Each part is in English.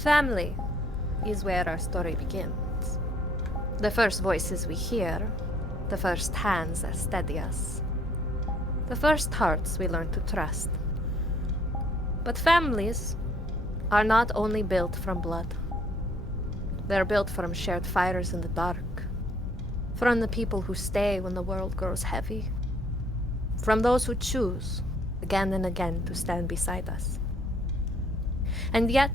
Family is where our story begins. The first voices we hear, the first hands that steady us, the first hearts we learn to trust. But families are not only built from blood. They're built from shared fires in the dark, from the people who stay when the world grows heavy, from those who choose again and again to stand beside us. And yet,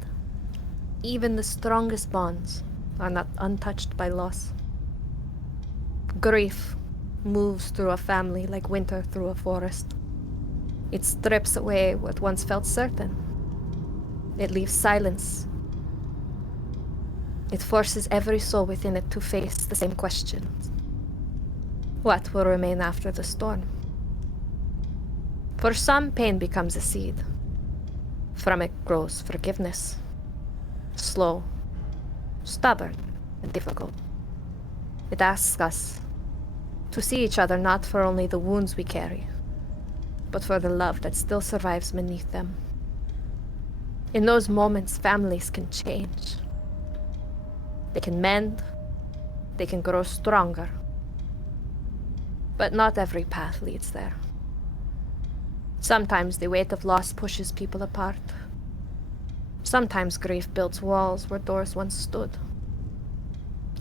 even the strongest bonds are not untouched by loss. Grief moves through a family like winter through a forest. It strips away what once felt certain. It leaves silence. It forces every soul within it to face the same questions. What will remain after the storm? For some, pain becomes a seed. From it grows forgiveness. Slow, stubborn, and difficult. It asks us to see each other not for only the wounds we carry, but for the love that still survives beneath them. In those moments, families can change. They can mend, they can grow stronger. But not every path leads there. Sometimes the weight of loss pushes people apart. Sometimes grief builds walls where doors once stood.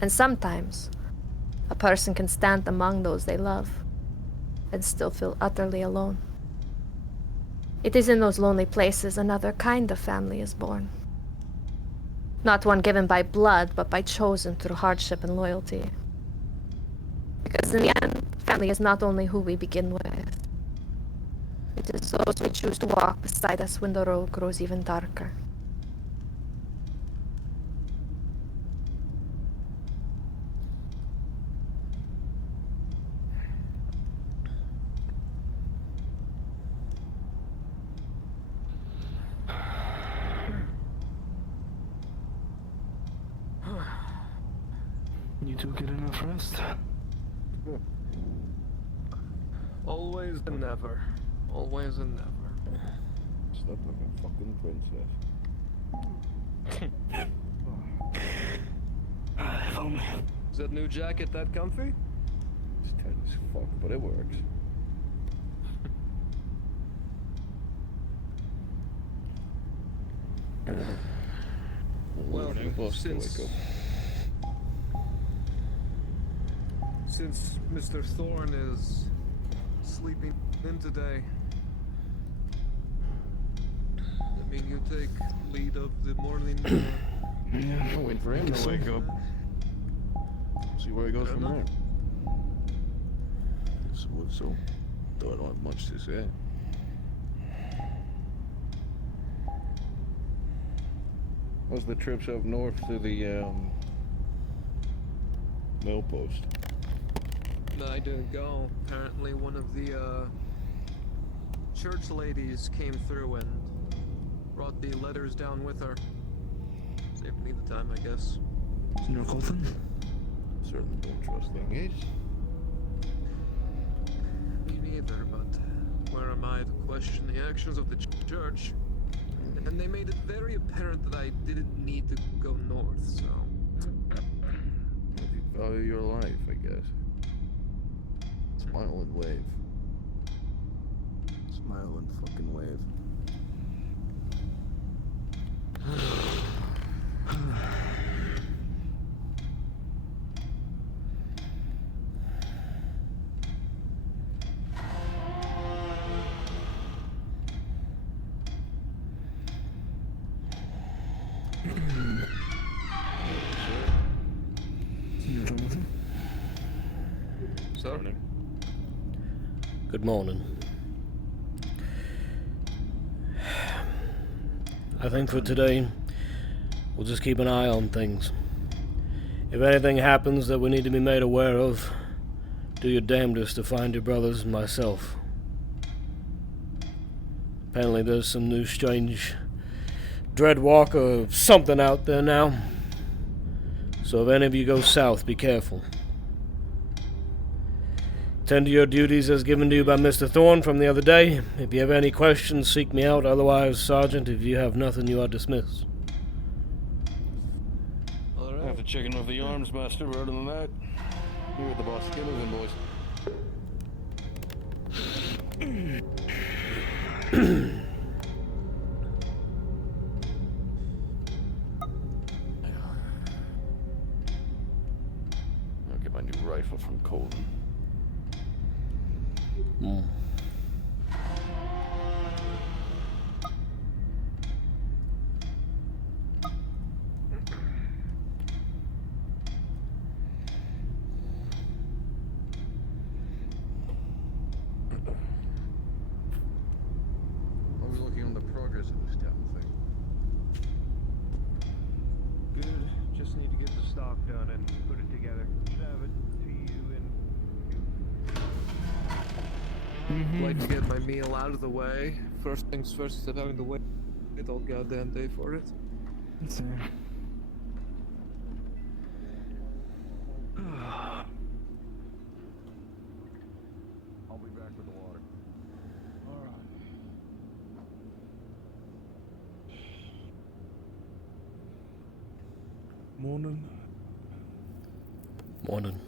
And sometimes a person can stand among those they love and still feel utterly alone. It is in those lonely places another kind of family is born. Not one given by blood, but by chosen through hardship and loyalty. Because in the end, family is not only who we begin with. It is those we choose to walk beside us when the road grows even darker. You two get enough rest? Always and never. Always and never. Slept like a fucking princess. If only. Is that new jacket that comfy? It's tight as fuck, but it works. Well, boss to since wake up. Since Mr. Thorne is sleeping in today, I mean, you take lead of the morning. Yeah, I'll wait for him to wake up. See where he goes from there. So, though I don't have much to say. How's the trips up north to the mail post? No, I didn't go. Apparently, one of the church ladies came through and brought the letters down with her. Saved me the time, I guess. Johnathan? Certainly don't trust things. Me neither, but where am I to question the actions of the church? And they made it very apparent that I didn't need to go north, so... If you value your life, I guess. Smile and wave. Smile and fucking wave. Johnathan? So? Good morning. I think for today, we'll just keep an eye on things. If anything happens that we need to be made aware of, do your damnedest to find your brothers and myself. Apparently there's some new strange dreadwalk or something out there now. So if any of you go south, be careful. Tend to your duties as given to you by Mr. Thorne from the other day. If you have any questions, seek me out. Otherwise, Sergeant, if you have nothing, you are dismissed. have to check in with the arms master. Other than that, you're the boss. Get moving, boys. I'll get my new rifle from Colton. I was looking on the progress of this damn thing. Good. Just need to get the stock done and put it together. Should have it to you in. I'd like to get my meal out of the way. First things first, instead of having to wait all goddamn day for it. Let's see. I'll be back with the water. Alright. Morning. Morning.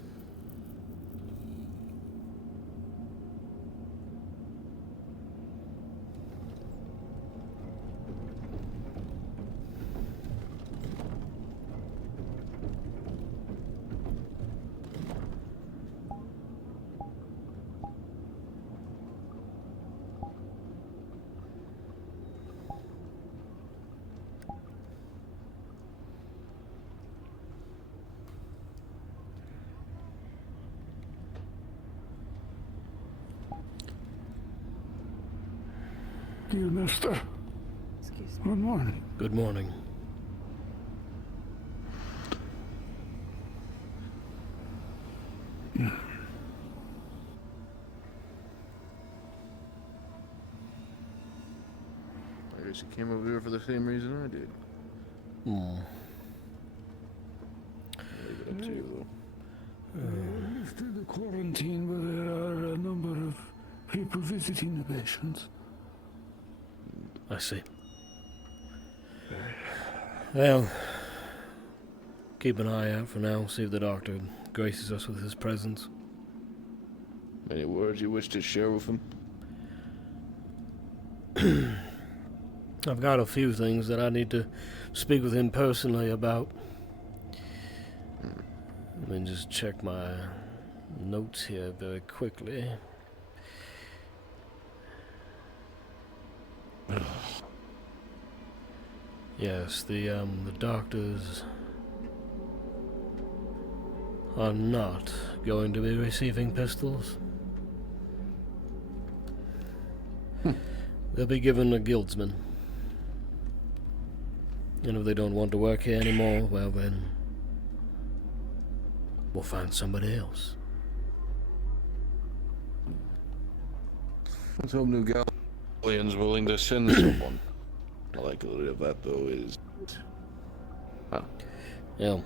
Dear mister. Excuse me. Good morning. Good morning. I guess you came over here for the same reason I did. Hmm. I'll leave it up to you, though. Lifted the quarantine, but there are a number of people visiting the patients. I see. Well, keep an eye out for now, see if the doctor graces us with his presence. Any words you wish to share with him? I've got a few things that I need to speak with him personally about. Let me just check my notes here very quickly. Yes, the doctors are not going to be receiving pistols. They'll be given a guildsman. And if they don't want to work here anymore, well then, we'll find somebody else. Let's hope New Galleon's willing to send someone. The likelihood of that, though, is... Yeah,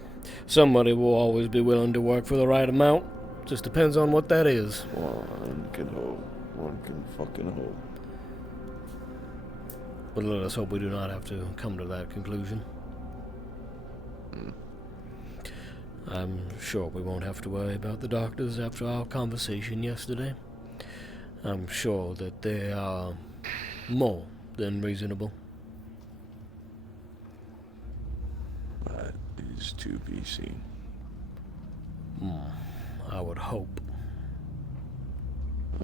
somebody will always be willing to work for the right amount. Just depends on what that is. One can hope. One can fucking hope. But let us hope we do not have to come to that conclusion. I'm sure we won't have to worry about the doctors after our conversation yesterday. I'm sure that they are more than reasonable. That is to be seen. I would hope.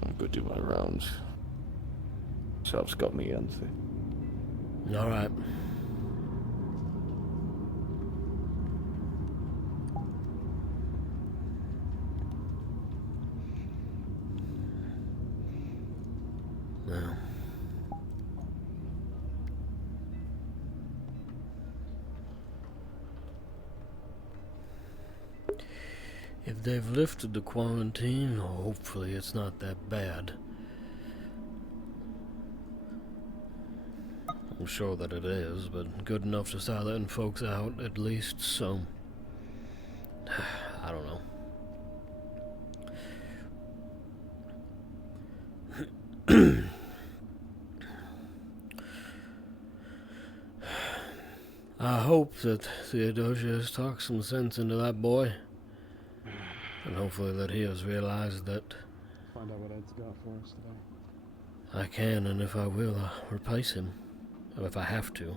I'll go do my rounds. Self's got me antsy. All right. Now, if they've lifted the quarantine, hopefully it's not that bad. I'm sure that it is, but good enough to start letting folks out, at least, so... I don't know. I hope that Theodosia has talked some sense into that boy. And hopefully that he has realized that Find out what Ed's got for us today. I can, and if I will, replace him. Or if I have to.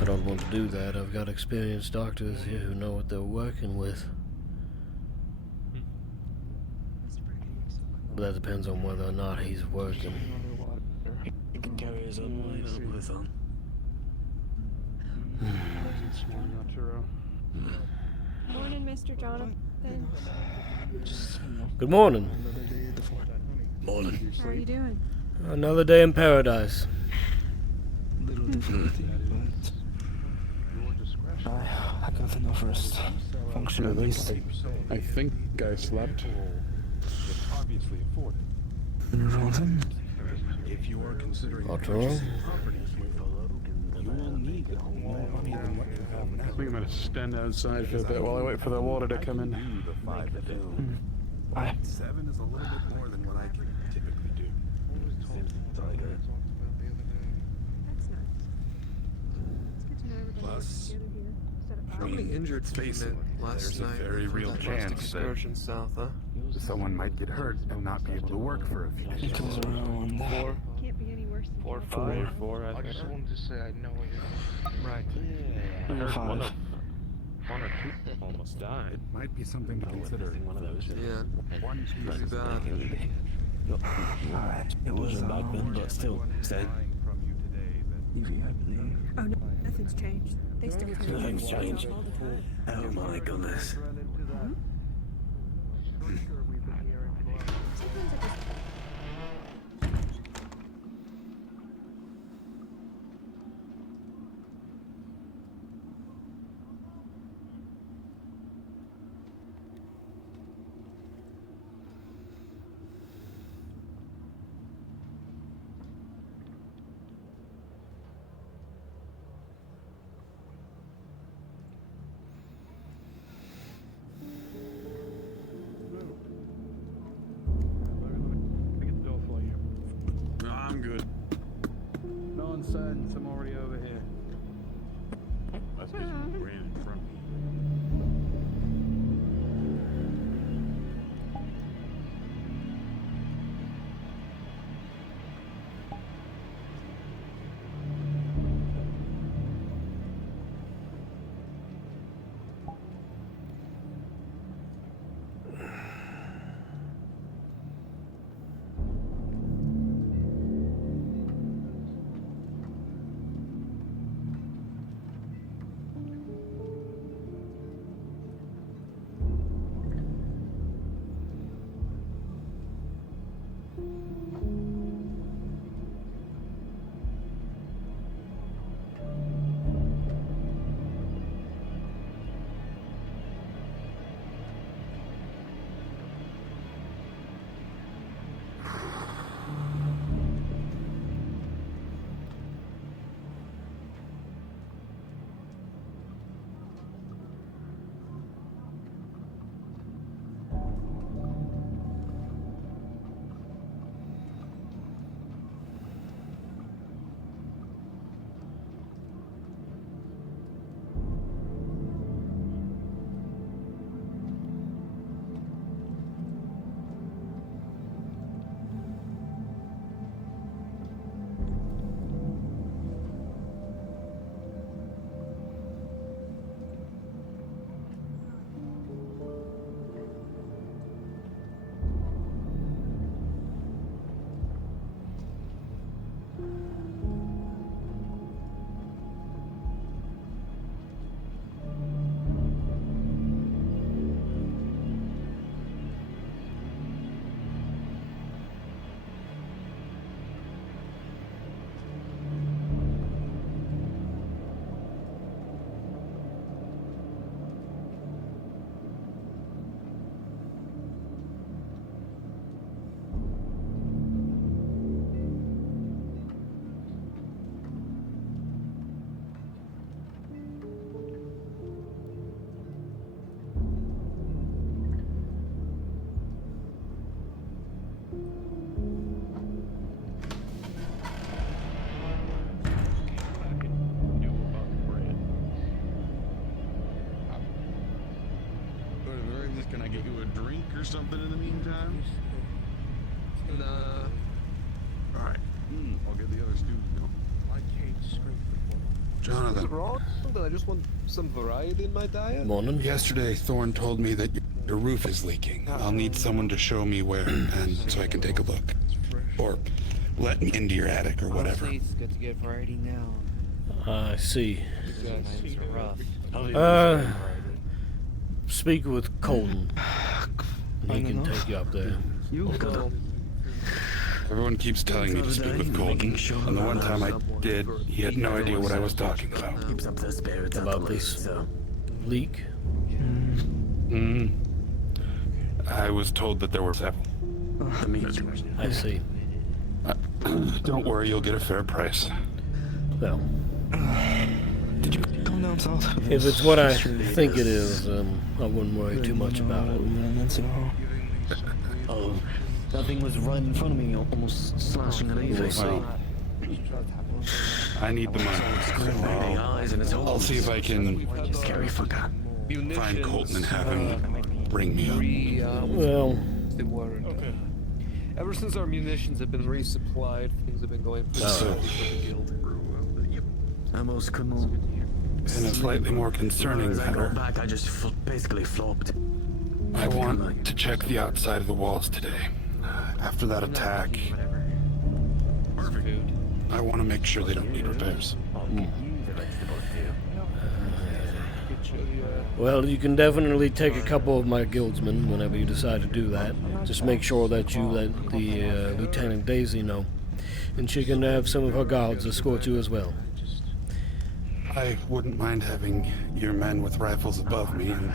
I don't want to do that. I've got experienced doctors here who know what they're working with. But that depends on whether or not he's working. He can carry his own line up with on. Morning, Mr. Johnathan. Good morning. Morning. How are you doing? Another day in paradise. Little difficulty, but I can think of rest. Function at least. I think I slept. Obviously afforded. Johnathan? If you are considering Arturo? you will need more money than what you have now. I think I'm gonna stand outside for a bit while I wait for the water to come in. 7 is a little bit more than what I can typically do. That's nice. It's good to know everybody Plus, works together here. Instead of How many injured face it, last there's a night very for real that last chance that excursion south, huh? someone might get hurt and not be able to work for a few days. Because around Four, Can't be any worse than four, California. five, four. I just wanted to say I know what you're right. I heard one or two almost died. It might be something to consider. one of those. Yeah, One pretty bad. It was a bad one, but still, said. Oh, no, nothing's changed. They still come in Nothing's and changed. all the time. Oh my goodness. Sometimes I just I'm good. Nonsense, I'm already over here. That's because you ran in front of me. Can I get you a drink or something in the meantime? Nah. Alright. I'll get the other stews going. I can't scrape the floor. What's Jonathan, wrong? I just want some variety in my diet. Morning. Yesterday, Thorn told me that your roof is leaking. I'll need someone to show me where, and so I can take a look. Or let me into your attic or whatever. It's good to get variety now. I see. Times are rough. Speak with Colton. He can take you up there. Everyone keeps telling me to speak with Colton, and the one time I did, he had no idea what I was talking about. About this leak. I was told that there were several. I see. Don't worry, you'll get a fair price. Well, Did you come down south? if it's what I think it is, I wouldn't worry too much about it. Oh, that thing was right in front of me, almost slashing it We'll see. I need the money. I'll see if I can find Colton and have him bring me up. Well, They weren't. Okay. Ever since our munitions have been resupplied, things have been going pretty So- well for the guild. I most couldn't. In a slightly more concerning matter, back, I just basically flopped. I want to check the outside of the walls today. After that attack, I want to make sure they don't need repairs. well, you can definitely take a couple of my guildsmen whenever you decide to do that. Just make sure that you let the Lieutenant Daisy know, and she can have some of her guards escort you as well. I wouldn't mind having your men with rifles above me and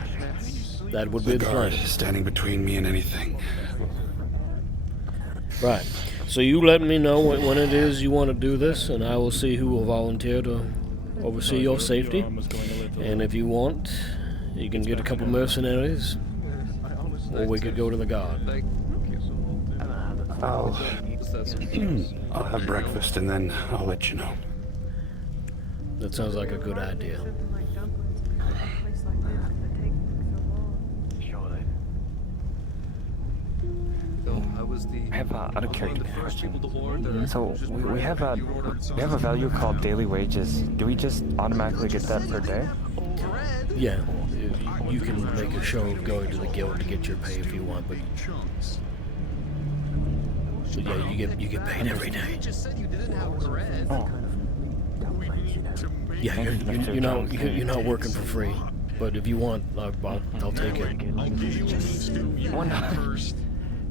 That would be the the guard plan. standing between me and anything. Right. So you let me know when it is you want to do this, and I will see who will volunteer to oversee your safety. And if you want, you can get a couple mercenaries, or we could go to the guard. Thank you. I'll have breakfast and then I'll let you know. That sounds like a good idea. Like dumplings in a place like this that take so long. So I was the. I have out of character the first people question. to order. So we have a value called daily wages. Do we just automatically get that per day? Yeah, you can make a show of going to the guild to get your pay if you want, but yeah, you get paid every day. Just said you didn't have bread. Oh, Yeah, you're not working for free, but if you want, I'll take it. one.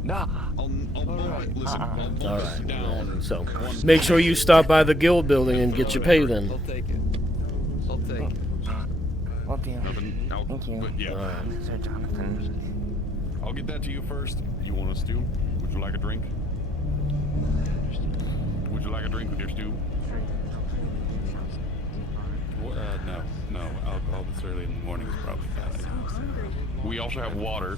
Nah. All right. So make sure you stop by the guild building and get your pay then. I'll take it. I'll take it. Well, damn. Thank you. But yeah, All right. Sir Jonathan. I'll get that to you first. You want a stew? Would you like a drink? Would you like a drink with your stew? No. Alcohol this early in the morning is probably bad. We also have water.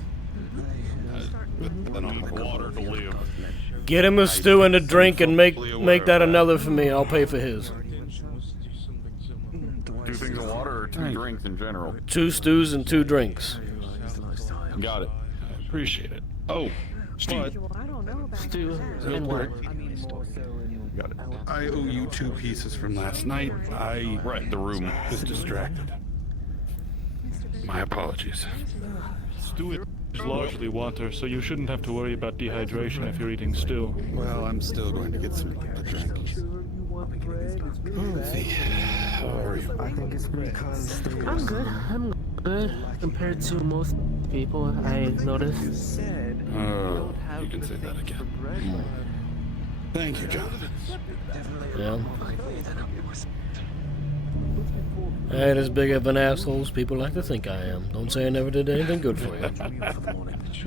Then I'll have Water to live. Get him a stew and a drink, and make that another for me. I'll pay for his. 2 things of water or 2 drinks in general? 2 stews and 2 drinks. Got it. I appreciate it. Oh, Steve. Well, I don't know about Stew that. and what? Got it. I owe you 2 pieces from last night. I Right, the room. was distracted. My apologies. Stew is largely water, so you shouldn't have to worry about dehydration if you're eating stew. Well, I'm still going to get some to drink. Lucy, how are you? I think it's because I'm good. I'm good compared to most people. I noticed. Oh, you can say that again. Thank you, Jonathan. Yeah. I ain't as big of an asshole as people like to think I am. Don't say I never did anything good for you.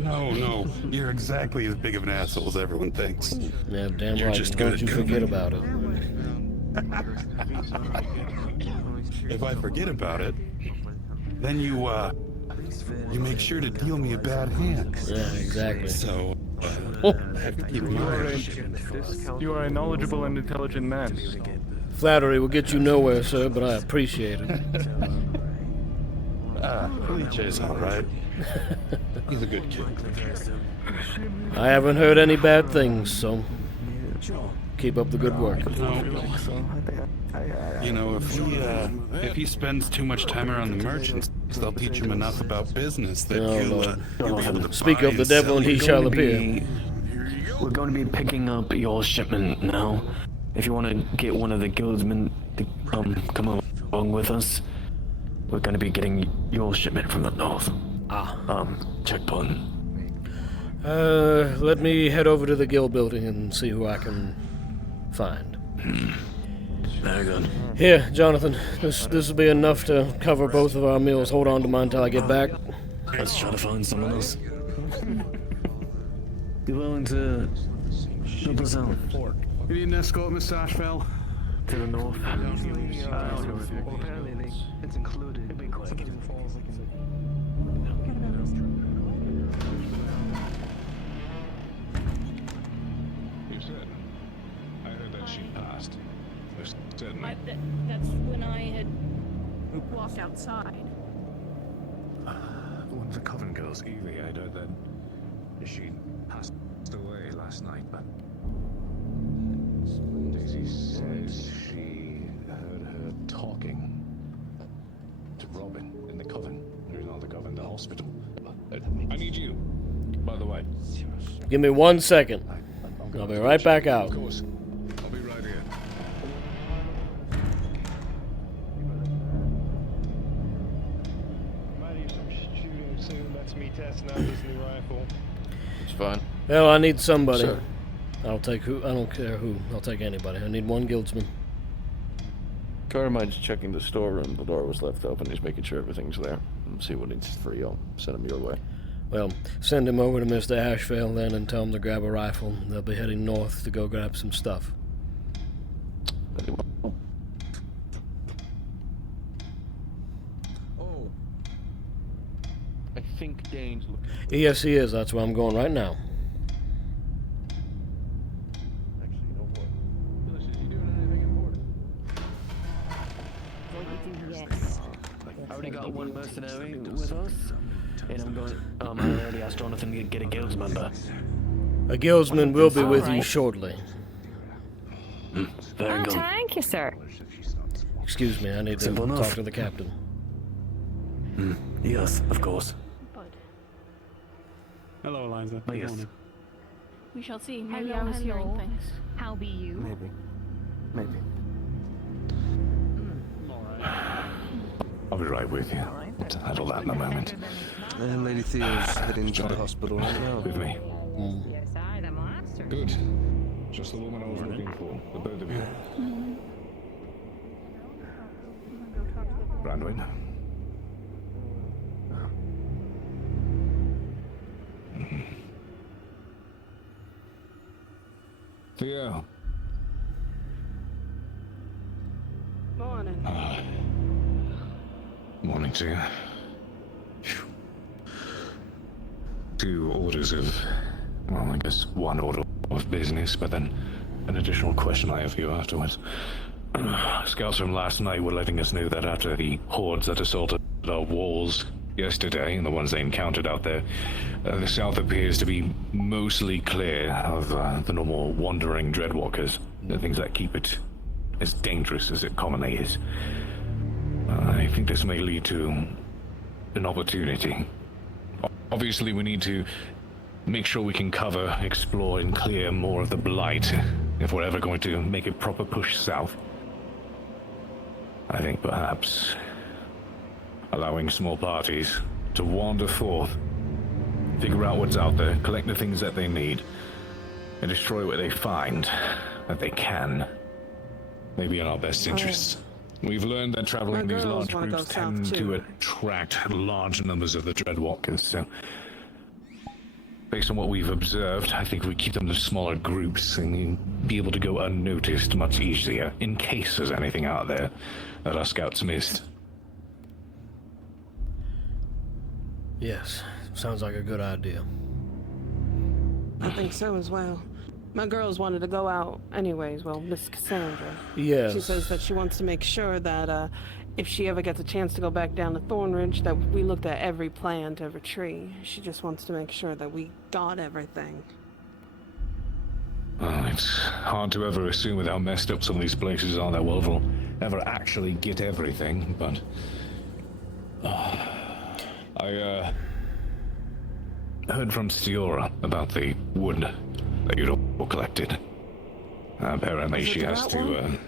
No, you're exactly as big of an asshole as everyone thinks. Yeah, damn You're right. just Don't good you at forget cooking. about it. If I forget about it, then you make sure to deal me a bad hand. Yeah, exactly. So, I have to keep in mind. You are a knowledgeable and intelligent man. Flattery will get you nowhere, sir, but I appreciate it. Cliche is all right. He's a good kid. I haven't heard any bad things, so keep up the good work. You know, if he spends too much time around the merchants, they'll teach him enough about business that he'll be able to speak of the devil and he shall appear. We're going to be picking up your shipment now. If you want to get one of the guildsmen to come along with us, we're going to be getting your shipment from the north. Checkpoint. Let me head over to the guild building and see who I can find. Very good. Here, Jonathan. This will be enough to cover both of our meals. Hold on to mine until I get back. Let's try to find someone else. Be willing to help us out? You need an escort, Miss Ashfell? To the north. Apparently it's included. It'll be quick. Something falls like You said. I heard that she passed. Certainly. That's when I had walked outside. One of the Coven girls, Evie, I heard that she passed away last night, but Daisy says she heard her talking to Robin in the Coven. There's not the Coven, the hospital. I need you, by the way. Give me 1 second. I'll be right back out. Of course. I'll be right here. Might do some shooting soon. That's me testing out this new rifle. It's fine. Well, I need somebody. Sir. I'll take who. I don't care who. I'll take anybody. I need one guildsman. Carmine's checking the storeroom. The door was left open. He's making sure everything's there. And see what needs free. I'll send him your way. Well, send him over to Mr. Ashvale then and tell him to grab a rifle. They'll be heading north to go grab some stuff. Very well. Oh. I think Dane's looking. Yes, he is. That's where I'm going right now. Actually, you know what? Delicious, you doing anything important? Yes. I already got one mercenary with us, and I'm going. I already asked Johnathan to get a guilds member. A guildsman will be with you shortly. Very good. Thank you, sir. Excuse me, I need to Simple enough. talk to the captain. Yes, of course. Hello, Eliza. Oh, yes. Morning. We shall see. Maybe I was hearing things. How be you? Maybe. I'll be right with you. We'll handle that in a moment. Lady Theo's heading to the hospital right now. With me. Yes, I, the monster. Good. Just the woman I was looking for. The both of you. Brandwin. Theo. Morning. Morning to you. Phew. 2 orders of, well, I guess 1 order of business, but then an additional question I have for you afterwards. Scouts from last night were letting us know that after the hordes that assaulted our walls yesterday, and the ones they encountered out there, the south appears to be mostly clear of the normal wandering dreadwalkers, the things that keep it as dangerous as it commonly is. I think this may lead to an opportunity. Obviously, we need to make sure we can cover, explore, and clear more of the blight if we're ever going to make a proper push south. I think perhaps allowing small parties to wander forth, figure out what's out there, collect the things that they need, and destroy what they find that they can, may be in our best interests. We've learned that traveling these large groups tend to attract large numbers of the dreadwalkers, so based on what we've observed, I think we keep them to smaller groups and be able to go unnoticed much easier in case there's anything out there that our scouts missed. Yes, sounds like a good idea. I think so as well. My girls wanted to go out anyways, well, Miss Cassandra. Yes. She says that she wants to make sure that if she ever gets a chance to go back down to Thornridge, that we looked at every plant, every tree. She just wants to make sure that we got everything. Well, it's hard to ever assume with how messed up some of these places are that we'll ever actually get everything, but... I heard from Stiora about the wood that you'd all collected. Apparently she has to,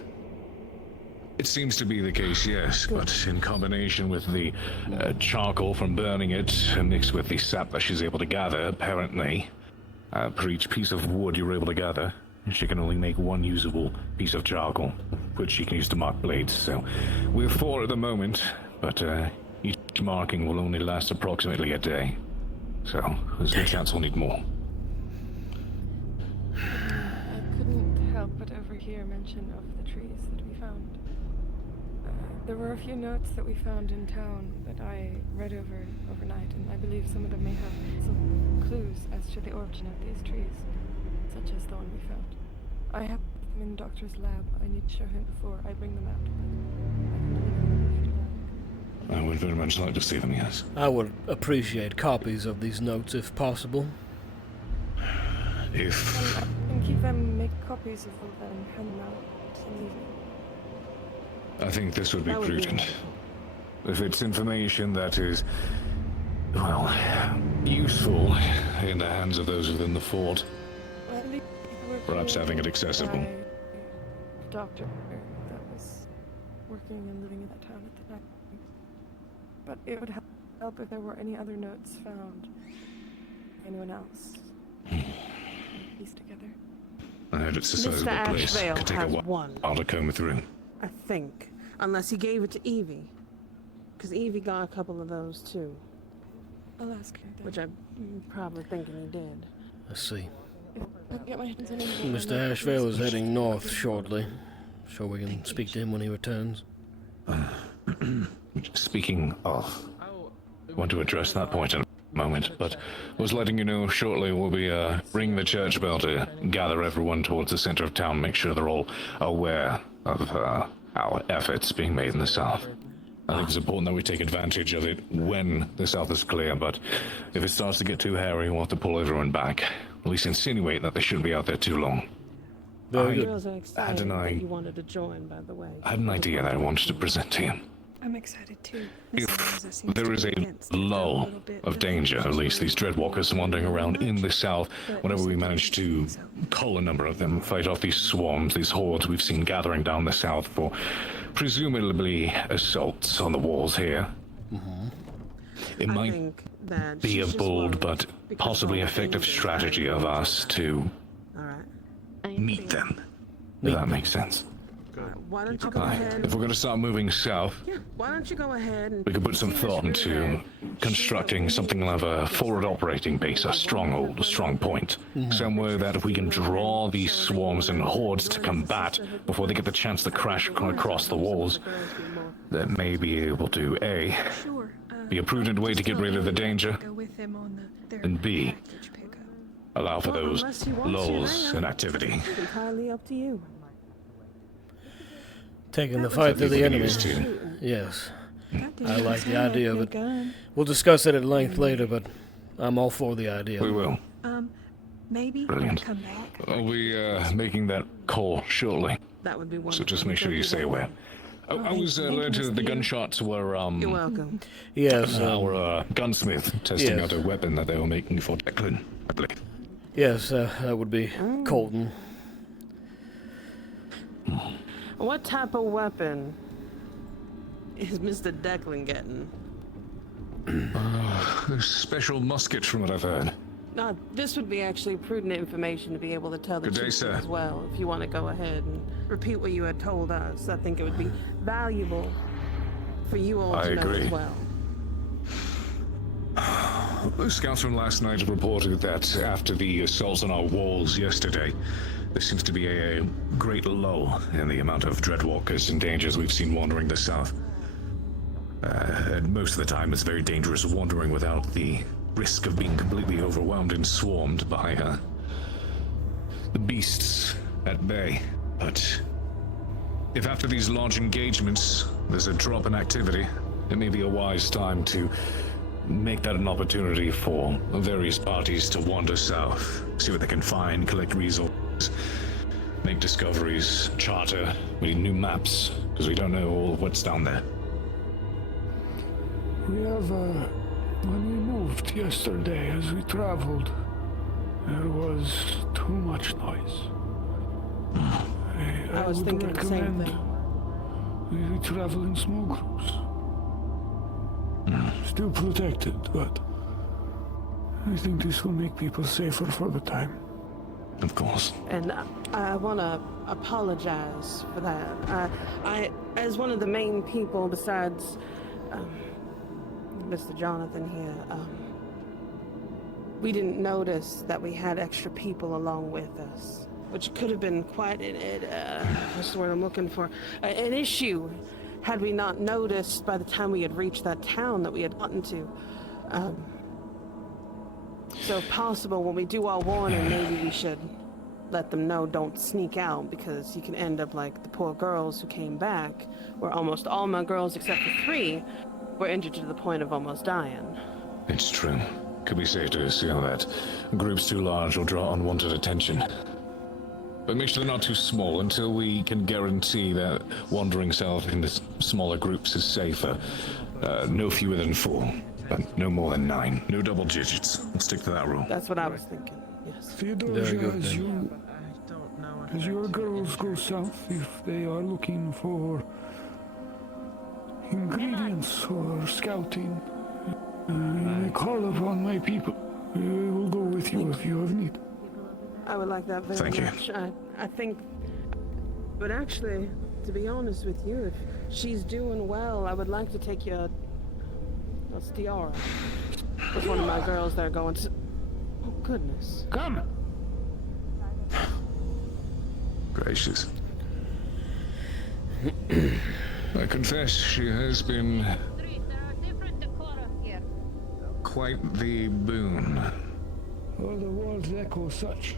It seems to be the case, yes, but in combination with the charcoal from burning it, mixed with the sap that she's able to gather, apparently, per each piece of wood you're able to gather, she can only make one usable piece of charcoal, which she can use to mark blades. So we're 4 at the moment, but each marking will only last approximately a day. So there's a chance we'll need more. I couldn't help but overhear mention of the trees that we found. There were a few notes that we found in town that I read overnight, and I believe some of them may have some clues as to the origin of these trees, such as the one we found. I have them in the doctor's lab. I need to show him before I bring them out. I would very much like to see them, yes. I would appreciate copies of these notes if possible. If... And keep them, make copies of them, and hand them out some evening. I think this would be prudent. If it's information that is, well, useful in the hands of those within the fort, perhaps having it accessible. Doctor that was working and living in that town at the time. But it would help if there were any other notes found. Anyone else. Piece together. I heard it's a sizable place. Could take a while to comb through. I think. Unless he gave it to Evie. Because Evie got a couple of those too. I'll ask her then. Which I'm probably thinking he did. I see. I can get my hands on anything. Mr. Ashvale is heading north shortly. Sure we can speak to him when he returns. Speaking of, I want to address that point in a moment, but was letting you know shortly we'll be ringing the church bell to gather everyone towards the center of town, make sure they're all aware of our efforts being made in the south. I think it's important that we take advantage of it when the south is clear, but if it starts to get too hairy, we'll have to pull everyone back. At least insinuate that they shouldn't be out there too long. Girls are excited that you wanted to join, by the way. I had an idea that I wanted to present to you. I'm excited too. If there is a lull of danger, at least these dreadwalkers wandering around in the south, whenever we manage to cull a number of them, fight off these swarms, these hordes we've seen gathering down the south for presumably assaults on the walls here. It might be a bold but possibly effective strategy of us to meet them, if that makes sense. Why don't you go ahead? If we're going to start moving south, Why don't you go ahead and we could put some thought into constructing something like a forward operating base, a stronghold, a strong point. Somewhere that if we can draw these swarms and hordes to combat before they get the chance to crash across the walls, that may be able to A, be a prudent way to get rid of the danger, and B, allow for those lulls in activity. It's entirely up to you. Taking the fight to the enemy. Yes. I like the idea of it. We'll discuss it at length later, but I'm all for the idea. We will. Maybe Brilliant. come back. I'll be making that call shortly. That would be wonderful. So just make sure you stay aware. I was led to the gunshots were You're welcome. Yes. Our gunsmith testing out a weapon that they were making for Declan, I believe. Yes, that would be Colton. What type of weapon is Mr. Declan getting? A special musket from what I've heard. No, this would be actually prudent information to be able to tell the Good day, chief sir. as well. If you want to go ahead and repeat what you had told us, I think it would be valuable for you all to know as well. The scouts from last night have reported that after the assaults on our walls yesterday, there seems to be a great lull in the amount of dreadwalkers and dangers we've seen wandering the south. And most of the time it's very dangerous wandering without the risk of being completely overwhelmed and swarmed by the beasts at bay. But if after these large engagements there's a drop in activity, it may be a wise time to make that an opportunity for various parties to wander south, see what they can find, collect resources, make discoveries, charter. We need new maps, because we don't know all of what's down there. We have, when we moved yesterday, as we traveled, there was too much noise. I was would thinking the same recommend thing. we travel in small groups. Still protected, but I think this will make people safer for the time. Of course. And I want to apologize for that. I, as one of the main people besides Mr. Johnathan here, we didn't notice that we had extra people along with us, which could have been quite what's the word I'm looking for? An issue had we not noticed by the time we had reached that town that we had gotten to. So if possible, when we do our warning, maybe we should let them know don't sneak out, because you can end up like the poor girls who came back, where almost all my girls except for 3 were injured to the point of almost dying. It's true. Could be safe to assume that groups too large will draw unwanted attention. But make sure they're not too small until we can guarantee that wandering south into smaller groups is safer. No fewer than 4, but no more than 9. No double digits. Let's stick to that rule. That's what I was thinking, yes. Theodosia, as your girls go south, if they are looking for ingredients or scouting, you may call upon my people. We will go with you if you have need. I would like that very Thank much. I think, but actually, to be honest with you, if she's doing well, I would like to take you. That's Tiara. With one of my girls that are going to. Oh goodness! Come. Gracious. I confess she has been quite the boon. All the walls echo such.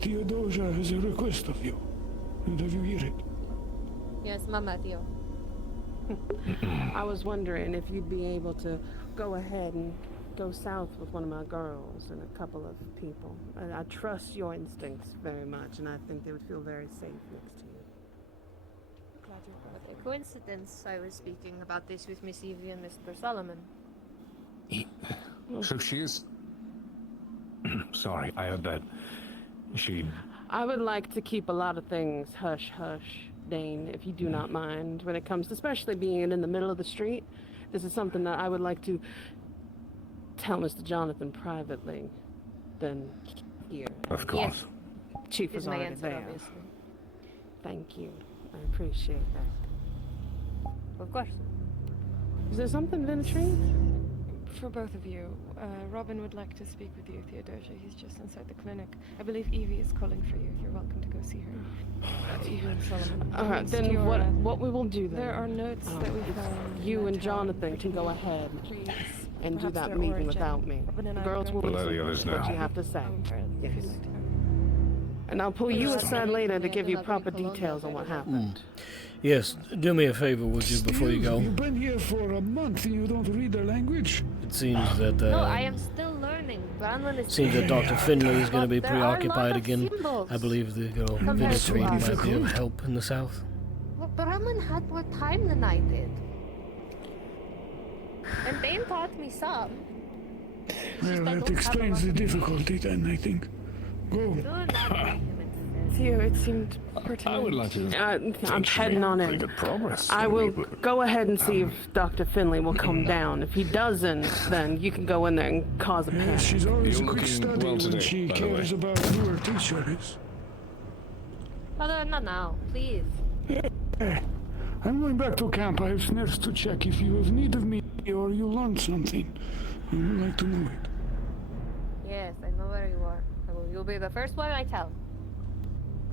Theodosia has a request of you. And have you hear it? Yes, Mama Tio. I was wondering if you'd be able to go ahead and go south with one of my girls and a couple of people. I trust your instincts very much, and I think they would feel very safe next to you. What a coincidence. I was speaking about this with Miss Evie and Mr. Solomon. So she is... Sorry, I heard that. I would like to keep a lot of things hush-hush, Dane, if you do not mind, when it comes to especially being in the middle of the street. This is something that I would like to tell Mr. Johnathan privately, than here. Of course. Yes. Chief was already there. Obviously. Thank you. I appreciate that. Of course. Is there something, Ventry? For both of you, Robin would like to speak with you, Theodosia. He's just inside the clinic. I believe Evie is calling for you. You're welcome to go see her. Evie and Solomon. All right, then what we will do then? There are notes that we found. You and Johnathan can go ahead and do that meeting without me. The girls will let the others know what you have to say. Yes. And I'll pull you aside later to give you proper details on what happened. Yes, do me a favor, would you, before you go? You've been here for a month and you don't read their language? It seems that, no, I am still learning. Seems that Dr. Finley is going to be preoccupied again. I believe the girl Vinetri might be of help in the south. Well, Brahman had more time than I did. And Dane taught me some. Well, that explains the difficulty then, I think. Go. Theo, it seemed pertinent. I would like to... I'm heading on in. Good progress. I will go ahead and see if Dr. Finley will come down. If he doesn't, then you can go in there and cause a panic. She's always a You're quick looking study well when today, she by the cares way. about who her teacher is. Father, not now, please. I'm going back to camp. I have snares to check. If you have need of me or you learned something, I would like to know it. Yes, I know where you are. You'll be the first one I tell.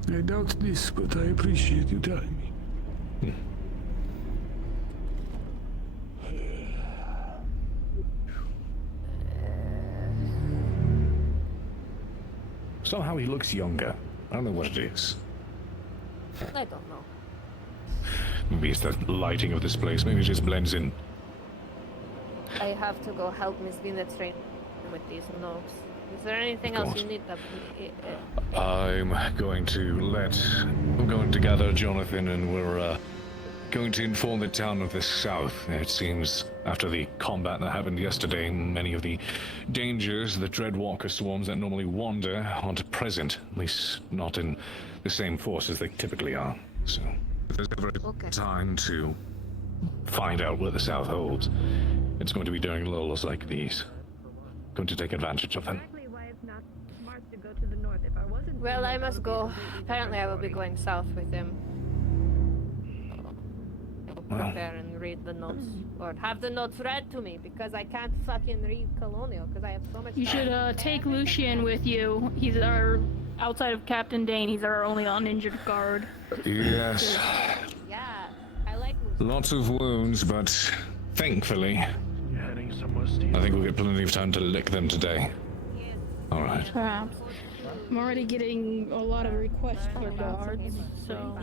I doubt this, but I appreciate you telling me. Somehow he looks younger. I don't know what it is. I don't know. Maybe it's the lighting of this place. Maybe it just blends in. I have to go help Miss Vinnet train with these notes. Is there anything else you need? I'm going to gather Johnathan, and we're going to inform the town of the south. It seems after the combat that happened yesterday, many of the dangers, the Dreadwalker swarms that normally wander, aren't present. At least not in the same force as they typically are. So if there's ever time to find out what the south holds, it's going to be during lulls like these. Going to take advantage of them. Well, I must go. Apparently I will be going south with him. I will prepare and read the notes. Or have the notes read to me, because I can't fucking read Colonial, because I have so much You should take Lucian with you. He's outside of Captain Dane, he's our only uninjured guard. Yes. Yeah, I like Lucian. Lots of wounds, but thankfully, I think we'll get plenty of time to lick them today. Alright. Perhaps. I'm already getting a lot of requests for guards, so...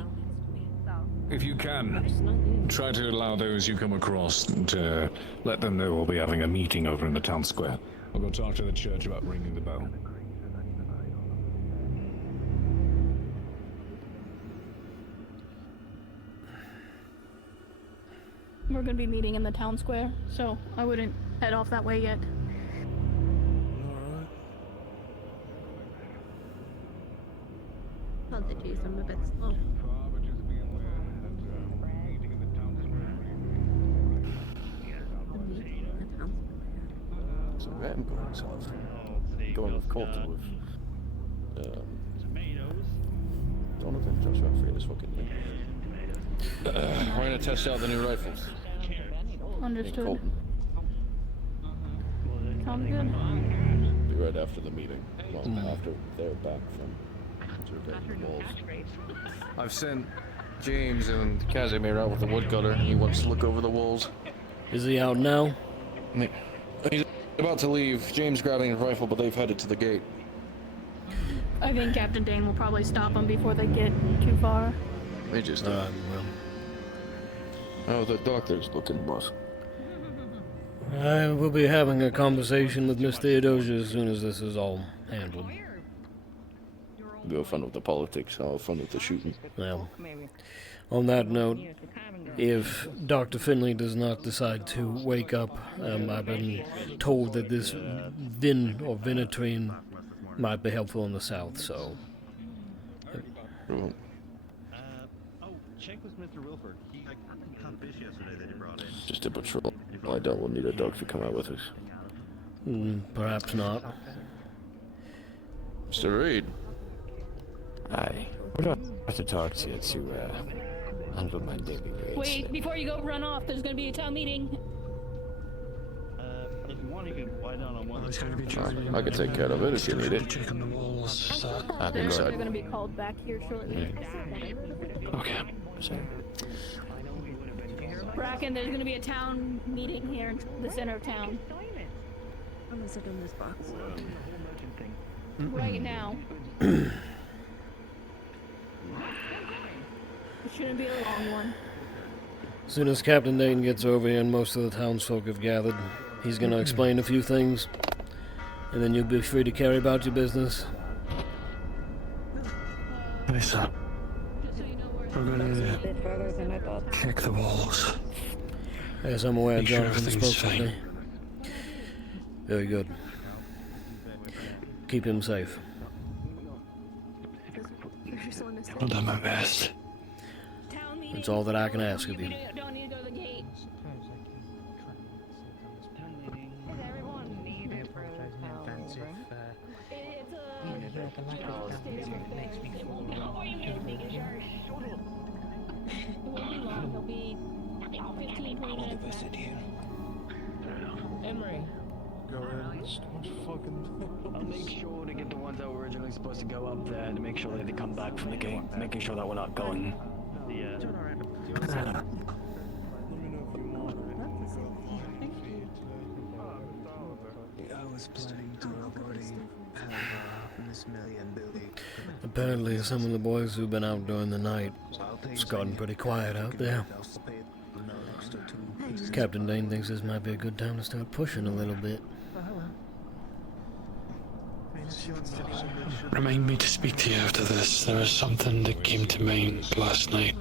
If you can, try to allow those you come across to let them know we'll be having a meeting over in the town square. I'll go talk to the church about ringing the bell. We're gonna be meeting in the town square, so I wouldn't head off that way yet. Apologies, I'm a bit slow. So I'm going south. Going with Colton with Johnathan, Joshua, I forget his fucking name. We're gonna test out the new rifles. Understood. Colton. Sounds good. Be right after the meeting. Well, after they're back from the walls. I've sent James and Casimir out with the woodcutter. He wants to look over the walls. Is he out now? He's about to leave. James grabbing his rifle, but they've headed to the gate. I think Captain Dane will probably stop them before they get too far. They just Oh, the doctor's looking, boss. I will be having a conversation with Miss Theodosia as soon as this is all handled. We'll have fun with the politics, I'll have fun with the shooting. Well, on that note, if Dr. Finley does not decide to wake up, I've been told that this Vinatrine might be helpful in the south, so... Check with Mr. Wilford. He caught fish yesterday that he brought in. Just a patrol. I doubt we'll need a dog to come out with us. Perhaps not. Mr. Reed. Hi. We're going to have to talk to you to handle my daily rates. Wait, before you go run off, there's gonna be a town meeting. If you want, you can lie down on one. It's going to be I can take care of it if you need it. checking the walls. They're gonna be called back here shortly. Okay. Sorry. Bracken, there's gonna be a town meeting here in the center of town. I'm gonna sit in this box. Right now. It shouldn't be a long one. As soon as Captain Dane gets over here and most of the townsfolk have gathered, he's going to explain a few things, and then you'll be free to carry about your business. Listen, we're gonna check the walls. Yes, I'm aware Make sure Johnathan everything's spoke with me. Very good. Keep him safe. I'll do my best. That's all that I can ask of you. Don't need to go to the gate. Emery. Go in. I'll make sure to get the ones that were originally supposed to go up there to make sure that they come back from the gate, making sure that we're not going. I was planning to already have this million Apparently some of the boys who've been out during the night, it's gotten pretty quiet out there. Captain Dane thinks this might be a good time to start pushing a little bit. Remind me to speak to you after this. There was something that came to mind last night.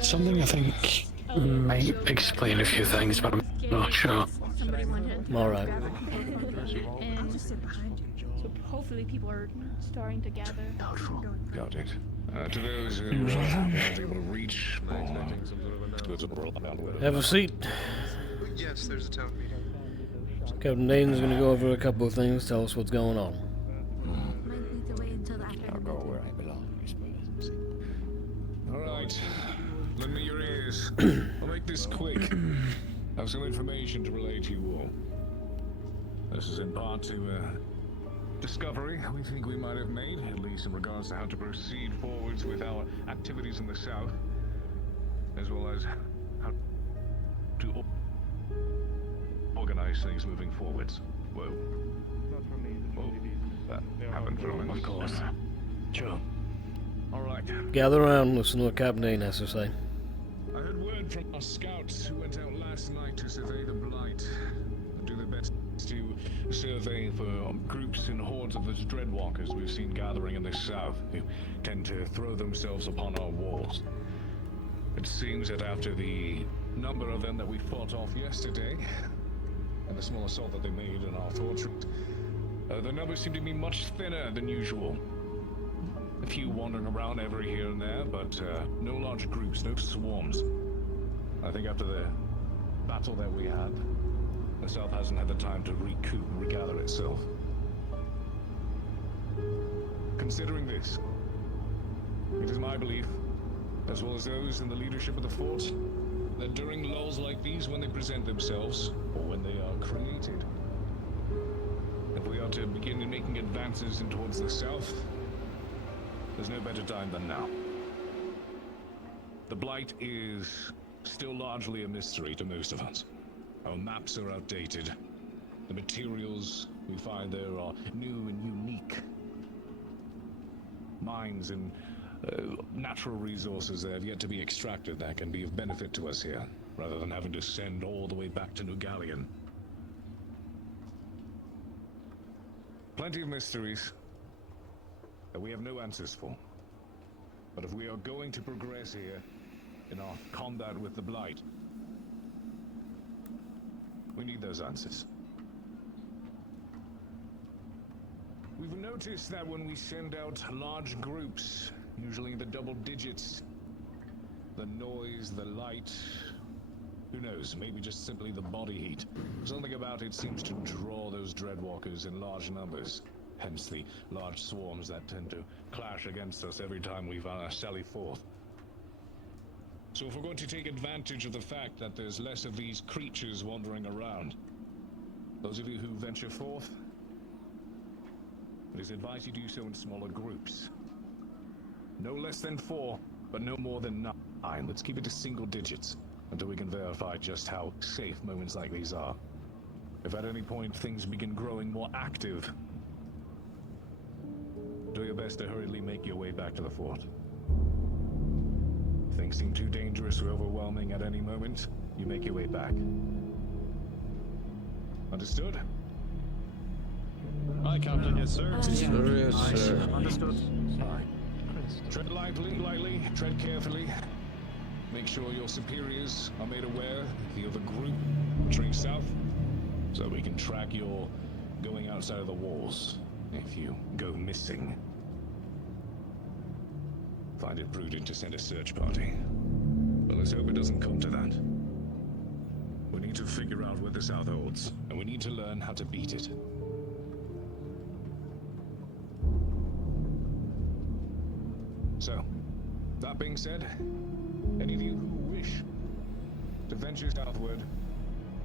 Something I think might explain a few things, but I'm not sure. Alright. So hopefully people are starting to gather. Got it. To those who are able to reach, Have a seat. Yes, there's a town meeting. Captain Dane's gonna go over a couple of things, tell us what's going on. I'll go where I belong, I suppose. Alright. Lend me your ears. I'll make this quick. I have some information to relay to you all. This is in part to a discovery we think we might have made, at least in regards to how to proceed forwards with our activities in the south, as well as how to organize things moving forwards. Whoa. Whoa. That happened for a minute. Of course. Sure. Alright. Gather around, listen to what Captain Dane has to say. I heard word from our scouts who went out last night to survey the blight. Do their best to survey for groups and hordes of those dreadwalkers we've seen gathering in the south, who tend to throw themselves upon our walls. It seems that after the number of them that we fought off yesterday, and the small assault that they made in our fortress, the numbers seem to be much thinner than usual. A few wandering around every here and there, but no large groups, no swarms. I think after the battle that we had, the South hasn't had the time to recoup and regather itself. Considering this, it is my belief, as well as those in the leadership of the fort, that during lulls like these, when they present themselves, or when they are created, if we are to begin making advances in towards the south, there's no better time than now. The Blight is still largely a mystery to most of us. Our maps are outdated. The materials we find there are new and unique. Mines and natural resources that have yet to be extracted that can be of benefit to us here, rather than having to send all the way back to New Galleon. Plenty of mysteries that we have no answers for. But if we are going to progress here in our combat with the Blight, we need those answers. We've noticed that when we send out large groups, usually in the double digits, the noise, the light, who knows, maybe just simply the body heat. Something about it seems to draw those dreadwalkers in large numbers. Hence the large swarms that tend to clash against us every time we sally forth. So if we're going to take advantage of the fact that there's less of these creatures wandering around, those of you who venture forth, it is advised you do so in smaller groups. No less than 4, but no more than 9. Let's keep it to single digits until we can verify just how safe moments like these are. If at any point things begin growing more active, do your best to hurriedly make your way back to the fort. If things seem too dangerous or overwhelming at any moment, you make your way back. Understood? Aye, Captain. Yes, sir. Yes, sir. Understood. Tread lightly, tread carefully. Make sure your superiors are made aware of the other group entering south, so we can track your going outside of the walls if you go missing. Find it prudent to send a search party, but let's hope it doesn't come to that. We need to figure out what the South holds, and we need to learn how to beat it. So, that being said, any of you who wish to venture southward,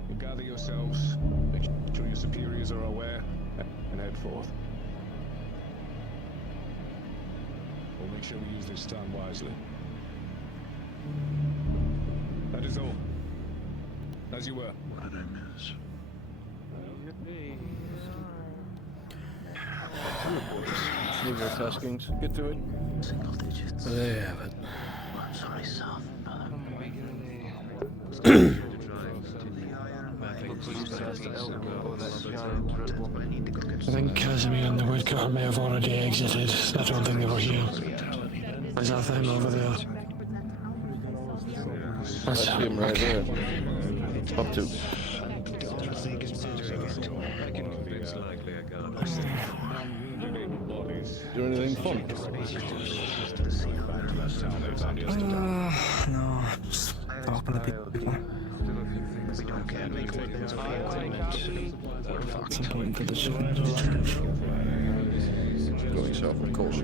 you gather yourselves, make sure your superiors are aware, and head forth. We'll make sure we use this time wisely. That is all. As you were. What did I miss? Leave your taskings. Get to it. There you have it. I think Casimir and the woodcutter may have already exited. I don't think they were here. Is that them over there? That's him right there. Up to. Do anything fun? No, just talking to people. Some waiting for the shipment to change. Going south of Callous.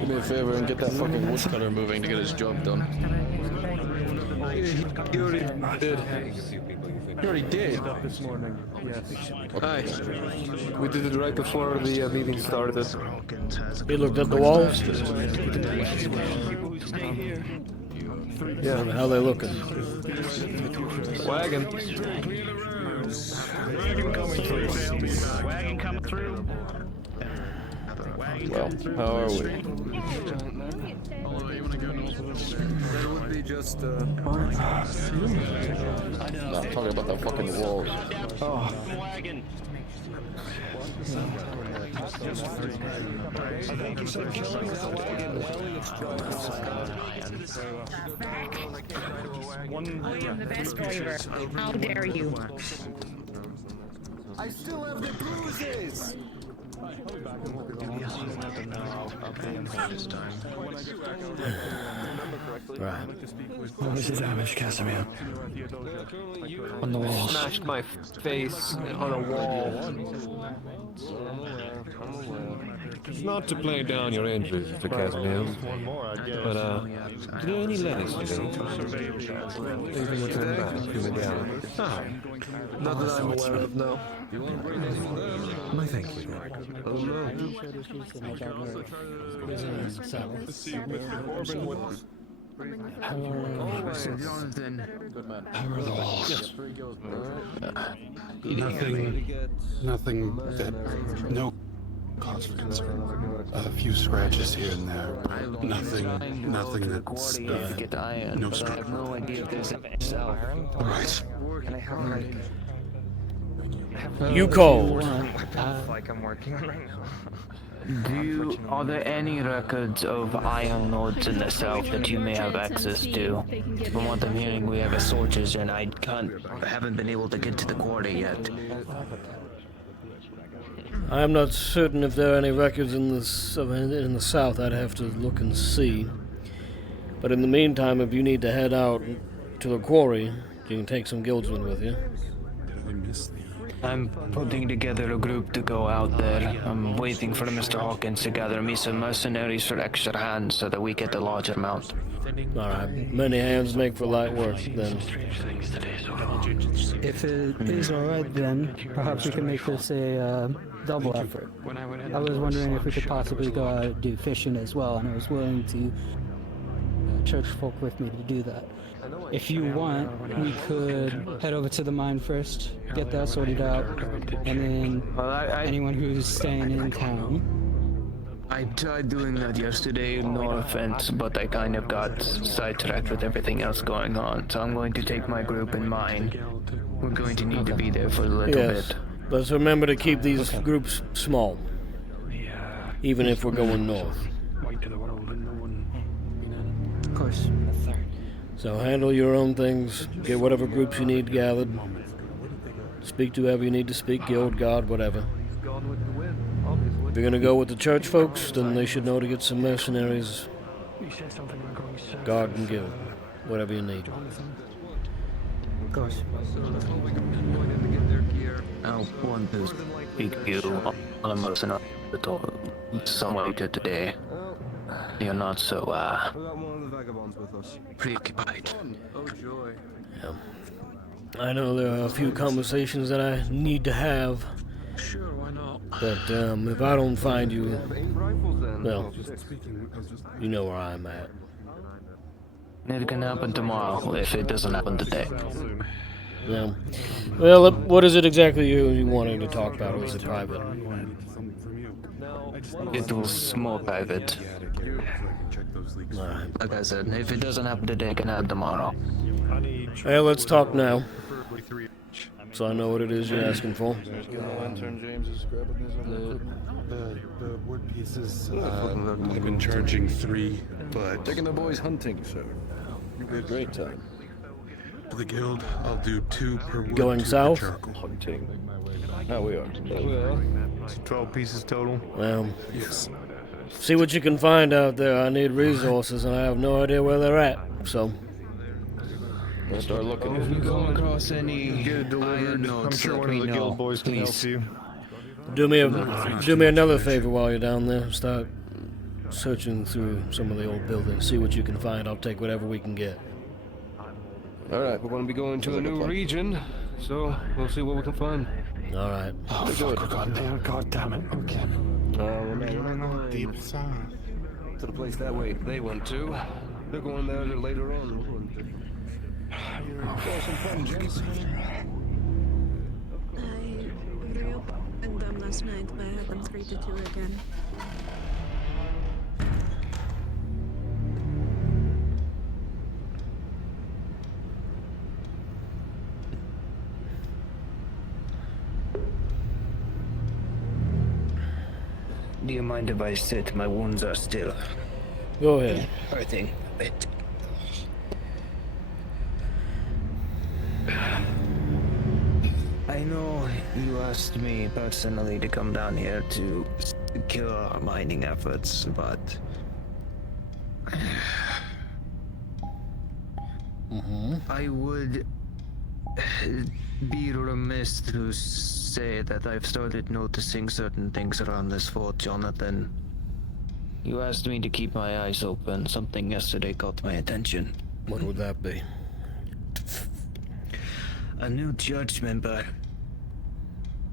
Do me a favor and get that fucking woodcutter moving to get his job done. He already did. You already did? This morning, yes. Hi. We did it right before the meeting started. He looked at the walls. Yeah. How they looking? Wagon. Wagon coming through. Well, how are we? That would be just, Not talking about the fucking walls. Oh. I am the best driver. How dare you? I still have the bruises! Right. What was the damage, Casimir? On the wall. Smashed my face on a wall. It's not to play down your injuries, Mr. Casimir, but, did any letters today? Even return back to the gallery. Ah. Not that I'm aware of, no. My thank you. Oh no. Johnathan. Good man. How are the walls? Nothing no cause for concern. A few scratches here and there. Nothing that's to get iron, no but I have no idea if there's an cell. All right. And I have You called. like I'm working on right now. Are there any records of iron nodes in the south that you may have access to? From what I'm hearing, we have a shortage, and I haven't been able to get to the quarry yet. I am not certain if there are any records in the south. I'd have to look and see. But in the meantime, if you need to head out to the quarry, you can take some guildsmen with you. I'm putting together a group to go out there. I'm waiting for Mr. Hawkins to gather me some mercenaries for extra hands so that we get a larger amount. Alright, many hands make for light work, then. If it is alright, then perhaps we can make this a double effort. I was wondering if we could possibly go out and do fishing as well, and I was willing to church folk with me to do that. If you want, we could head over to the mine first, get that sorted out, and then anyone who's staying in town. I tried doing that yesterday, no offense, but I kind of got sidetracked with everything else going on, so I'm going to take my group in mind. We're going to need to be there for a little bit. Let's remember to keep these groups small, even if we're going north. Of course. So handle your own things, get whatever groups you need gathered, speak to whoever you need to speak, guild, god, whatever. If you're gonna go with the church folks, then they should know to get some mercenaries, guard and guild, whatever you need. Of course. I want to speak to you on a mercenary some later today. You're not so, preoccupied. Oh joy. Yeah. I know there are a few conversations that I need to have. Sure, why not? But if I don't find you, well, you know where I'm at. It can happen tomorrow if it doesn't happen today. Yeah. Well, what is it exactly you wanted to talk about, or is it private? It was more private. Alright. Like I said, if it doesn't happen today, it can happen tomorrow. Hey, let's talk now. So I know what it is you're asking for. The wood pieces, I've been charging 3, but... Taking the boys hunting, sir. You'd be a great time. For the guild, I'll do 2 per wood. Going 2 per south? charcoal. Hunting. Now we are. Well, it's 12 pieces total. Well, yes. See what you can find out there. I need resources, and I have no idea where they're at, so... Let's start looking. If we come across any Get it delivered. I'm sure one of the guild boys can help you. Do me another favor while you're down there. Start searching through some of the old buildings. See what you can find. I'll take whatever we can get. Alright, we're going to be going to a new region, so we'll see what we can find. Alright. Oh, fuck, we're going there. God damn it. Okay. Deep south. To the place that way they went to. They're going there later on. I reopened them last night, but I had them 3 to 2 again. Do you mind if I sit? My wounds are still... Go ahead. hurting a bit. I know you asked me personally to come down here to secure our mining efforts, but... I would be remiss to say that I've started noticing certain things around this fort, Johnathan. You asked me to keep my eyes open. Something yesterday caught my attention. What would that be? A new church member.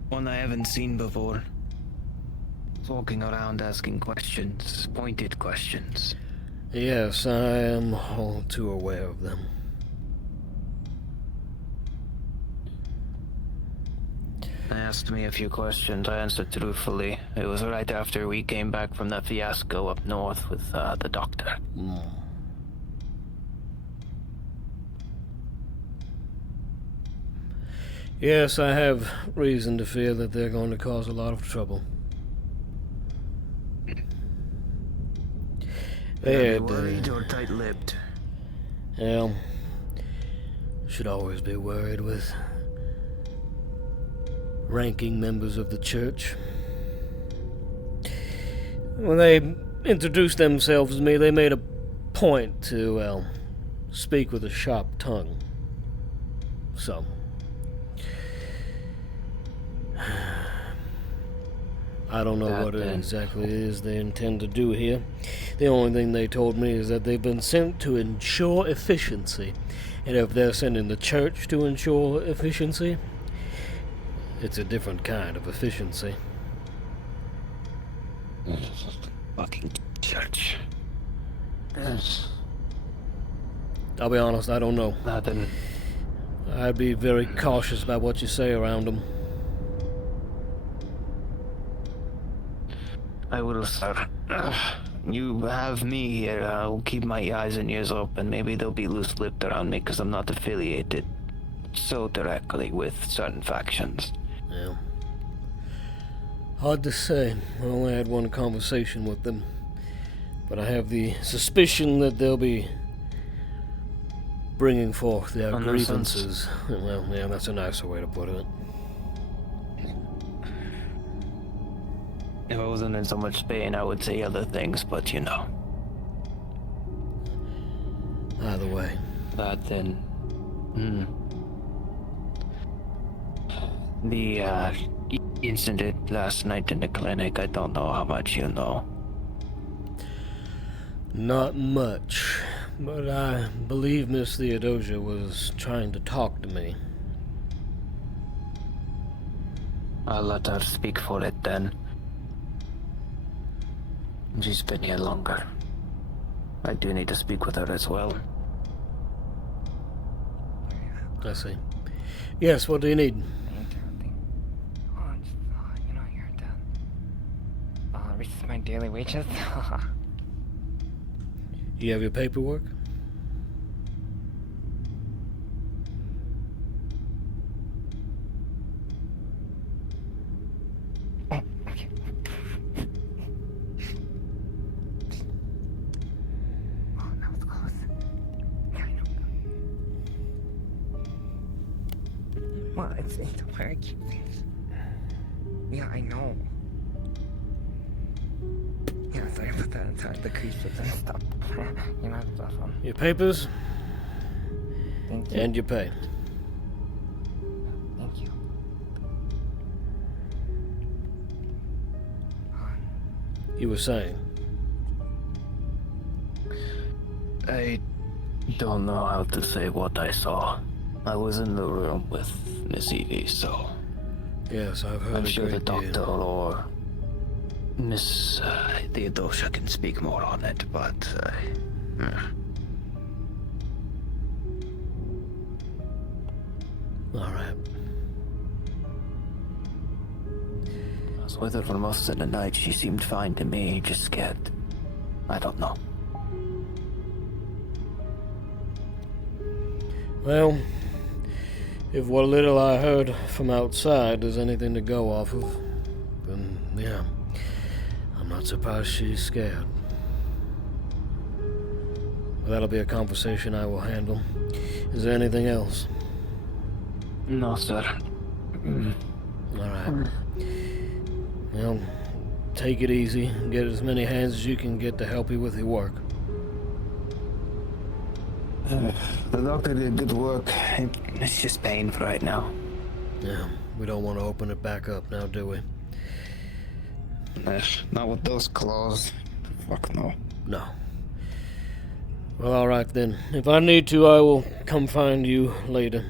One I haven't seen before. Walking around asking questions, pointed questions. Yes, I am all too aware of them. They asked me a few questions. I answered truthfully. It was right after we came back from that fiasco up north with the doctor. Yes, I have reason to fear that they're going to cause a lot of trouble. Are you worried or tight-lipped? Well, should always be worried with ranking members of the church. When they introduced themselves to me, they made a point to, well, speak with a sharp tongue. So... I don't know what it exactly is they intend to do here. The only thing they told me is that they've been sent to ensure efficiency. And if they're sending the church to ensure efficiency, it's a different kind of efficiency. Fucking church. I'll be honest, I don't know. Nothing. I'd be very cautious about what you say around them. I will, sir. You have me here. I'll keep my eyes and ears open. Maybe they'll be loose-lipped around me because I'm not affiliated so directly with certain factions. Yeah. Hard to say. I only had one conversation with them. But I have the suspicion that they'll be bringing forth their grievances. Well, yeah, that's a nicer way to put it. If I wasn't in so much pain, I would say other things, but you know. Either way. That then... The, incident last night in the clinic, I don't know how much you know. Not much. But I believe Miss Theodosia was trying to talk to me. I'll let her speak for it then. She's been here longer. I do need to speak with her as well. I see. Yes, what do you need? This is my daily wages. You have your paperwork? Well, it's where I keep things. Yeah, I know. Yeah, so I put that inside the creases and stuff. You know, that's awesome. Your papers? Thank you. And your pay. Thank you. You were saying? I don't know how to say what I saw. I was in the room with Miss Evie, so... Yes, I've heard I'm a sure the great doctor deal. or Miss Theodosia can speak more on it, but... Alright. I was with her for most of the night. She seemed fine to me, just scared. I don't know. Well, if what little I heard from outside is anything to go off of, then yeah, I'm not surprised she's scared. Well, that'll be a conversation I will handle. Is there anything else? No, sir. Alright. Well, take it easy. Get as many hands as you can get to help you with your work. The doctor did good work. It's just pain for right now. Yeah, we don't want to open it back up now, do we? Not with those claws. Fuck no. No. Well, alright then. If I need to, I will come find you later.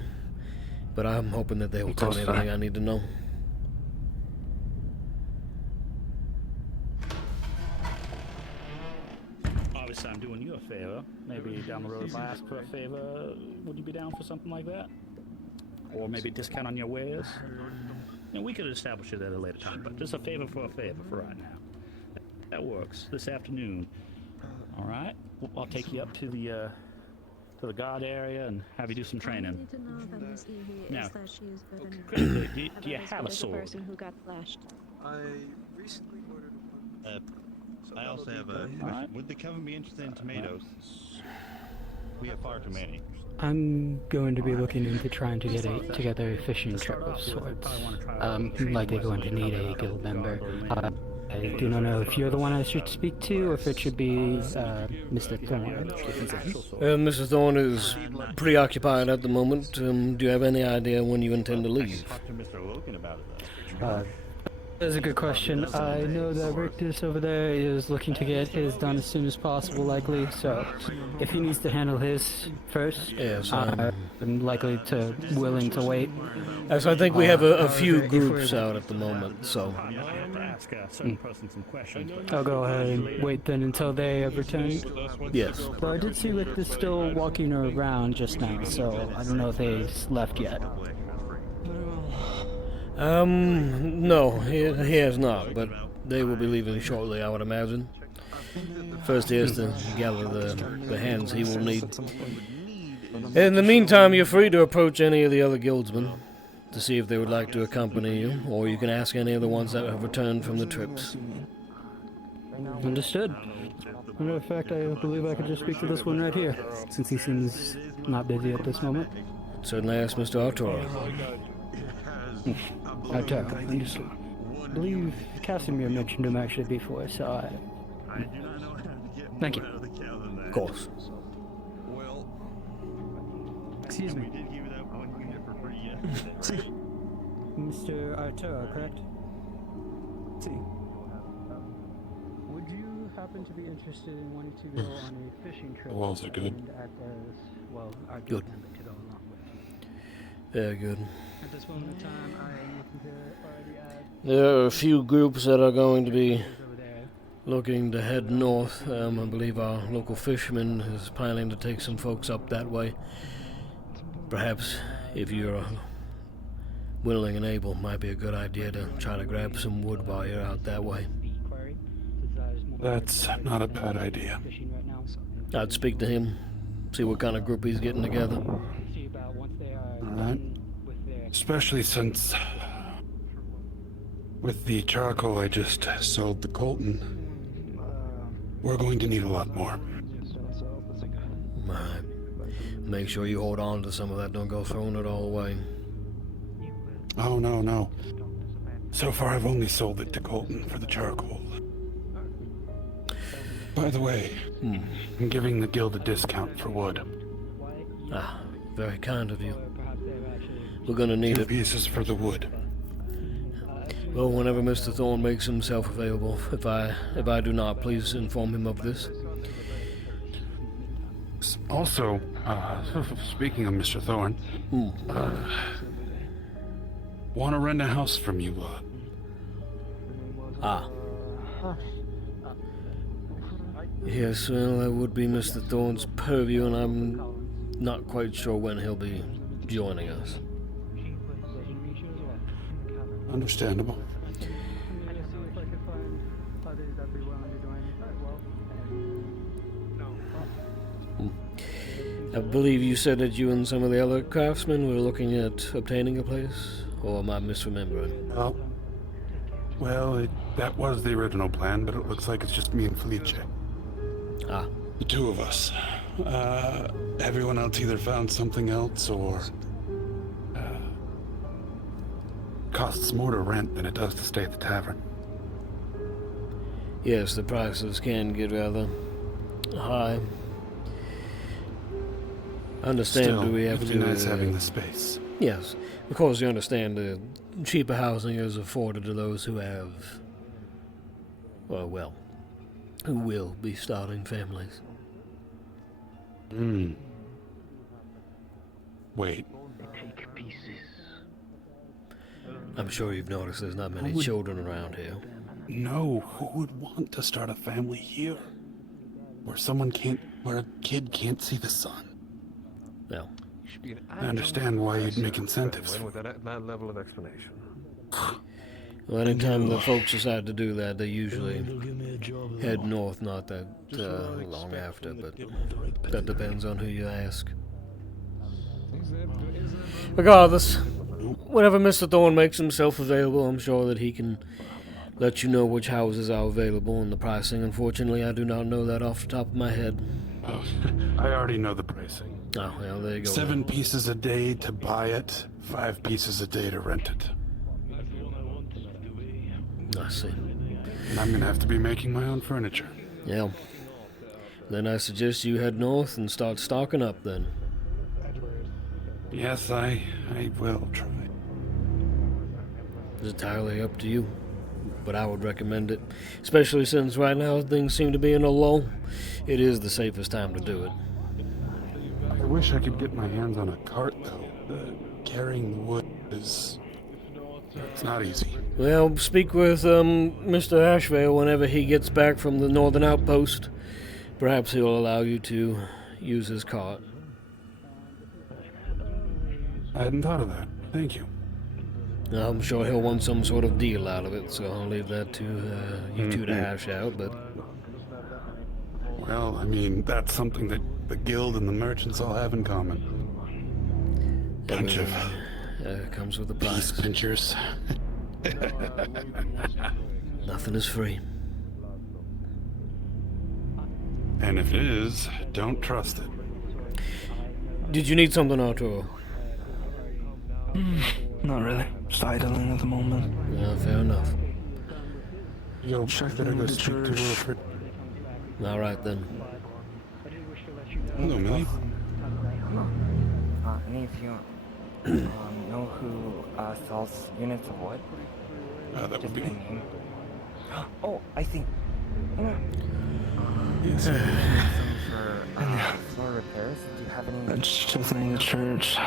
But I'm hoping that they will tell me everything I need to know. Obviously, I'm doing you a favor. Maybe down the road, if I ask for a favor, would you be down for something like that? Or maybe a discount on your wares? You know, we could establish it at a later time, but just a favor for right now. That works. This afternoon. All right. I'll take you up to the guard area and have you do some training. Now, do you have a sword? I recently ordered a I also have a... Would the coven be interested in tomatoes? We have far too many. I'm going to be looking into trying to get together a fishing trip of sorts. Likely going to need a guild member. I do not know if you're the one I should speak to, or if it should be Mr. Thorne. Mrs. Thorne is preoccupied at the moment. Do you have any idea when you intend to leave? That's a good question. I know that Rictus over there is looking to get his done as soon as possible, likely, so if he needs to handle his first, yes, I'm likely willing to wait. Yes, I think we have a few groups out at the moment, so... I'll go ahead and wait then until they have returned. Yes. But I did see Rictus still walking around just now, so I don't know if they left yet. No, he has not, but they will be leaving shortly, I would imagine. First he has to gather the hands he will need. In the meantime, you're free to approach any of the other guildsmen to see if they would like to accompany you, or you can ask any of the ones that have returned from the trips. Understood. As a matter of fact, I believe I could just speak to this one right here, since he seems not busy at this moment. Certainly ask Mr. Arturo. Arturo, understood. I believe Casimir mentioned him actually before, so I... Thank you. Of course. Excuse me. Mr. Arturo, correct? Would you happen to be interested in wanting to go on a fishing trip? Walls are good. And act as, well, our guild member to go along with? Very good. At this moment in time, I am looking to already add... There are a few groups that are going to be looking to head north. I believe our local fisherman is planning to take some folks up that way. Perhaps if you're willing and able, might be a good idea to try to grab some wood while you're out that way. That's not a bad idea. I'd speak to him, see what kind of group he's getting together. Alright. Especially since with the charcoal I just sold to Colton, we're going to need a lot more. Alright. Make sure you hold on to some of that, don't go throwing it all away. Oh, no. So far I've only sold it to Colton for the charcoal. By the way, I'm giving the guild a discount for wood. Ah, very kind of you. We're gonna need 2 it. pieces for the wood. Well, whenever Mr. Thorne makes himself available, if I do not, please inform him of this. Also, speaking of Mr. Thorne, want to rent a house from you, Yes, well, that would be Mr. Thorne's purview, and I'm not quite sure when he'll be joining us. Understandable. I believe you said that you and some of the other craftsmen were looking at obtaining a place, or am I misremembering? Well, that was the original plan, but it looks like it's just me and Felice. The 2 of us. Everyone else either found something else or costs more to rent than it does to stay at the tavern. Yes, the prices can get rather high. Understand, Still, do we have it'd to... be nice having the space. Yes, of course you understand the cheaper housing is afforded to those who have... well, who will be starting families. Wait. I'm sure you've noticed there's not many children around here. No, who would want to start a family here? Where a kid can't see the sun? No. I understand why you'd make incentives. With that level of explanation. Well, anytime the folks decide to do that, they usually head north, not that long after, but that depends on who you ask. Regardless, whenever Mr. Thorne makes himself available, I'm sure that he can let you know which houses are available and the pricing. Unfortunately, I do not know that off the top of my head. Oh, I already know the pricing. Oh, well, there you go. 7 pieces a day to buy it, 5 pieces a day to rent it. I see. And I'm gonna have to be making my own furniture. Yeah. Then I suggest you head north and start stocking up then. Yes, I will try. It's entirely up to you, but I would recommend it. Especially since right now things seem to be in a lull. It is the safest time to do it. I wish I could get my hands on a cart, though. Carrying the wood is... it's not easy. Well, speak with Mr. Ashvale whenever he gets back from the northern outpost. Perhaps he'll allow you to use his cart. I hadn't thought of that. Thank you. I'm sure he'll want some sort of deal out of it, so I'll leave that to you two to hash out, but... Well, I mean, that's something that the guild and the merchants all have in common. Bunch of... comes with a price. Peace pinchers. Nothing is free. And if it is, don't trust it. Did you need something, Arturo? Not really. Just idling at the moment. Yeah, fair enough. Yo, better go speak to Wilfred. Alright then. Hello, Millie. Any of you know who sells units of wood? That would be... Oh, I think... Yes. For floor repairs, do you have any... That's just in the church.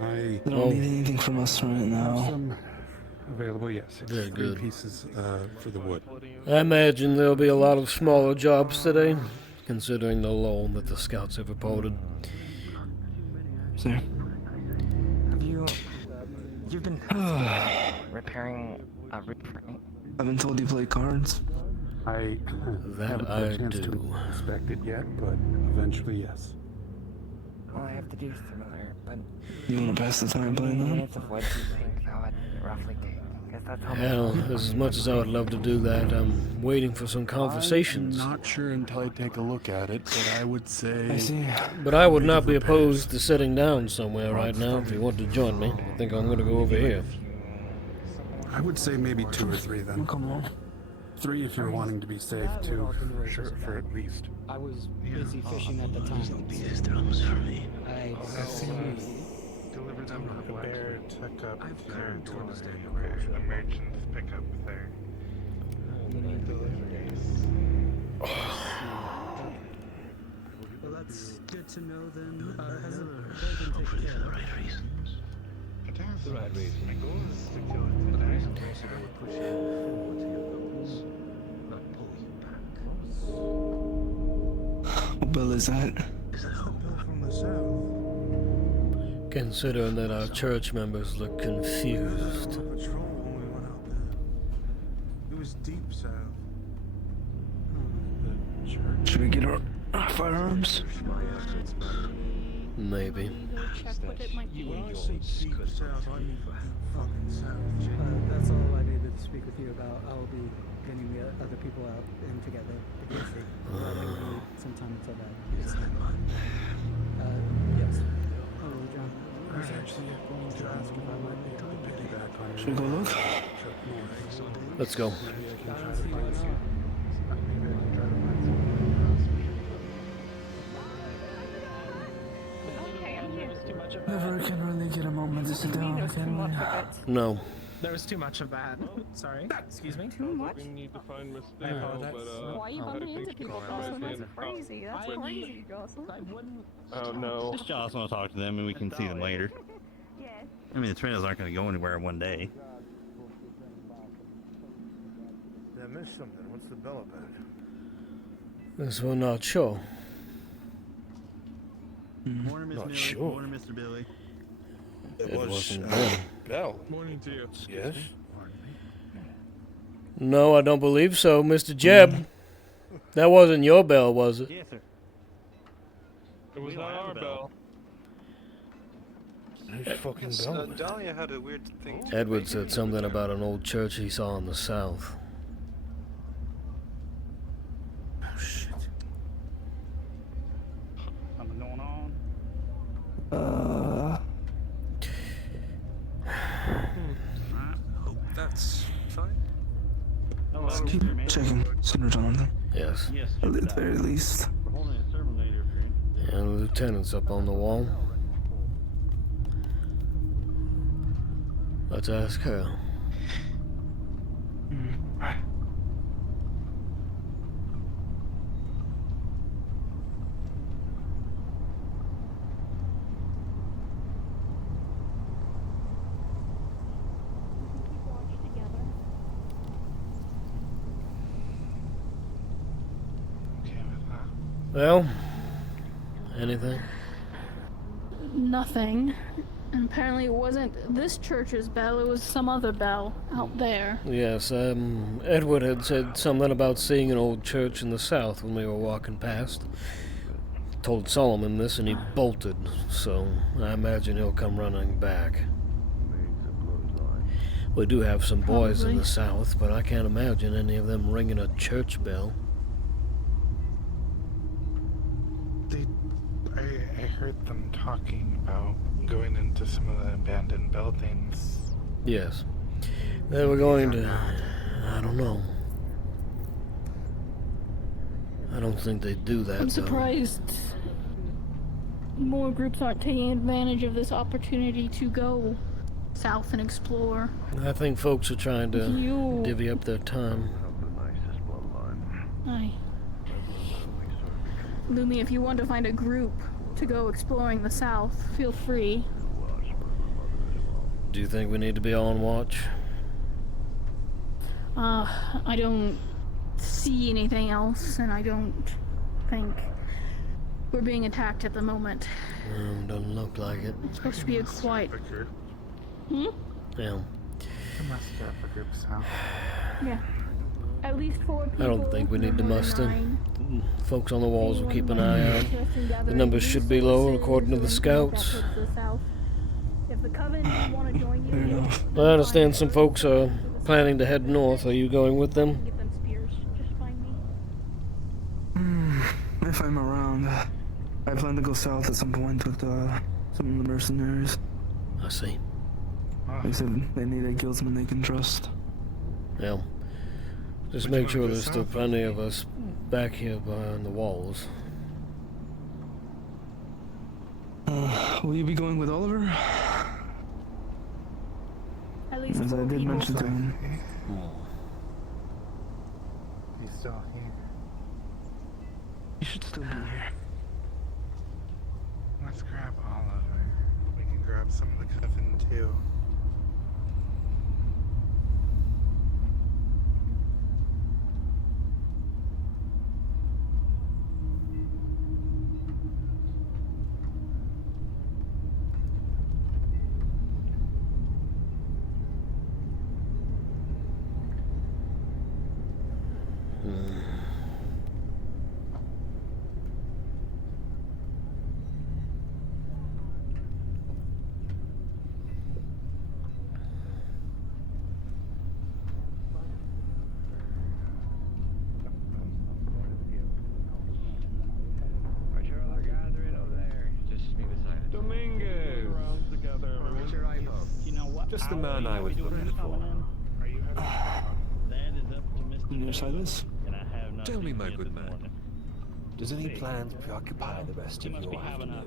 They don't need anything from us right now. Some available, yes. Very good. 3 pieces for the wood. I imagine there'll be a lot of smaller jobs today, considering the lull that the scouts have reported. Sir? Have you You've been repairing. I haven't told you play cards. I haven't had a chance to inspect it yet, but eventually, yes. All I have to do is similar, but... You want to pass the time playing that? Minutes of what do you think that would roughly take? Guess that's how Hell, as much as I would love to do that, I'm waiting for some conversations. I'm not sure until I take a look at it, but I would say... I see. But I would not be opposed to sitting down somewhere right now if you want to join me. I think I'm going to go over here. I would say maybe 2 or 3 then. Come on. 3 if you're wanting to be safe, 2 for at least. I was busy fishing at the time. These drums for me. I Deliver them to the bear, pick up their emergence, pick up their deliveries. Well, that's good to know then. Has it Hopefully for the right reasons. The right reason. My goal is to kill it today. also that would push you forward to your goals, not pull you back. What bill is that? Is that a bill from the south? Considering that our church members look confused. Patrol when we went out there. It was deep south. The church. Should we get our firearms? Maybe. Check what it might be. When I say deep south, I mean fucking south. that's all I needed to speak with you about. I'll be getting the other people out and together. Because I think we need some time until that. Is that mine? Yes. Oh, John. I was actually going to ask if I might be able to piggyback on Should we go look? Let's go. Never can really get a moment to sit down, can we? No. There was too much of that. Sorry. Excuse me. Too much? We need to find Miss Why are you bumping into people, Jocelyn? That's crazy. That's crazy, Jocelyn. Oh no. Just Joss want to talk to them and we can see them later. Yes. I mean, the trails aren't going to go anywhere in one day. Did I miss something? What's the bell about? This we're not sure. Morning, Miss Millie. sure. Morning, Mr. Billy. It wasn't them. Bell. Morning to you. Yes? No, I don't believe so, Mr. Jeb. That wasn't your bell, was it? Yes, sir. It was not our bell. Nice fucking bell. Dahlia had a weird thing. Edward said something about an old church he saw in the south. Oh shit. Something going on? Hope that's fine. Let's keep checking, Senator Johnathan. Yes. Yes, At the very least. we're holding a sermon later for you. And the lieutenant's up on the wall. Let's ask her. Right. Well, anything? Nothing. And apparently it wasn't this church's bell, it was some other bell out there. Yes, Edward had said something about seeing an old church in the south when we were walking past. Told Solomon this and he bolted, so I imagine he'll come running back. We do have some boys in the south, but I can't imagine any of them ringing a church bell. I heard them talking about going into some of the abandoned buildings. Yes. They were going to... I don't know. I don't think they'd do that, I'm surprised more groups aren't taking advantage of this opportunity to go south and explore. I think folks are trying to divvy up their time. Aye. Lumi, if you want to find a group to go exploring the south, feel free. Do you think we need to be on watch? I don't see anything else, and I don't think we're being attacked at the moment. Doesn't look like it. It's supposed to be a quiet... Hmm? Yeah. The muster of the group south. Yeah. At least 4 people. I don't think we need to muster. Folks on the walls will keep an eye out. The numbers should be low according to the scouts. If the Coven want to join you, I understand some folks are planning to head north. Are you going with them? get them spears. Just find me. If I'm around, I plan to go south at some point with some of the mercenaries. I see. They said they need a guildsman they can trust. Yeah. Just make sure there's still plenty of us back here behind the walls. Will you be going with Oliver? At least As I did mention to him. He's still here. You should still be here. Let's grab Oliver. We can grab some of the coven too. Just the man I was looking for. Near Silas? Tell me, my good man, does any plans preoccupy the rest of your afternoon?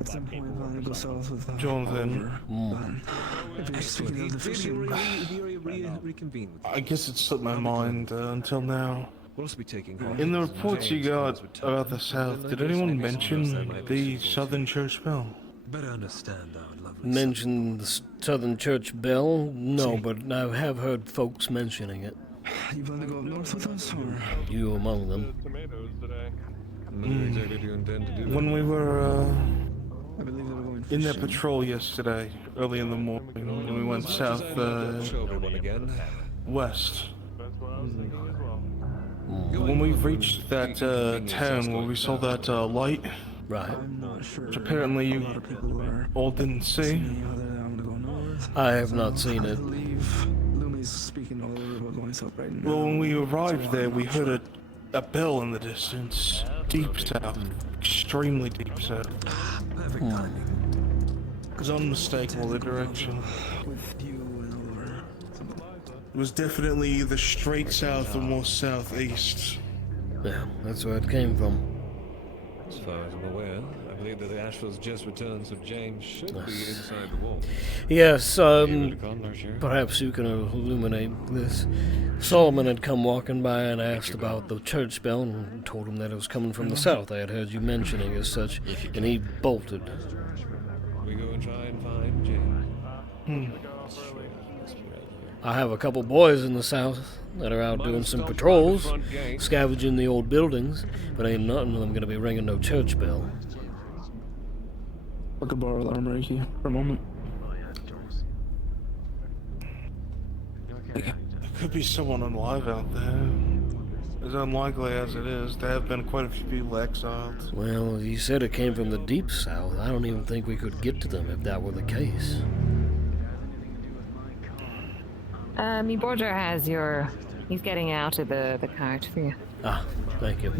At some point, I plan to go south with Johnathan. If you're speaking of the fishing, Reconvene with I guess it slipped my mind until now. We'll also be taking In the reports you got about the south, did anyone mention the Southern Church Bell? better understand our lovely Mention the Southern Church Bell? No, but I have heard folks mentioning it. You plan to go up north with us, or? You among them. When we were I believe they were going in that patrol yesterday, early in the morning, and we went south west. When we reached that town where we saw that light, right? I'm not sure. Which apparently you all didn't see. I have not seen I it. believe Lumi's speaking all over about going south right now. Well, when we arrived there, we heard a bell in the distance, deep south, extremely deep south. Perfect timing. It was unmistakable, the direction. It was definitely either straight south or more southeast. Yeah, that's where it came from. As far as I'm aware, I believe that the Asheville's just returned, so James should be inside the wall. Yes, perhaps you can illuminate this. Solomon had come walking by and asked about the church bell and told him that it was coming from the south. I had heard you mentioning as such, and he bolted. We go and try and find James. I have a couple boys in the south that are out doing some patrols, scavenging the old buildings, but ain't nothing of them gonna be ringing no church bell. I could borrow the armor key for a moment. There could be someone alive out there. As unlikely as it is, there have been quite a few people exiled. Well, you said it came from the deep south. I don't even think we could get to them if that were the case. My brother has your... He's getting out of the cart for you. Ah, thank you.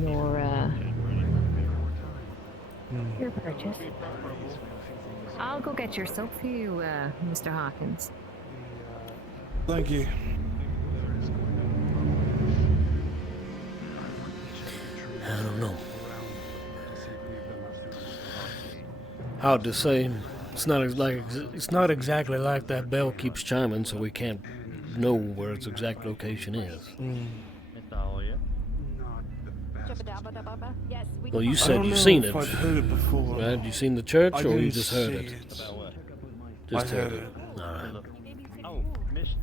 Your purchase. I'll go get your soap for you, Mr. Hawkins. Thank you. I don't know. Hard to say. It's not exactly like that bell keeps chiming, so we can't know where its exact location is. Well, you said you've seen it. I've heard it before. Right? You seen the church, or you just heard it? Just I heard it. All right.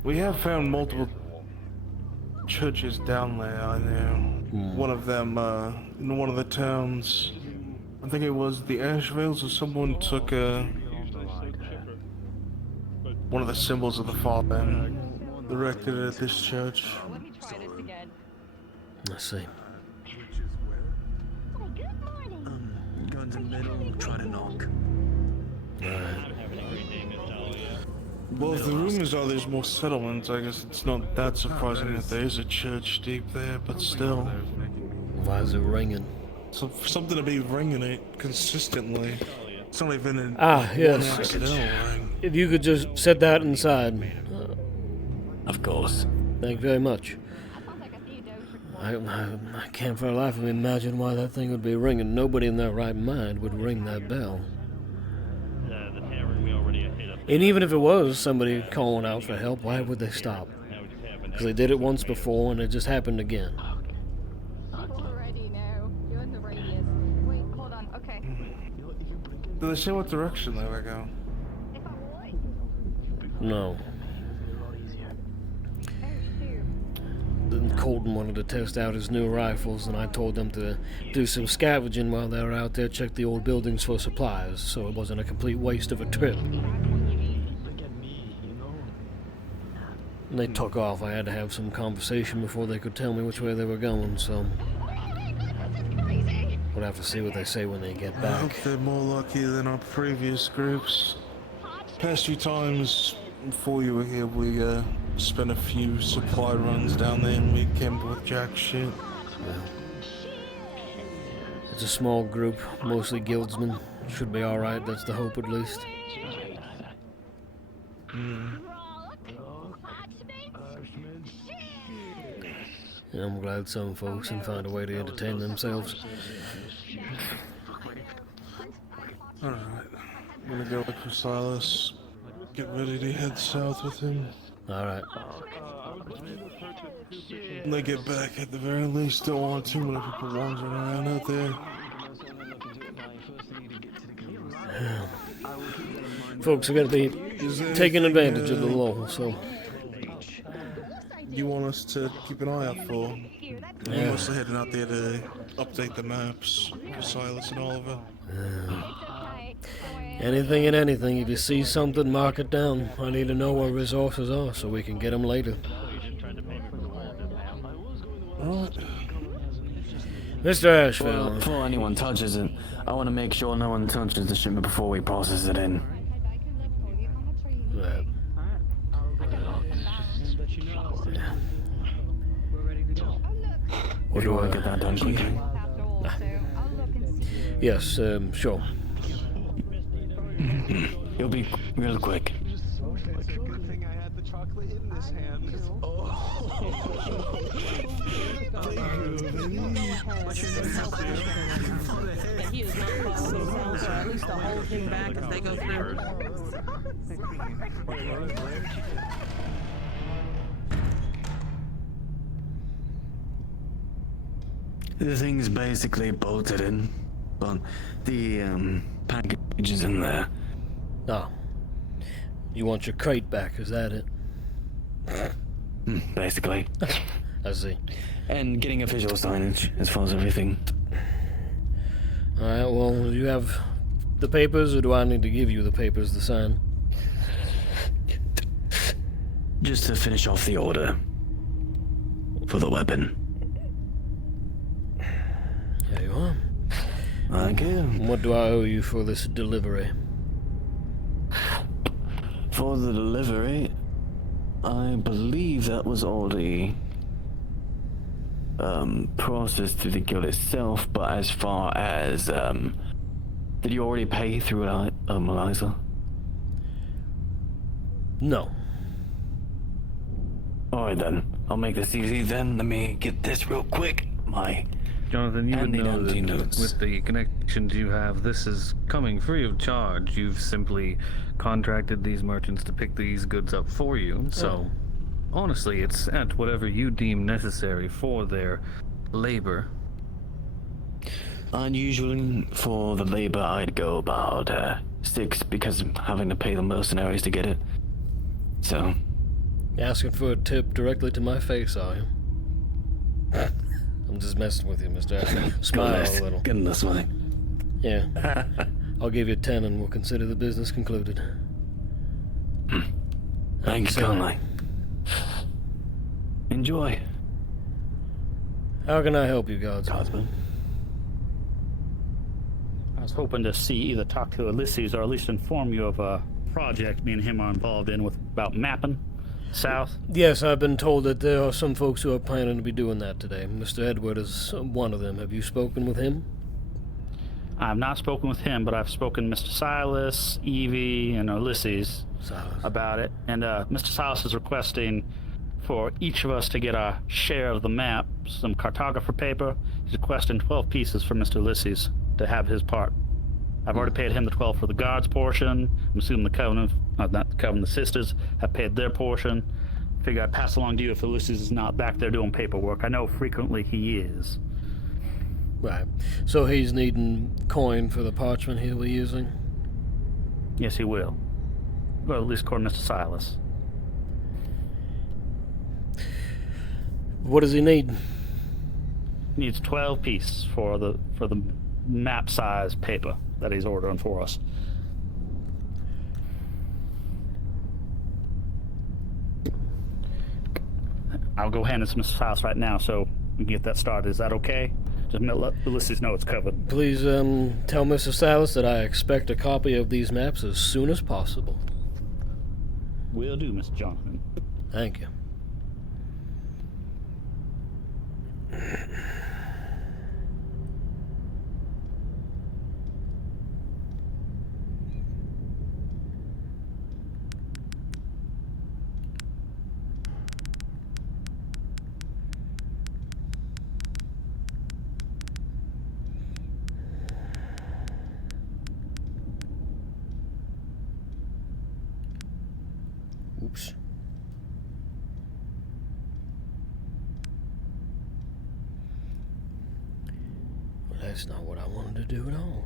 We have found multiple churches down there, I know. One of them, in one of the towns, I think it was the Ashevales, or someone took one of the symbols of the Father, erected at this church. I see. Go into the middle, try to knock. Alright. Well, if the rumors are there's more settlements, I guess it's not that surprising that there is a church deep there, but still. Why is it ringing? Something to be ringing it consistently. It's only been an yes. accidental ring. If you could just set that inside. Of course. Thank you very much. I can't for the life of me imagine why that thing would be ringing. Nobody in their right mind would ring that bell. And even if it was somebody calling out for help, why would they stop? Because they did it once before and it just happened again. Already now. You're in the radius. Wait, hold on. Okay. Do they say what direction they would go? No. Then Colton wanted to test out his new rifles, and I told them to do some scavenging while they were out there, check the old buildings for supplies, so it wasn't a complete waste of a trip. And they took off. I had to have some conversation before they could tell me which way they were going, so we'll have to see what they say when they get back. I hope they're more lucky than our previous groups. Past few times before you were here, we spent a few supply runs down there and we came up with jack shit. Well, it's a small group, mostly guildsmen. Should be alright, that's the hope at least. And I'm glad some folks can find a way to entertain themselves. Alright, I'm gonna go look for Silas. Get ready to head south with him. Alright. When they get back, at the very least, don't want too many people wandering around out there. Folks are going to be taking advantage of the lull, so... You want us to keep an eye out for? Yeah. We're mostly heading out there to update the maps for Silas and Oliver. Anything and anything. If you see something, mark it down. I need to know where resources are so we can get them later. Alright. Mr. Ashfield. Before anyone touches it, I want to make sure no one touches the shipment before we process it in. Right. What do I get that done quickly? Yes, sure. It'll be real quick. It's a good thing I had the chocolate in this hand. He is not following himself, or at least the whole thing back as they go through. The thing's basically bolted in, but the package is in there. Oh. You want your crate back, is that it? Basically. I see. And getting official signage as far as everything. Alright, well, do you have the papers, or do I need to give you the papers to sign? Just to finish off the order for the weapon. There you are. Thank you. What do I owe you for this delivery? For the delivery, I believe that was already processed through the guild itself, but as far as, did you already pay through Eliza? No. Alright then, I'll make this easy then. Let me get this real quick. Johnathan, you would know that notes. with the connections you have, this is coming free of charge. You've simply contracted these merchants to pick these goods up for you. So, honestly, it's at whatever you deem necessary for their labor. And usually for the labor, I'd go about 6 because I'm having to pay the mercenaries to get it. So. Asking for a tip directly to my face, are you? I'm just messing with you, Mr. Ashfield. Smile a little. Goodness me. Yeah. I'll give you 10 and we'll consider the business concluded. Thank you kindly. Enjoy. How can I help you, Guardsman? I was hoping to either talk to Ulysses or at least inform you of a project me and him are involved in about mapping south. Yes, I've been told that there are some folks who are planning to be doing that today. Mr. Edward is one of them. Have you spoken with him? I've not spoken with him, but I've spoken to Mr. Silas, Evie, and Ulysses about it. And Mr. Silas is requesting for each of us to get our share of the map, some cartographer paper. He's requesting 12 pieces for Mr. Ulysses to have his part. I've already paid him the 12 for the guards portion. I'm assuming the Covenant, not the Covenant, the sisters have paid their portion. Figure I'd pass along to you if Ulysses is not back there doing paperwork. I know frequently he is. Right. So he's needing coin for the parchment he'll be using? Yes, he will. Well, at least according to Mr. Silas. What does he need? He needs 12 pieces for the map size paper that he's ordering for us. I'll go hand it to Mr. Silas right now so we can get that started. Is that okay? Just let Ulysses know it's covered. Please tell Mr. Silas that I expect a copy of these maps as soon as possible. Will do, Mr. Johnathan. Thank you. Oops. Well, that's not what I wanted to do at all.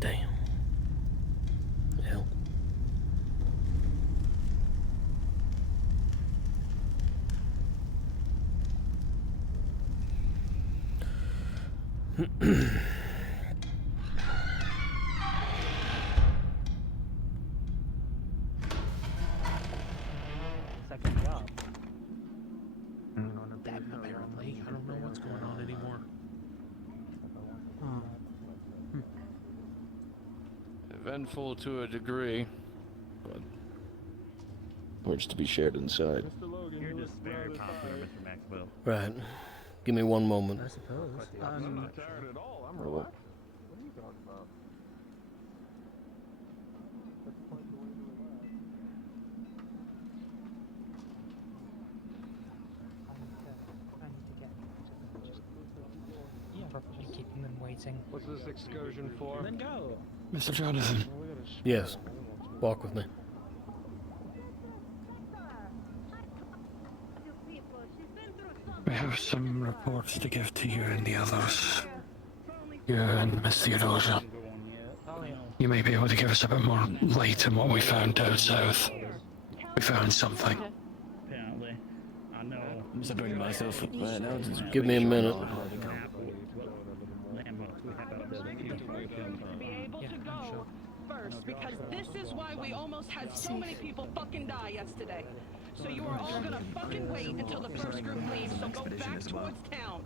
Damn. Hell. Second job. That apparently. I don't know what's going on anymore. Eventful to a degree, but parts to be shared inside. You're just very popular, Mr. Maxwell. Right. Give me one moment. I suppose. I'm not tired at all. I'm What are you talking about? Keeping them waiting. What's this excursion for? Then go. Mr. Johnathan. Yes. Walk with me. We have some reports to give to you and the others. You and Miss Theodosia. You may be able to give us a bit more light on what we found down south. We found something. Apparently. I know. I'm separating myself from that now. Give me a minute. First, because this is why we almost had so many people fucking die yesterday. So you are all gonna fucking wait until the first group leaves, so go back towards town.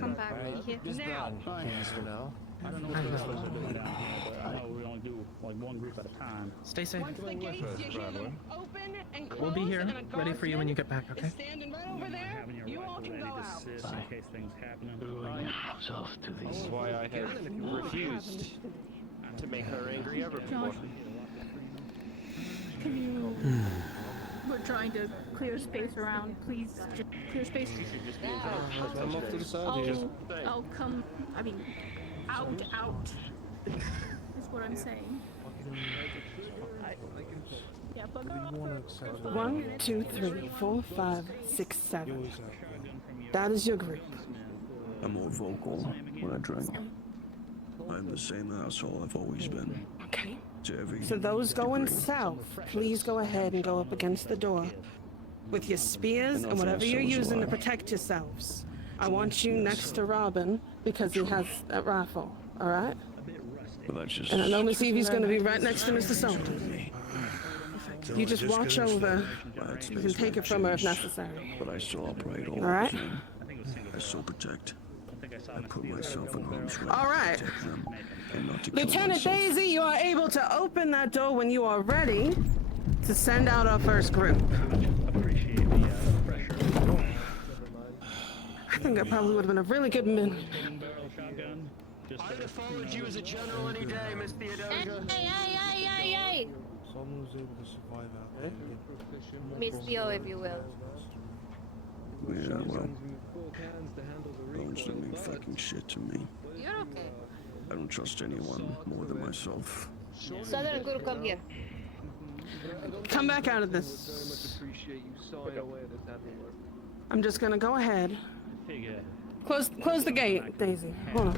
Come back here. Now. Plans for now. I don't know what we're supposed to do down here, but I know we only do like one group at a time. Stay safe. Once the gates, you hear them open and close, We'll be here, and a ready for you when you get back, guardsman okay? is standing right over there. You all can go out. In case things happen. Off to This is these. why I have refused to make her angry ever before. Can you... We're trying to clear space around. Please, just clear space. I'm off to the side here. I'll come... I mean, out. Is what I'm saying. Yeah, but... 1, 2, 3, 4, 5, 6, 7. That is your group. I'm more vocal when I drink. I'm the same asshole I've always been. Okay. To every So those going degree. south, please go ahead and go up against the door with your spears and Enough whatever you're assholes using to alive. protect yourselves. I want you next to Robin because he has that rifle, all right? But that's just... And I know Miss Evie's going to be right next to Mr. Sultan. You just watch over. You can take it from her if necessary. But I still operate all right. the same. I still protect. I put myself in harm's way All right. to protect them and not to kill Lieutenant myself. Daisy, you are able to open that door when you are ready to send out our first group. I think that probably would have been a really good minute. I'd have followed you as a general any day, Miss Theodosia. Hey. Someone was able to survive out there. Miss Theo, if you will. Yeah, well, bones don't mean fucking shit to me. You're okay. I don't trust anyone more than myself. Southern Guru, come here. Come back out of this. I'm just gonna go ahead. Close the gate, Daisy. Hold on.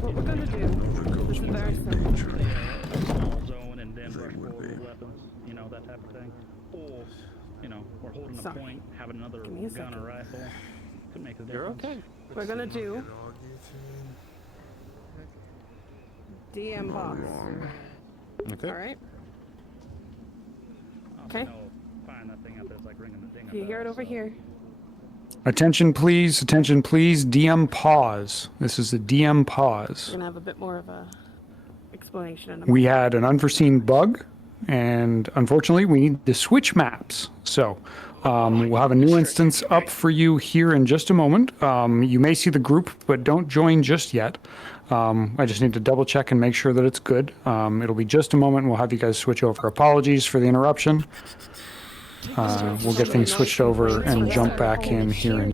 What we're gonna do, this is very simple. Small zone and then rush forward with weapons, you know, that type of thing. Or, you know, we're holding a point, having another gun or rifle. Could make a difference. You're okay. We're gonna do DM box. Okay. All right. Okay. Find that thing out there, it's like ringing the ding. You hear it over here. Attention please, DM pause. This is a DM pause. We're gonna have a bit more of a explanation in a We moment. had an unforeseen bug, and unfortunately we need to switch maps. So we'll have a new instance up for you here in just a moment. You may see the group, but don't join just yet. I just need to double check and make sure that it's good. It'll be just a moment, and we'll have you guys switch over. Apologies for the interruption. We'll get things switched over and jump back in here in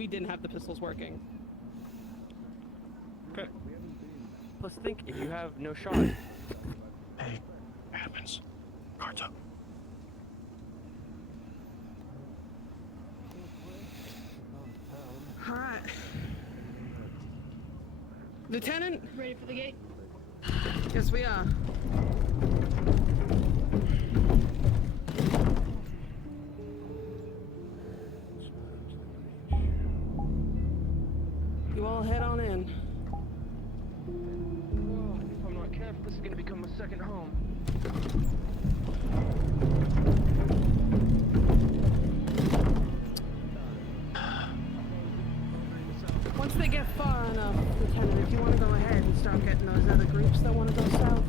we didn't have the pistols working. Okay. Plus, think if you have no shot. Hey, happens. Guards up. All right. Lieutenant? Ready for the gate? Yes, we are. You all head on in. Whoa, if I'm not careful, this is gonna become my second home. Once they get far enough, Lieutenant, if you want to go ahead and start getting those other groups that want to go south,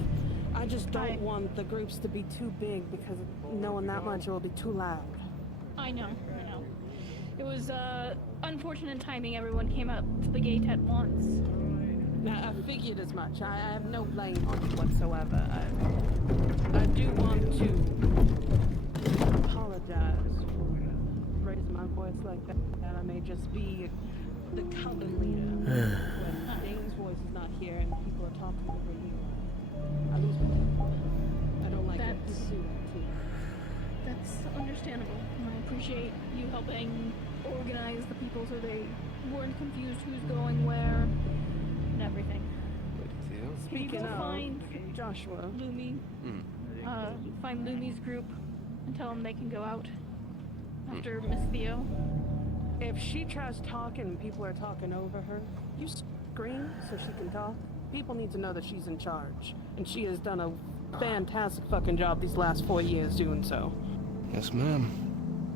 I just don't want the groups to be too big because knowing that much, it will be too loud. I know. It was unfortunate timing. Everyone came up to the gate at once. Now, I figured as much. I have no blame on you whatsoever. I do want to apologize for raising my voice like that. I may just be the coven leader when Dane's voice is not here and people are talking over you. I lose my temper. I don't like it. People do that too. That's understandable. And I appreciate you helping organize the people so they weren't confused who's going where and everything. Speaking of find Joshua, Lumi, find Lumi's group and tell them they can go out after Miss Theo. If she tries talking and people are talking over her, you scream so she can talk. People need to know that she's in charge, and she has done a fantastic fucking job these last 4 years doing so. Yes, ma'am.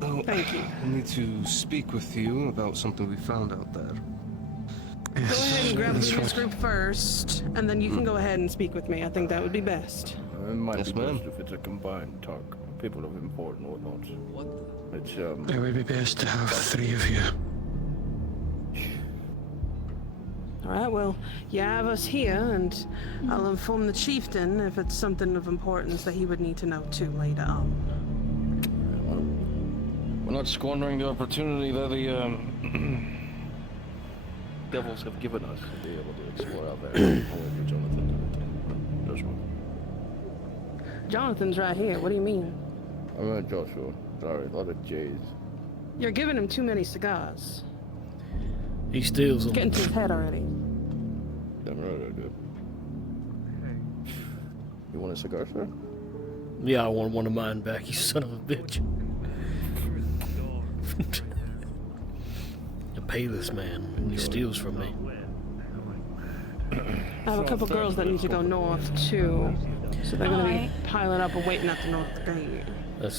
Oh, thank you. I need to speak with you about something we found out there. Go ahead and grab Lumi's group first, and then you can go ahead and speak with me. I think that would be best. It might Yes, be ma'am. best if it's a combined talk. People of import and whatnot. It's It would be best to have 3 of you. Alright, well, you have us here, and I'll inform the chieftain if it's something of importance that he would need to know too later on. We're not squandering the opportunity that the devils have given us to be able to explore out there. Only for Johnathan. Joshua. Jonathan's right here. What do you mean? I meant Joshua. Sorry, a lot of J's. You're giving him too many cigars. He steals them. It's getting to his head already. Damn right I do. You want a cigar, sir? Yeah, I want one of mine back, you son of a bitch. I pay this man, and he steals from me. I have a couple girls that need to go north, too. So they're gonna be piling up and waiting at the north gate.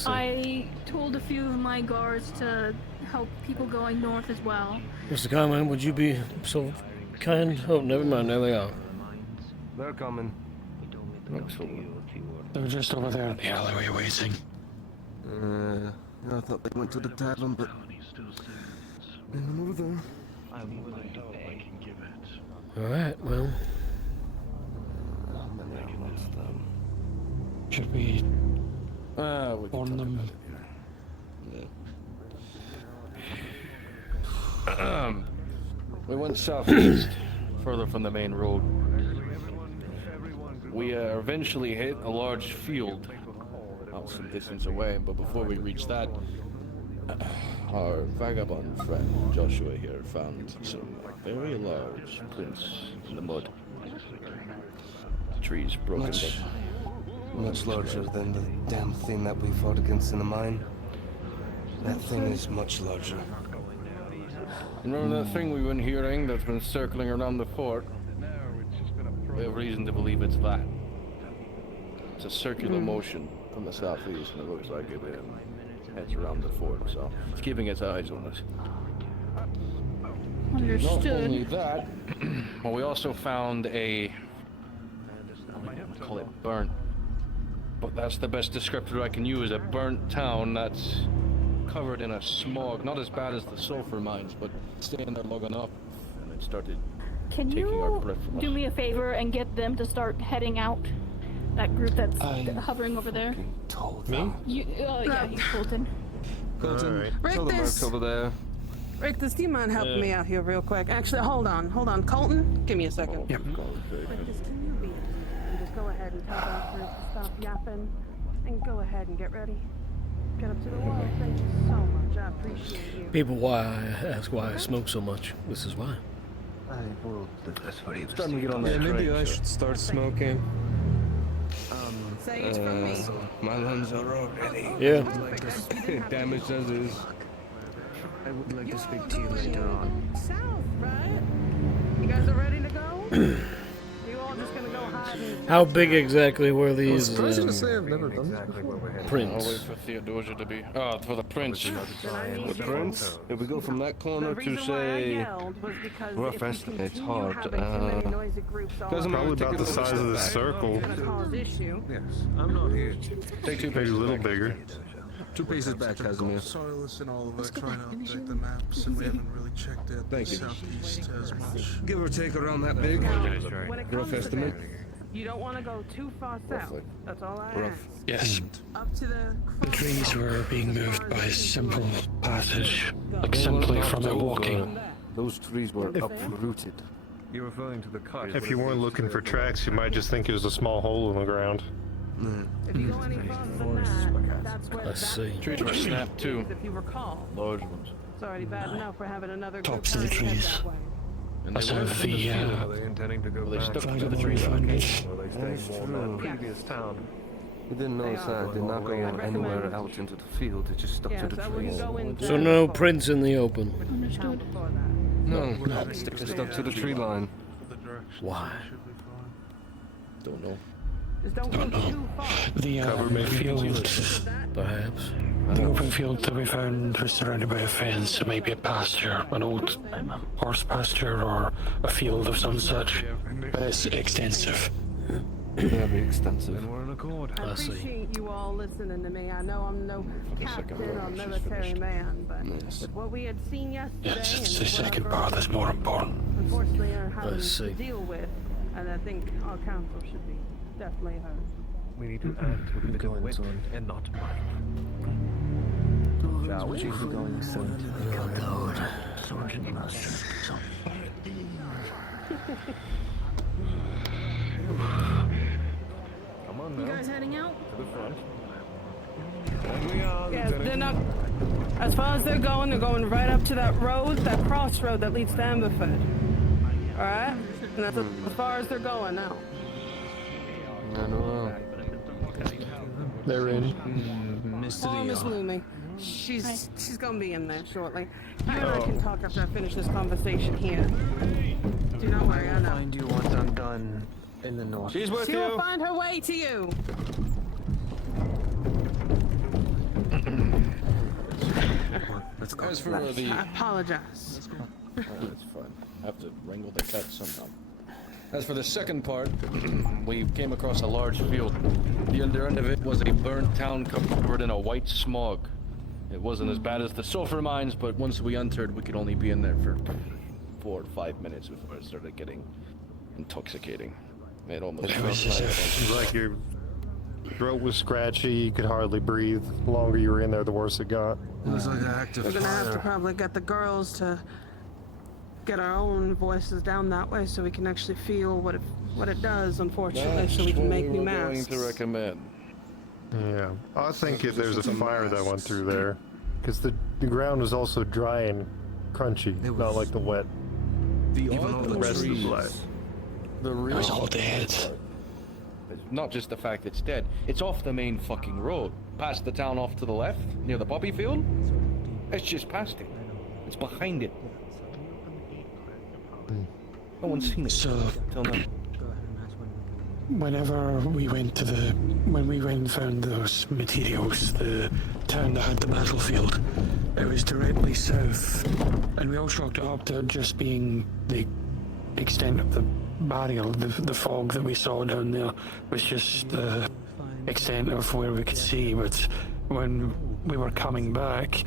I told a few of my guards to help people going north as well. Mr. Carmine, would you be so kind? Oh, never mind, there they are. They're coming. They're just over there in the alleyway waiting. I thought they went to the tavern, but... over there. Alright, well... Should we warn them? We went southeast, further from the main road. We eventually hit a large field, out some distance away, but before we reached that, our vagabond friend Joshua here found some very large prints in the mud. Trees broken. Much larger than the damn thing that we fought against in the mine. That thing is much larger. Remember that thing we've been hearing that's been circling around the fort? We have reason to believe it's that. It's a circular motion from the southeast, and it looks like it heads around the fort, so it's keeping its eyes on us. Understood. Not only that, well, we also found a, call it burnt, but that's the best descriptor I can use, a burnt town that's covered in a smog, not as bad as the sulfur mines, but staying there long enough, and it started Can taking our you breath from do us. me a favor and get them to start heading out? That group that's hovering over there. Told me? Yeah, you, Colton. Colton, Right tell the this. mercs over there. Rictus, do you mind helping me out here real quick? Actually, hold on. Colton, give me a second. Yep. Rictus, can you be and just go ahead and tell that group to stop yapping and go ahead and get ready? Get up to the wall. Thank you so much. I appreciate you. People ask why I smoke so much. This is why. Starting to get on that maybe train, I so- should start smoking. Sage from me. My lungs are already Yeah. damaged as is. I would like to speak to you later on. South, right? You guys are ready to go? You all just gonna go hide and... How big exactly were these I was gonna say I've never done this before. I'll wait prints? for Theodosia to be. Oh, for the prince. The prince? If we go from that corner to say rough estimates, hard. Doesn't Probably matter, about the size of the circle. Yes, I'm not here. Take two Maybe a paces little back. bigger. 2 paces back, Casimir. Silas and Oliver trying to update the maps, and we haven't really checked out the southeast as much. Give or take around that big. When it Rough comes to estimate. this, you don't want to go too far south. Roughly. That's all I Rough. ask. Yes. Up to the... The trees were being moved by simple passage, like simply from it walking. Those trees were uprooted. You're referring to the cut. If you weren't looking for tracks, you might just think it was a small hole in the ground. If you go any farther than that, that's where Let's that see. Trees were snapped too. is, if you recall. Large ones. It's already bad enough for having another Tops group of the trying to head trees. that way. And That's they how were the Are they intending to go Well, they back stuck to to the the tree tree line? That's Or they That's stayed more in that true. previous town? You didn't notice that. Did not go anywhere out into the field. It just stuck to the so when you trees. go into So no prints in the open. Understood. before that. No, it stuck to the tree line. Why? Don't know. Just don't go too far. The field, Perhaps. the open field that we found was surrounded by a fence. It might be a pasture, an old horse pasture, or a field of some such. But it's extensive. Very extensive. We're in accord. I appreciate you all listening to me. I know I'm no captain or military man, but with what we had seen yesterday Yes, it's and the second what part that's more important. unfortunately are having I see. to deal with, and I think our council should be definitely heard. We need to act with the wit and not mind. Shall we? Come on You now. guys heading out? To the front. Yes, they're not. As far as they're going right up to that road, that crossroad that leads to Amberford. All right, and that's as far as they're going now. I don't know. They're in. Oh, Miss Loomy. She's gonna be in there shortly. You and I can talk after I finish this conversation here. Do not worry, I know. Find you once I'm done in the north. She's with She you. will find her way to you. Let's go. As for the. I apologize. That's fine. I have to wrangle the cat somehow. As for the second part, we came across a large field. The other end of it was a burnt town covered in a white smog. It wasn't as bad as the sulfur mines, but once we entered, we could only be in there for 4 or 5 minutes before it started getting intoxicating. It almost It was as if Like your throat was scratchy, you could hardly breathe. The longer you were in there, the worse it got. It was like an active We're gonna have to fire. probably get the girls to get our own voices down that way so we can actually feel what it does, unfortunately, so we can make new masks. going to recommend. Yeah. I think if there's a fire that went through there, because the ground was also dry and crunchy, not like the wet. Even all the rest of the trees. blight. The it was all dead. Not just the fact it's dead, it's off the main fucking road. Past the town off to the left, near the poppy field. It's just past it. It's behind it. No one's seen it So, till now. whenever we went when we went and found those materials, the town that had the battlefield, it was directly south, and we all chalked it up to just being the extent of the barrier, the fog that we saw down there was just the extent of where we could see, but when we were coming back,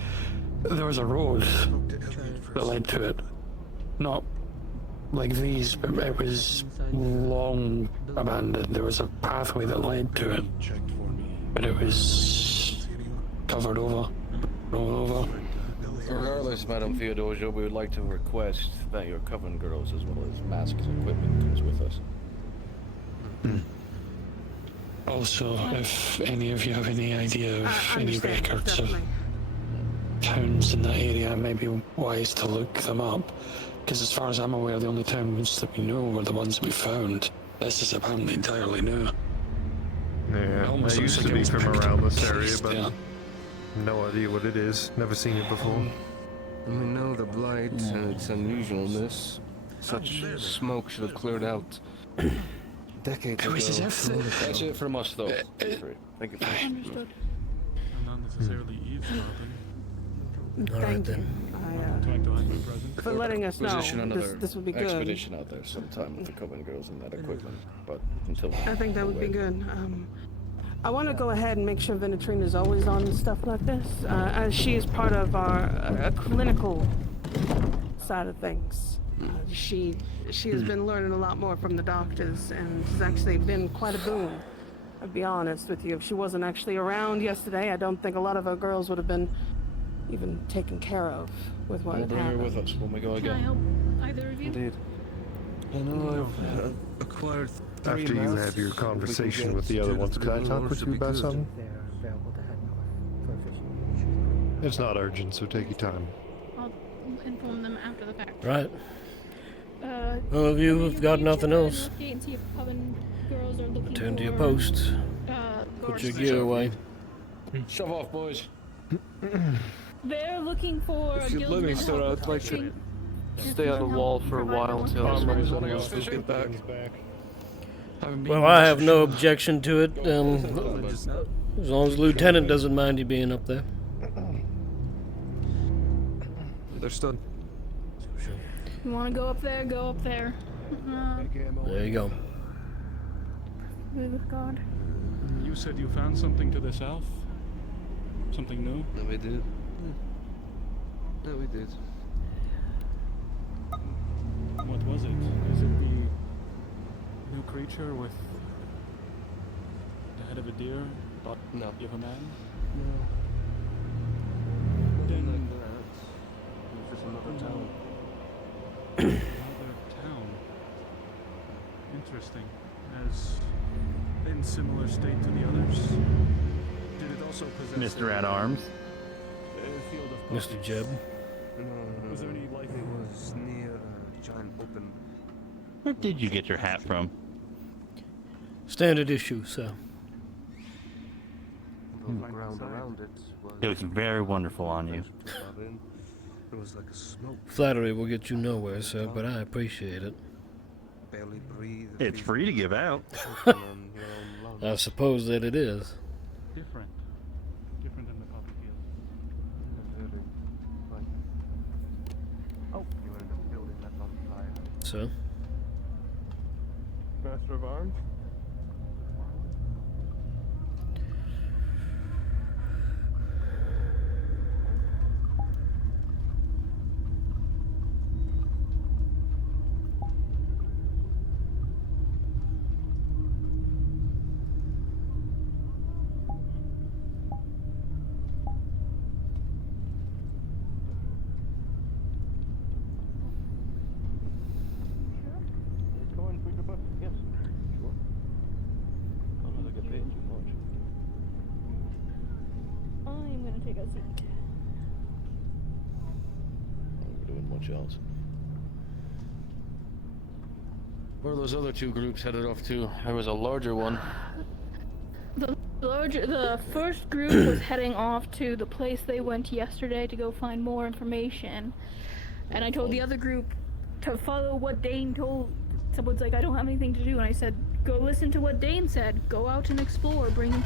there was a road that led to it. Not like these, but it was long abandoned. There was a pathway that led to it, but it was covered over, all over. Regardless, Madam Theodosia, we would like to request that your coven girls, as well as masks and equipment, comes with us. Also, if any of you have any idea of any Understand, records of definitely. towns in that area, it may be wise to look them up. Because as far as I'm aware, the only towns that we know were the ones we found. This is apparently entirely new. Yeah, Almost I looks used to like it be was from picked around up this area, placed but there. no idea what it is. Never seen it before. We know the blight and its unusualness. Such smoke should have cleared out decades It ago. was as if That's it from us, though. Thank you. Understood. I'm not necessarily eavesdropping. Thank you. Trying to hide my presence. For letting us know. Position another This would be good. expedition out there sometime with the coven girls and that equipment. But until I think that no would be way. good. I want to go ahead and make sure Venetrine is always on stuff like this, as she is part of our clinical side of things. She has been learning a lot more from the doctors, and has actually been quite a boon. I'll be honest with you. If she wasn't actually around yesterday, I don't think a lot of our girls would have been even taken care of with what We'll had bring her happened. with us when we go Can I again. help either of you? Indeed. I know I've acquired three After you masks. have your If we can conversation get with the two other to ones, can I three talk more, with should you be about good. something? It's not urgent, so take your time. I'll inform them after the fact. Right. Well, if you have got nothing else, And see if coven girls are looking return to your for, post. Put guards. your gear away. Shove off, boys. They're looking for If a you'd let me, guildsman sir, help I'd like to fishing. stay on the wall for a while until Armorers someone wanna go else will fishing? get back. Well, I have no objection to it, as long as the lieutenant doesn't mind you being up there. Understood. You want to go up there? Go up there. There you go. Be with God. You said you found something to the south? Something new? No, we did. No, we did. What was it? Is it the new creature with the head of a deer, body of a man? No. Then It's just another town. another town. Interesting. As in similar state to the others. Did it also possess Mr. At Arms. a field of Mr. Jeb. No, Was there any life? It was near a giant open. Where did you get your hat from? Standard issue, so. The ground around it was. It looks very wonderful on you. It was like a smoke. Flattery will get you nowhere, sir, but I appreciate it. Barely breathe. It's free to give out. I suppose that it is. Different. Different than the poppy field. Oh, you ended up building that on fire. So? Master of Arms? Yes, sure. Not that I get paid too much. I'm gonna take a seat. Not doing much else. Where are those other two groups headed off to? There was a larger one. The first group was heading off to the place they went yesterday to go find more information, and I told the other group to follow what Dane told. Someone's like, I don't have anything to do, and I said, go listen to what Dane said. Go out and explore. Bring them.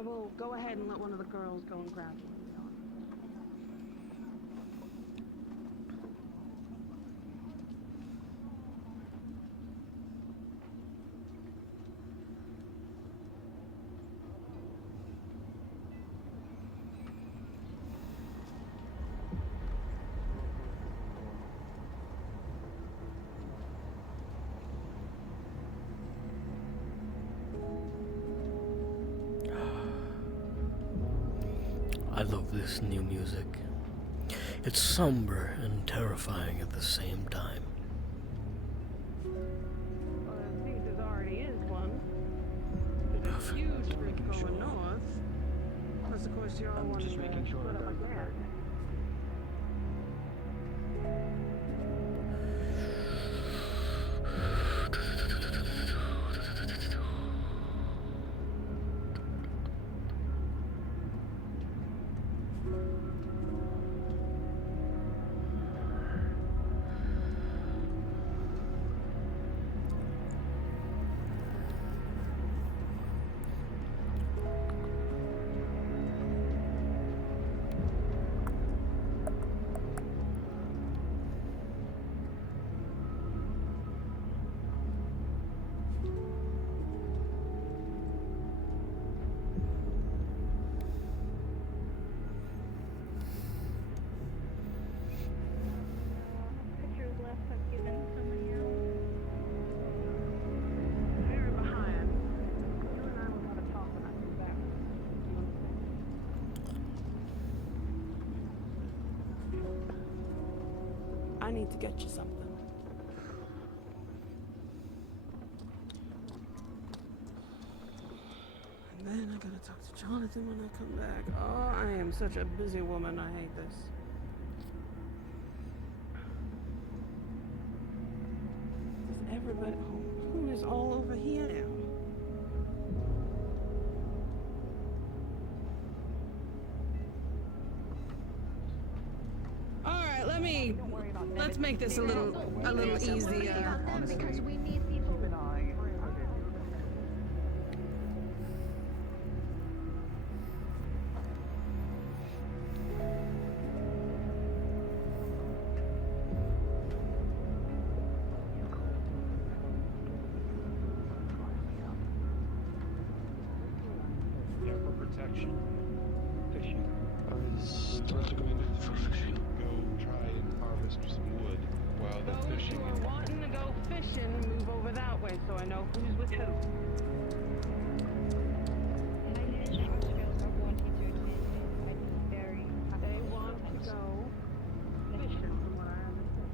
I will go ahead and let one of the girls go and grab one. I love this new music. It's somber and terrifying at the same time. Well, it seems there already is one. There's a huge group going north. Plus, of course, you're all wanting to split up again. Pictures left I've given somebody else. Very behind. You and I will have a talk when I come back. I need to get you something. And then I gotta talk to Johnathan when I come back. Oh, I am such a busy woman. I hate this. Does everybody? Who is all over here now? All right, let's make this a little easier. Because we need people. Yeah, for protection. Fishing. I was totally going for fishing. Go try and harvest some wood while they're fishing. Those who are wanting to go fishing, move over that way so I know who's with who. They want to go fishing from what I understand.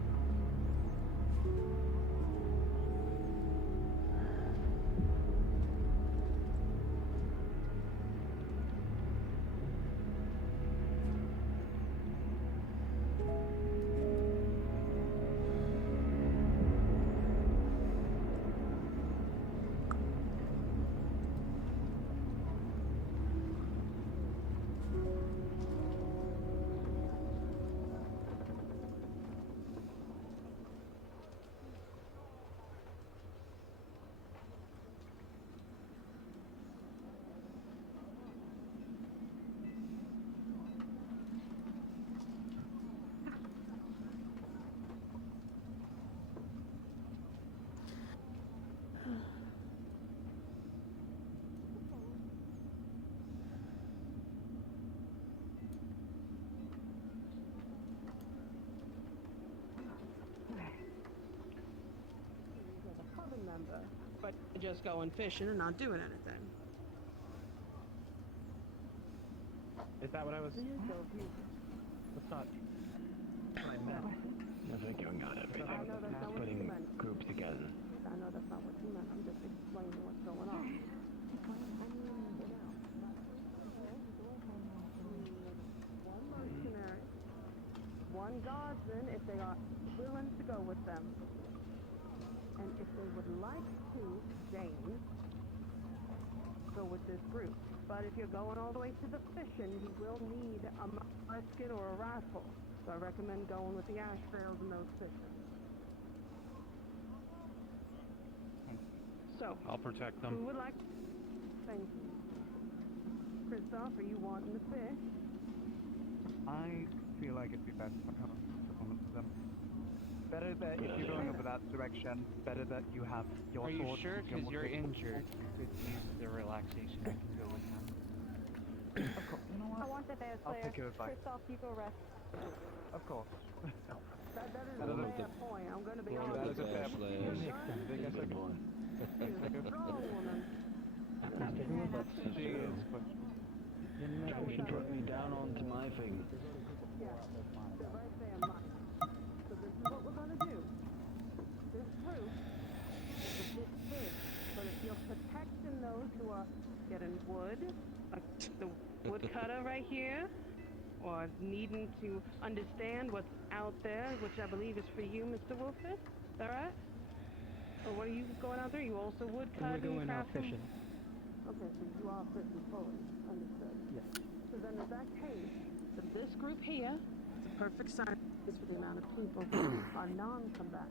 Remember, but just going fishing and not doing anything. Is that what I was? That's not what I meant. I think you got everything. Putting groups together. I know that's not what you meant. I'm just explaining what's going on. One mercenary, one guardsman if they are willing to go with them. And if they would like to, Jane, go with this group. But if you're going all the way to the fishing, you will need a musket or a rifle. So I recommend going with the ash trails and those fishing. So, I'll protect them. who would like? Thank you. Christoph, are you wanting to fish? I feel like it'd be best to supplement them. Better that if you're going over that direction, better that you have your Are you sword. sure? Because you're injured. You could use the relaxation. You can go with him. Of course. You know what? I want the bear I'll take your advice. Christoph, you go rest. Of course. That is a fair point. I'm going to be honest. That is a fair point. I guess I can. She's a strong woman. She is, but You should put me down onto my thing. Yeah, they're right there, Mike. So this is what we're going to do. This group is a bit big, but if you're protecting those who are getting wood, like the woodcutter right here, or needing to understand what's out there, which I believe is for you, Mr. Wolfus, is that right? Or what are you going out there? You also woodcutting? We're going out fishing. Okay, so you are fishing fully. Understood. Yes. So then in that case, then this group here is a perfect size for the amount of people who are non-combatant.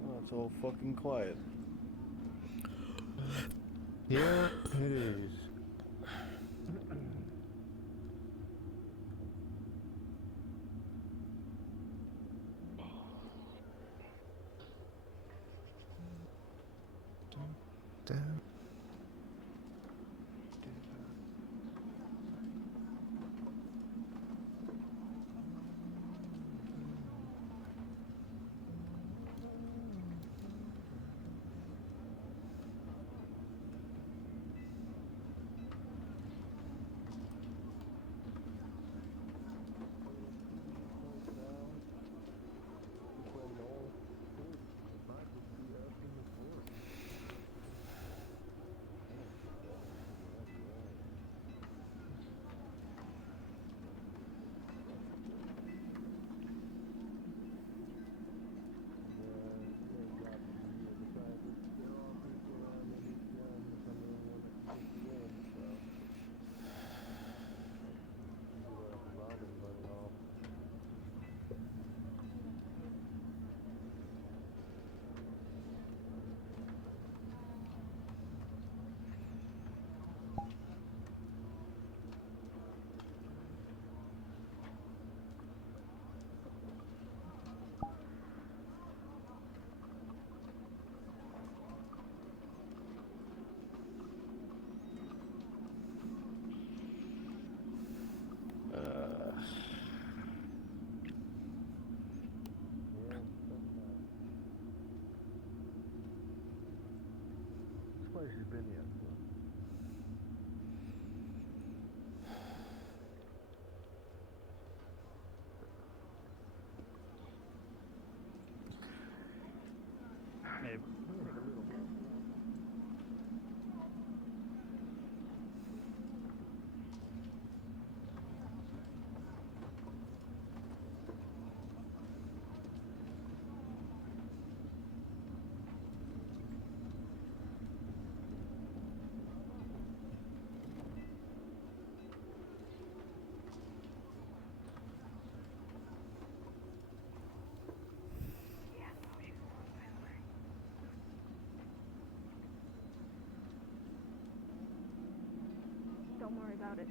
Oh, it's all fucking quiet. Yeah, it is. Down. Where's she been yet? Maybe. Don't worry about it.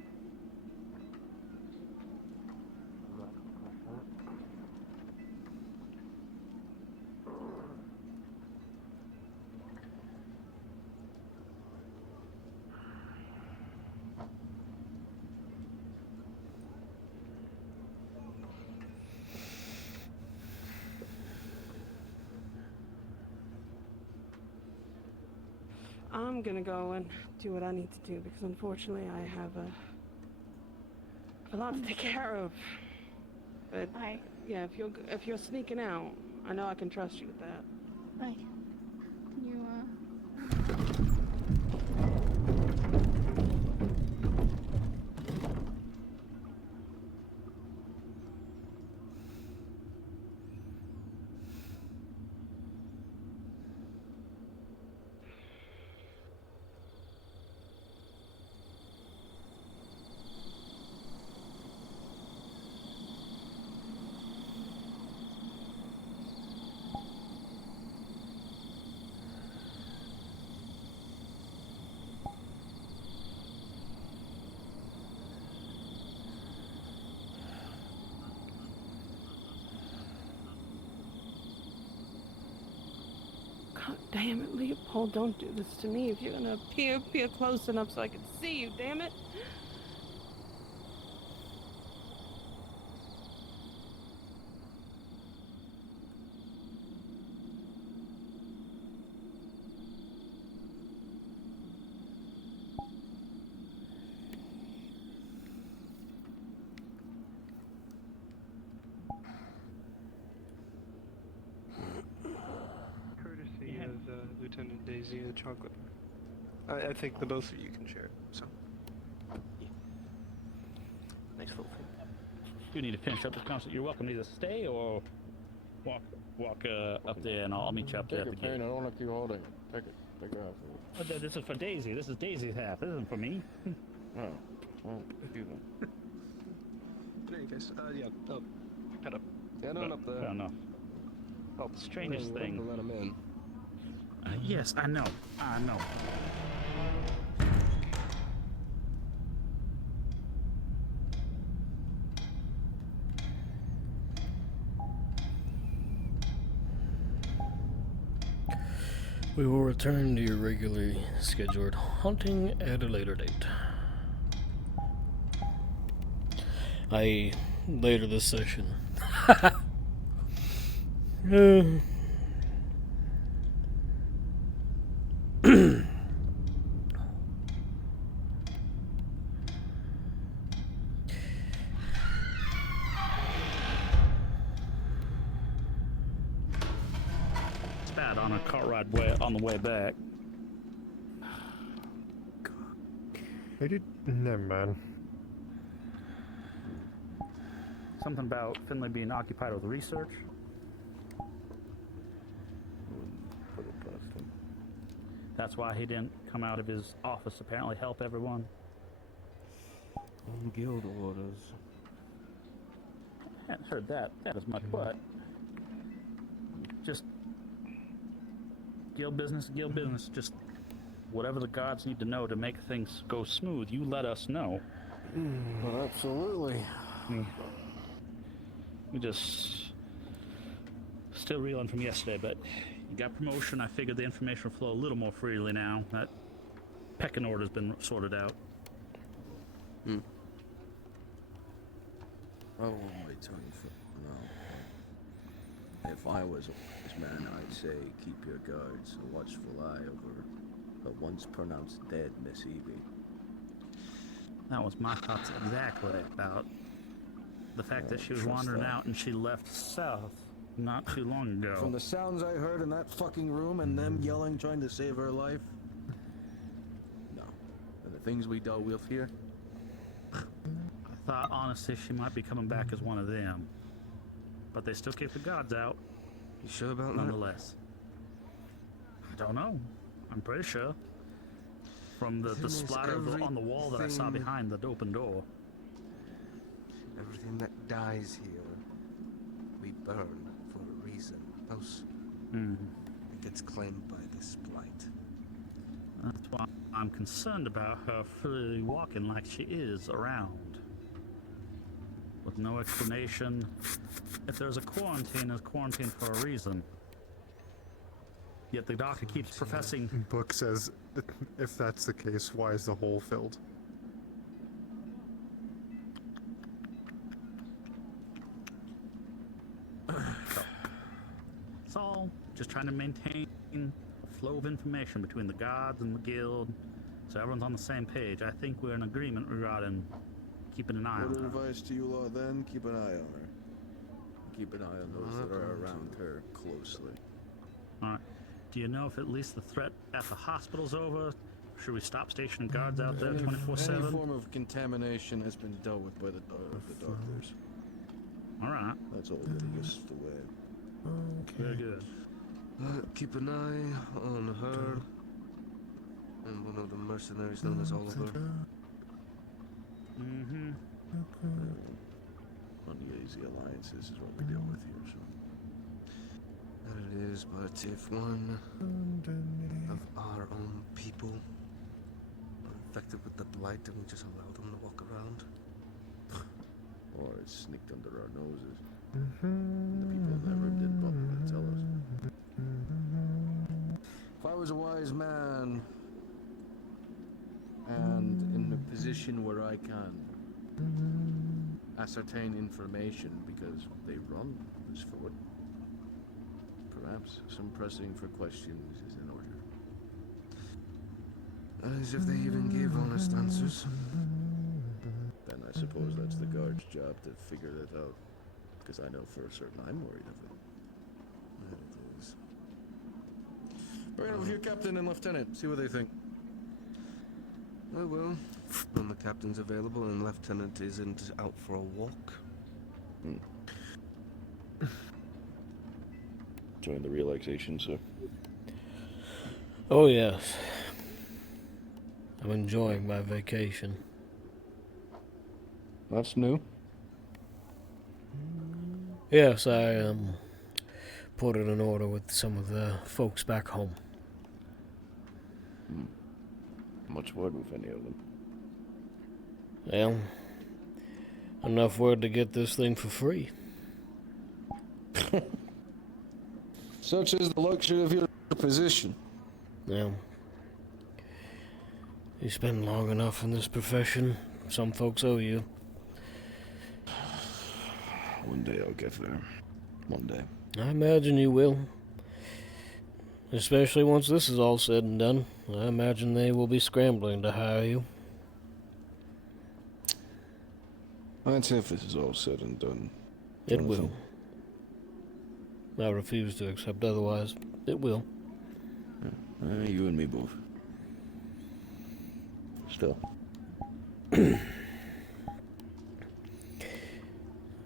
I'm gonna go and do what I need to do because unfortunately I have a lot to take care of. But yeah, if you're sneaking out, I know I can trust you with that. Right. You Damn it, Leopold, don't do this to me. If you're gonna appear close enough so I can see you, damn it. Courtesy of Lieutenant Daisy the chocolate. I think the both of you can share it, so. Yeah. Nice little thing. If you need to finish up this concert, you're welcome to either stay or walk up there, and I'll meet you up there at the gate. I don't want to keep holding it. Take it. Take it off. Oh, this is for Daisy. This is Daisy's half. This isn't for me. Oh, well, do then. In any case, yeah, head up. Head on up there. I don't know. Oh, The strangest We'll thing. let him in. Yes, I know. I know. We will return to your regularly scheduled hunting at a later date. Later this session. It's bad on a car ride on the way back. Never mind. Something about Finley being occupied with research. Put it past him. That's why he didn't come out of his office, apparently help everyone. Guild orders. I hadn't heard that as much, but just guild business, just whatever the gods need to know to make things go smooth, you let us know. Well, absolutely. We just still reeling from yesterday, but you got promotion. I figured the information will flow a little more freely now. That pecking order's been sorted out. I hold my tongue for now. If I was a wise man, I'd say keep your guards a watchful eye over the once pronounced dead Miss Evie. That was my thoughts exactly about the fact that she was wandering out and she left south not too long ago. From the sounds I heard in that fucking room and them yelling trying to save her life. No. And the things we dealt with here. I thought honestly she might be coming back as one of them. But they still kick the gods out. You sure about that? Nonetheless. I don't know. I'm pretty sure. From the splatter on the wall that I saw behind the open door. Everything that dies here, we burn for a reason. Those it gets claimed by this blight. That's why I'm concerned about her freely walking like she is around. With no explanation. If there's a quarantine, it's quarantine for a reason. Yet the doctor keeps professing... Book says, if that's the case, why is the hole filled? It's all just trying to maintain a flow of information between the gods and the guild, so everyone's on the same page. I think we're in agreement regarding keeping an eye on Word her. of advice to you lot then, keep an eye on her. Keep an eye on those that are around her closely. Alright. Do you know if at least the threat at the hospital's over? Should we stop stationing guards out there 24/7? Any form of contamination has been dealt with by the doctors. Alright. That's all getting used to it. Very good. Keep an eye on her and one of the mercenaries known as Oliver. Mm-hmm. Uneasy alliances is what we deal with here, so. That it is, but if one of our own people are infected with the blight, then we just allow them to walk around. Or it's sneaked under our noses. And the people never did bother to tell us. wise man and in a position where I can ascertain information because they run this fort, perhaps some pressing for questions is in order. As if they even gave honest answers. Then I suppose that's the guard's job to figure that out. Because I know for certain I'm worried of it. It is. Bring it over here, Captain and Lieutenant. See what they think. Oh well, when the captain's available and lieutenant isn't out for a walk. Enjoying the relaxation, sir. Oh, yes. I'm enjoying my vacation. That's new. Yes, I put it in order with some of the folks back home. Much word with any of them. Well, enough word to get this thing for free. Such is the luxury of your position. Well, you spend long enough in this profession, some folks owe you. One day I'll get there. One day. I imagine you will. Especially once this is all said and done. I imagine they will be scrambling to hire you. That's if this is all said and done. It will. I refuse to accept otherwise. It will. You and me both. Still.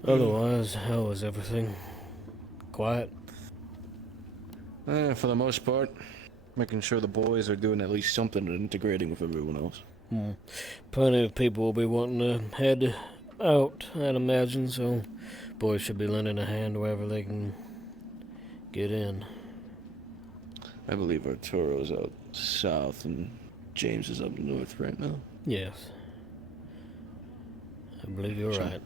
Otherwise, how is everything? Quiet? For the most part. Making sure the boys are doing at least something and integrating with everyone else. Plenty of people will be wanting to head out, I'd imagine, so boys should be lending a hand wherever they can get in. I believe Arturo's out south and James is up north right now. Yes. I believe you're right.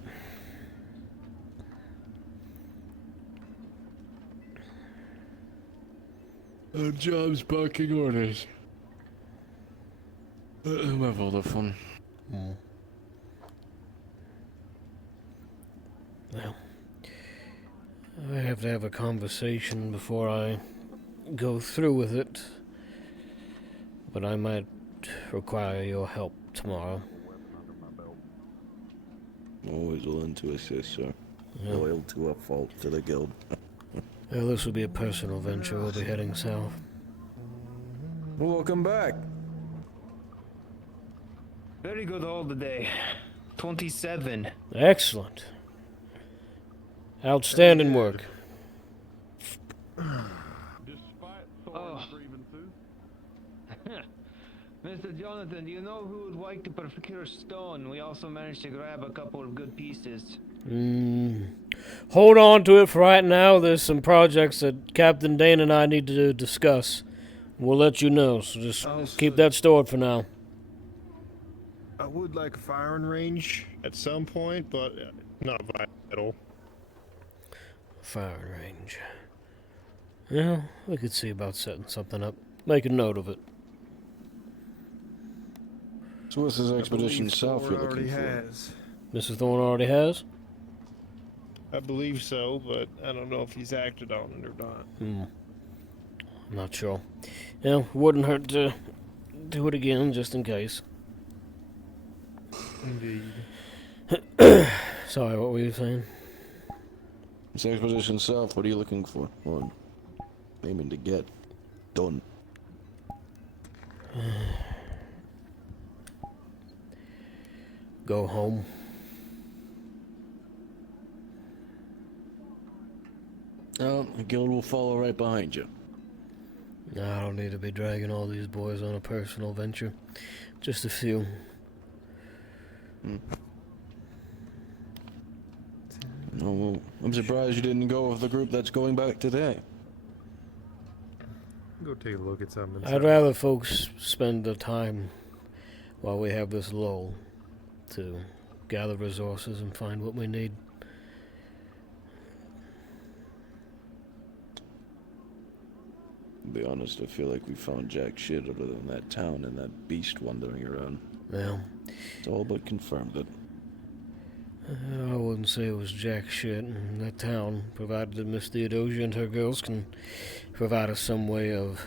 Job's barking orders. Have all the fun. Well, I have to have a conversation before I go through with it, but I might require your help tomorrow. Always willing to assist, sir. Loyal to a fault to the guild. Well, this will be a personal venture. We'll be heading south. Welcome back. Very good haul today. 27. Excellent. Outstanding work. Oh. Mr. Johnathan, do you know who would like to procure stone? We also managed to grab a couple of good pieces. Hold on to it for right now. There's some projects that Captain Dane and I need to discuss. We'll let you know, so just keep that stored for now. I would like a firing range at some point, but not vital. Firing range. Yeah, we could see about setting something up. Make a note of it. So what's this expedition south you're Thorne looking already for? has. Mrs. Thorne already has? I believe so, but I don't know if he's acted on it or not. I'm not sure. Yeah, wouldn't hurt to do it again, just in case. Indeed. Sorry, what were you saying? This expedition south, what are you looking for? Or aiming to get done? Go home. Oh, the guild will follow right behind you. I don't need to be dragging all these boys on a personal venture. Just a few. No, well, I'm surprised you didn't go with the group that's going back today. Go take a look at something. I'd rather folks spend the time while we have this lull to gather resources and find what we need. be honest, I feel like we found jack shit other than that town and that beast wandering around. Yeah. It's all but confirmed it. I wouldn't say it was jack shit in that town, provided that Miss Theodosia and her girls can provide us some way of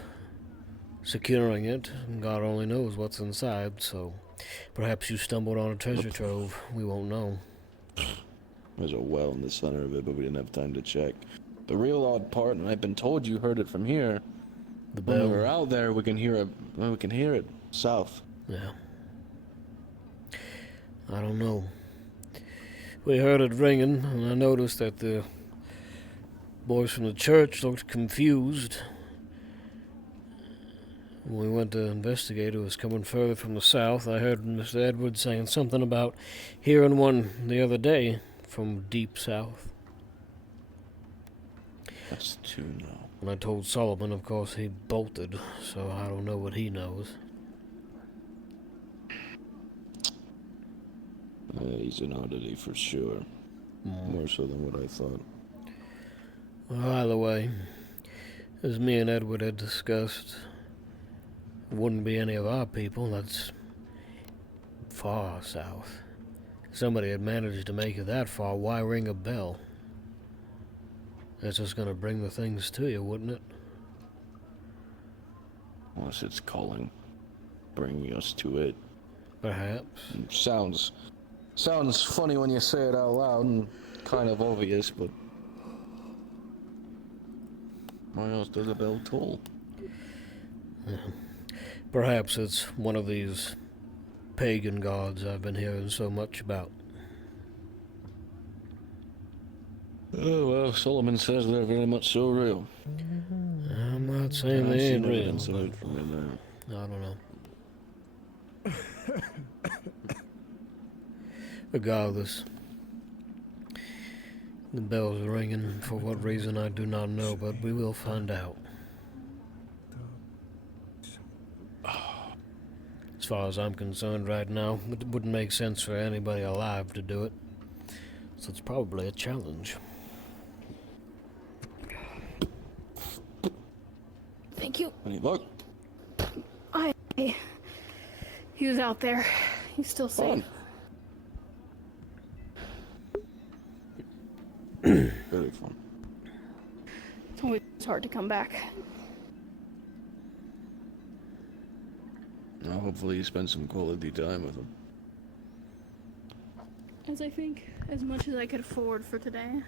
securing it. God only knows what's inside, so perhaps you stumbled on a treasure trove. We won't know. There's a well in the center of it, but we didn't have time to check. The real odd part, and I've been told you heard it from here. The when bell. we were out there, we can hear it. We can hear it south. Yeah. I don't know. We heard it ringing, and I noticed that the boys from the church looked confused. When we went to investigate, it was coming further from the south. I heard Mr. Edwards saying something about hearing one the other day from deep south. That's two now. When I told Solomon, of course, he bolted, so I don't know what he knows. He's an oddity for sure. More so than what I thought. Well, either way, as me and Edward had discussed, it wouldn't be any of our people. That's far south. If somebody had managed to make it that far, why ring a bell? That's just gonna bring the things to you, wouldn't it? Unless it's calling, bringing us to it. Perhaps. Sounds funny when you say it out loud and kind of obvious, but why else does a bell toll? Yeah. Perhaps it's one of these pagan gods I've been hearing so much about. Oh, well, Solomon says they're very much so real. I'm not saying they ain't real. I don't know. Regardless, the bell's ringing. For what reason I do not know, but we will find out. As far as I'm concerned right now, it wouldn't make sense for anybody alive to do it. So it's probably a challenge. Thank you. Any luck? He was out there. He's still safe. Very fun. It's always hard to come back. Well, hopefully you spend some quality time with him. As I think, as much as I could afford for today.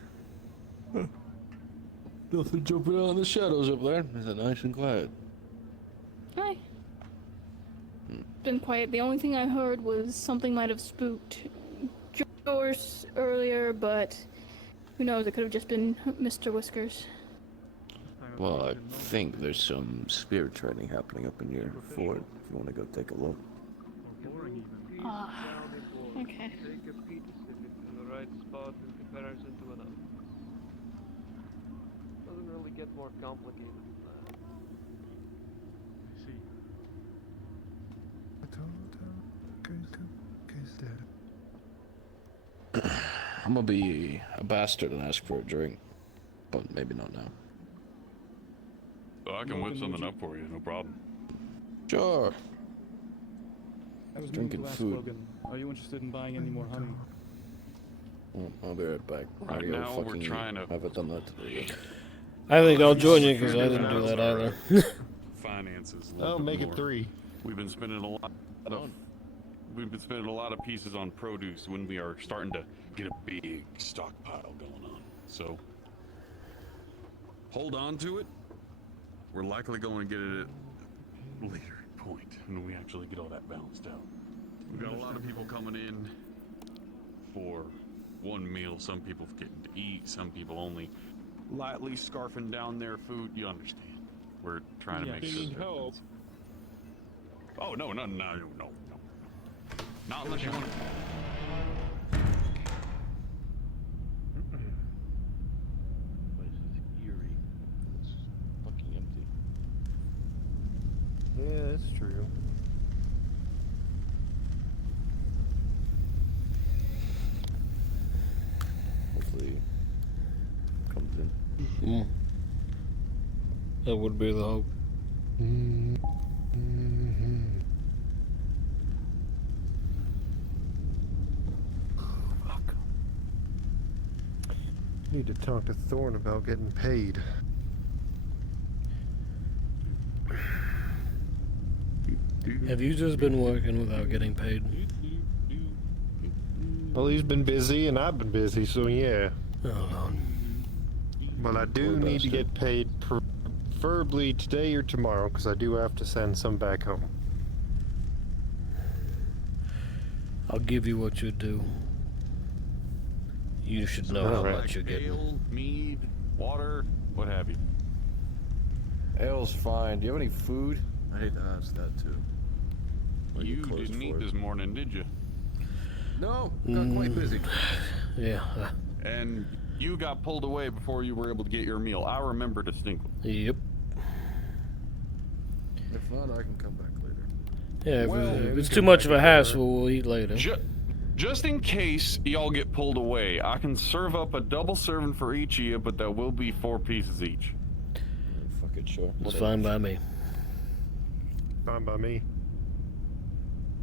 Nothing jumping out in the shadows up there. Is it nice and quiet? Hi. Been quiet. The only thing I heard was something might have spooked George earlier, but who knows? It could have just been Mr. Whiskers. Well, I think there's some spirit training happening up in your fort. If you want to go take a look. Okay. Take a peek if it's in the right spot in comparison to another. Doesn't really get more complicated than that. I'm gonna be a bastard and ask for a drink, but maybe not now. Oh, I can whip something up for you, no problem. Sure. I was Drinking meaning to ask food. Logan, are you interested in buying any more honey? I'll be right back. Right Mario now, we're fucking trying to- haven't done that today yet. I think I'll join you because I didn't do that either. Finances. I'll make it 3. We've been spending a lot of pieces on produce when we are starting to get a big stockpile going on. So hold on to it. We're likely going to get it at a later point when we actually get all that balanced out. We've got a lot of people coming in for one meal. Some people getting to eat. Some people only lightly scarfing down their food. You understand? We're trying to make sure. Need help. Oh no. Not unless you want to. Place is eerie. It's fucking empty. Yeah, that's true. Hopefully it comes in. That would be the hope. Need to talk to Thorn about getting paid. Have you just been working without getting paid? Well, he's been busy and I've been busy, so yeah. Oh, Lord. But I do need to get paid preferably today or tomorrow, because I do have to send some back home. I'll give you what you do. You should know how much you're getting. Ale, mead, water, what have you. Ale's fine. Do you have any food? I hate to ask that too. What You didn't eat this morning, did you? No, got quite busy. Yeah. And you got pulled away before you were able to get your meal. I remember distinctly. Yep. If not, I can come back later. Yeah, if it's too much of a hassle, we'll eat later. Just in case y'all get pulled away, I can serve up a double serving for each of you, but that will be 4 pieces each. Fuck it, sure. It's fine by me. Fine by me.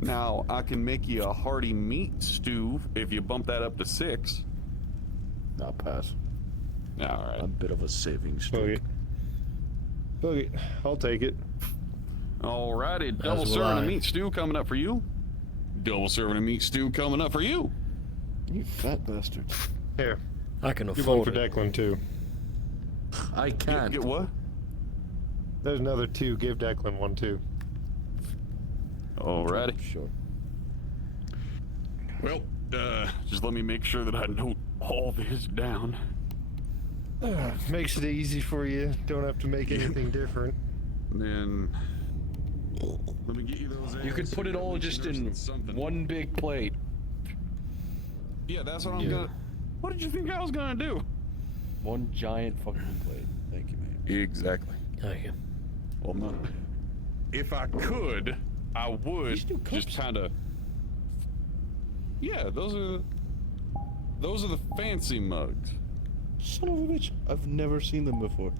Now, I can make you a hearty meat stew if you bump that up to 6. I'll pass. Alright. I'm a bit of a saving streak. Boogie. I'll take it. Alrighty, double serving of meat stew coming up for you. Double serving of meat stew coming up for you. You fat bastard. Here. I can Give one afford for it. Declan, too. I can't. Get what? There's another 2. Give Declan one, too. Alrighty. Sure. Well, just let me make sure that I note all this down. Makes it easy for you. Don't have to make anything different. Then let me get you those eggs. You could put it all just in one big plate. Yeah, that's what I'm gonna. What did you think I was gonna do? One giant fucking plate. Thank you, man. Exactly. Thank you. Well, no. If I could, I would just kind of. Yeah, those are the fancy mugs. Son of a bitch! I've never seen them before.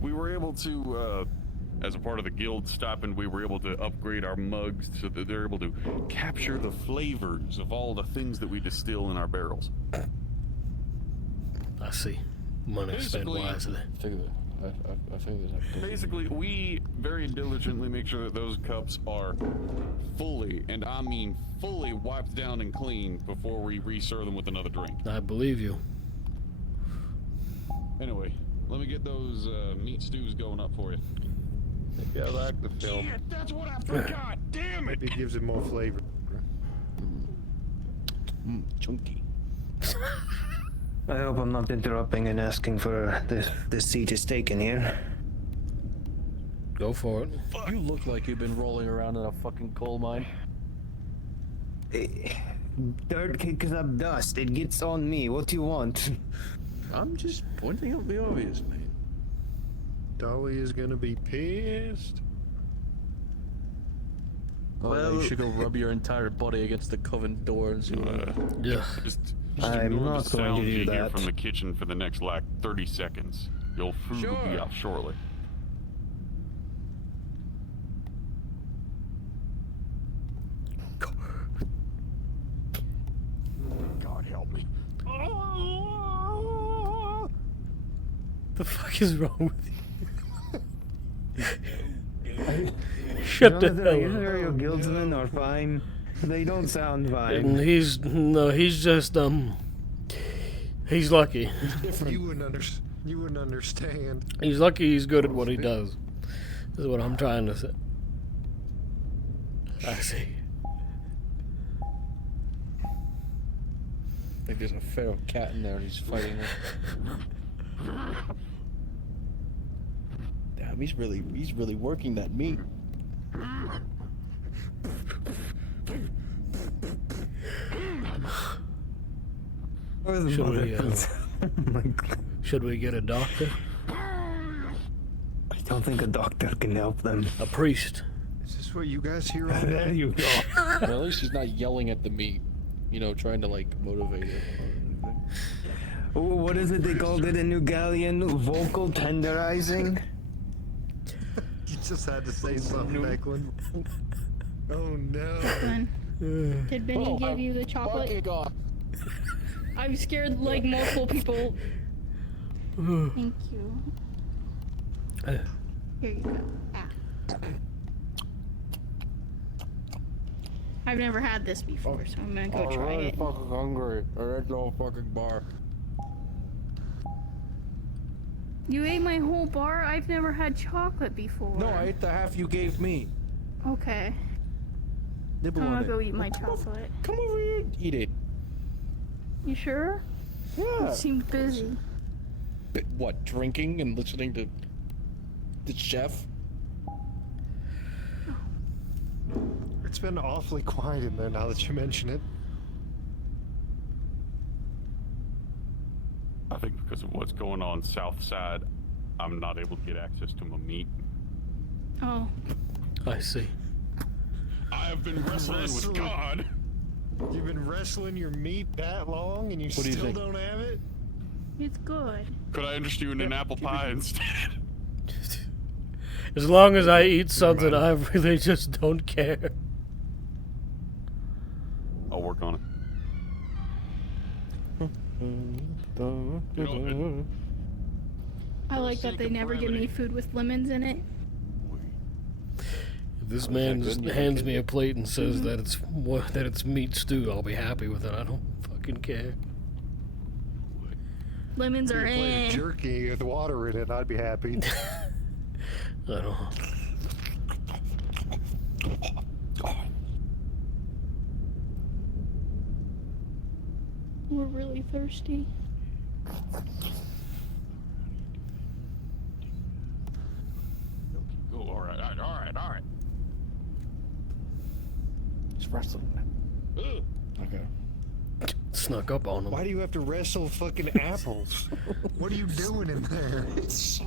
We were able to, as a part of the guild stipend, we were able to upgrade our mugs so that they're able to capture the flavors of all the things that we distill in our barrels. I see. Money spent wisely. I think there's Basically, we very diligently make sure that those cups are fully, and I mean fully, wiped down and cleaned before we re-serve them with another drink. I believe you. Anyway, let me get those meat stews going up for you. Maybe I like the film. Shit, that's what I forgot! Damn it! Maybe it gives it more flavor. Chunky. I hope I'm not interrupting and asking for the seat is taken here. Go for it. You look like you've been rolling around in a fucking coal mine. Dirt kicks up dust. It gets on me. What do you want? I'm just pointing out the obvious, man. Dolly is gonna be pissed. Well, you should go rub your entire body against the coven door and see what Yeah. Just I'm ignore not the going to sound do you hear that. from the kitchen for the next, like, 30 seconds. Your food will be out shortly. God help me. The fuck is wrong with you? Shut the Johnathan, hell you up. sure your guildsmen are fine? They don't sound And fine. he's just he's lucky. You wouldn't understand. He's lucky he's good at what he does. Is what I'm trying to say. I see. I think there's a feral cat in there and he's fighting it. Damn, he's really working that meat. Should we get a doctor? I don't think a doctor can help them. A priest. Is this what you guys hear all There day? you go. Well, at least he's not yelling at the meat, you know, trying to like motivate it. What is it they called it in New Galleon? Vocal tenderizing? just had to say something, Declan. Oh no. Declan, did Benny give you the chocolate? I've scared like multiple people. Thank you. Here you go. Ah. I've never had this before, so I'm gonna go try I'm it. fucking hungry. I ate the whole fucking bar. You ate my whole bar? I've never had chocolate before. No, I ate the half you gave me. Okay. Nibble I'm on gonna it. go eat my chocolate. Come over here and eat it. You sure? Yeah. You seem busy. What, drinking and listening to the chef? It's been awfully quiet in there now that you mention it. I think because of what's going on south side, I'm not able to get access to my meat. Oh. I see. I have been wrestling with God. You've been wrestling your meat that long and you What do you still think? don't have it? It's good. Could I interest you in an apple pie instead? As long as I eat something, I really just don't care. I'll work on it. I like that they never give me food with lemons in it. If this man just hands me a plate and says that it's meat stew, I'll be happy with it. I don't fucking care. Lemons are in. Jerky with water in it, I'd be happy. I don't know. We're really thirsty. Oh, all right. It's wrestling. Okay. Snuck up on him. Why do you have to wrestle fucking apples? What are you doing in there? Is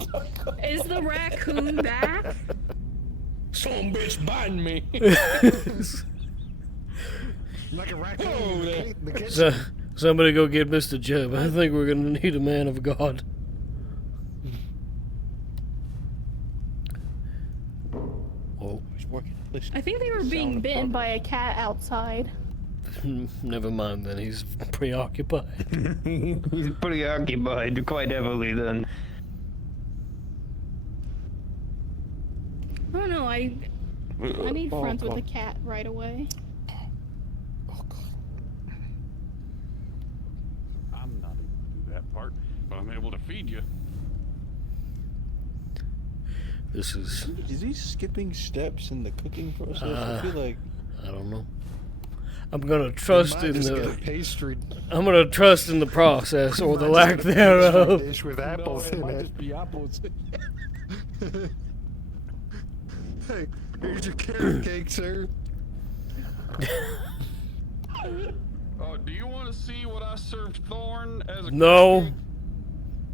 the raccoon back? Some bitch biting me. Like a raccoon in the kitchen. So, somebody go get Mr. Jeb. I think we're gonna need a man of God. Oh. He's working. Listen. I think they were being bitten by a cat outside. Never mind then, he's preoccupied. He's preoccupied quite heavily then. I don't know, I made friends with a cat right away. I'm not able to do that part, but I'm able to feed you. This is... Is he skipping steps in the cooking process? I feel like... I don't know. I'm gonna trust in the pastry. I'm gonna trust in the process or the lack thereof. Dish with apples in it. Just be apples. Hey, here's your carrot cake, sir. Oh, do you want to see what I served Thorn as a No.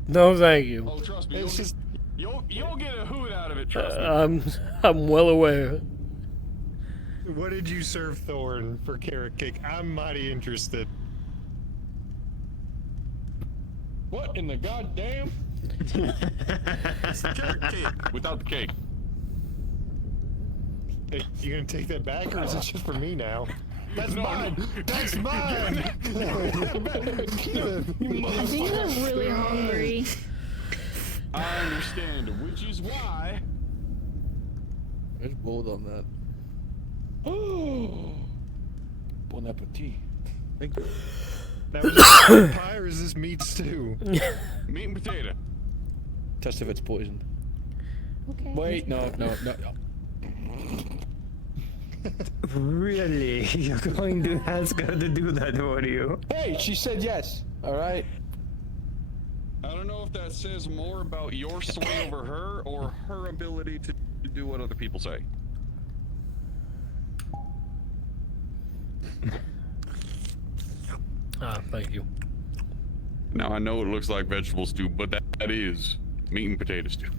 No, thank you. Oh, trust me, you'll get a hoot out of it. Trust me. I'm well aware. What did you serve Thorn for carrot cake? I'm mighty interested. What in the goddamn? It's carrot cake without the cake. Hey, you gonna take that back, or is it just for me now? That's mine! That's mine! I think I'm really hungry. I understand, which is why. There's bold on that. Oh, bon appetit. Thank you. Now, is this pie or is this meat stew? Meat and potato. Test if it's poisoned. Okay. Wait, no. Really? You're going to ask her to do that for you? Hey, she said yes. All right. I don't know if that says more about your sway over her or her ability to do what other people say. Thank you. Now I know it looks like vegetable stew, but that is meat and potato stew.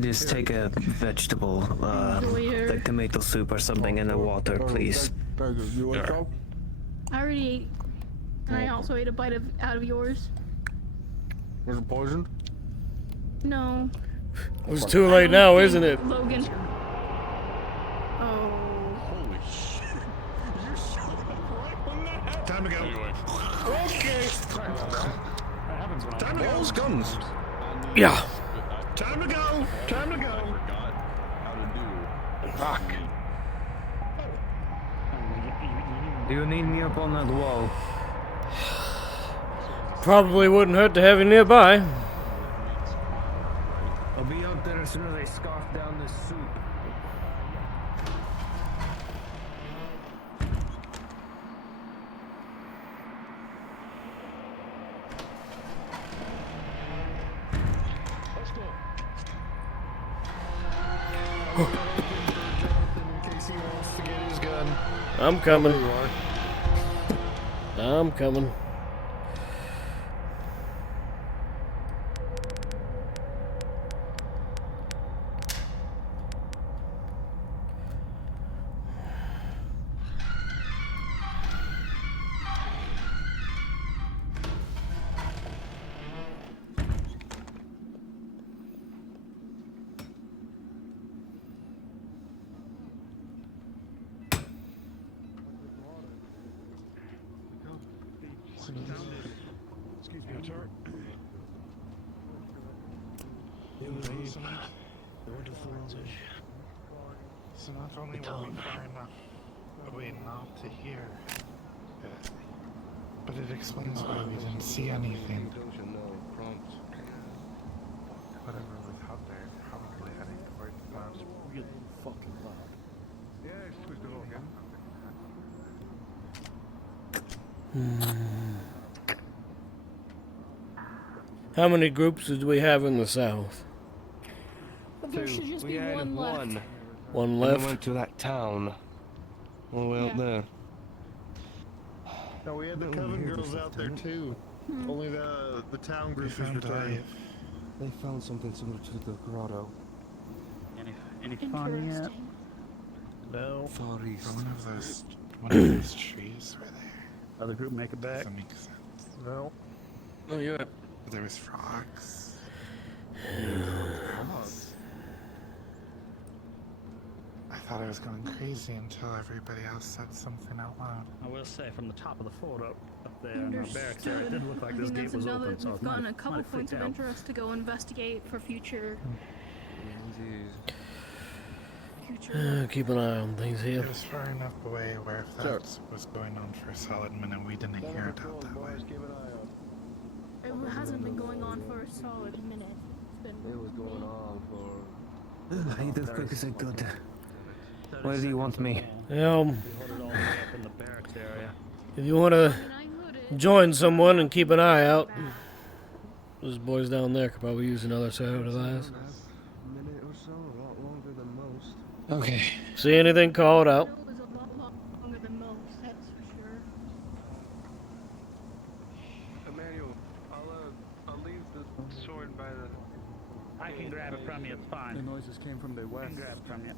Just take a vegetable, like tomato soup or something in the water, please. You want some? I already ate. And I also ate a bite out of yours. Was it poisoned? No. It's too late now, isn't it? Logan. Oh. Holy shit. You shut up right when that happened. Time to go. Anyway. Okay. Time to go. Those guns. Yeah. Time to go. Time to go. I forgot how to do. Fuck. Do you need me up on that wall? Probably wouldn't hurt to have you nearby. I'll be out there as soon as I scarf down this soup. Let's go. In case he wants to get his gun. I'm coming. I'm coming. Excuse me, sir. So not only were we far enough away not to hear, but it explains why we didn't see anything. Whatever was out there probably heading towards us. Really fucking loud. Yes, Mr. Logan. How many groups did we have in the south? There should just We be had one left. One And left? we went to that town. All the way out there. No, we had the Coven girls out there too. Only the town group is returned. They found something similar to the grotto. Any fun yet? Interesting. No. Far east. One of those trees were there. Other group make it back? Doesn't make sense. No. Oh yeah. There was frogs. I thought I was going crazy until everybody else said something out loud. I will say, from the top of the fort up there in our barracks area, it did look like this gate was open, so I We've was gotten a might couple have points freaked of out. interest to go investigate for future. Keep an eye on things here. It was far enough away where if that was going on for a solid minute, we didn't hear it out that way. It hasn't been going on for a solid minute. It's been. It was going on for. I eat as quick as I could. Where do you want me? If you want to join someone and keep an eye out, those boys down there could probably use another set of eyes. Minute or so, a lot longer than most. Okay. See anything, call it out. It was a lot longer than most, that's for sure. Emmanuel, I'll leave the sword by the. I can grab it from you, it's fine. The noises came from the west. I can grab it from you.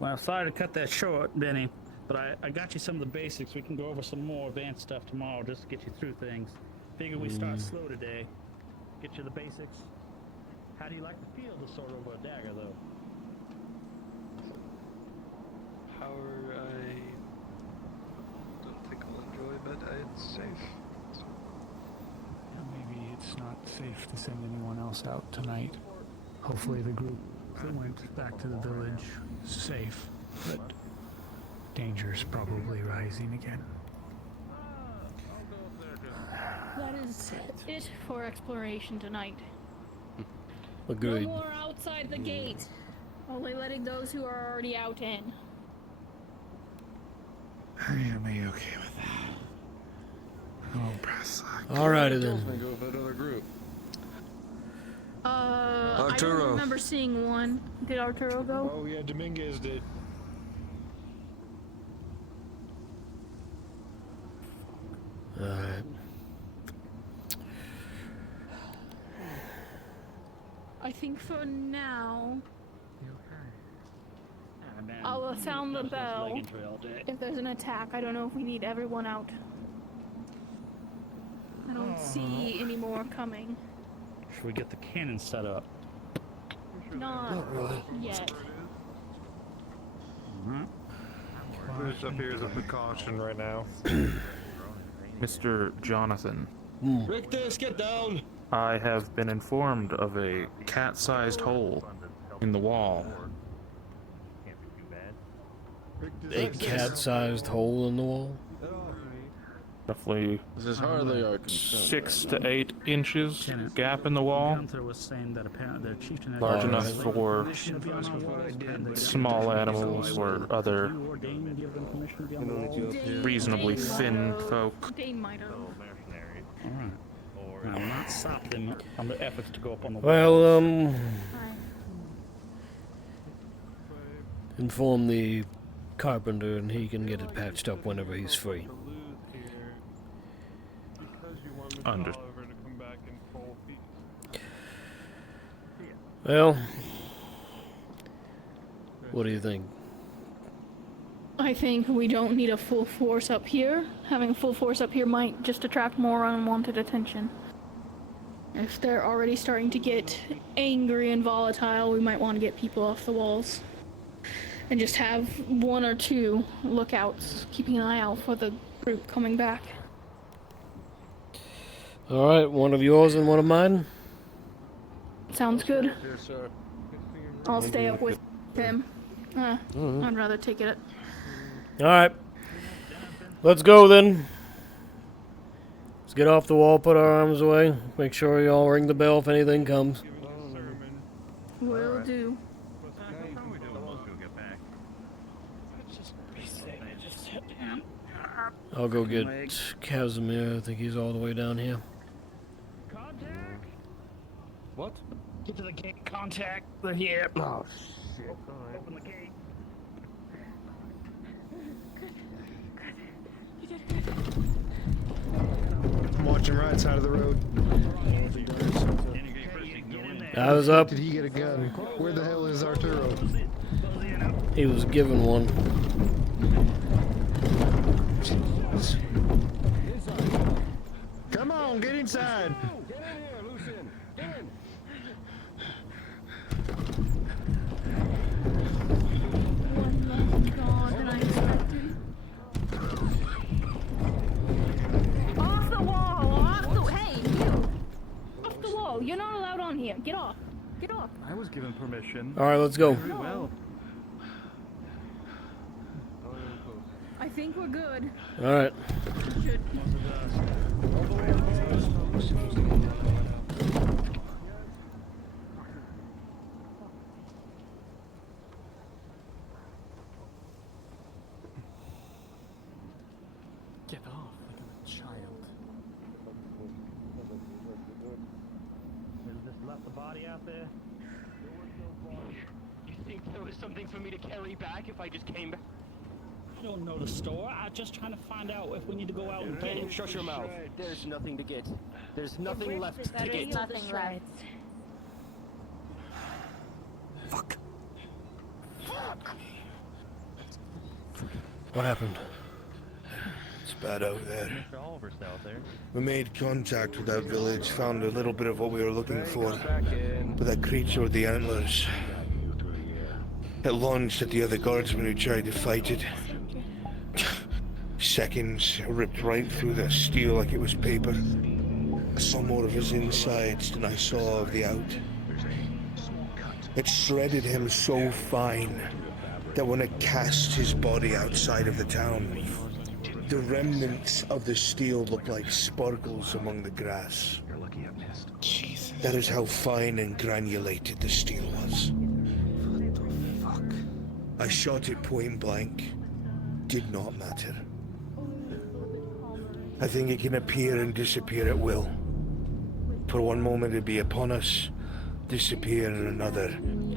Well, sorry to cut that short, Benny, but I got you some of the basics. We can go over some more advanced stuff tomorrow just to get you through things. Figure we start slow today. Get you the basics. How do you like to feel the sword over a dagger, though? Power, I don't think I'll enjoy, but it's safe. Maybe it's not safe to send anyone else out tonight. Hopefully the group that went back to the village is safe, but danger's probably rising again. That is it for exploration tonight. Agreed. No more outside the gate. Only letting those who are already out in. I am okay with that. Oh, press luck. Alrighty then. Go with that other group. I Arturo. don't remember seeing one. Did Arturo go? Oh yeah, Dominguez did. Alright. I think for now. I'll sound the bell if there's an attack. I don't know if we need everyone out. I don't see any more coming. Should we get the cannon set up? Not yet. Who's up here as a precaution right now? Mr. Johnathan. Rictus, get down! I have been informed of a cat-sized hole in the wall. A cat-sized hole in the wall? Roughly This is hardly our concern. 6 to 8 inches gap in the wall. Gunther was saying that apparently their chieftain Large enough for small animals or other reasonably thin folk. Dane might have. Alright. Now, we'll not stop them on their efforts to go up on the Well, inform the carpenter and he can get it patched up whenever he's free. Well, what do you think? I think we don't need a full force up here. Having a full force up here might just attract more unwanted attention. If they're already starting to get angry and volatile, we might want to get people off the walls. And just have 1 or 2 lookouts, keeping an eye out for the group coming back. Alright, one of yours and one of mine? Sounds good. Here, sir. I'll stay up with him. I'd rather take it. Alright. Let's go then. Let's get off the wall, put our arms away. Make sure you all ring the bell if anything comes. Will do. I'll go get Casimir. I think he's all the way down here. What? Get to the gate. Contact. They're here. Oh, shit. Open the gate. I'm watching right side of the road. I was up. Did he get a gun? Where the hell is Arturo? He was given one. Come on, get inside. Off the wall! Off the... Hey, you! Off the wall! You're not allowed on here. Get off. Get off. I was given permission. Alright, let's go. Very well. I think we're good. Alright. Should. Get off like a child. There's just left the body out there. You think there was something for me to carry back if I just came back? I don't know the store. I'm just trying to find out if we need to go out and get it. Shut your mouth. There's nothing to get. There's nothing left to get. Nothing left. Fuck. What happened? It's bad out there. We made contact with that village, found a little bit of what we were looking for. But that creature with the antlers, it launched at the other guardsmen who tried to fight it. Seconds, it ripped right through the steel like it was paper. I saw more of his insides than I saw of the out. It shredded him so fine that when it cast his body outside of the town, the remnants of the steel looked like sparkles among the grass. Jesus. That is how fine and granulated the steel was. What the fuck? I shot it point blank. Did not matter. I think it can appear and disappear at will. For one moment it'd be upon us, disappear in another,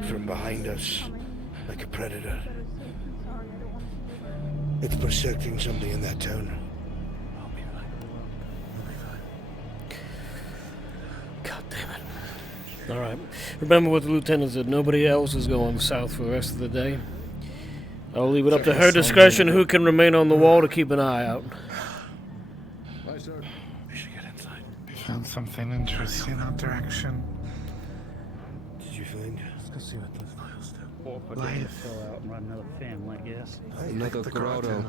from behind us, like a predator. It's protecting something in that town. God damn it. Alright. Remember what the lieutenant said. Nobody else is going south for the rest of the day. I'll leave it up to her discretion who can remain on the wall to keep an eye out. Aye, sir. We should get inside. We found something interesting in that direction. Did you find? Let's go see what those files do. Or put it to fill out and run another family, I guess. Another the grotto.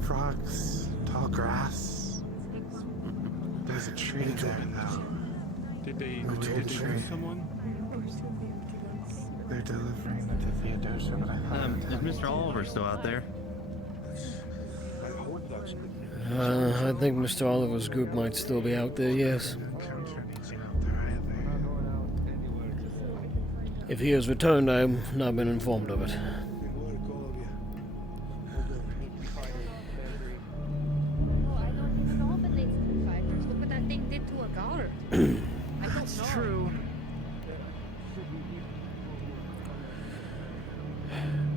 Frogs, tall grass. There's a tree there now. Did they Who told deliver you? someone? They're delivering to Theodosia, but Is Mr. Oliver still out there? I think Mr. Oliver's group might still be out there, yes. If he has returned, I have not been informed of it. Look what that thing did to a guard. That's true.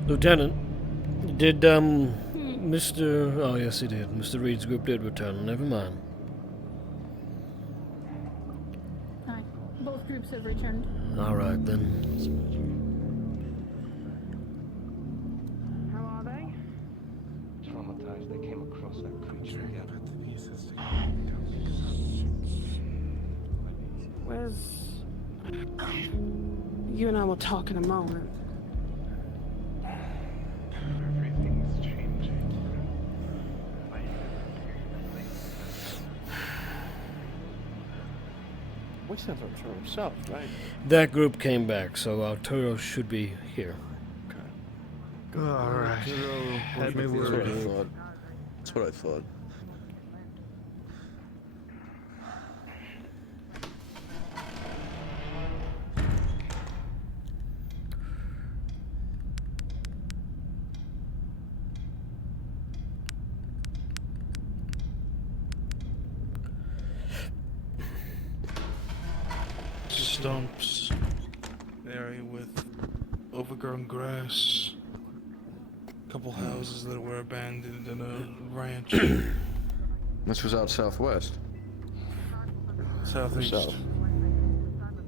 Lieutenant, did, Mr. Oh, yes, he did. Mr. Reed's group did return. Never mind. Hi. Both groups have returned. All right, then. How are they? Traumatized, they came across that creature again. Where's... You and I will talk in a moment. Everything's changing. We sent her to himself, right? That group came back, so Arturo should be here. Alright. That's what I thought. That's what I thought. Stumps. Area with overgrown grass. Couple houses that were abandoned and a ranch. This was out southwest. Southeast. South.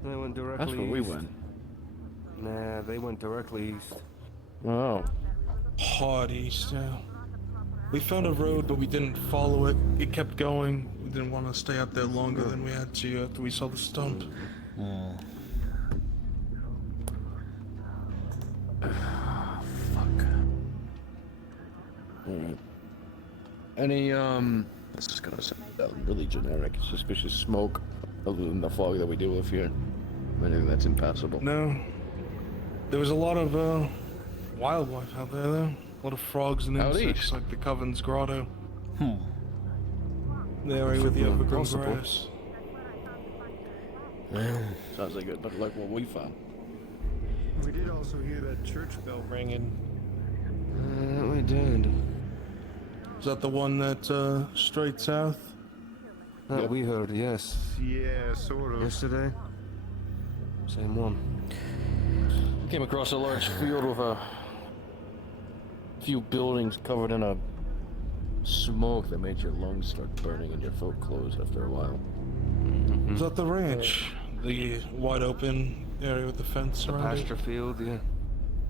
They went directly That's where we east. went. Nah, they went directly east. Oh. Hard east, yeah. We found a road, but we didn't follow it. It kept going. We didn't want to stay out there longer than we had to after we saw the stump. Fuck. Alright. Any, this is gonna sound really generic. Suspicious smoke, other than the fog that we deal with here. Anything that's impassable. No. There was a lot of, wildlife out there, though. A lot of frogs and Out insects, east? like the Coven's Grotto. The area with the overgrown grass. Well, sounds like it, but like what we found. We did also hear that church bell ringing. We did. Is that the one that, straight south? That we heard, yes. Yeah, sort of. Yesterday? Same one. Came across a large field with a few buildings covered in a smoke that made your lungs start burning and your throat close after a while. Is that the ranch? The wide open area with the fence The around it? pasture field, yeah.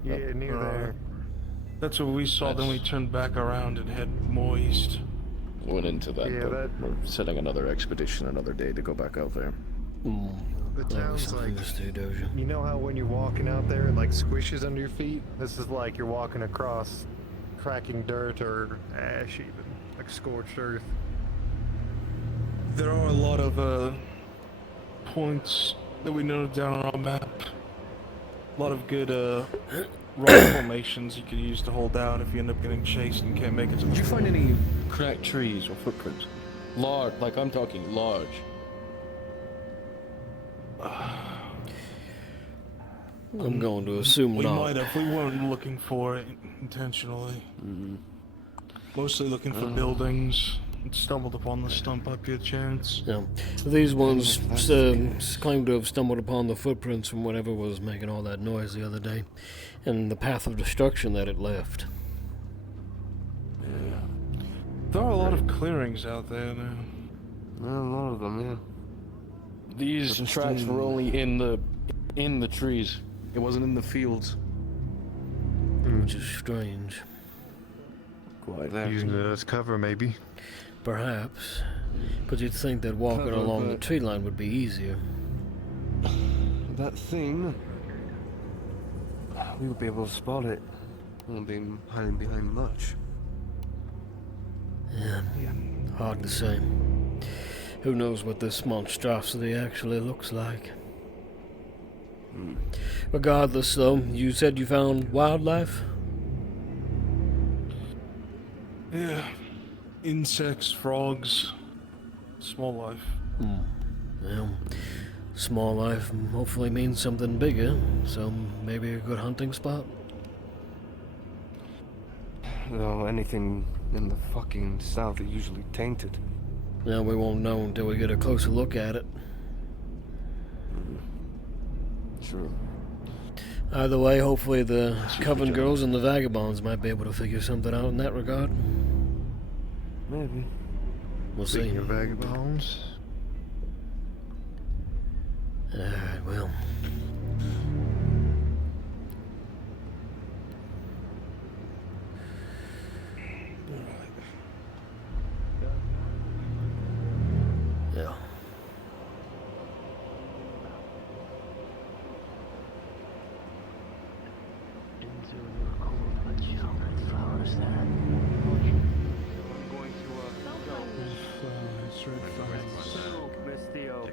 Yeah, near there. That's what we saw, then we turned back around and head more east. Went into that, Yeah, but that- we're setting another expedition another day to go back out there. The town's like, Doja. you know how when you're walking out there, it like squishes under your feet? This is like you're walking across cracking dirt or ash even, like scorched earth. There are a lot of points that we noted down on our map. A lot of good rock formations you could use to hold out if you end up getting chased and can't make it to the Did you find any cracked trees or footprints? Large, like I'm talking large. I'm going to assume we not. might have. We weren't looking for it intentionally. Mostly looking for buildings. Stumbled upon the stump up your chance. Yeah. These ones claim to have stumbled upon the footprints from whatever was making all that noise the other day, and the path of destruction that it left. Yeah. There are a lot of clearings out there now. Yeah, a lot of them, yeah. These tracks were only in the trees. It wasn't in the fields. which is strange. Quite. Using it as cover, maybe. Perhaps. But you'd think that walking Cover, along the but- tree line would be easier. That thing. We would be able to spot it. Won't be hiding behind much. Yeah, hard to say. Who knows what this monstrosity actually looks like. Regardless, though, you said you found wildlife? Yeah. Insects, frogs, small life. Well, small life hopefully means something bigger, so maybe a good hunting spot? Though anything in the fucking south is usually tainted. Now we won't know until we get a closer look at it. Sure. Either way, hopefully the Coven girls and the vagabonds might be able to figure something out in that regard. Maybe. We'll see. Speaking of vagabonds. Alright, well. Yeah.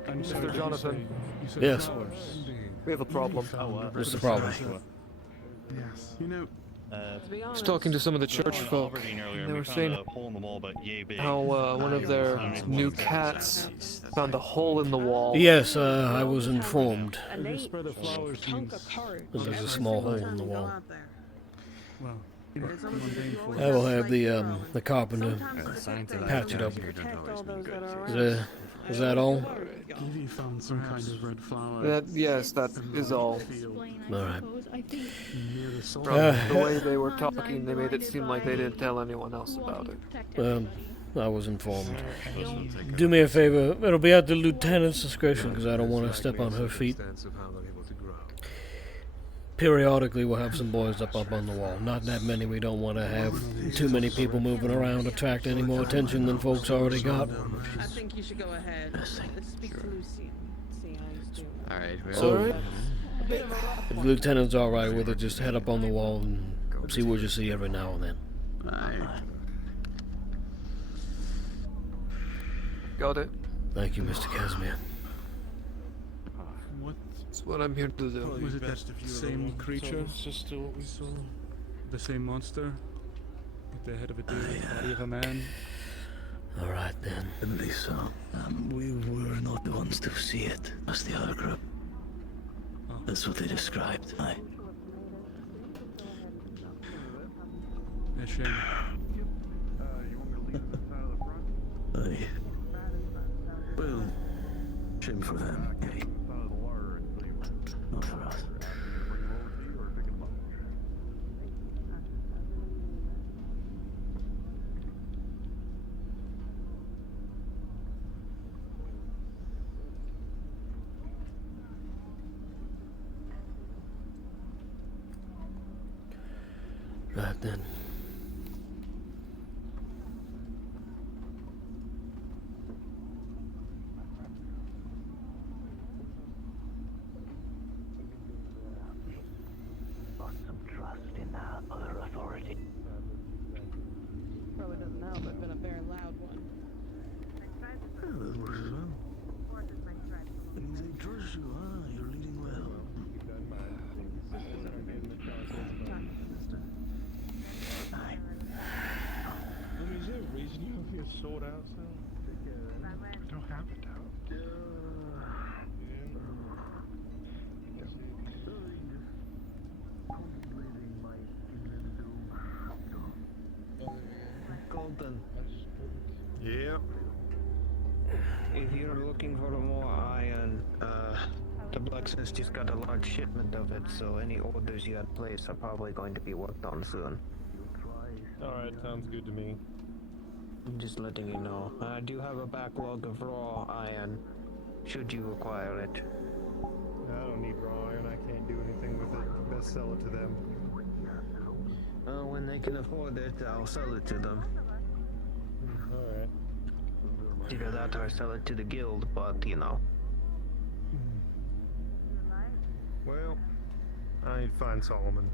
Mr. Johnathan, Yes. we have a problem. What's the problem? Yes. You know, I was talking to some of the church folk. They were saying how one of their new cats found a hole in the wall. Yes, I was informed. The spread of flowers means There's a small hole in the wall. well, mundane I will have the carpenter patch it up. Is that all? Giddy found some kind of red flower. Yes, that is all. Alright. Near the soul. From the way they were talking, they made it seem like they didn't tell anyone else about it. I was informed. Do me a favor. It'll be at the lieutenant's discretion because I don't want to step on her feet. Periodically, we'll have some boys up on the wall. Not that many. We don't want to have too many people moving around, attract any more attention than folks already got. I think you should go ahead. Let's speak to Lucy. See how he's doing. Alright, So, if the lieutenant's alright with it, just head up on the wall and see what you see every now and then. Got it. Thank you, Mr. Casimir. That's what I'm here to do. Was it that same creature? Just what we saw. The same monster? With the head of a dude, body of a man? Alright then. I believe so. We were not the ones to see it. As the other group. That's what they described. Aye. A shame. Aye. Well, shame for them. Okay. Not for us. Right then. Lost some trust in other authority. Probably doesn't now, but been a very loud one. That works as well. It means they trust you, You're leading well. Is there a reason you have your sword out, so? I don't have it out. Colton, Yep. if you're looking for more iron, the blacksmith just got a large shipment of it, so any orders you had placed are probably going to be worked on soon. Alright, sounds good to me. I'm just letting you know. I do have a backlog of raw iron, should you require it. I don't need raw iron. I can't do anything with it. Best sell it to them. Well, when they can afford it, I'll sell it to them. Alright. Either that or I sell it to the guild, but you know. Well, I need to find Solomon.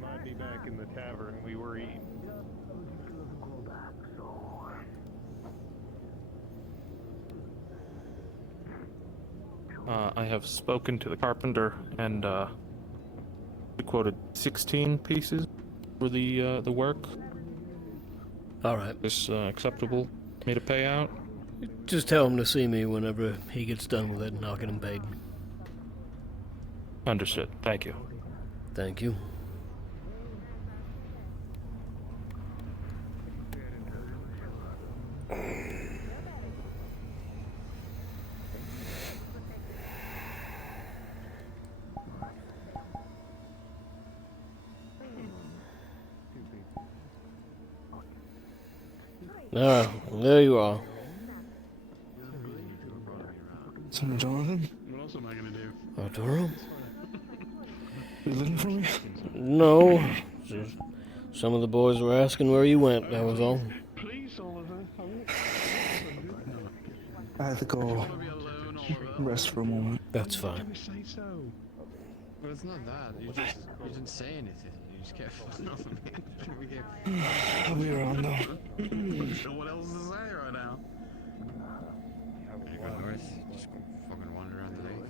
Might be back in the tavern we were eating. I have spoken to the carpenter, and we quoted 16 pieces for the work. All right. Is acceptable for me to pay out? Just tell him to see me whenever he gets done with it, and I'll get him paid. Understood. Thank you. Thank you. Ah, there you are. Someone, Johnathan? What else am I gonna do? Arturo? You looking for me? No. Just some of the boys were asking where you went, that was all. Please, Oliver. I had to go rest for a moment. That's fine. Say so. Well, it's not that. You didn't say anything. You just kept falling off of me. I'll be around though. What else to say right now? You go north, just go fucking wander around the lake.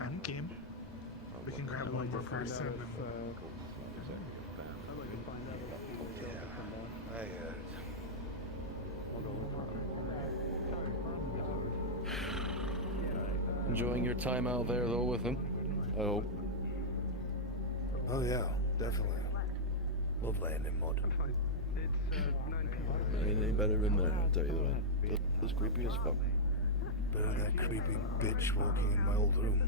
I'm game. We can grab one more person. Enjoying your time out there, though, with him? I hope. Oh yeah, definitely. Love laying in mud. Ain't any better in there, I'll tell you that. That's creepy as fuck. Better than that creepy bitch walking in my old room.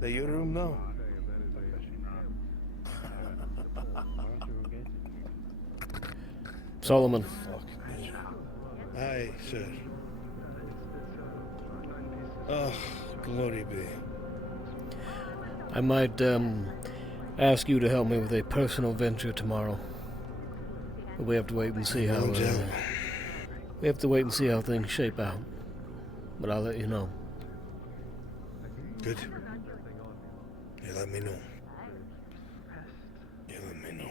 That your room now? Solomon. Aye, sir. Oh, glory be. I might ask you to help me with a personal venture tomorrow. But we have to wait and see how we have to wait and see how things shape out. But I'll let you know. Good. You let me know. You let me know.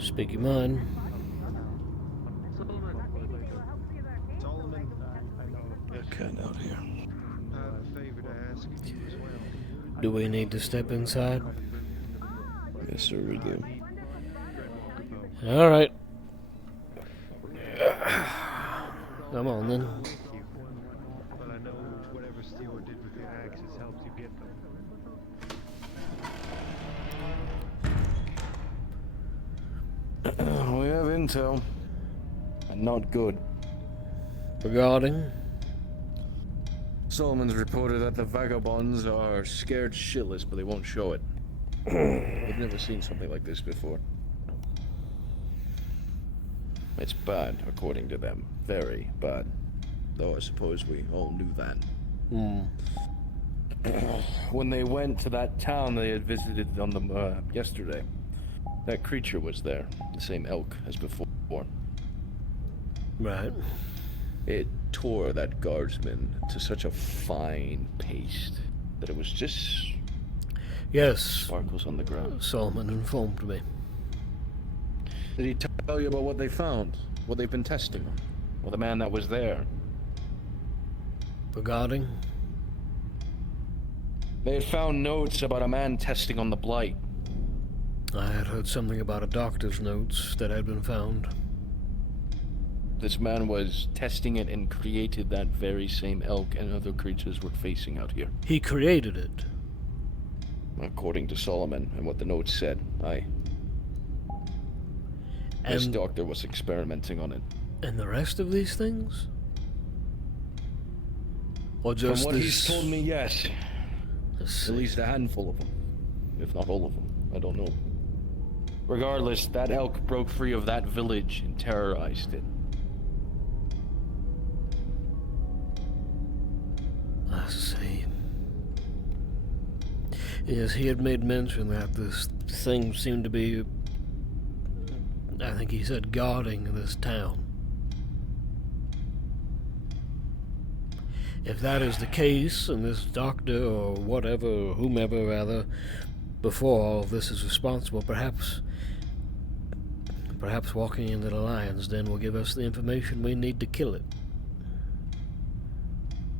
Speak your mind. Cat out here. I have a favor to ask you as well. Do we need to step inside? Yes, sir, we do. All right. Come on then. But I know whatever Stewart did with the axes helps you get them. We have intel. And not good. Regarding? Solomon's reported that the vagabonds are scared shitless, but they won't show it. They've never seen something like this before. It's bad, according to them. Very bad. Though I suppose we all knew that. When they went to that town they had visited on the yesterday, That creature was there, the same elk as before. Right. It tore that guardsman to such a fine paste that it was just... Yes. Sparkles on the ground. Solomon informed me. Did he tell you about what they found? What they've been testing on? Well, the man that was there. Regarding? They had found notes about a man testing on the blight. I had heard something about a doctor's notes that had been found. This man was testing it and created that very same elk and other creatures we're facing out here. He created it? According to Solomon and what the notes said, aye. This doctor was experimenting on it. And the rest of these things? Or just From what this... he's told me, yes. At least a handful of them. If not all of them. I don't know. Regardless, that elk broke free of that village and terrorized it. I see. Yes, he had made mention that this thing seemed to be, I think he said, guarding this town. If that is the case, and this doctor, or whatever, or whomever rather, before all of this is responsible, perhaps walking into the lion's den will give us the information we need to kill it.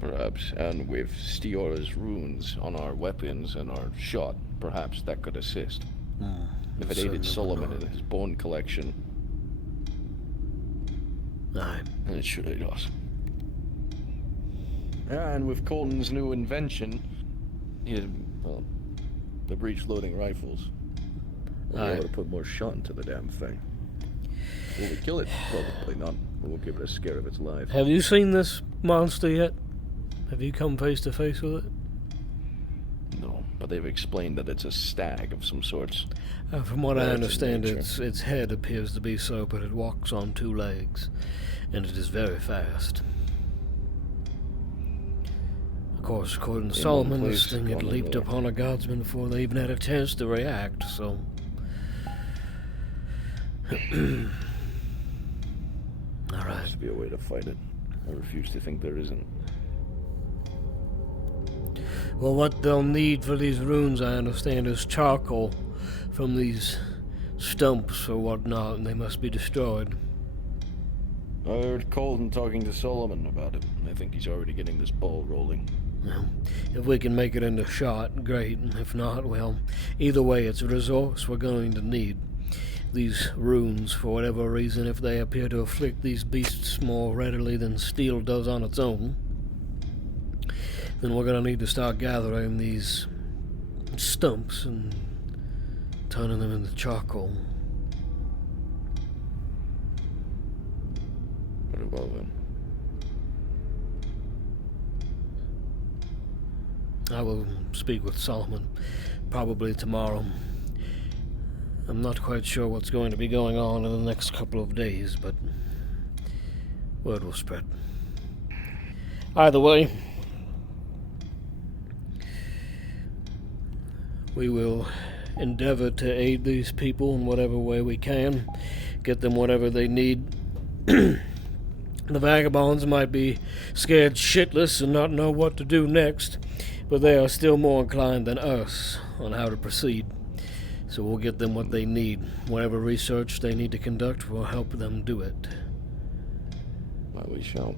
Perhaps, and with Stiora's runes on our weapons and our shot, perhaps that could assist. If it aided Solomon in his bone collection, aye, then it should aid us. And with Colton's new invention, the breech-loading rifles, we'll be able to put more shot into the damn thing. Will we kill it? Probably not. We'll give it a scare of its life. Have you seen this monster yet? Have you come face to face with it? No, but they've explained that it's a stag of some sorts. From what I understand, its head appears to be so, but it walks on 2 legs, and it is very fast. Of course, according to Solomon, this thing had leaped upon a guardsman before they even had a chance to react, so... Alright. There has to be a way to fight it. I refuse to think there isn't. Well, what they'll need for these runes, I understand, is charcoal from these stumps or whatnot, and they must be destroyed. I heard Colton talking to Solomon about it. I think he's already getting this ball rolling. Well, if we can make it into shot, great, and if not, well, either way, it's a resource we're going to need. These runes, for whatever reason, if they appear to afflict these beasts more readily than steel does on its own, then we're going to need to start gathering these stumps and turning them into charcoal. Very well then. I will speak with Solomon, probably tomorrow. I'm not quite sure what's going to be going on in the next couple of days, but word will spread. Either way, we will endeavor to aid these people in whatever way we can, get them whatever they need. The vagabonds might be scared shitless and not know what to do next, but they are still more inclined than us on how to proceed. So we'll get them what they need. Whatever research they need to conduct, we'll help them do it. Well, we shall.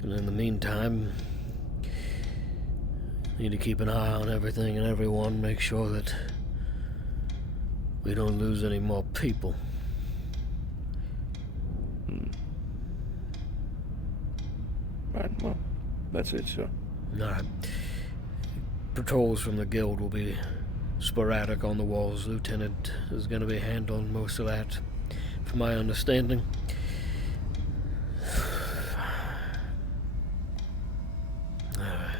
And in the meantime, need to keep an eye on everything and everyone, make sure that we don't lose any more people. Right, well, that's it, sir. Alright. Patrols from the guild will be sporadic on the walls. Lieutenant is going to be handling most of that, from my understanding. Alright.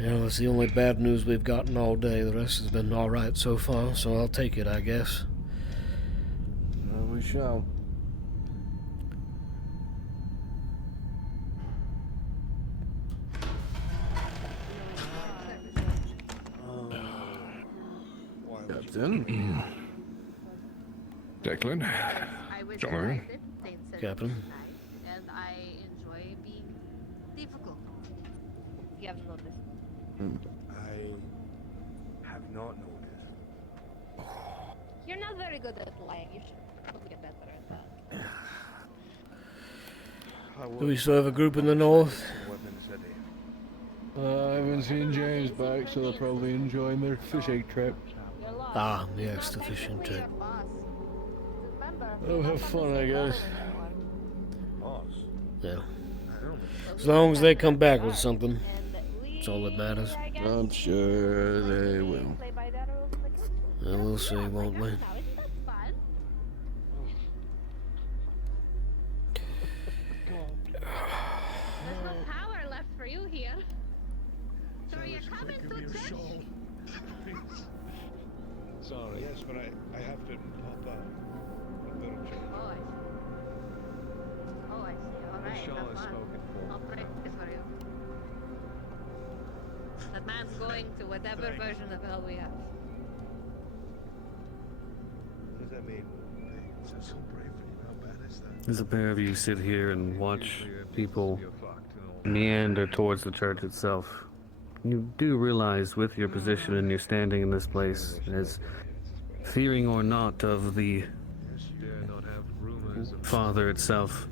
Yeah, that's the only bad news we've gotten all day. The rest has been alright so far, so I'll take it, I guess. We shall. Captain. Declan. Johnathan. Captain. And I enjoy being difficult. You haven't noticed. I have not noticed. You're not very good at lying. You should probably get better at that. Do we still have a group in the north? I haven't seen James back, so they're probably enjoying their fishing trip. Ah, yes, the fishing trip. Oh, have fun, I guess. Yeah. As long as they come back with something, that's all that matters. I'm sure they will. And we'll see, won't we? There's no power left for you here. So you're coming to church? Sorry. Yes, but I have to pop out and go to church. Oh, I see. All right. Shaw is spoken for. I'll pray for you. That man's going to whatever version of hell we have. What does that mean? That's so brave for you. How bad is that? As a pair of you sit here and watch people meander towards the church itself, you do realize with your position and your standing in this place, as fearing or not of the Father itself,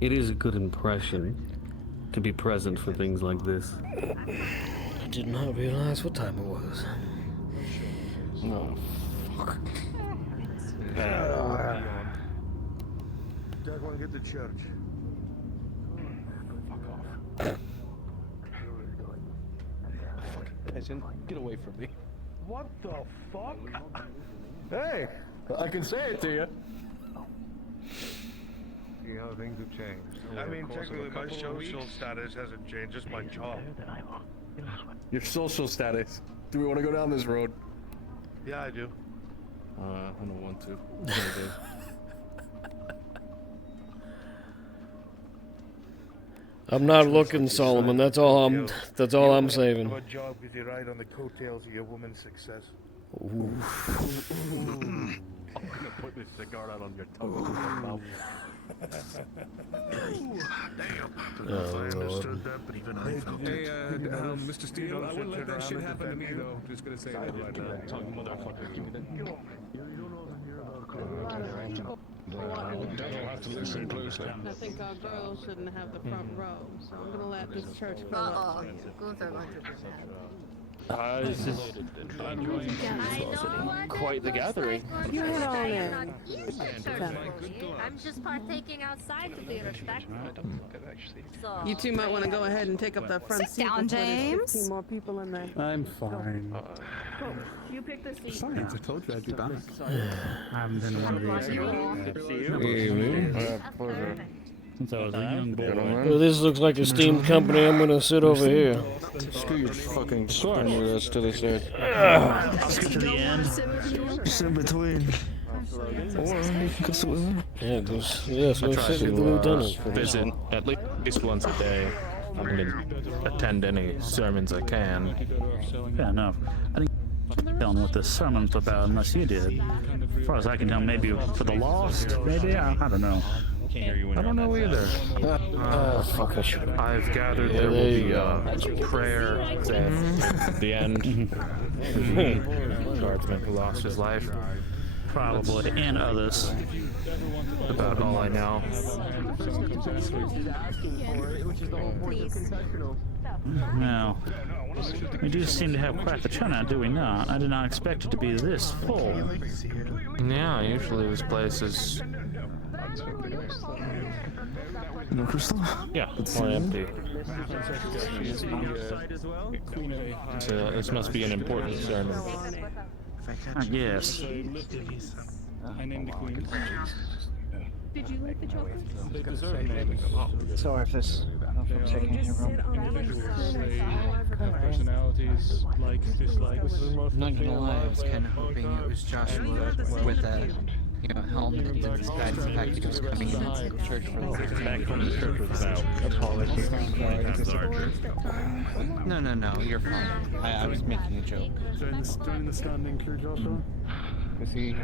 it is a good impression to be present for things like this. I did not realize what time it was. Oh, fuck. Jack, want to get to church? Fuck off. Fucking get away from me. What the fuck? Hey! I can say it to you. See how things have changed. I mean, technically, my social status hasn't changed, just my job. Your social status. Do we want to go down this road? Yeah, I do. I don't want to. I'm not looking, Solomon. That's all I'm saving. What job could you ride on the coattails of your woman's success? Ooh. I'm gonna put this cigar out on your tongue. Damn. Oh, I Lord. understood that, but even I felt it. Hey, Mr. Steele, I wouldn't let that shit happen to me, though. Just gonna say that right now. Talking motherfucker. I'll have to listen closely. I think our girls shouldn't have the front row, so I'm gonna let this church fill up. Gunther going to be mad. This is quite the gathering. You head on in. I'm just partaking outside to be respectful. So, You two might want to go ahead and take up that front seat. down, before there's James. 15 more people in there. I'm fine. You pick the seat. Science, I told you I'd be back. I haven't been one of these. Since I was a young boy. Well, this looks like a steam company. I'm gonna sit over here. Screw your fucking spinner to the side. I'll skip to the end. Sit between. Or you can go sit with her. Yeah, go sit with the lieutenant. Visit at least once a day. I'm going to attend any sermons I can. Fair enough. I didn't tell what this sermon's about unless you did. As far as I can tell, maybe for the lost, maybe? I don't know. I don't know either. Fuck it. I've gathered there will be a prayer at the end. Guardsman who lost his life. Probably, and others. About all I know. Well, we do seem to have quite the turnout, do we not? I did not expect it to be this full. Yeah, usually this place is... No crystal? Yeah, more empty. So this must be an important sermon. Yes. I named the queen. Did you like the chocolates? They deserve names. So if this, I'm taking your They have personalities, likes, dislikes. I'm not gonna lie, I was kind of hoping it was Joshua with You know, helmet and disguise the fact that he was coming into the church for the first Back time. from the church was about Apologies. larger. No, you're fine. I was making a joke. Join the standing crew, Joshua. Is he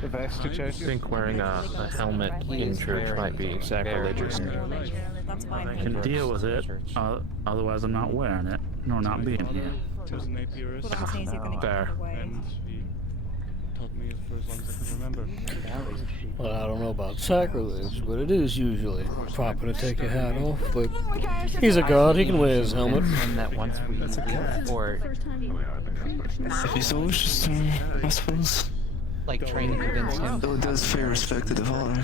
the vestige? I think wearing a helmet in church might be sacrilegious. Can deal with it, otherwise I'm not wearing it, nor not being here. Fair. And he taught me for as long as I can remember. Well, I don't know about sacrilege, but it is usually proper to take your hat off. But he's a god; he can wear his helmet. That once we or If he's always just, I suppose. like trying to convince him. Though it does pay respect to the father.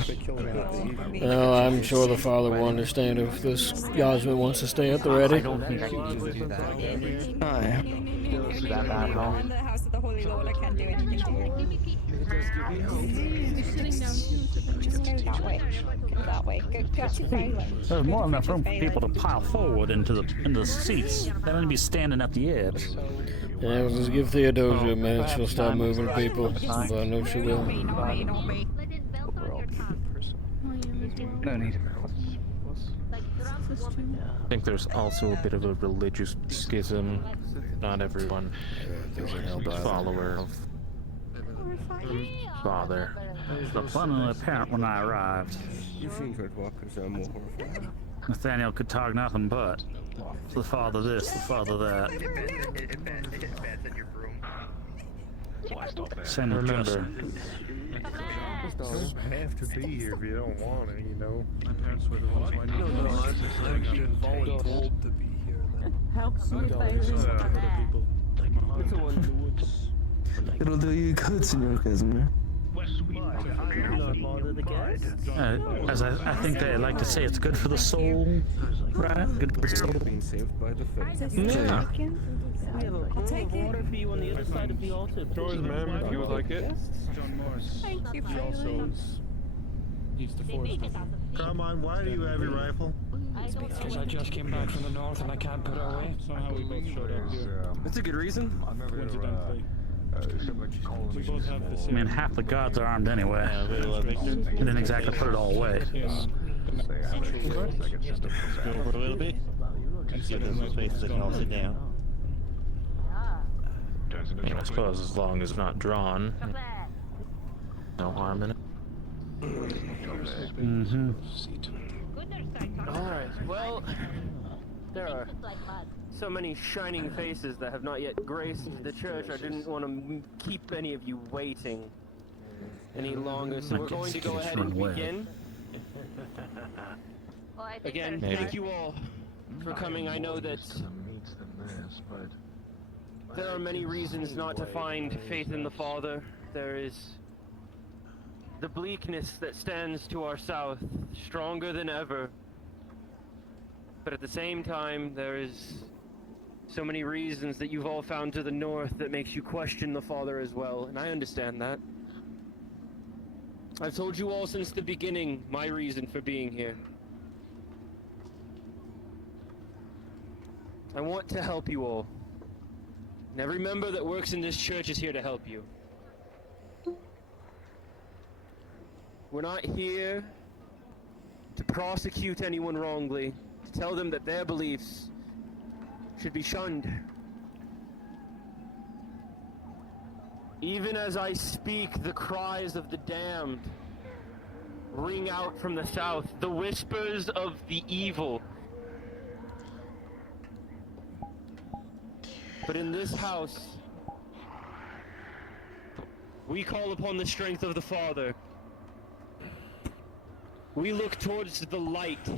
Well, I'm sure the father will understand if this Yasmin wants to stay at the ready. I don't think I can even do that. Aye. Is that bad at all? In the house of the Holy Lord, I can't do anything to you. Just go that way. Go that way. Go to silence. There's more than enough room for people to pile forward into the seats. They don't be standing at the edge. Yeah, we'll just give Theodosia a minute. She'll start moving people. But I know she will. No need. I think there's also a bit of a religious schism. Not everyone is a follower of Father. It was abundantly apparent when I arrived. You think Earthwalkers are more horrifying? Nathaniel could talk nothing but the father this, the father that. Same with Justin. You don't have to be here if you don't want to, you know. My parents were the ones who I knew. I'm volunteered to be here then. Helps with It'll do you good, Senor Casimir. As I think they like to say, it's good for the soul, right? Good for the soul. Being saved by the faith. Yeah. I'll take it. Water for you on the other side of the altar. Yours, ma'am, if you would like it. John Morris. Thank you, He also needs the force. Come on, why do you have your rifle? Because I just came back from the north and I can't put it away. That's not how we both showed up here. That's a good reason. Coincidentally. We both have the I same. mean, half the gods are armed anyway. He didn't exactly put it all away. Go over a little bit. Give them some space so they can all sit down. I suppose as long as it's not drawn, no harm in it. Mm-hmm. Alright, well, there are so many shining faces that have not yet graced the church. I didn't want to keep any of you waiting any longer, so we're going to go ahead and begin. Again, thank you all for coming. I know that there are many reasons not to find faith in the Father. There is the bleakness that stands to our south, stronger than ever. But at the same time, there is so many reasons that you've all found to the north that makes you question the Father as well, and I understand that. I've told you all since the beginning my reason for being here. I want to help you all. And every member that works in this church is here to help you. We're not here to prosecute anyone wrongly, to tell them that their beliefs should be shunned. Even as I speak, the cries of the damned ring out from the south, the whispers of the evil. But in this house, we call upon the strength of the Father. We look towards the light,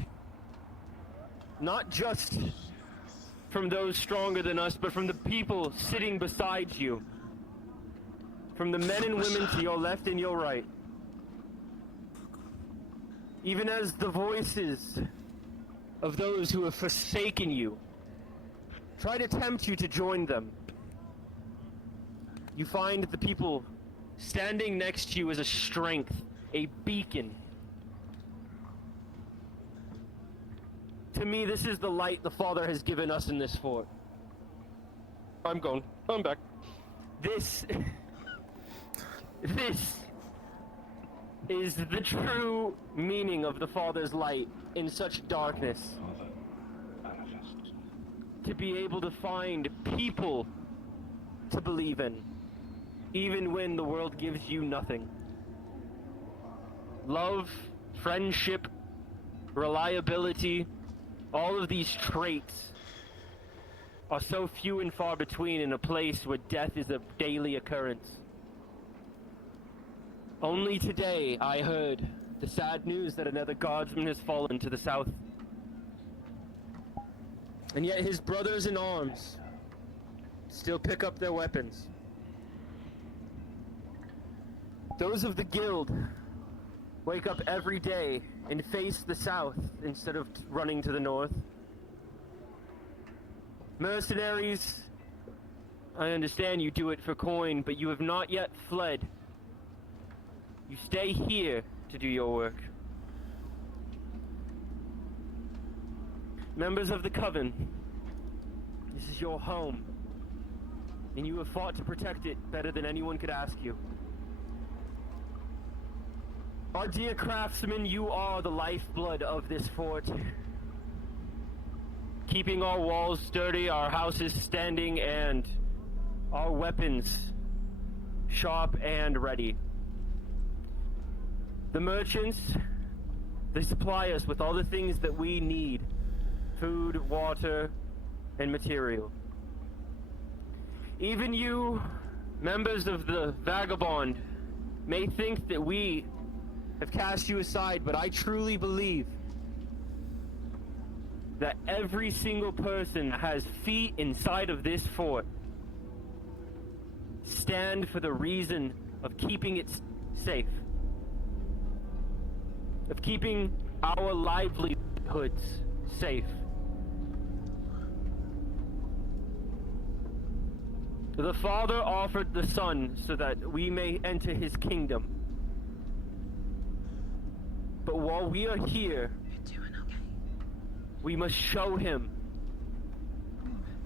not just from those stronger than us, but from the people sitting beside you, from the men and women to your left and your right. Even as the voices of those who have forsaken you try to tempt you to join them, you find the people standing next to you as a strength, a beacon. To me, this is the light the Father has given us in this fort. I'm gone. I'm back. This is the true meaning of the Father's light in such darkness. To be able to find people to believe in, even when the world gives you nothing. Love, friendship, reliability, all of these traits are so few and far between in a place where death is a daily occurrence. Only today I heard the sad news that another guardsman has fallen to the south. And yet his brothers in arms still pick up their weapons. Those of the guild wake up every day and face the south instead of running to the north. Mercenaries, I understand you do it for coin, but you have not yet fled. You stay here to do your work. Members of the Coven, this is your home, and you have fought to protect it better than anyone could ask you. Our dear craftsmen, you are the lifeblood of this fort, keeping our walls sturdy, our houses standing, and our weapons sharp and ready. The merchants, they supply us with all the things that we need. Food, water, and material. Even you, members of the Vagabond, may think that we have cast you aside, but I truly believe that every single person that has feet inside of this fort stand for the reason of keeping it safe, of keeping our livelihoods safe. The Father offered the Son so that we may enter his kingdom. But while we are here, we must show him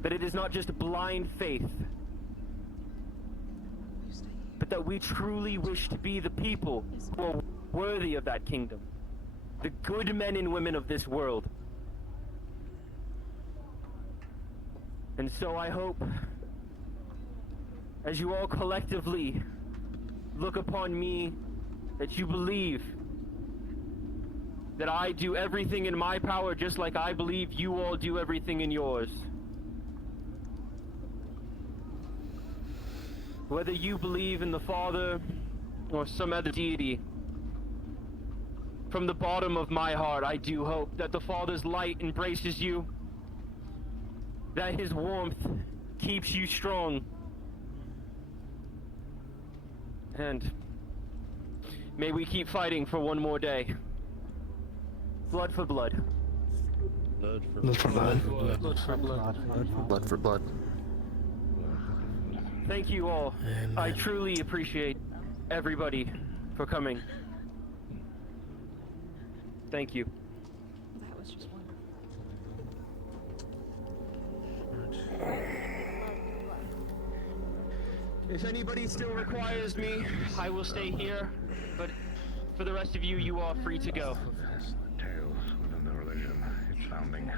that it is not just blind faith, but that we truly wish to be the people who are worthy of that kingdom. The good men and women of this world. And so I hope, as you all collectively look upon me, that you believe that I do everything in my power just like I believe you all do everything in yours. Whether you believe in the Father or some other deity, from the bottom of my heart I do hope that the Father's light embraces you, that his warmth keeps you strong, and may we keep fighting for one more day. Blood for blood. Blood for Blood for blood. Blood for blood. Blood for blood. Thank you all. I truly appreciate everybody for coming. Thank you. That was just wonderful. If anybody still requires me, I will stay here, but for the rest of you, you are free to go. Tales within the religion. It's sounding.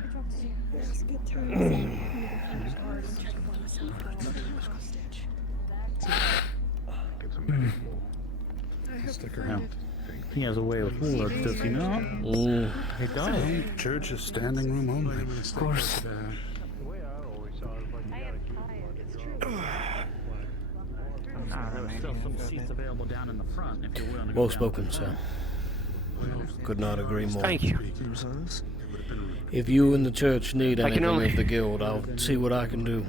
Let's get through Get some medical. Stick around. He has a way with words, does he not? He does. Church is standing room only. Of course. There are still some seats available down in the front if you're willing to go Well down. spoken, sir. Could not agree more. Thank you. If you and the church need I can anything only- of the guild, I'll see what I can do.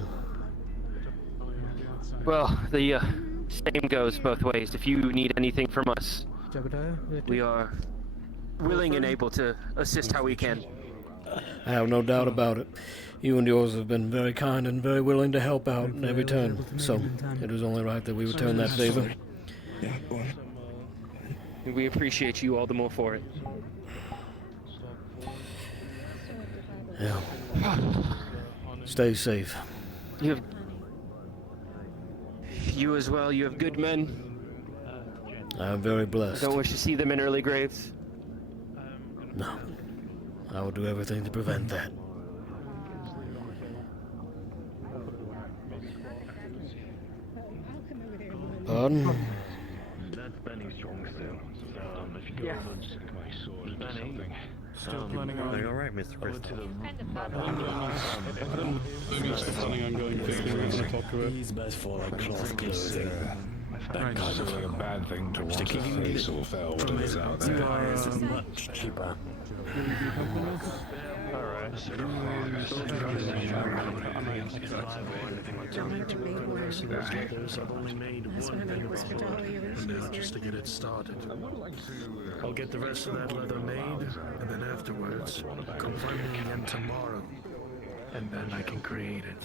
Well, the same goes both ways. If you need anything from us, we are willing and able to assist how we can. I have no doubt about it. You and yours have been very kind and very willing to help out in every turn, so it is only right that we return that favor. We appreciate you all the more for it. Yeah. Stay safe. You as well. You have good men. I am very I blessed. don't wish to see them in early graves. No. I will do everything to prevent that. Pardon? That's Benny's strong suit. Yes. Benny. Still planning on. Are you alright, Mr. Crystal? Planning on going to talk to her. He's best for like cloth clothing. That kind It's of like a bad thing to want a face or fell whatever's out It's there. much cheaper. Just to get it started. I'll get the rest of that leather made, and then afterwards, come find me again tomorrow. And then I can create it.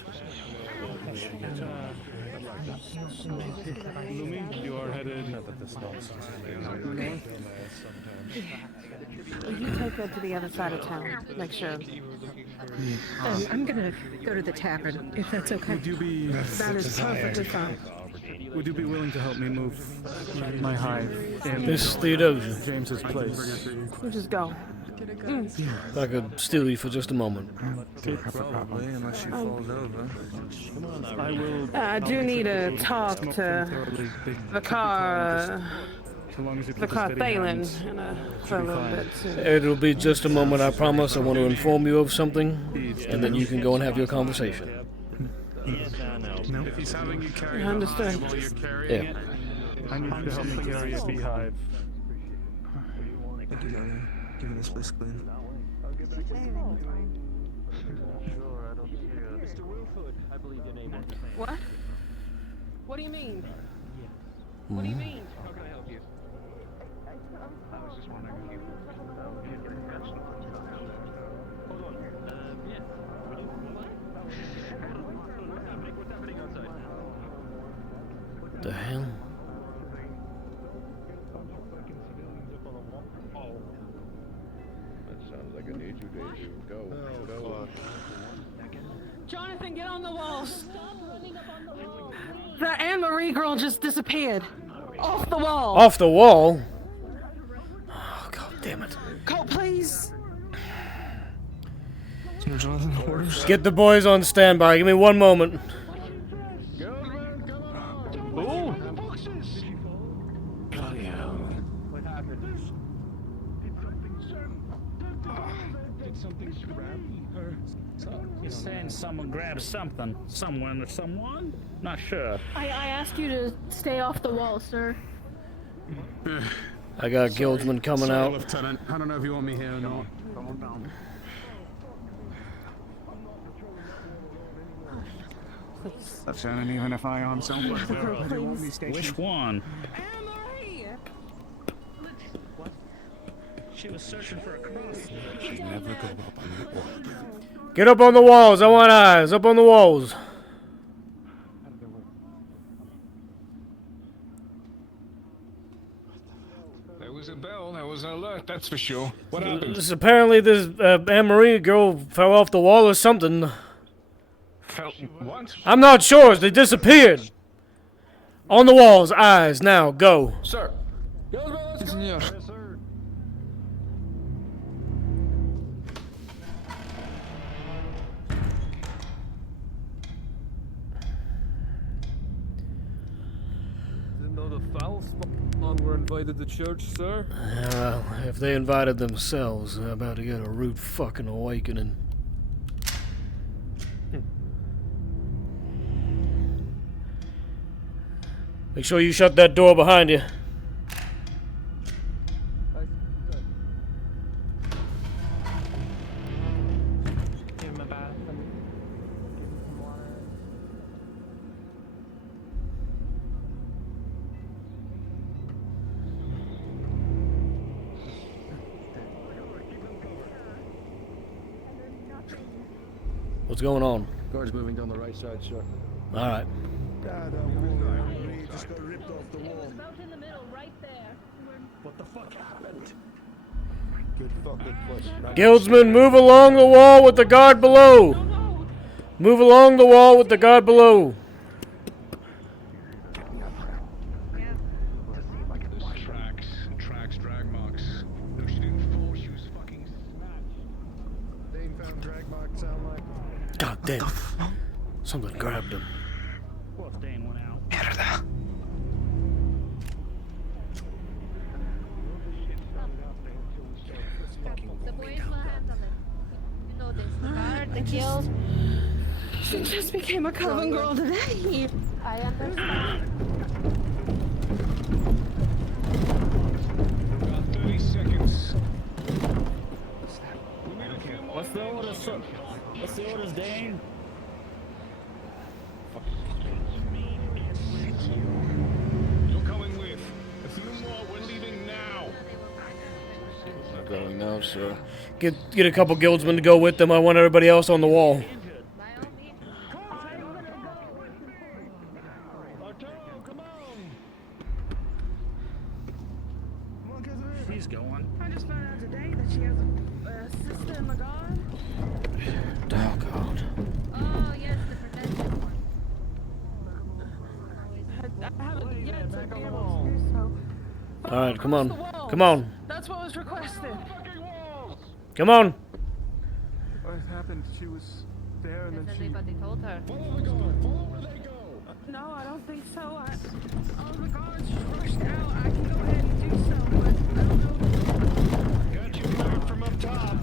Lumi, you are headed. Will you take her to the other side of town? Make sure. I'm gonna go to the tavern, if that's okay. Would you be... That is perfectly fine. Would you be willing to help me move my hive in Miss Theodosia. James's place? We'll just go. If I could steal you for just a moment. Probably, unless she falls over. I will... I do need to talk to the car Thalen for a little bit too. It'll be just a moment, I promise. I want to inform you of something, and then you can go and have your conversation. No. If he's having you carry I understand. while you're carrying Yeah. it, I need to help me carry a beehive. Thank you, Johnny. Giving this place clean. Mr. Wilford, I believe your name was. What? What do you mean? What do you mean? How can I help you? I was just wondering if you could get in touch. Hold on. Yeah. What's happening outside? The hell? That sounds like I need you, Daisy. Go. Go. Johnathan, get on the walls. The Anne-Marie girl just disappeared. Off the wall. Off the wall? Oh, god damn it. Colt, please. Johnathan, orders? Get the boys on standby. Give me one moment. Bloody hell. What happened? Did something grab her? You're saying someone grabbed something. Someone or someone? Not sure. I asked you to stay off the wall, sir. I got guildsmen coming Sorry, out. Lieutenant. I don't know if you want me here or not. Lieutenant, even if I am someone, where do you want me stationed? Which one? She was searching for a cross. She'd never go up on that wall. Get up on the walls. I want eyes. Up on the walls. There was a bell, there was an alert, that's for sure. What happened? Apparently this Anne-Marie girl fell off the wall or something. What? I'm not sure. They disappeared. On the walls. Eyes. Now. Go. Sir. Senor. Didn't know the fowls were invited to church, sir. Well, if they invited themselves, they're about to get a rude fucking awakening. Make sure you shut that door behind you. Give him a bath and give him some water. What's going on? Guards moving down the right side, sir. All right. Just got ripped off the wall. About in the middle, right there. What the fuck happened? Good fucking question. Guildsmen, move along the wall with the guard below. Move along the wall with the guard below. Something grabbed him. What's Dane went out? Mierda. The boys will handle it. You know this. The guard, the guild. She just became a coven girl today. I understand. Got 30 seconds. What's the order, sir? What's the orders, Dane? You're coming with. A few more. We're leaving now. I'm going now, sir. Get a couple guildsmen to go with them. I want everybody else on the wall. She's going. I just found out today that she has a sister in the guard. Oh, God. Oh, yes, the prevention one. I haven't yet to be able to do so. Alright, come on. Come on. That's what was requested. Come on. What happened? She was there and Has then anybody told her? Follow the guard. Follow where they go. No, I don't think so. All the guards rushed out. I can go ahead and do so, but I don't know. Got you covered from up top.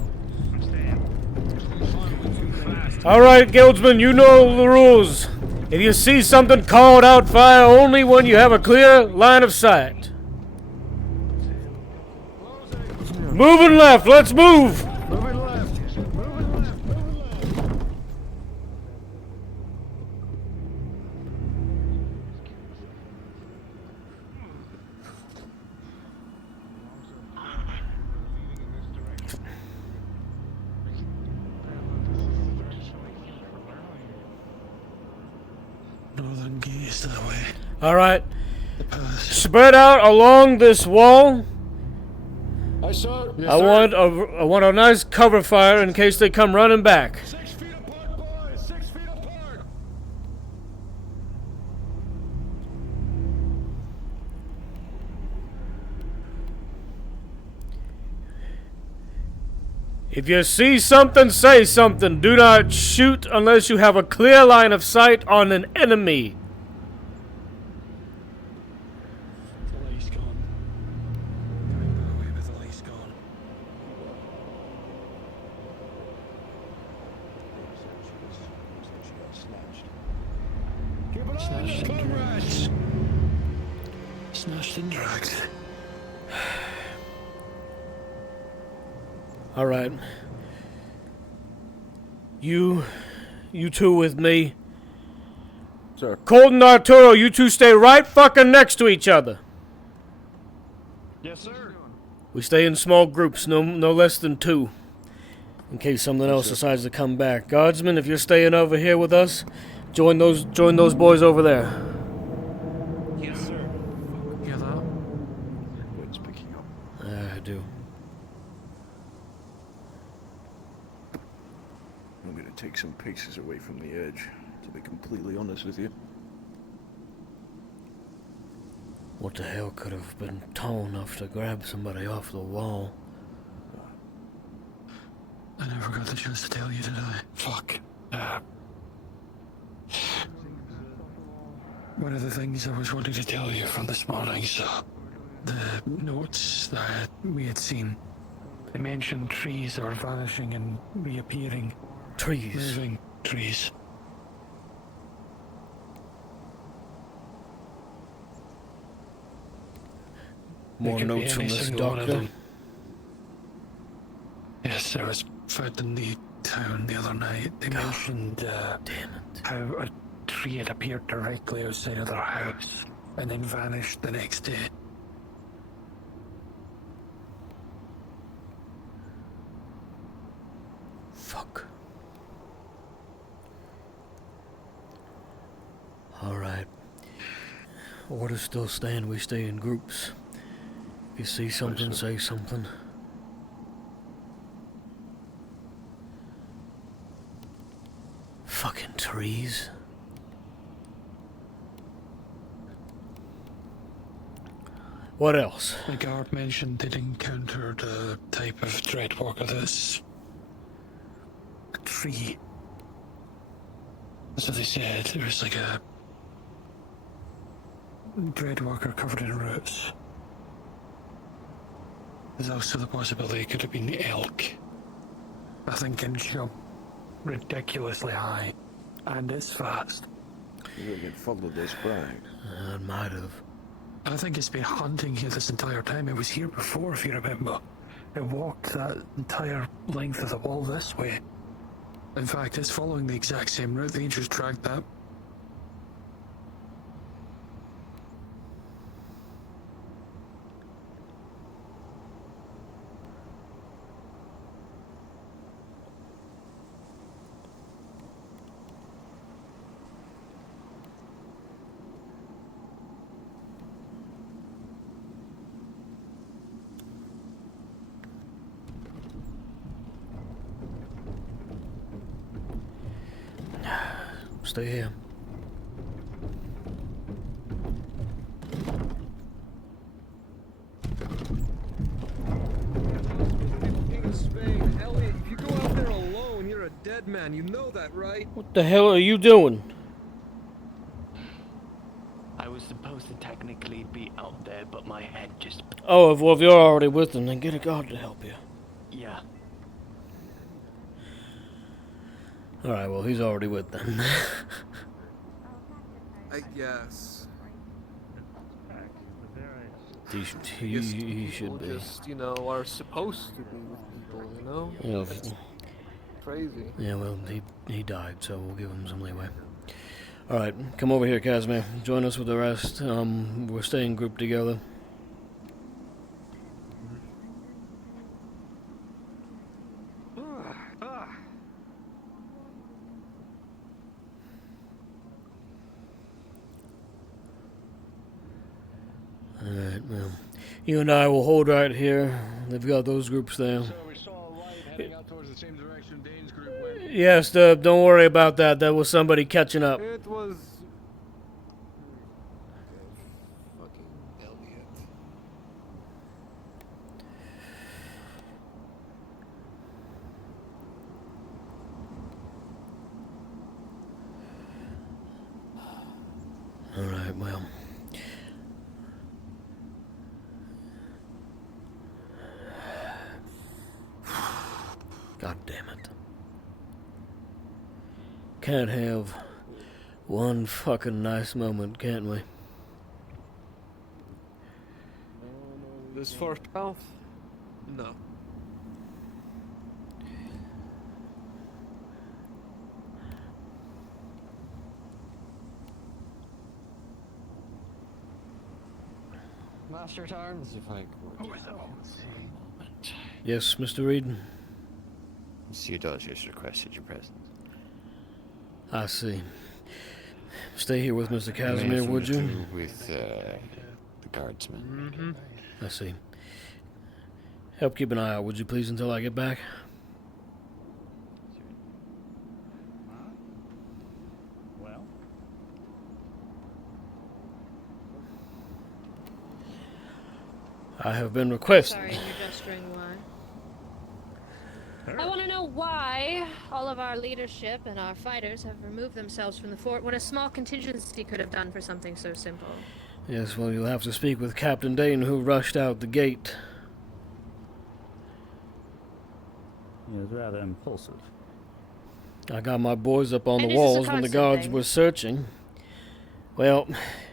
Alright, guildsmen, you know the rules. If you see something called out, fire only when you have a clear line of sight. Moving left, let's move! Moving left. Moving left. Moving left. Northern gate is that way. Alright. Spread out along this wall. Aye, sir. I want a nice cover fire in case they come running back. 6 feet apart, boys. 6 feet apart. If you see something, say something. Do not shoot unless you have a clear line of sight on an enemy. The light's gone. Going that way, but the light's gone. Keep an eye on Snatched your and comrades. Snatched and dragged. Alright. You two with me. Sir. Colt and Arturo, you two stay right fucking next to each other. Yes, sir. We stay in small groups, no less than 2. In case something else decides to come back. Guardsmen, if you're staying over here with us, join those boys over there. Yes, sir. Hear that? Wind's picking up. I do. I'm going to take some paces away from the edge, to be completely honest with you. What the hell could have been tall enough to grab somebody off the wall? I never got the chance to tell you, did I? Fuck. One of the things I was wanting to tell you from this morning, so the notes that we had seen, they mentioned trees are vanishing and reappearing. Trees? Moving trees. More There could be notes from any this single one of doctor? them. Yes, I was found in the town the other night. They mentioned how a tree had appeared directly outside of their house and then vanished the next day. Fuck. Alright. Orders still stand, we stay in groups. If you see something, say something. Fucking trees. What else? The guard mentioned they'd encountered a type of dreadwalker that's a tree. So they said there was like a bread worker covered in roots. There's also the possibility it could have been the elk. I think can jump ridiculously high, and it's fast. You don't get followed this brag. It might have. I think it's been hunting here this entire time. It was here before, if you remember. It walked that entire length of the wall this way. In fact, it's following the exact same route. They just dragged that. Stay here. King of Spain, Elliot, if you go out there alone, you're a dead man. You know that, right? What the hell are you doing? I was supposed to technically be out there, but my head just... Oh, well, if you're already with them, then get a guard to help you. Yeah. Alright, well, he's already with them. I guess. He should be. Just, you know, are supposed to be with people, you know? Yeah, That's crazy. yeah, well, he died, so we'll give him some leeway. Alright, come over here, Casimir. Join us with the rest. We're staying grouped together. Alright, well, you and I will hold right here. They've got those groups there. So we saw a light heading out towards the same direction Dane's group went. Yes, don't worry about that. That was somebody catching up. It was... fucking Elliot. Alright, well. God damn it. Can't have one fucking nice moment, can we? This far south? No. Master at Arms, if I could. Yes, Mr. Reed? Theodosius requested your presence. I see. Stay here with Mr. Casimir, would you? With the guardsmen. I see. Help keep an eye out, would you please, until I get back? Well, I have been requested. Sorry, you're gesturing why. I want to know why all of our leadership and our fighters have removed themselves from the fort when a small contingency could have done for something so simple. Yes, well, you'll have to speak with Captain Dane, who rushed out the gate. it was rather impulsive. I got my boys up on And the this is a walls when the constant guards thing. were searching. Well,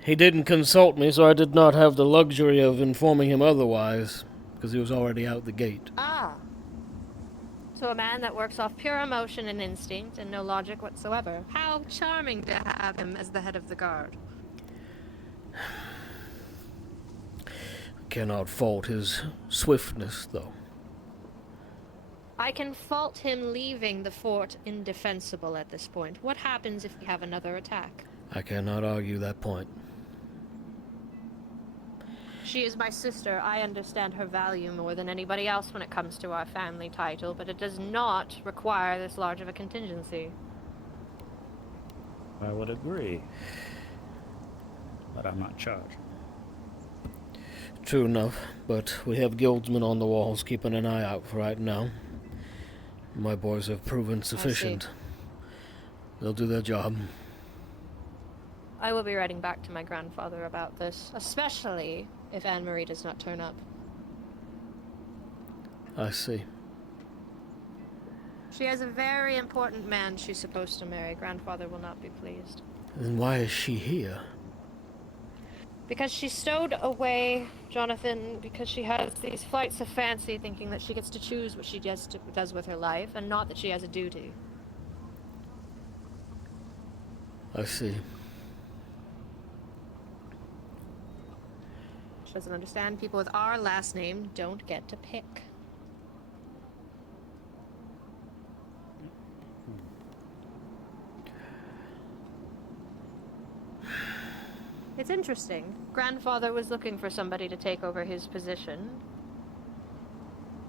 he didn't consult me, so I did not have the luxury of informing him otherwise, because he was already out the gate. Ah. So a man that works off pure emotion and instinct and no logic whatsoever. How charming to have him as the head of the guard. Cannot fault his swiftness, though. I can fault him leaving the fort indefensible at this point. What happens if we have another attack? I cannot argue that point. She is my sister. I understand her value more than anybody else when it comes to our family title, but it does not require this large of a contingency. I would agree. But I'm not charged. True enough, but we have guildsmen on the walls keeping an eye out for right now. My boys have proven sufficient. They'll do their job. I will be writing back to my grandfather about this, especially if Anne-Marie does not turn up. I see. She has a very important man she's supposed to marry. Grandfather will not be pleased. Then why is she here? Because she stowed away, Johnathan, because she has these flights of fancy thinking that she gets to choose what she does with her life, and not that she has a duty. I see. She doesn't understand people with our last name don't get to pick. It's interesting. Grandfather was looking for somebody to take over his position.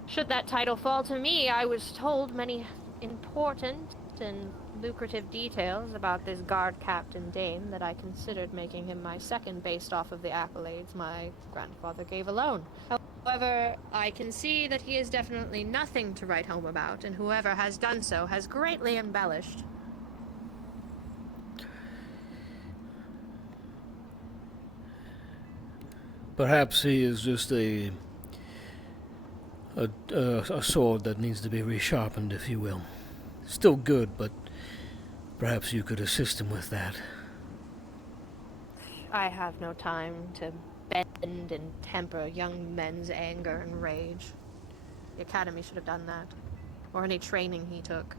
Should that title fall to me, I was told many important and lucrative details about this guard captain Dane that I considered making him my second based off of the accolades my grandfather gave alone. However, I can see that he is definitely nothing to write home about, and whoever has done so has greatly embellished. Perhaps he is just a sword that needs to be resharpened, if you will. Still good, but perhaps you could assist him with that. I have no time to bend and temper young men's anger and rage. The Academy should have done that, or any training he took.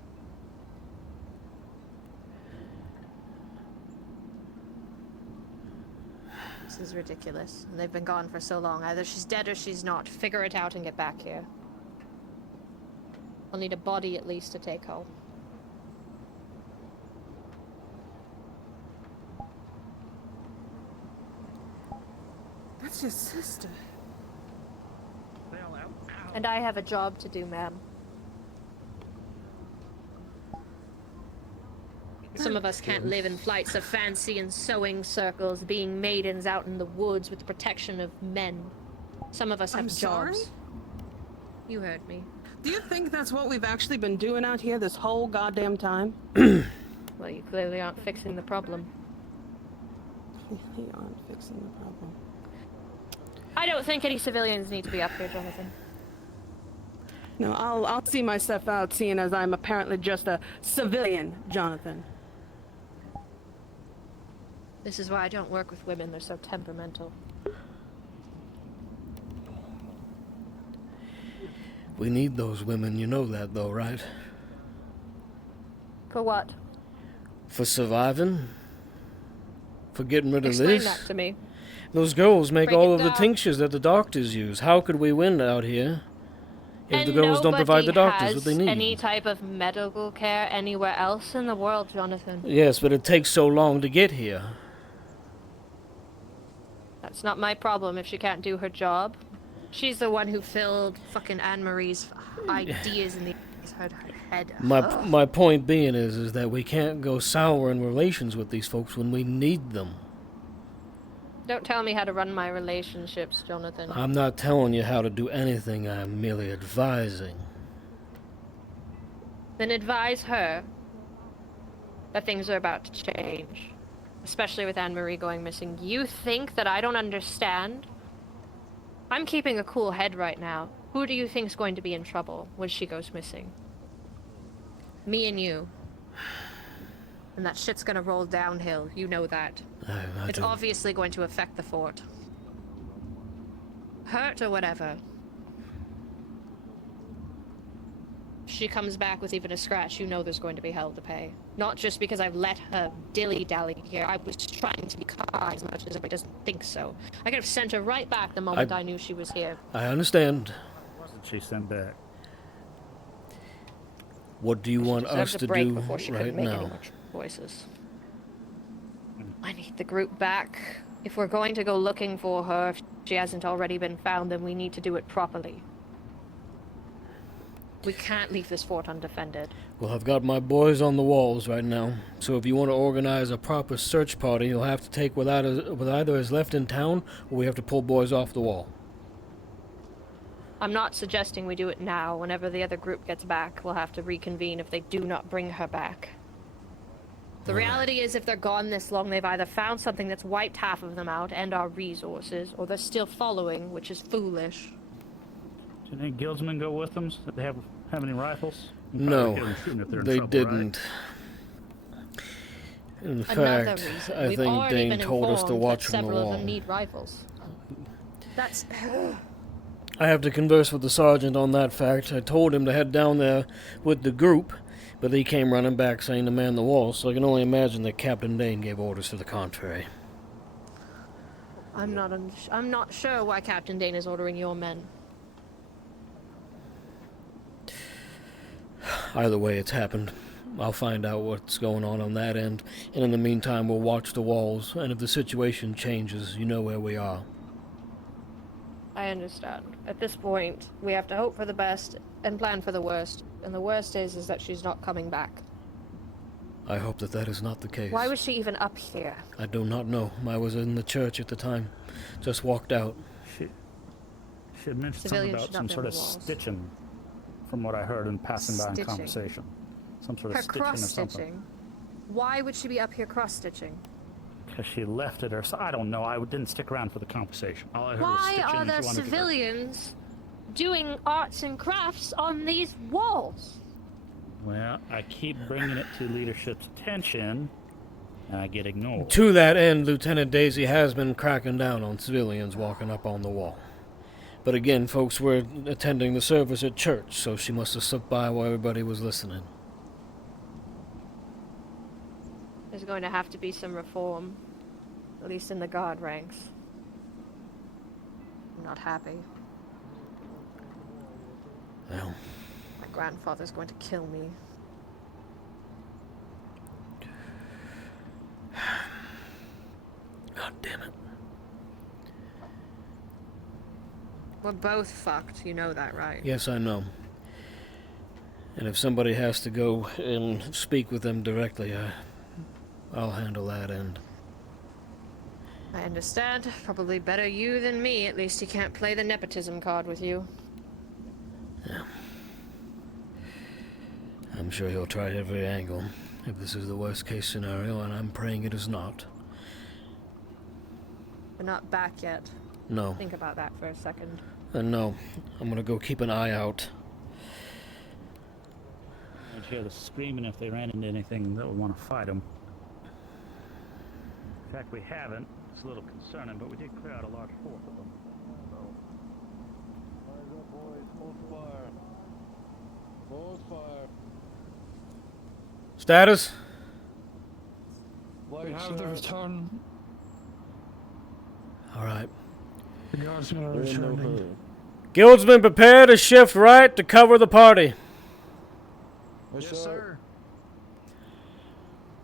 This is ridiculous. And they've been gone for so long. Either she's dead or she's not. Figure it out and get back here. I'll need a body at least to take home. That's your sister. And I have a job to do, ma'am. Some of us can't live in flights of fancy and sewing circles, being maidens out in the woods with the protection of men. Some of us have I'm jobs. sorry? You heard me. Do you think that's what we've actually been doing out here this whole goddamn time? Well, you clearly aren't fixing the problem. You aren't fixing the problem. I don't think any civilians need to be up here, Johnathan. No, I'll see myself out, seeing as I'm apparently just a civilian, Johnathan. This is why I don't work with women. They're so temperamental. We need those women, you know that though, right? For what? For surviving? For getting rid of Explain this? that to me. Those girls make Break all it of the down. tinctures that the doctors use. How could we win out here if And the girls don't provide the doctors has what they need? any type of medical care anywhere else in the world, Johnathan. Yes, but it takes so long to get here. That's not my problem if she can't do her job. She's the one who filled fucking Anne-Marie's ideas in her head. My point being is that we can't go sour in relations with these folks when we need them. Don't tell me how to run my relationships, Johnathan. I'm not telling you how to do anything, I'm merely advising. Then advise her that things are about to change. Especially with Anne-Marie going missing. You think that I don't understand? I'm keeping a cool head right now. Who do you think's going to be in trouble when she goes missing? Me and you. And that shit's gonna roll downhill. You know that. It's obviously going to affect the fort. Hurt or whatever. If she comes back with even a scratch, you know there's going to be hell to pay. Not just because I've let her dilly-dally here. I was trying to be kind as much as everybody doesn't think so. I could have sent her right back the moment I knew she was here. I understand. Wasn't she sent back? What do you want us to do before she right could make any now? more choices. I need the group back. If we're going to go looking for her, if she hasn't already been found, then we need to do it properly. We can't leave this fort undefended. Well, I've got my boys on the walls right now, so if you want to organize a proper search party, you'll have to take what either is left in town, or we have to pull boys off the wall. I'm not suggesting we do it now. Whenever the other group gets back, we'll have to reconvene if they do not bring her back. The reality is, if they're gone this long, they've either found something that's wiped half of them out and our resources, or they're still following, which is foolish. Did any guildsmen go with them? Did they have any rifles? No, they trouble, didn't. In Another fact, reason. I We've think already Dane been told us to informed watch that from the several wall. of them need rifles. That's... I have to converse with the sergeant on that fact. I told him to head down there with the group, but he came running back saying to man the wall, so I can only imagine that Captain Dane gave orders to the contrary. I'm not sure why Captain Dane is ordering your men. Either way, it's happened. I'll find out what's going on that end, and in the meantime, we'll watch the walls, and if the situation changes, you know where we are. I understand. At this point, we have to hope for the best and plan for the worst. And the worst is that she's not coming back. I hope that that is not the case. Why was she even up here? I do not know. I was in the church at the time. Just walked out. She had mentioned Civilians something should about some not be sort on of the walls. stitching, from what I heard in passing by in Stitching. conversation. Some sort of Her stitching or something. cross-stitching. Why would she be up here cross-stitching? Because she left it, or so, I don't know. I didn't stick around for the conversation. All I heard was Why stitching, are and she there wanted to- civilians doing arts and crafts on these walls? Well, I keep bringing it to leadership's attention, and I get ignored. To that end, Lieutenant Daisy has been cracking down on civilians walking up on the wall. But again, folks were attending the service at church, so she must have slipped by while everybody was listening. There's going to have to be some reform, at least in the guard ranks. I'm not happy. Well, my grandfather's going to kill me. God damn it. We're both fucked, you know that, right? Yes, I know. And if somebody has to go and speak with them directly, I'll handle that end. I understand. Probably better you than me. At least he can't play the nepotism card with you. Yeah. I'm sure he'll try every angle, if this is the worst case scenario, and I'm praying it is not. We're not back yet. No. Think about that for a second. No, I'm gonna go keep an eye out. I'd hear the screaming if they ran into anything that would want to fight them. In fact, we haven't. It's a little concerning, but we did clear out a large force of them. Status? We have the return. Alright. The guardsmen are returning. Guildsmen, prepare to shift right to cover the party. Yes, sir.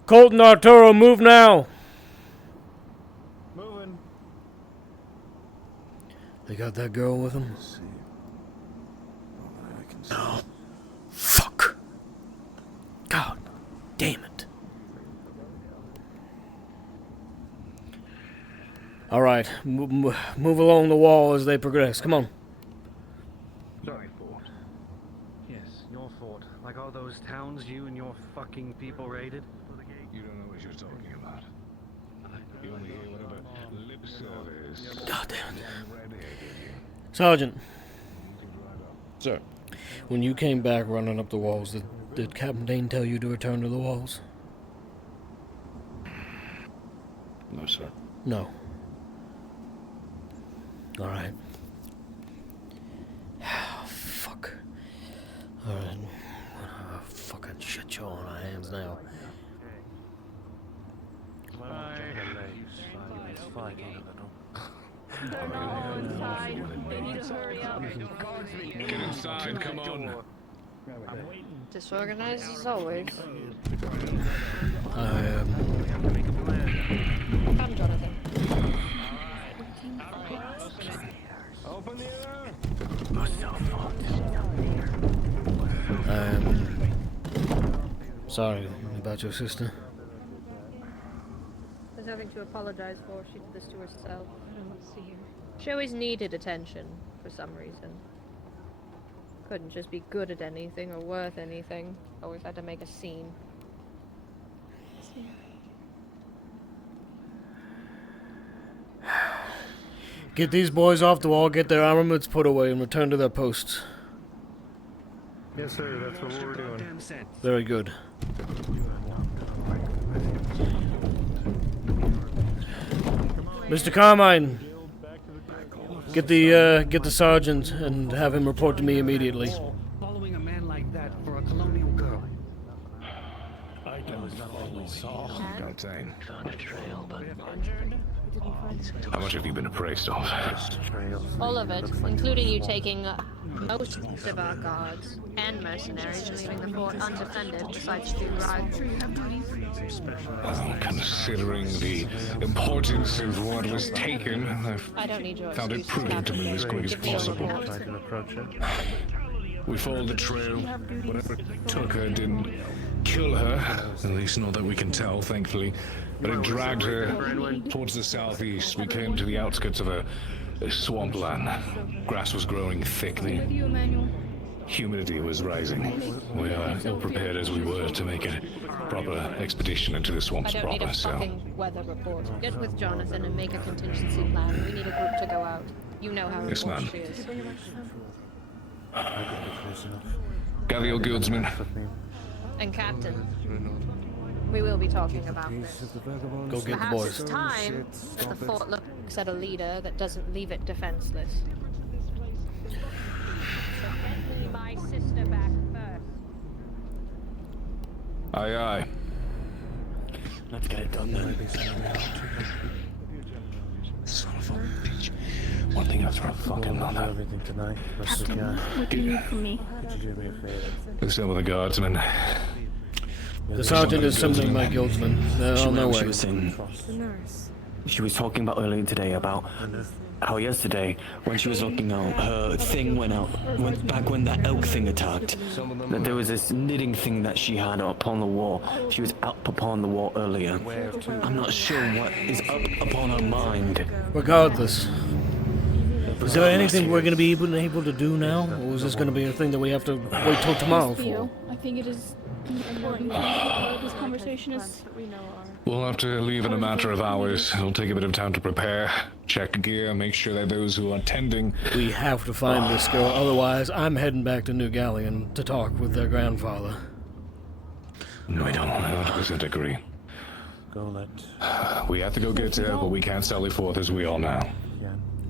Colt and Arturo, move now. Moving. They got that girl with them? No. Fuck. God damn it. Alright, move along the wall as they progress. Come on. Sorry, Fort. Yes, your fort. Like all those towns you and your fucking people raided? You don't know what you're talking about. You only hear whatever lip service. God damn it. Sergeant. Sir. When you came back running up the walls, did Captain Dane tell you to return to the walls? No, sir. No. Alright. Fuck. Alright. Fucking shit show on our hands now. They're not inside. They need to hurry up. Get inside, come on. Disorganized as always. I Come, Johnathan. Open the air. sorry about your sister. I was having to apologize for. She did this to herself. Let's see here. She always needed attention for some reason. Couldn't just be good at anything or worth anything. Always had to make a scene. Get these boys off the wall, get their armaments put away, and return to their posts. Yes, sir. That's what we're doing. Very good. Mr. Carmine, get the sergeant and have him report to me immediately. Following a man like that for a colonial girl. I don't saw. Johnathan. Found a trail, but How much have you been appraised of? All of it, including you taking most of our guards and mercenaries and leaving the fort undefended, besides two rivals. Considering the importance of what was taken, I don't need your found it prudent to move as quick as possible. We followed the trail. Whatever it took her didn't kill her, at least not that we can tell, thankfully. But it dragged her towards the southeast. We came to the outskirts of a swampland. Grass was growing thick. The humidity was rising. We are ill prepared as we were to make a proper expedition into the swamps I don't need proper, a so... fucking weather report. Get with Johnathan and make a contingency plan. We need a group to go out. You know how Yes, important ma'am. she is. Gather your guildsmen. And Captain, we will be talking about this. Go get the Perhaps boys. it's time that the fort looks at a leader that doesn't leave it defenseless. So get me my sister back first. Aye, aye. let's get it done then. Son of a bitch. One thing after a fucking another. Everything tonight. Captain, what do you need from me? Could you do me a favor? Who's there with the guardsmen? The sergeant is summoning my guildsmen. They're on their way. The nurse. She was talking about earlier today about how yesterday, when she was looking out, her thing went out. Back when that elk thing attacked, that there was this knitting thing that she had up on the wall. She was up upon the wall earlier. I'm not sure what is up upon her mind. Regardless, is there anything we're going to be able to do now? Or is this going to be a thing that we have to wait till tomorrow for? Theo, I think it is important that this conversation is... We'll have to leave in a matter of hours. It'll take a bit of time to prepare, check gear, make sure that those who are tending... We have to find this girl, otherwise I'm heading back to New Galleon to talk with their grandfather. No, I don't 100% agree. We have to go get her, but we can't sally forth as we all know.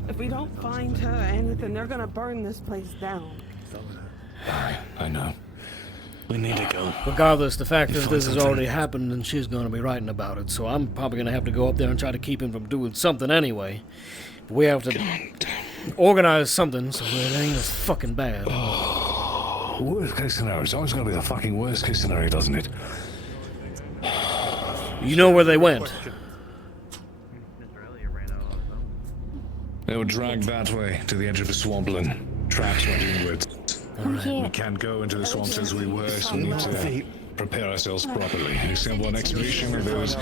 If we don't find her or anything, they're gonna burn this place down. I know. We need to go. Regardless, the fact is this has already happened and she's going to be writing about it, so I'm probably going to have to go up there and try to keep him from doing something anyway. But we have to organize something so it ain't as fucking bad. Worst case scenario. It's always going to be the fucking worst case scenario, doesn't it? You know where they went. They were dragged that way, to the edge of the swampland. Tracks went inwards. We can't go into the swamps as we were, so we need to prepare ourselves properly. Assemble an expedition of those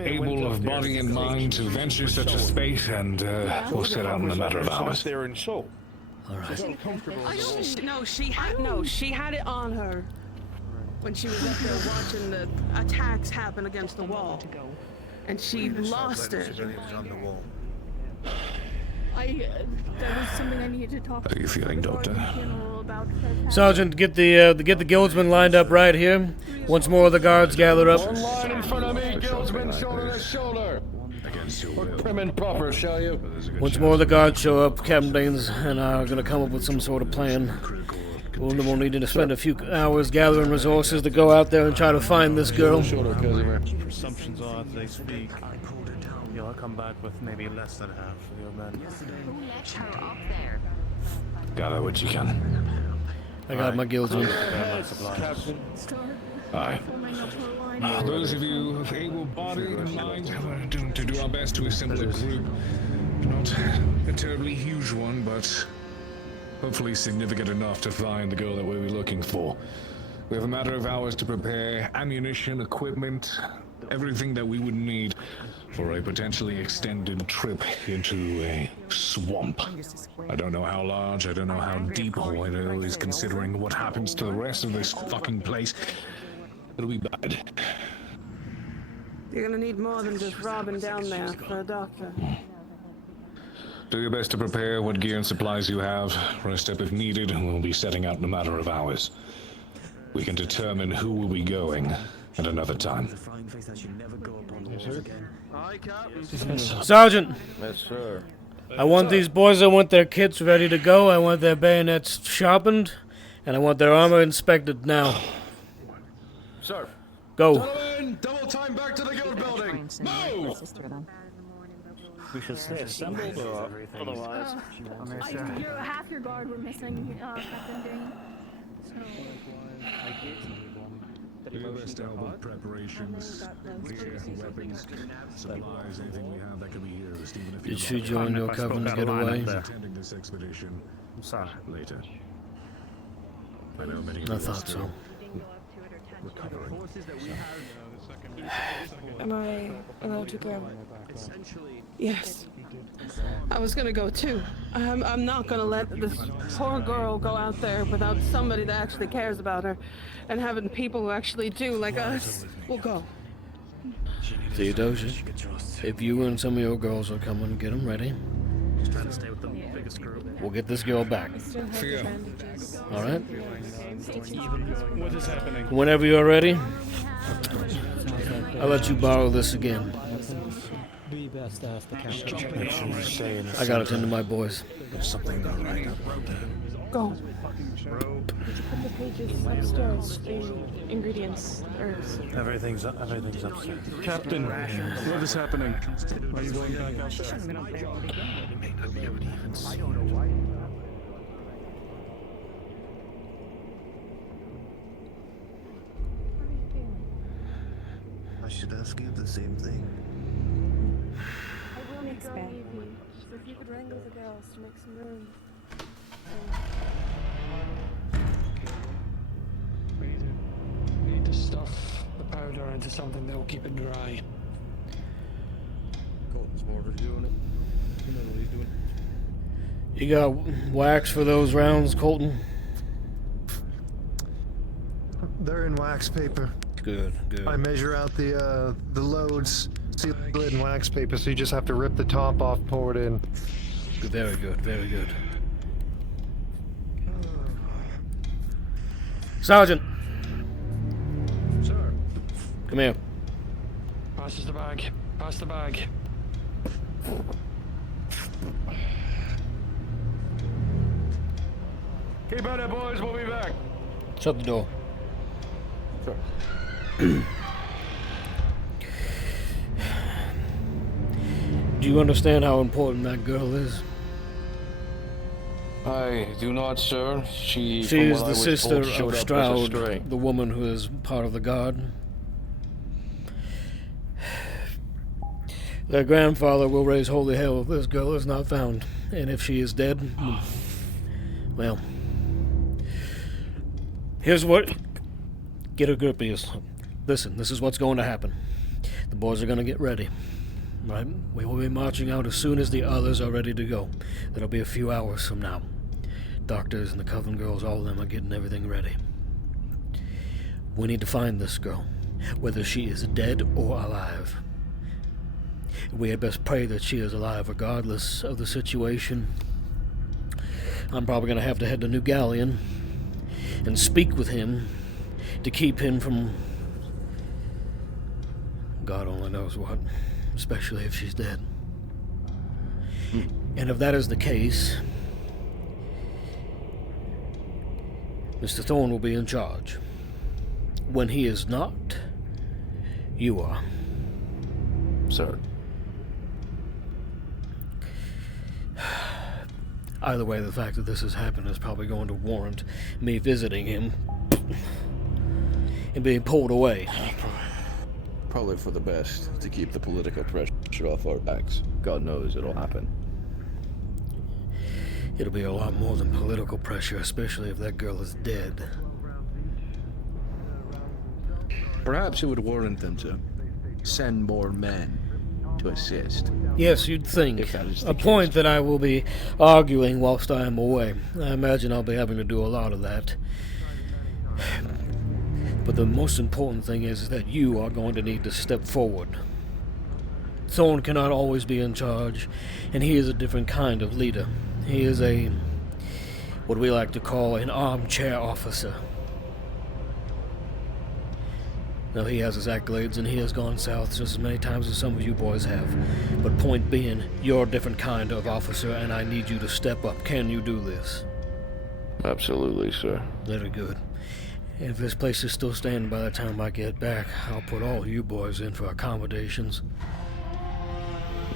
able of body and mind to venture such a space, and we'll set out in a matter of hours. All right. She had it on her when she was up there watching the attacks happen against the wall, and she lost it. That was something I needed to talk How are you feeling, Doctor? about. Sergeant, get the guildsmen lined up right here. Once more, the guards gather up. One line in front of me, guildsmen, shoulder to shoulder. Look prim and proper, shall you? Once more, the guards show up. Captain Danes and I are going to come up with some sort of plan. We'll need to spend a few hours gathering resources to go out there and try to find this girl. Presumptions are as they speak. You'll come back with maybe less than half of your men. Who let her up there? Gather what you can. I got my guildsmen. Aye. Those of you of able body and mind to do our best to assemble a group. Not a terribly huge one, but hopefully significant enough to find the girl that we were looking for. We have a matter of hours to prepare ammunition, equipment, everything that we would need for a potentially extended trip into a swamp. I don't know how large, I don't know how deep, all I know is considering what happens to the rest of this fucking place, it'll be bad. You're gonna need more than just Robin down there for a doctor. Do your best to prepare what gear and supplies you have. Rest up if needed, and we'll be setting out in a matter of hours. We can determine who will be going at another time. Sergeant! Yes, sir. I want these boys, I want their kits ready to go, I want their bayonets sharpened, and I want their armor inspected now. Sir. Go. Gentlemen, double time back to the guild building. Move! We should stay assembled or otherwise. Half your guard were missing, Captain Dane. Do your best to help with preparations, gear, weapons, supplies, anything we have that can be used, even if Did she join your coven to get away? attending this expedition. I'm sorry. Later. I know many I thought so. recovering. Am I allowed to go? Yes. I was gonna go too. I'm not gonna let this poor girl go out there without somebody that actually cares about her, and having people who actually do, like us, will go. Theodosia, if you and some of your girls are coming, get them ready. Just trying to stay with the biggest group. We'll get this girl back. Alright? What is happening? Whenever you're ready, I'll let you borrow this again. Be best to ask the captain. I gotta tend to my boys. Something not right. Go. Did you put the pages upstairs? The ingredients, herbs. Everything's upstairs. Captain, what is happening? Are you going back outside? I should ask you the same thing. I will make go easy. So if you could wrangle the girls to make some room. We need to stuff the powder into something that will keep it dry. Colton's mortar's doing it. You know what he's doing. You got wax for those rounds, Colton? They're in wax paper. Good, good. I measure out the loads, seal it in wax paper, so you just have to rip the top off, pour it in. Very good, very good. Sergeant! Sir. Come here. Pass us the bag. Pass the bag. Keep at it, boys. We'll be back. Shut the door. Sure. Do you understand how important that girl is? I do not, sir. She is the sister of Stroud, the woman who is part of the guard. Their grandfather will raise holy hell if this girl is not found. And if she is dead, well, here's what... Get a grip of yourself. Listen, this is what's going to happen. The boys are going to get ready. Right? We will be marching out as soon as the others are ready to go. That'll be a few hours from now. Doctors and the Coven girls, all of them are getting everything ready. We need to find this girl, whether she is dead or alive. We had best pray that she is alive regardless of the situation. I'm probably going to have to head to New Galleon and speak with him to keep him from... God only knows what, especially if she's dead. And if that is the case, Mr. Thorne will be in charge. When he is not, you are. Sir. Either way, the fact that this has happened is probably going to warrant me visiting him and being pulled away. Probably for the best, to keep the political pressure off our backs. God knows it'll happen. It'll be a lot more than political pressure, especially if that girl is dead. Perhaps it would warrant them to send more men to assist. Yes, you'd think. If that is the A case. point that I will be arguing whilst I am away. I imagine I'll be having to do a lot of that. But the most important thing is that you are going to need to step forward. Thorn cannot always be in charge, and he is a different kind of leader. He is what we like to call an armchair officer. Now, he has his accolades, and he has gone south just as many times as some of you boys have. But point being, you're a different kind of officer, and I need you to step up. Can you do this? Absolutely, sir. Very good. And if this place is still standing by the time I get back, I'll put all you boys in for accommodations.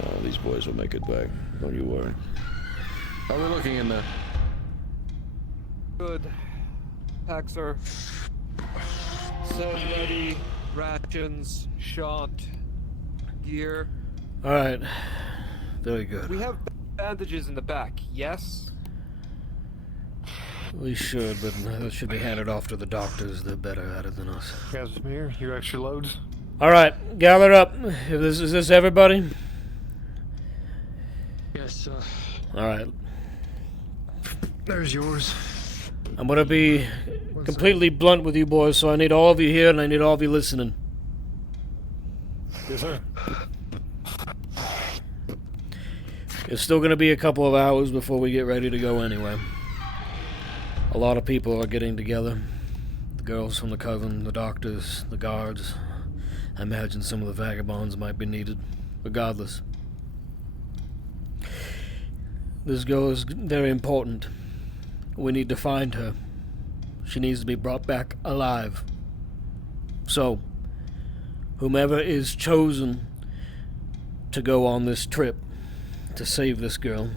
No, these boys will make it back. Don't you worry. How are we looking in there? Good. Packs are set ready. Rations, shot, gear. Alright. Very good. We have bandages in the back, yes? We should, but that should be handed off to the doctors. They're better at it than us. Casimir, your extra loads? Alright, gather up. Is this everybody? Yes, sir. Alright. There's yours. I'm gonna be completely blunt with you boys, so I need all of you here and I need all of you listening. Yes, sir. It's still gonna be a couple of hours before we get ready to go anyway. A lot of people are getting together. The girls from the coven, the doctors, the guards. I imagine some of the vagabonds might be needed. Regardless. This girl is very important. We need to find her. She needs to be brought back alive. So, whomever is chosen to go on this trip to save this girl,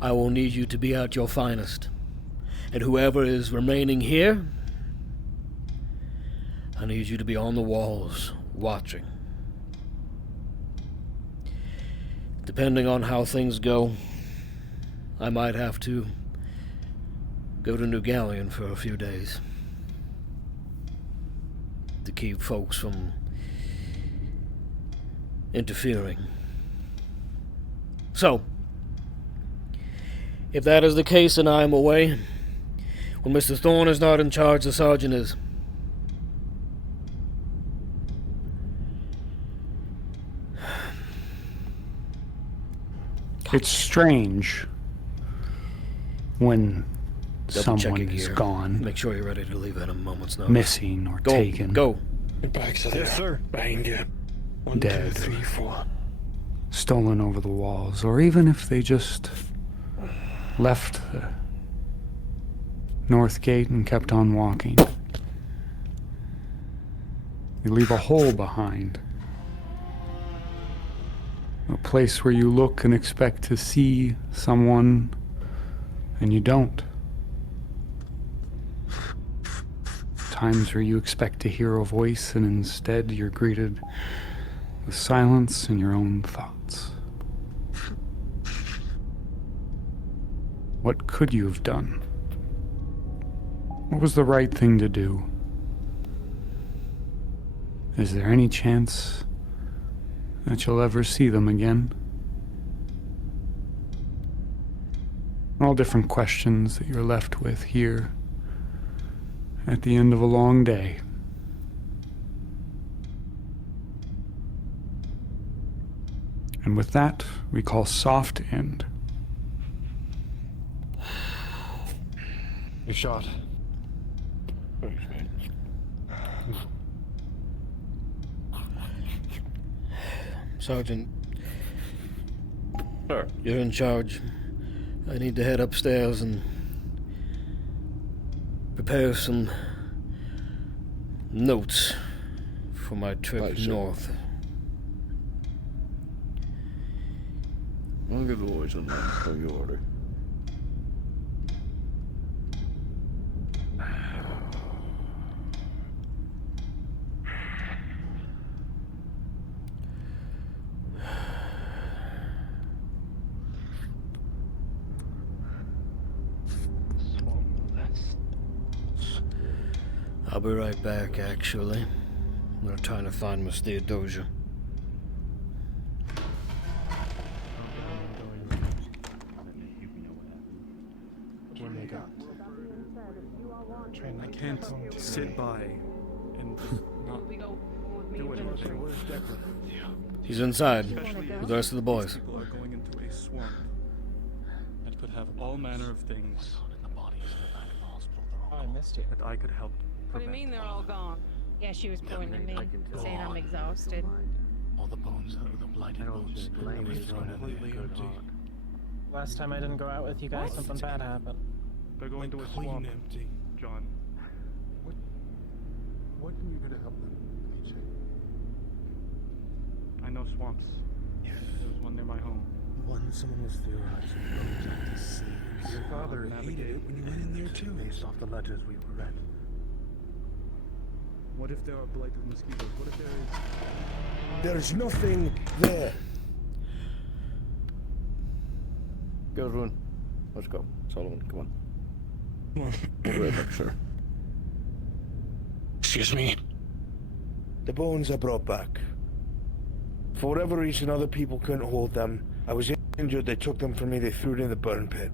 I will need you to be at your finest. And whoever is remaining here, I need you to be on the walls, watching. Depending on how things go, I might have to go to New Galleon for a few days to keep folks from interfering. So, if that is the case and I am away, when Mr. Thorne is not in charge, the sergeant is. It's strange when Double check someone your is gear. gone, Make sure you're ready to leave at a moment's notice. missing or Go, taken, Go. Your bags are there. Yes, sir. Behind you. 1, Dead. 2, 3, 4. stolen over the walls, or even if they just left the north gate and kept on walking. You leave a hole behind. A place where you look and expect to see someone, and you don't. Times where you expect to hear a voice, and instead you're greeted with silence and your own thoughts. What could you have done? What was the right thing to do? Is there any chance that you'll ever see them again? All different questions that you're left with here at the end of a long day. And with that, we call soft end. You're shot. Sergeant. Sir. You're in charge. I need to head upstairs and prepare some notes for my trip north. I'll get the boys on that. How you order. I'll be right back, actually. I'm gonna try to find Miss Theodosia. I can't sit by and not do anything. He's inside Especially with the rest of the boys. People are going into a swamp that could have all manner of things. Oh, I missed you. That I could help. What do you mean they're all gone? Yeah, she was pointing at me, saying I'm exhausted. All the bones, the blighted bones, that we thrown in there. Last time I didn't go out with you guys, something bad happened. They're going to a swamp, empty. John. What can you do to help them, PJ? I know swamps. Yes. There's one near my home. One someone was theorizing bones at the seams. Your father hated it when you went in there too. Based off the letters we read. What if there are blighted mosquitoes? What if there is... There's nothing there. Go, Ruin. Let's go. Solomon, come on. Come on. We'll be right back, sir. Excuse me. The bones I brought back. For whatever reason, other people couldn't hold them. I was injured, they took them from me, they threw it in the burn pit.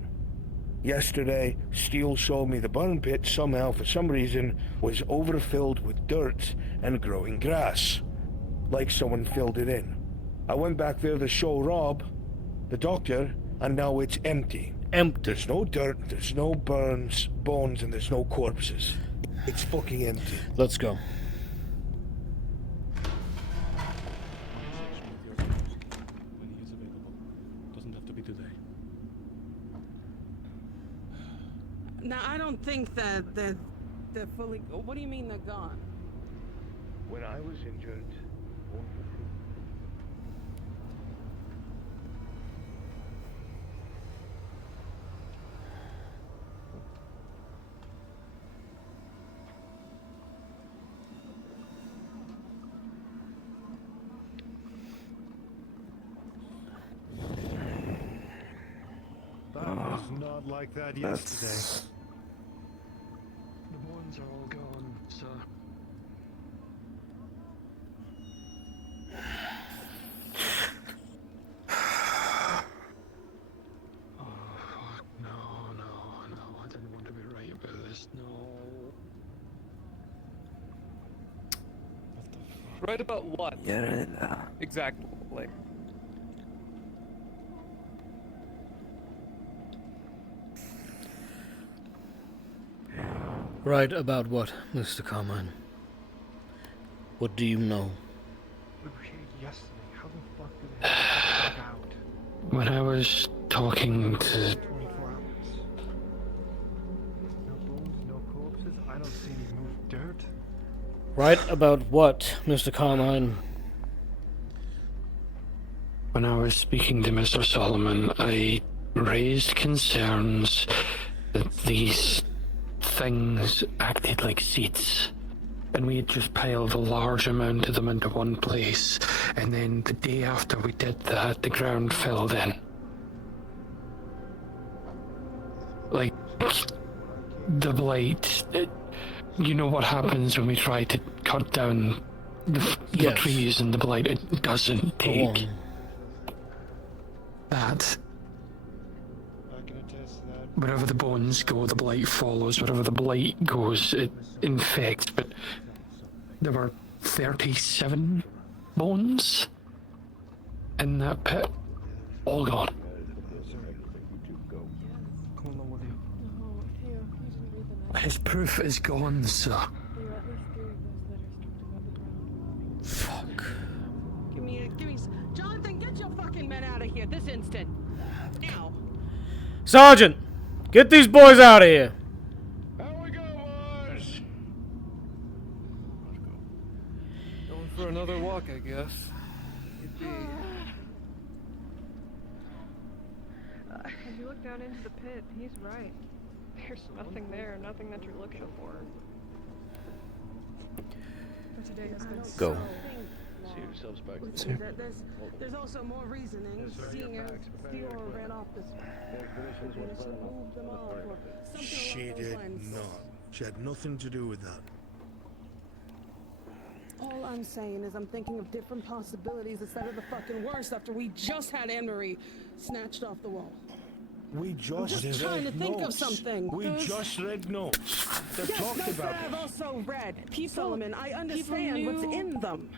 Yesterday, Steele showed me the burn pit somehow, for some reason, was overfilled with dirt and growing grass. Like someone filled it in. I went back there to show Rob, the doctor, and now it's empty. Empty. There's no dirt, there's no bones, and there's no corpses. It's fucking empty. Let's go. When he is available. Doesn't have to be today. Now, I don't think that they're fully... What do you mean they're gone? When I was injured, That was not like that yesterday. The bones are all gone, sir. Oh, fuck. No, I didn't want to be right about this, no. Right about what? Exactly. Right about what, Mr. Carmine? What do you know? We were here yesterday. How the fuck did it happen out? When I was talking to... 24 hours. No bones, no corpses. I don't see any moved dirt. Right about what, Mr. Carmine? When I was speaking to Mr. Solomon, I raised concerns that these things acted like seeds, and we had just piled a large amount of them into one place, and then the day after we did that, the ground filled in. Like, the blight, you know what happens when we try to cut down the trees and the blight, it doesn't take that. Wherever the bones go, the blight follows. Wherever the blight goes, it infects. But there were 37 bones in that pit. All gone. His proof is gone, sir. Fuck. Give me... Johnathan, get your fucking men out of here this instant. Now. Sergeant! Get these boys out of here! Going for another walk, I guess. If you look down into the pit, he's right. There's nothing there, nothing that you're looking for. But today has been Go. See yourselves back. There's also more reasoning, seeing as Steele ran off this way. Moved them all, or something she along those did lines. not. She had nothing to do with that. All I'm saying is I'm thinking of different possibilities instead of the fucking worst after we just had Anne-Marie snatched off the wall. We just just trying to think of something. We just read notes that Yes, talked notes about that I've it. also read. People- Solomon, I people understand what's knew- in them.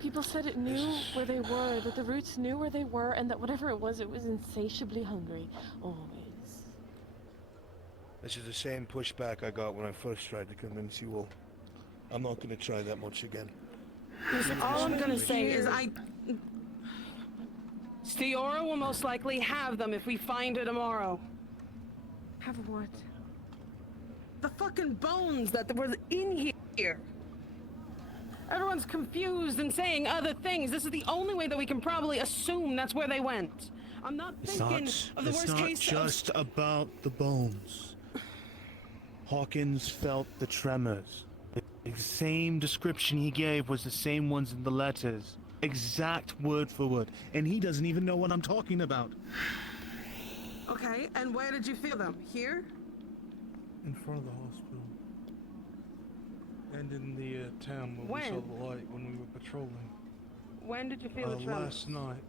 People said it knew where they were, that the roots knew where they were, and that whatever it was insatiably hungry. Always. This is the same pushback I got when I first tried to convince you all. I'm not going to try that much again. Listen, all I'm gonna say is Steora will most likely have them if we find her tomorrow. Have what? The fucking bones that were in here. Everyone's confused and saying other things. This is the only way that we can probably assume that's where they went. I'm not thinking of the worst case. It's not just about the bones. Hawkins felt the tremors. The same description he gave was the same ones in the letters. Exact word for word. And he doesn't even know what I'm talking about. Okay, and where did you feel them? Here? In front of the hospital. And in the town where When? we saw the light when we were patrolling. When did you feel the tremors? Last night.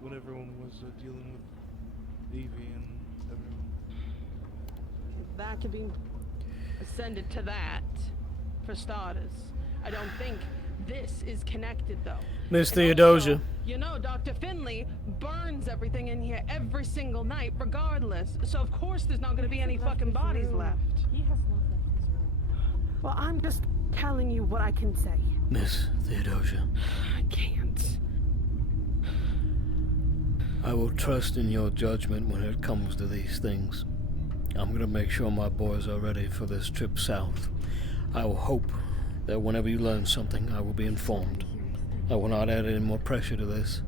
When everyone was dealing with Evie and everyone. That could be ascended to that, for starters. I don't think this is connected, though. Miss And Theodosia. also, you know, Dr. Finley burns everything in here every single night, regardless. So of course there's not going to be any fucking bodies left. He has not left his room. Well, I'm just telling you what I can say. Miss Theodosia. I can't. I will trust in your judgment when it comes to these things. I'm gonna make sure my boys are ready for this trip south. I will hope that whenever you learn something, I will be informed. I will not add any more pressure to this.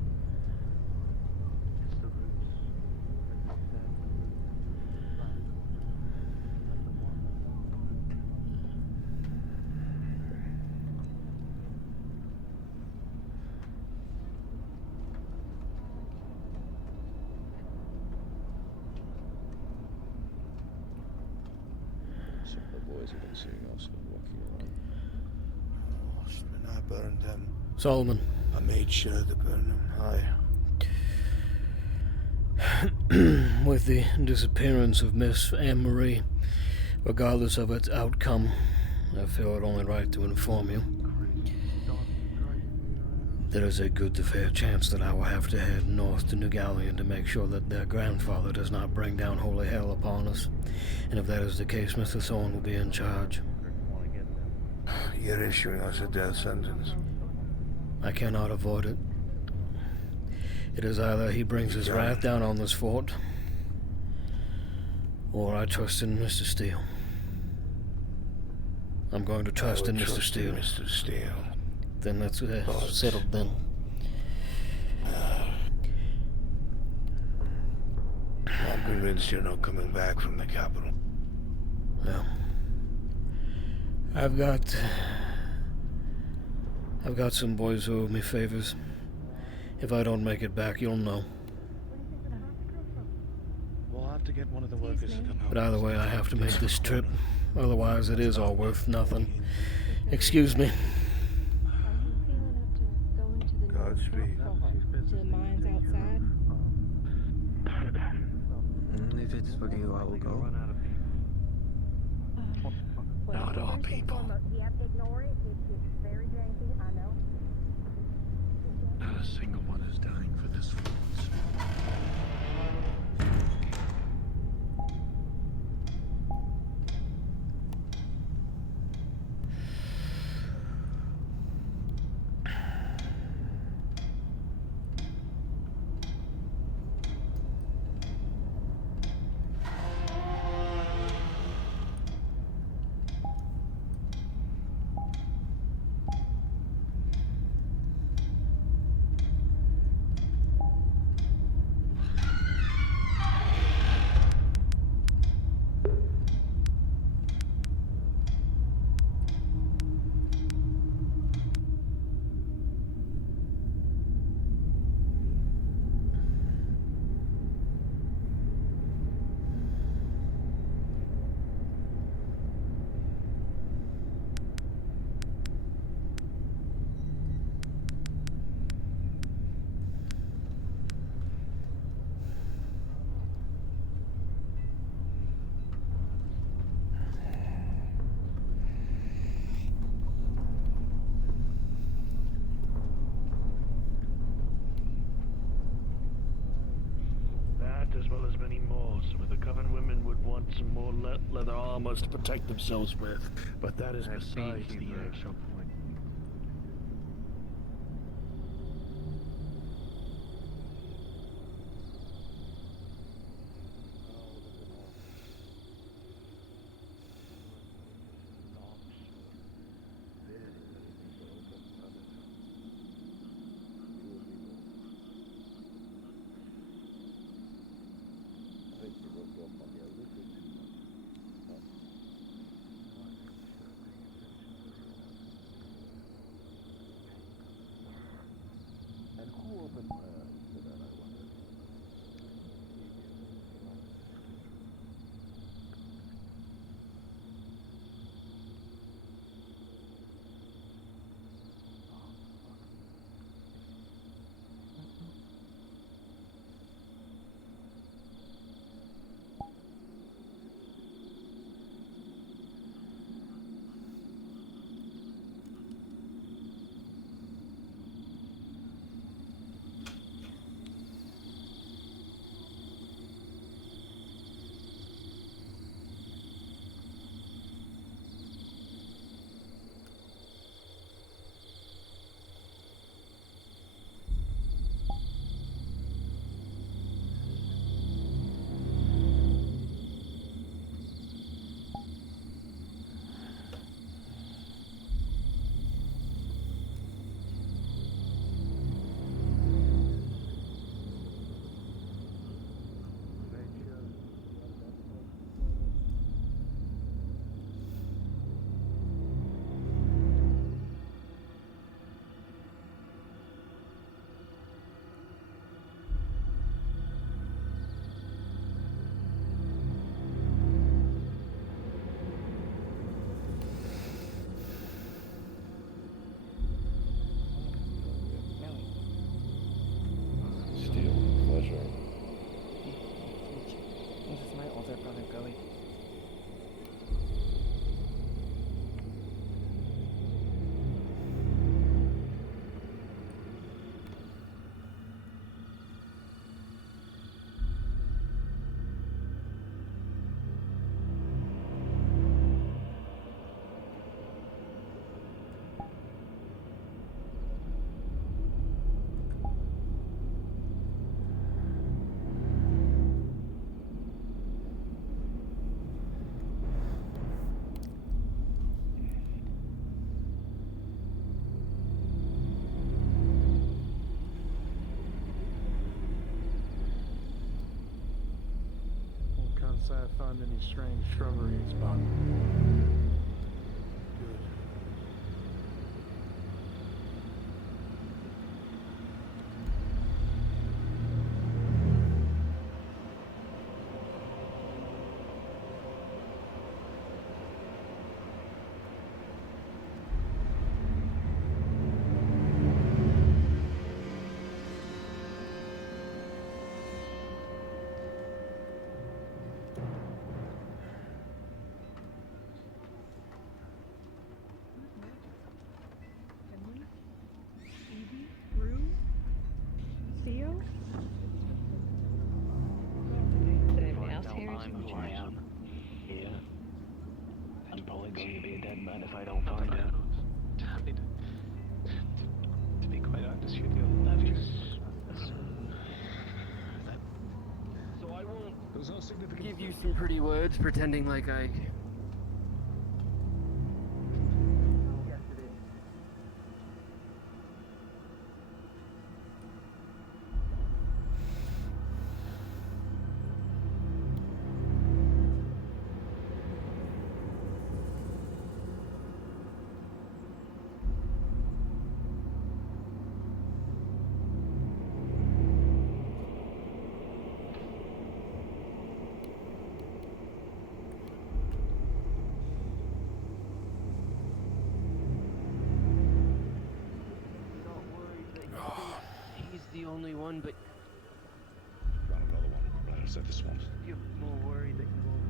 Some of the boys have been seeing us walking around. When I burned him, Solomon. I made sure to burn him. With the disappearance of Miss Anne-Marie, regardless of its outcome, I feel it only right to inform you. There is a good to fair chance that I will have to head north to New Galleon to make sure that their grandfather does not bring down holy hell upon us. And if that is the case, Mr. Thorne will be in charge. You're issuing us a death sentence. I cannot avoid it. It is either he brings his wrath down on this fort, or I trust in Mr. Steele. I'm going to trust in Mr. Steele. Mr. Steele. Then that's settled then. I'm convinced you're not coming back from the capital. Well, I've got some boys who owe me favors. If I don't make it back, you'll know. We'll have to get one of the workers to come help. But either way, I have to make this trip. Otherwise, it is all worth nothing. Excuse me. Godspeed. To the mines outside. If it's for you, I will go. Not all people. Not a single one is dying for this once. some more leather armors to protect themselves with, but that is besides the issue. Can't say I found any strange shrubberies, but good. Theo? Anyone else here is who I am. Yeah. I'm probably going to be a dead man if I don't find out. To be quite honest with you, that is... So I won't give you some pretty words pretending like I... The only one, but Found another one right outside the swamp. you're more worried that you won't.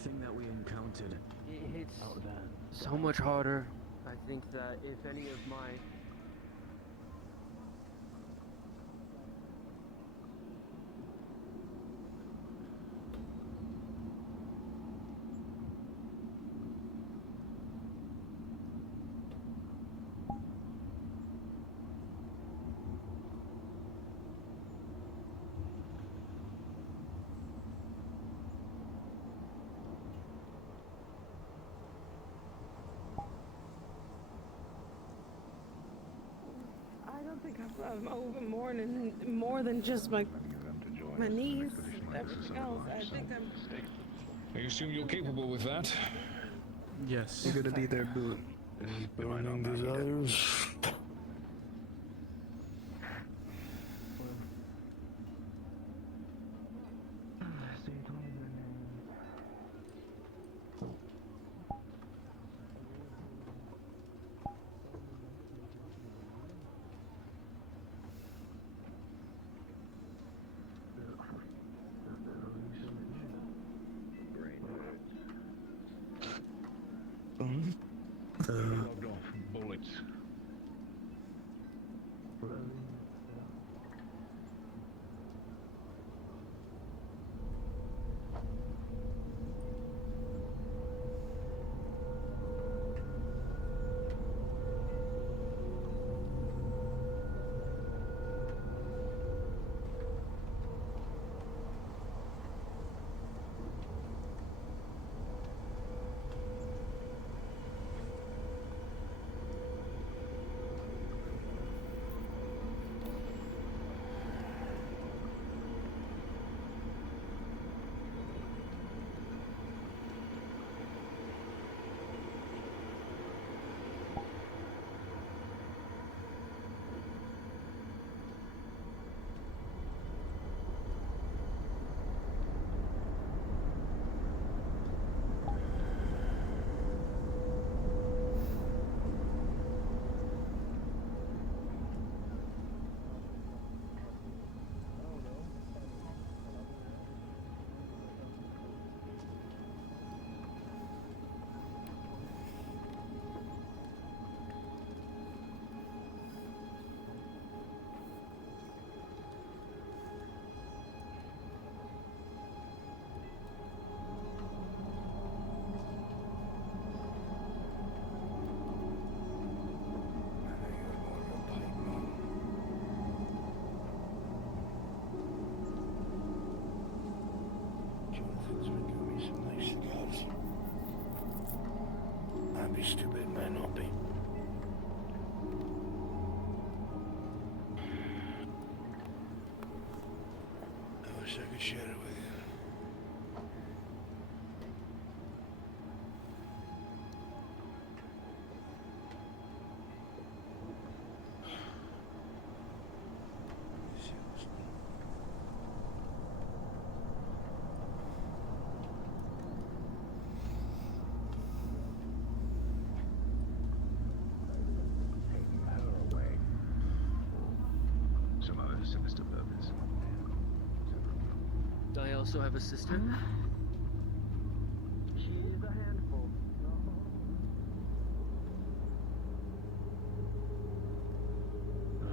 thing that we encountered. It's out there. so much harder. I think that if any of my I don't think I'm over more than just my knees. Everything else, I think I'm. I assume you're capable with that. Yes. You're gonna be their boon. Burning desires. Logged off bullets. Johnathan's been giving me some nice cigars. I'd be stupid, man, not be. I wish I could share it with you. some other sinister purpose. Do I also have a sister? She is a handful.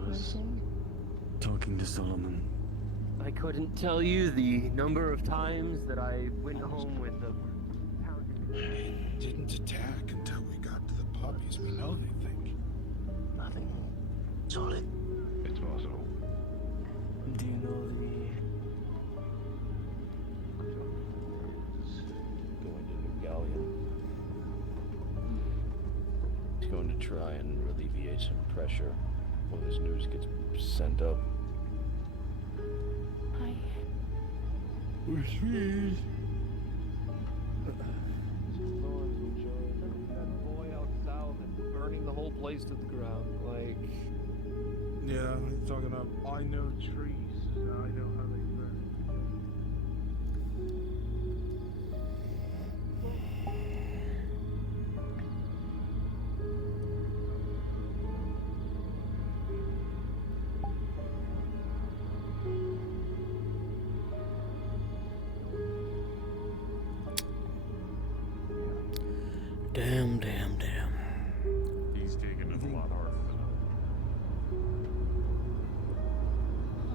I was talking to Solomon. I couldn't tell you the number of times that I went home with the It didn't attack until we got to the puppies. We know they think. Nothing. Solid. It's possible. Do you know the... Going to New Gallia. He's going to try and alleviate some pressure when this news gets sent up. Hi. We're sweet. That boy out south and burning the whole place to the ground. Like, Yeah, he's talking about, I know trees, and I know how they burn. Damn, damn, damn. He's taking it a lot harder than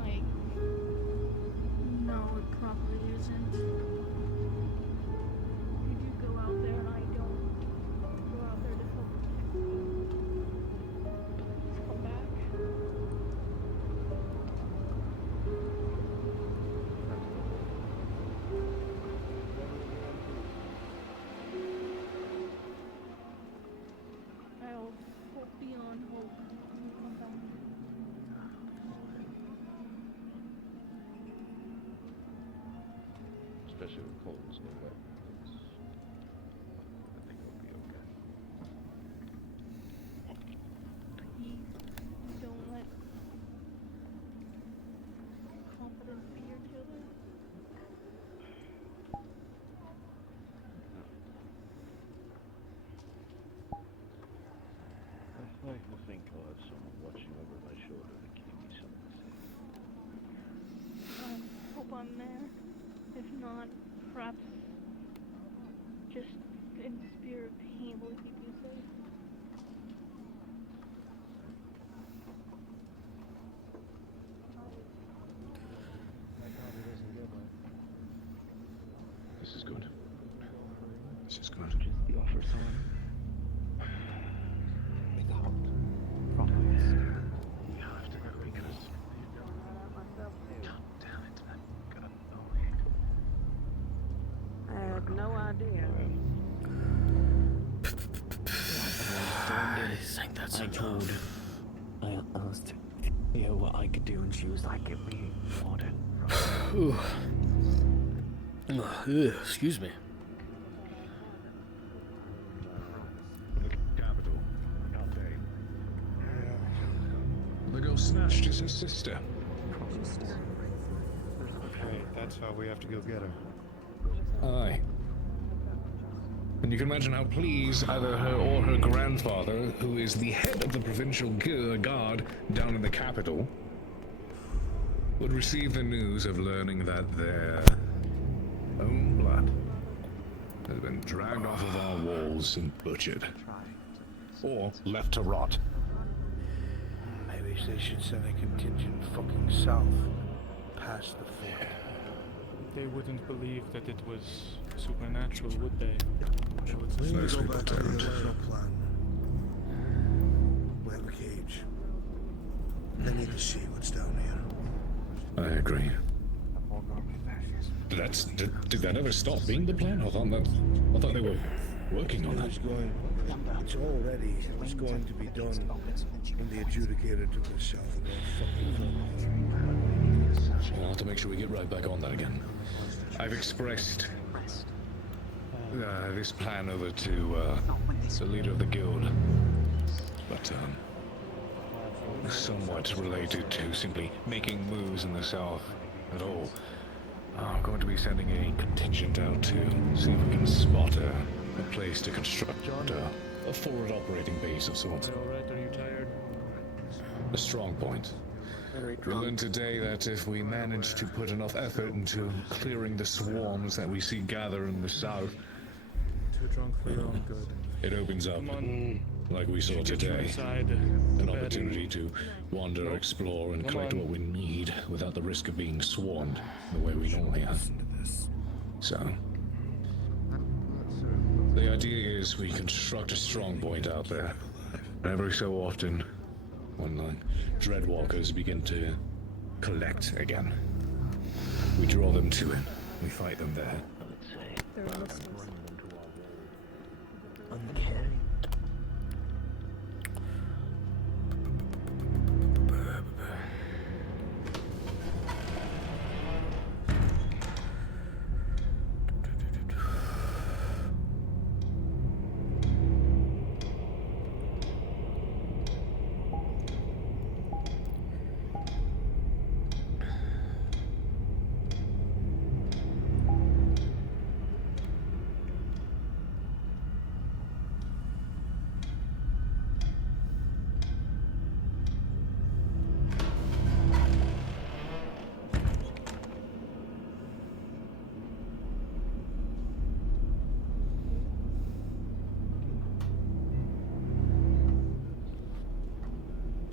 Like, no, it probably isn't. You do go out there and I don't go out there to help protect you. Come back. I'll hope beyond hope. Come back. Especially with Colton's new weapons. I think it'll be okay. Please don't let confidence be your killer. I like to think I'll have someone watching over my shoulder to keep me somewhere safe. Hope I'm there. If not, perhaps just in spirit being able to keep you safe. This is good. This is good. The offer sign. Without Promise. You have to go because God damn it, man. Gotta know. I had no idea. I think that's I told her. I asked her what I could do, and she was like, "Give me water." Excuse me. The capital. The girl snatched is her sister. Okay, that's how we have to go get her. Aye. And you can imagine how pleased either her or her grandfather, who is the head of the provincial guard down in the capital, would receive the news of learning that their own blood has been dragged off of our walls and butchered. Or left to rot. Maybe they should send a contingent fucking south, past the fort. They wouldn't believe that it was supernatural, would they? We need Most to go people back to the don't. original plan. We have a cage. They need to see what's down here. I agree. Did that ever stop being the plan? I thought they were working on that. It's already going to be done when the adjudicator took us south of our fucking village. I'll have to make sure we get right back on that again. I've expressed this plan over to the leader of the guild, but somewhat related to simply making moves in the south at all. I'm going to be sending a contingent out to see if we can spot a place to construct a forward operating base of sorts. Alright, are you tired? A strong point. We learned today that if we manage to put enough effort into clearing the swarms that we see gather in the south, Too drunk for your own good. it opens up, like we saw today, an opportunity to wander, explore, and collect what we need without the risk of being swarmed the way we normally have. So, the idea is we construct a strong point out there. Every so often, when the dreadwalkers begin to collect again, we draw them to it. We fight them there. They're listening. Uncanny.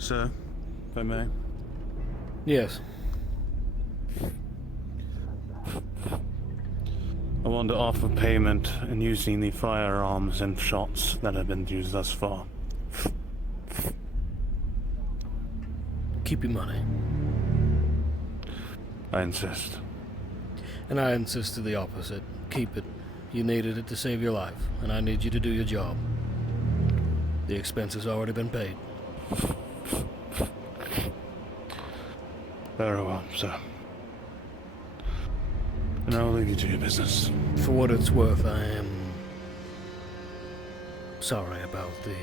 sir, if I may. Yes. I want to offer payment in using the firearms and shots that have been used thus far. Keep your money. I insist. And I insist to the opposite. Keep it. You needed it to save your life, and I need you to do your job. The expense has already been paid. Very well, sir. And I'll leave you to your business. For what it's worth, I am sorry about the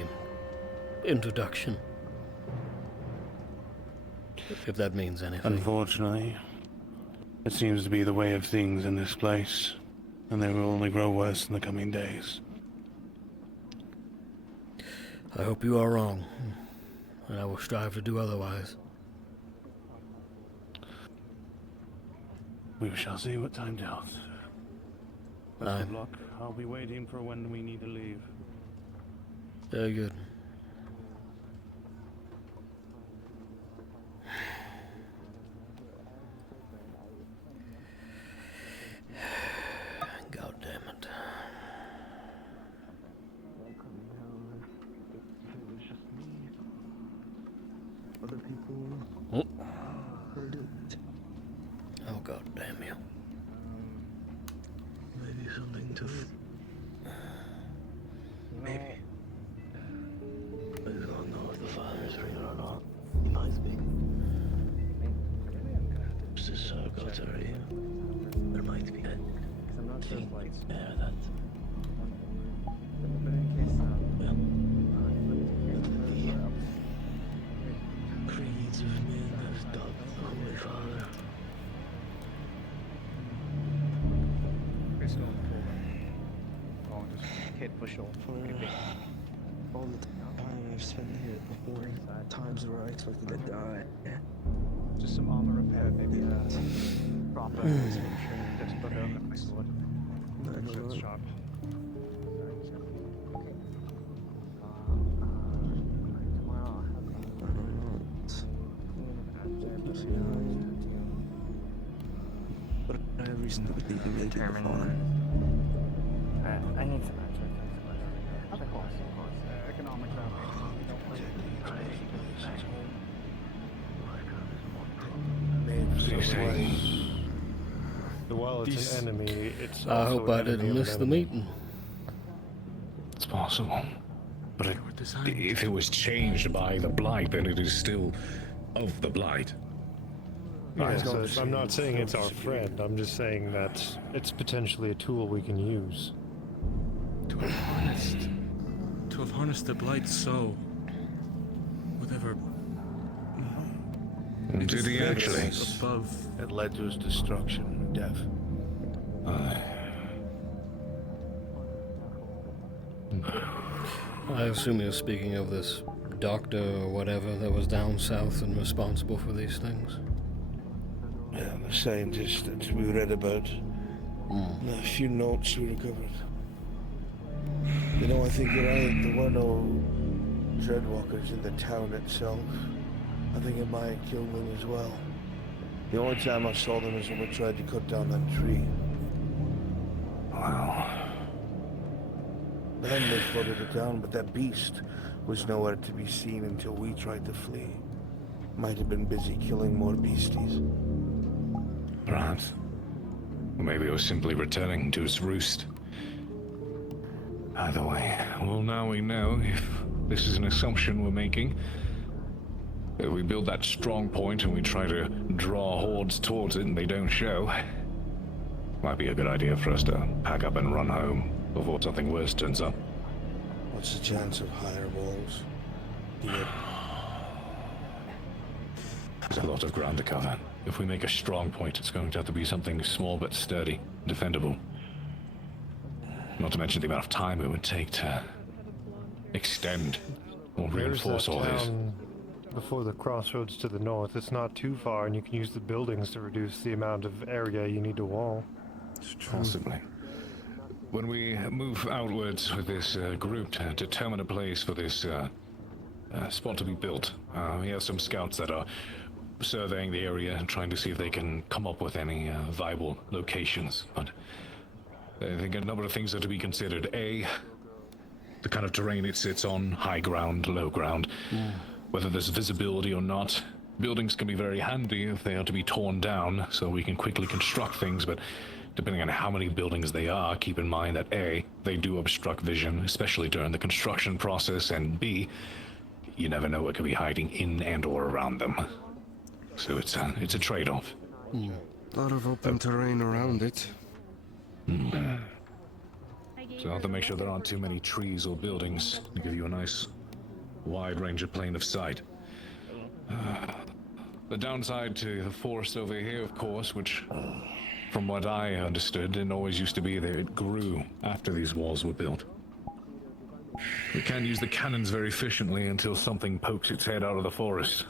introduction. If that means anything. Unfortunately, it seems to be the way of things in this place, and they will only grow worse in the coming days. I hope you are wrong, and I will strive to do otherwise. We shall see what time tells. Best Aye. of luck. I'll be waiting for when we need to leave. Very good. God damn it. Other people Oh. heard it. Oh, God damn you. Maybe something to. Maybe. I don't know if the father's real or not. He might be. Is this circulatory? There might be a thing there that. Well, the creeds of men have dug the Holy Father. Oh, just hit push off. All the time I've spent here before, times where I expected to die. Just some armor repair, maybe proper training, just put on my sword. So it's sharp. But I have reason to believe you may be the father. I need some answers. Of course. Economic While it's an enemy, it's I also hope an I enemy didn't of an miss the enemy. meeting. It's possible. But if it was changed by the blight, then it is still of the blight. Yeah, so I'm not saying it's our friend. I'm just saying that it's potentially a tool we can use. To have harnessed the blight so, whatever. Did he actually? Above. It led to his destruction and death. I assume you're speaking of this doctor or whatever that was down south and responsible for these things. Yeah, the scientist that we read about. And a few notes we recovered. You know, I think you're right. There were no dreadwalkers in the town itself. I think it might have killed them as well. The only time I saw them is when we tried to cut down that tree. Wow. Then they flooded it down, but that beast was nowhere to be seen until we tried to flee. Might have been busy killing more beasties. Perhaps. Or maybe it was simply returning to its roost. Either way, well, now we know if this is an assumption we're making. If we build that strong point and we try to draw hordes towards it and they don't show, might be a good idea for us to pack up and run home before something worse turns up. What's the chance of higher walls? There's a lot of ground to cover. If we make a strong point, it's going to have to be something small but sturdy, defendable. Not to mention the amount of time it would take to extend or reinforce all this. Before the crossroads to the north, it's not too far, and you can use the buildings to reduce the amount of area you need to wall. Possibly. When we move outwards with this group to determine a place for this spot to be built. We have some scouts that are surveying the area and trying to see if they can come up with any viable locations. But I think a number of things are to be considered. A, the kind of terrain it sits on, high ground, low ground, whether there's visibility or not. Buildings can be very handy if they are to be torn down, so we can quickly construct things, but depending on how many buildings they are, keep in mind that A, they do obstruct vision, especially during the construction process, and B, you never know what could be hiding in and or around them. So it's a trade-off. A lot of open terrain around it. So I'll have to make sure there aren't too many trees or buildings to give you a nice wide range of plane of sight. The downside to the forest over here, of course, which from what I understood didn't always used to be there, it grew after these walls were built. We can't use the cannons very efficiently until something pokes its head out of the forest.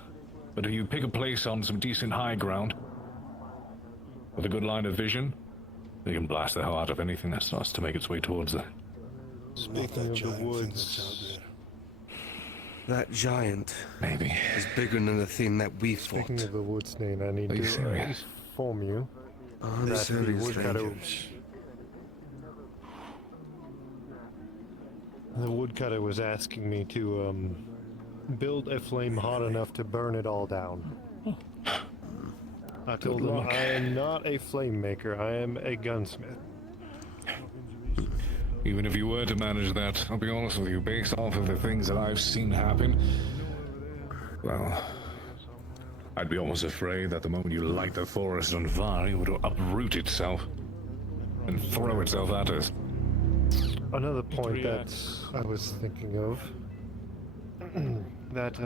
But if you pick a place on some decent high ground with a good line of vision, you can blast the hell out of anything that starts to make its way towards there. Speaking of the woods, that giant maybe is bigger than the thing that we fought. Speaking of the woods, Nate, I need to inform you that the woodcutter was asking me to build a flame hot enough to burn it all down. I told him I am not a flame maker, I am a gunsmith. Even if you were to manage that, I'll be honest with you, based off of the things that I've seen happen, well, I'd be almost afraid that the moment you light the forest on fire, it would uproot itself and throw itself at us. Another point that I was thinking of, that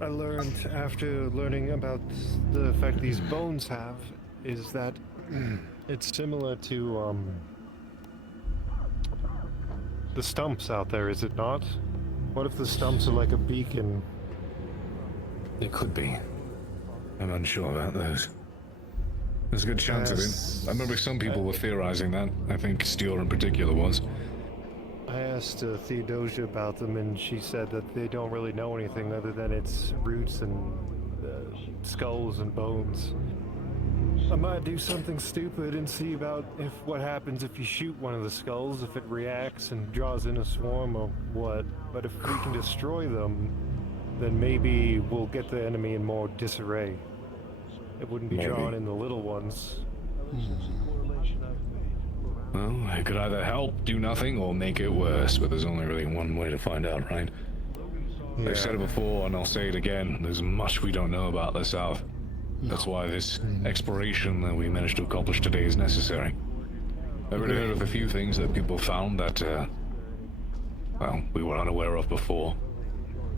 I learned after learning about the effect these bones have, is that it's similar to the stumps out there, is it not? What if the stumps are like a beacon? It could be. I'm unsure about those. There's a good chance of it. I remember some people were theorizing that. I think Steele in particular was. I asked Theodosia about them, and she said that they don't really know anything other than its roots and skulls and bones. I might do something stupid and see about what happens if you shoot one of the skulls, if it reacts and draws in a swarm or what. But if we can destroy them, then maybe we'll get the enemy in more disarray. It wouldn't be drawn in the little ones. Well, it could either help, do nothing, or make it worse, but there's only really one way to find out, right? Yeah. I've said it before, and I'll say it again, there's much we don't know about the South. That's why this exploration that we managed to accomplish today is necessary. I've already heard of a few things that people found that, well, we were unaware of before.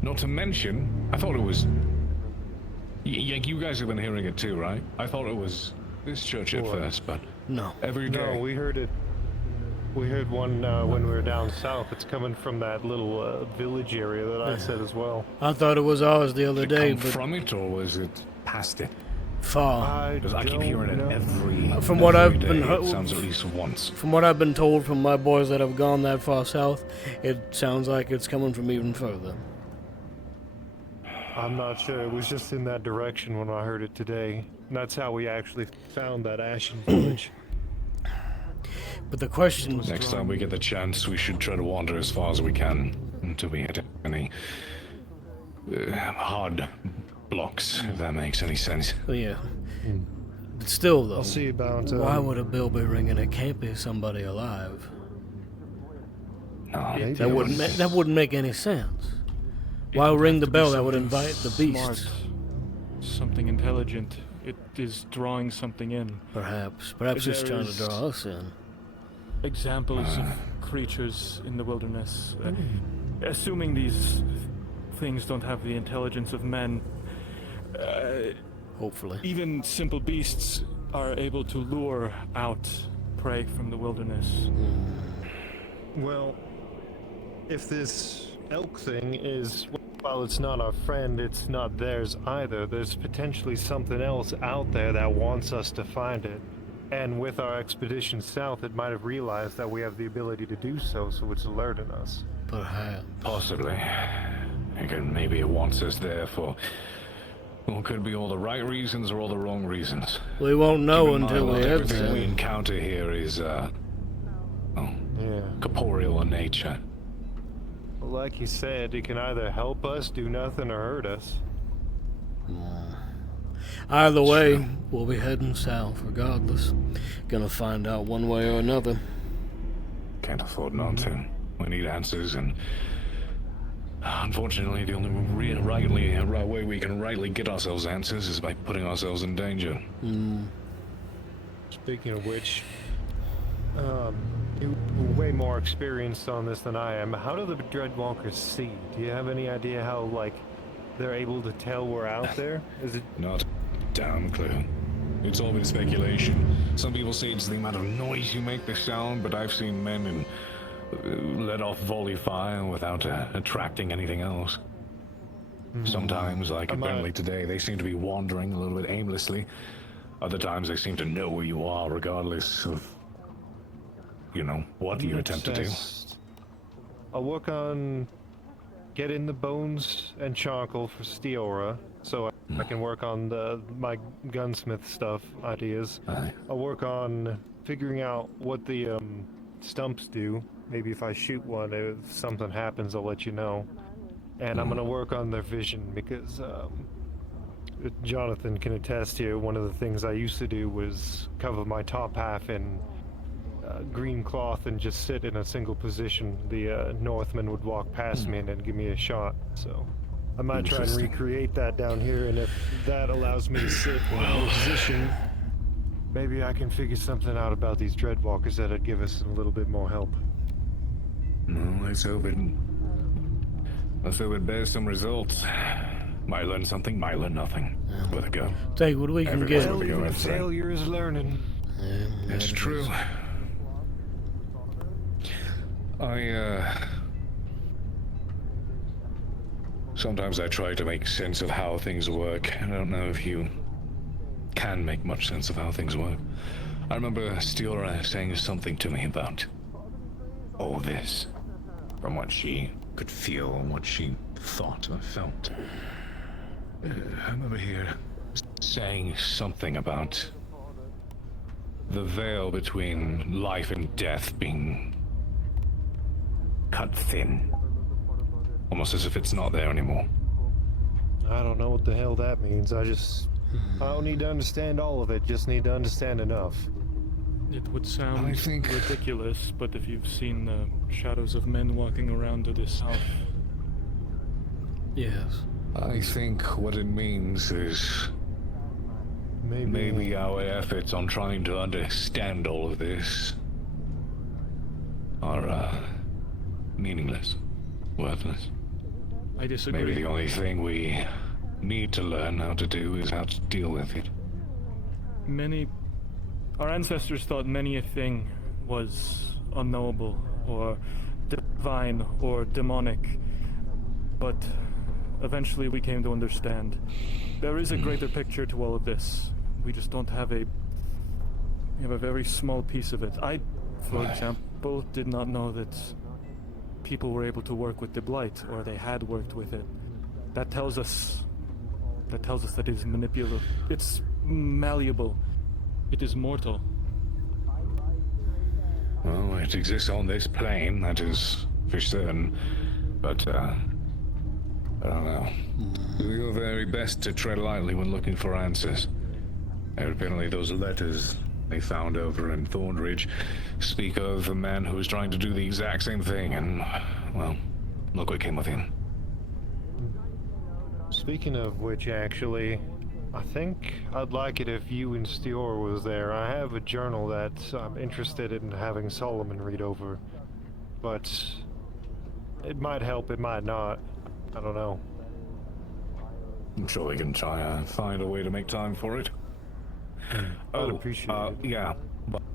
Not to mention, I thought it was... you guys have been hearing it too, right? I thought it was this church at first, but... No. Every day... No, we heard it. We heard one when we were down south. It's coming from that little village area that I said as well. I thought it was ours the other day, come but... from it, or was it past it? Far. Because I keep hearing it every From what I've day. been It sounds at least once. From what I've been told from my boys that have gone that far south, it sounds like it's coming from even further. I'm not sure. It was just in that direction when I heard it today. And that's how we actually found that ashen village. But the question... Next time we get the chance, we should try to wander as far as we can until we hit any hard blocks, if that makes any sense. Yeah. But still, though, I'll see about... why would a bell be ringing? It can't be somebody alive. No, that wouldn't make any sense. Why ring the bell? That would invite the beasts. Smart. Something intelligent. It is drawing something in. Perhaps it's trying to draw us in. Examples of creatures in the wilderness. Assuming these things don't have the intelligence of men. Hopefully. Even simple beasts are able to lure out prey from the wilderness. Well, if this elk thing is, while it's not our friend, it's not theirs either. There's potentially something else out there that wants us to find it. And with our expedition south, it might have realized that we have the ability to do so, so it's alerting us. Perhaps. Possibly. Again, maybe it wants us there for, well, could be all the right reasons or all the wrong reasons. We won't know Keep in until mind we that head everything we there. encounter here is, corporeal in nature. Well, like you said, it can either help us, do nothing, or hurt us. Either way, we'll be heading south regardless. Gonna find out one way or another. Can't afford not to. We need answers, and unfortunately, the only right way we can rightly get ourselves answers is by putting ourselves in danger. Speaking of which, you're way more experienced on this than I am. How do the Dreadwalkers see? Do you have any idea how, like, they're able to tell we're out there? Is it not a damn clue? It's all been speculation. Some people say it's the amount of noise you make the sound, but I've seen men let off volley fire without attracting anything else. Sometimes, like apparently today, they seem to be wandering a little bit aimlessly. Other times, they seem to know where you are, regardless of, you know, what you attempt to do. I'll work on getting the bones and charcoal for Steora, so I can work on my gunsmith stuff ideas. I'll work on figuring out what the stumps do. Maybe if I shoot one, if something happens, I'll let you know. And I'm gonna work on their vision, because Johnathan can attest here. One of the things I used to do was cover my top half in green cloth and just sit in a single position. The Northmen would walk past me and then give me a shot. So I might try and recreate that down here, and if that allows me to sit in a position, maybe I can figure something out about these Dreadwalkers that'd give us a little bit more help. Well, let's hope it bears some results. Might learn something, might learn nothing. With a go. Take what we can get. Failure is learning. It's true. Sometimes I try to make sense of how things work. I don't know if you can make much sense of how things work. I remember Steora saying something to me about all this, from what she could feel and what she thought or felt. I remember here saying something about the veil between life and death being cut thin. Almost as if it's not there anymore. I don't know what the hell that means. I don't need to understand all of it, just need to understand enough. It would sound ridiculous, but if you've seen the shadows of men walking around to the south... Yes. I think what it means is maybe our efforts on trying to understand all of this are meaningless, worthless. I disagree. Maybe the only thing we need to learn how to do is how to deal with it. Our ancestors thought many a thing was unknowable, or divine, or demonic, but eventually we came to understand. There is a greater picture to all of this. We just don't have we have a very small piece of it. I, for example, did not know that people were able to work with the blight, or they had worked with it. That tells us that it is manipulable. It's malleable. It is mortal. Well, it exists on this plane, that is for certain. But, I don't know. Do your very best to tread lightly when looking for answers. And apparently those letters they found over in Thornridge speak of a man who was trying to do the exact same thing, and, well, look what came of him. Speaking of which, actually, I think I'd like it if you and Steor was there. I have a journal that I'm interested in having Solomon read over, but it might help, it might not. I don't know. I'm sure we can try and find a way to make time for it. I'd appreciate it. Yeah.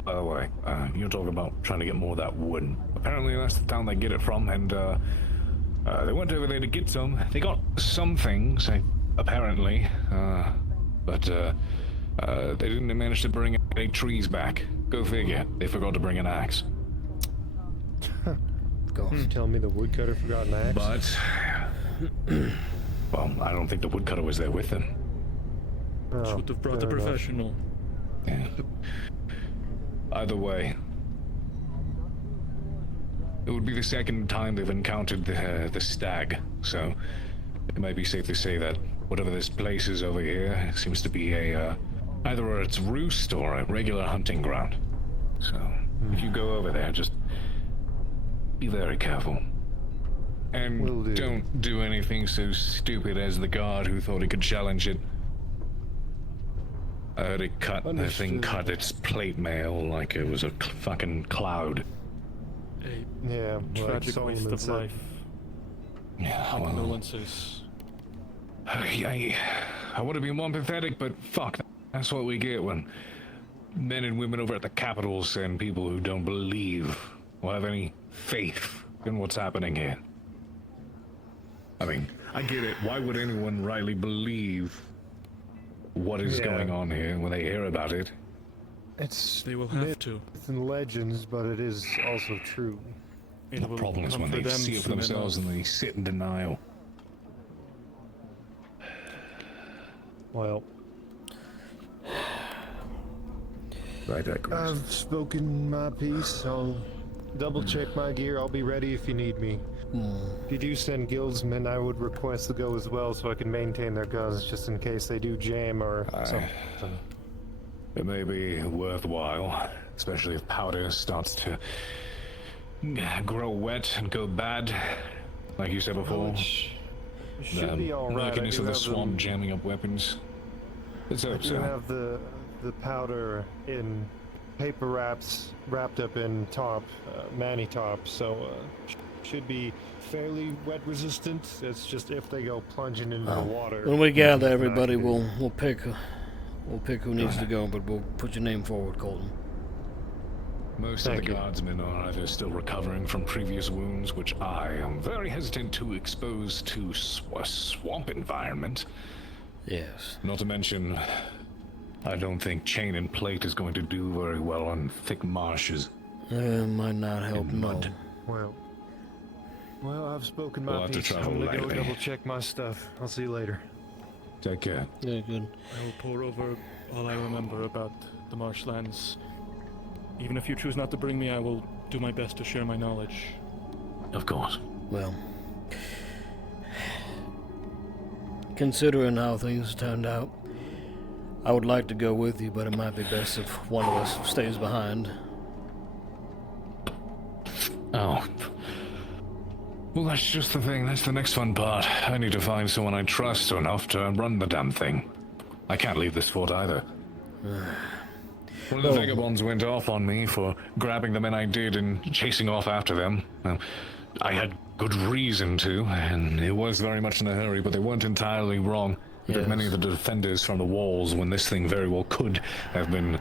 By the way, you're talking about trying to get more of that wood. Apparently that's the town they get it from, and they went over there to get some. They got some things, apparently, but they didn't manage to bring any trees back. Go figure. They forgot to bring an axe. Of course. Tell me the woodcutter forgot an axe. But, well, I don't think the woodcutter was there with them. Oh, Should have brought a fair enough. professional. Yeah. Either way, it would be the second time they've encountered the stag, so it might be safe to say that whatever this place is over here seems to be a either its roost or a regular hunting ground. So if you go over there, just be very careful. And don't do anything so stupid as the guard who thought he could challenge it. I heard it the thing cut its plate mail like it was a fucking cloud. Yeah, Tragic like waste Solomon of said. life. Yeah, well, Condolences. I would have been more pathetic, but fuck, that's what we get when men and women over at the capitals send people who don't believe or have any faith in what's happening here. I mean, I get it. Why would anyone rightly believe what is going on here when they hear about it? They will have to. It's in legends, but it is also true. The problem is when they see it for themselves and they sit in denial. Well, I digress. I've spoken my piece. I'll double check my gear. I'll be ready if you need me. If you do send guildsmen, I would request to go as well so I can maintain their guns just in case they do jam or something. It may be worthwhile, especially if powder starts to grow wet and go bad, like you said before. Should be all right. Murkiness of the swamp jamming up weapons. Let's hope You so. have the powder in paper wraps wrapped up in mani top, so should be fairly wet resistant. It's just if they go plunging into the water. When we gather everybody, we'll pick who needs to go, but we'll put your name forward, Colton. Most of the guardsmen are either still recovering from previous wounds, which I am very hesitant to expose to a swamp environment. Yes. Not to mention, I don't think chain and plate is going to do very well on thick marshes. Might not help, mud. Well, I've spoken We'll my have to piece. travel I'm gonna go lightly. double check my stuff. I'll see you later. Take care. Yeah, good. I will pour over all I remember about the marshlands. Even if you choose not to bring me, I will do my best to share my knowledge. Of course. Well, considering how things turned out, I would like to go with you, but it might be best if one of us stays behind. Oh. Well, that's just the thing. That's the next fun part. I need to find someone I trust enough to run the damn thing. I can't leave this fort either. One of the vagabonds went off on me for grabbing the men I did and chasing off after them. I had good reason to, and it was very much in a hurry, but they weren't entirely wrong. Because many of the defenders from the walls, when this thing very well could have been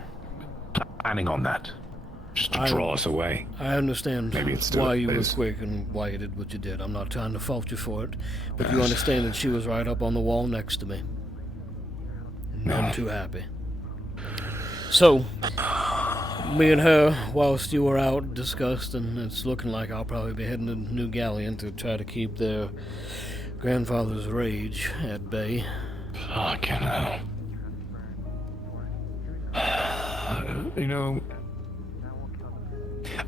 planning on that. Just to draw us away. I understand Maybe it's still why you were is. quick and why you did what you did. I'm not trying to fault you for it, but you understand that she was right up on the wall next to me. And I'm too happy. So, me and her, whilst you were out, discussed, and it's looking like I'll probably be heading to New Galleon to try to keep their grandfather's rage at bay. Fucking hell. You know,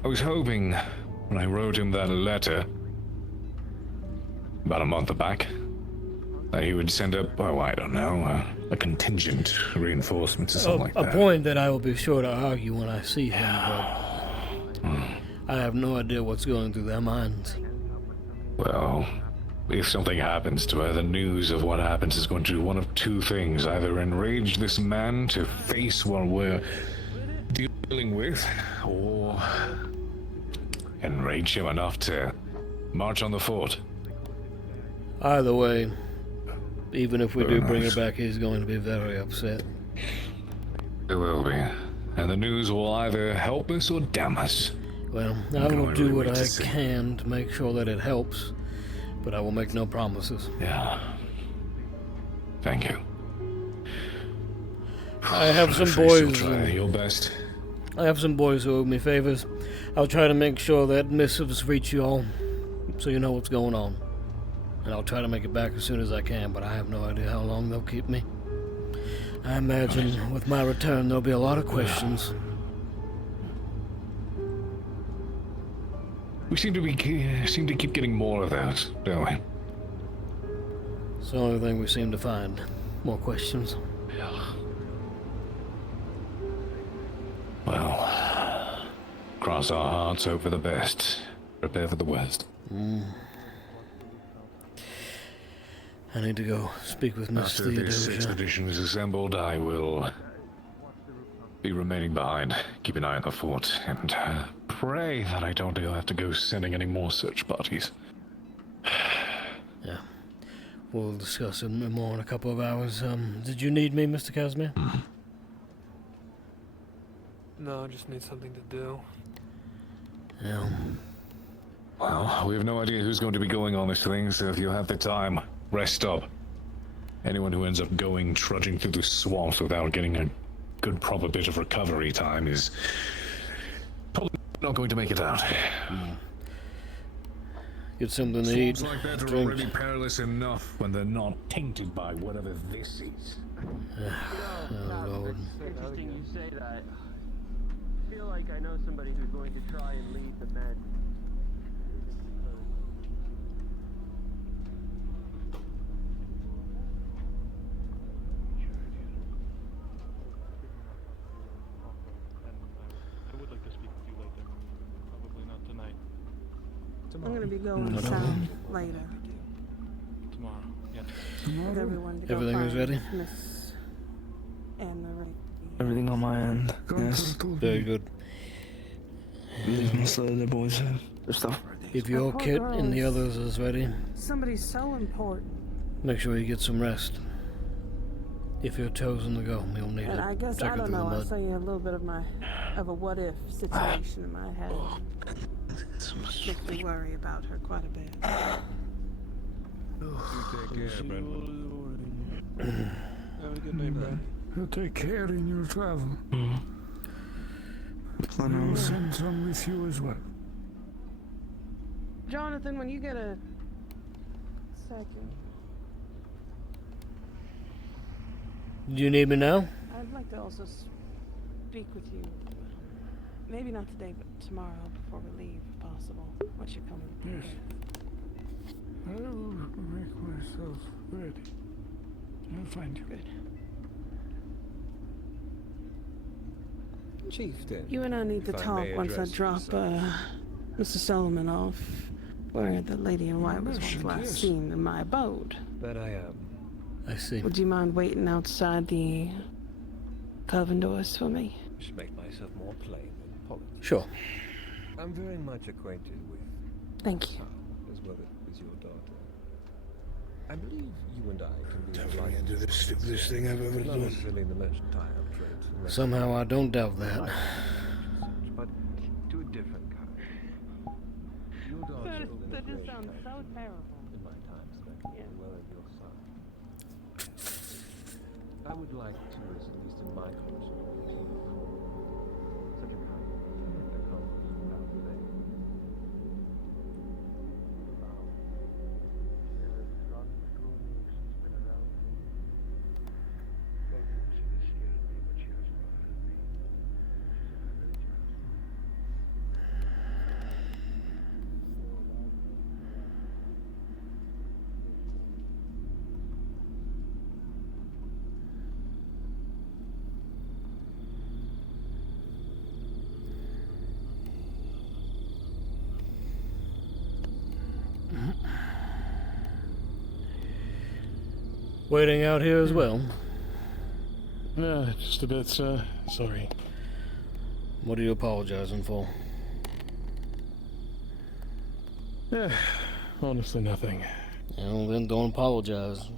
I was hoping when I wrote him that letter about a month back that he would send up, oh, I don't know, a contingent reinforcements or something like A that. point that I will be sure to argue when I see him, but I have no idea what's going through their minds. Well, if something happens to her, the news of what happens is going to do one of two things. Either enrage this man to face what we're dealing with, or enrage him enough to march on the fort. Either way, even if we Very do bring her nice. back, he's going to be very upset. It will be. And the news will either help us or damn us. Well, I I can will only do really what wait to I see. can to make sure that it helps, but I will make no promises. Yeah. Thank you. I have I'm some afraid you'll boys. try your best. I have some boys who owe me favors. I'll try to make sure that missives reach you all, so you know what's going on. And I'll try to make it back as soon as I can, but I have no idea how long they'll keep me. I imagine with my return there'll be a lot of questions. We seem to keep getting more of that, don't we? It's the only thing we seem to find. More questions. Well, cross our hearts, hope for the best. Prepare for the worst. I need to go speak with Miss After this Theodosia. expedition is assembled, I will be remaining behind. Keep an eye on the fort, and pray that I don't have to go sending any more search parties. Yeah. We'll discuss it more in a couple of hours. Did you need me, Mr. Casimir? No, I just need something to do. Yeah. Well, we have no idea who's going to be going on this thing, so if you have the time, rest up. Anyone who ends up trudging through the swamps without getting a good proper bit of recovery time is probably not going to make it out. Get something to eat. Swamps like that are drink. already perilous enough when they're not tainted by whatever this is. Oh, Lord. Interesting you say that. I feel like I know somebody who's going to try and lead the men. I would like to speak with you later. Probably not tonight. I'm going to be going to town later. Tomorrow. Yeah. With everyone to go Everything is find ready? Miss Anne-Marie. Everything on my end. Yes. Very good. Leave most of the boys have their stuff ready. If your poor kit and the girls. others is ready, Somebody's so important. make sure you get some rest. If you're chosen to go, you'll need And it. I guess, Take I it don't through the know, I'll mud. tell you a little bit of a what if situation in my head. Makes me worry about her quite a bit. You take care, Brandon. Have a good night, Brad. You take care in your travel. Plan We'll send some with you as well. Johnathan, when you get a second, Do you need me now? I'd like to also speak with you. Maybe not today, but tomorrow before we leave, if possible. Once you come. Yes. I will make myself ready. I'll find you. Good. Chieftain. You and I need to if I talk may once I address drop Mr. Solomon off where the lady in white was once last seen in my abode. But I see. Would you mind waiting outside the coven doors for me? should make myself more plain than politics. Sure. I'm very much acquainted with Thank you. as well as your daughter. I believe you and I can be Never gonna do the stupidest thing I've ever not done. necessarily in the mercantile trade. Somehow I don't doubt that. But to a different kind. Your daughter That just sounds so terrible. in my time spent well of your son. I would like to, at least in my course, appeal for such a kind of accomplished without delay. Waiting out here as well. Just a bit, sorry. What are you apologizing for? Yeah, honestly nothing. Well, then don't apologize.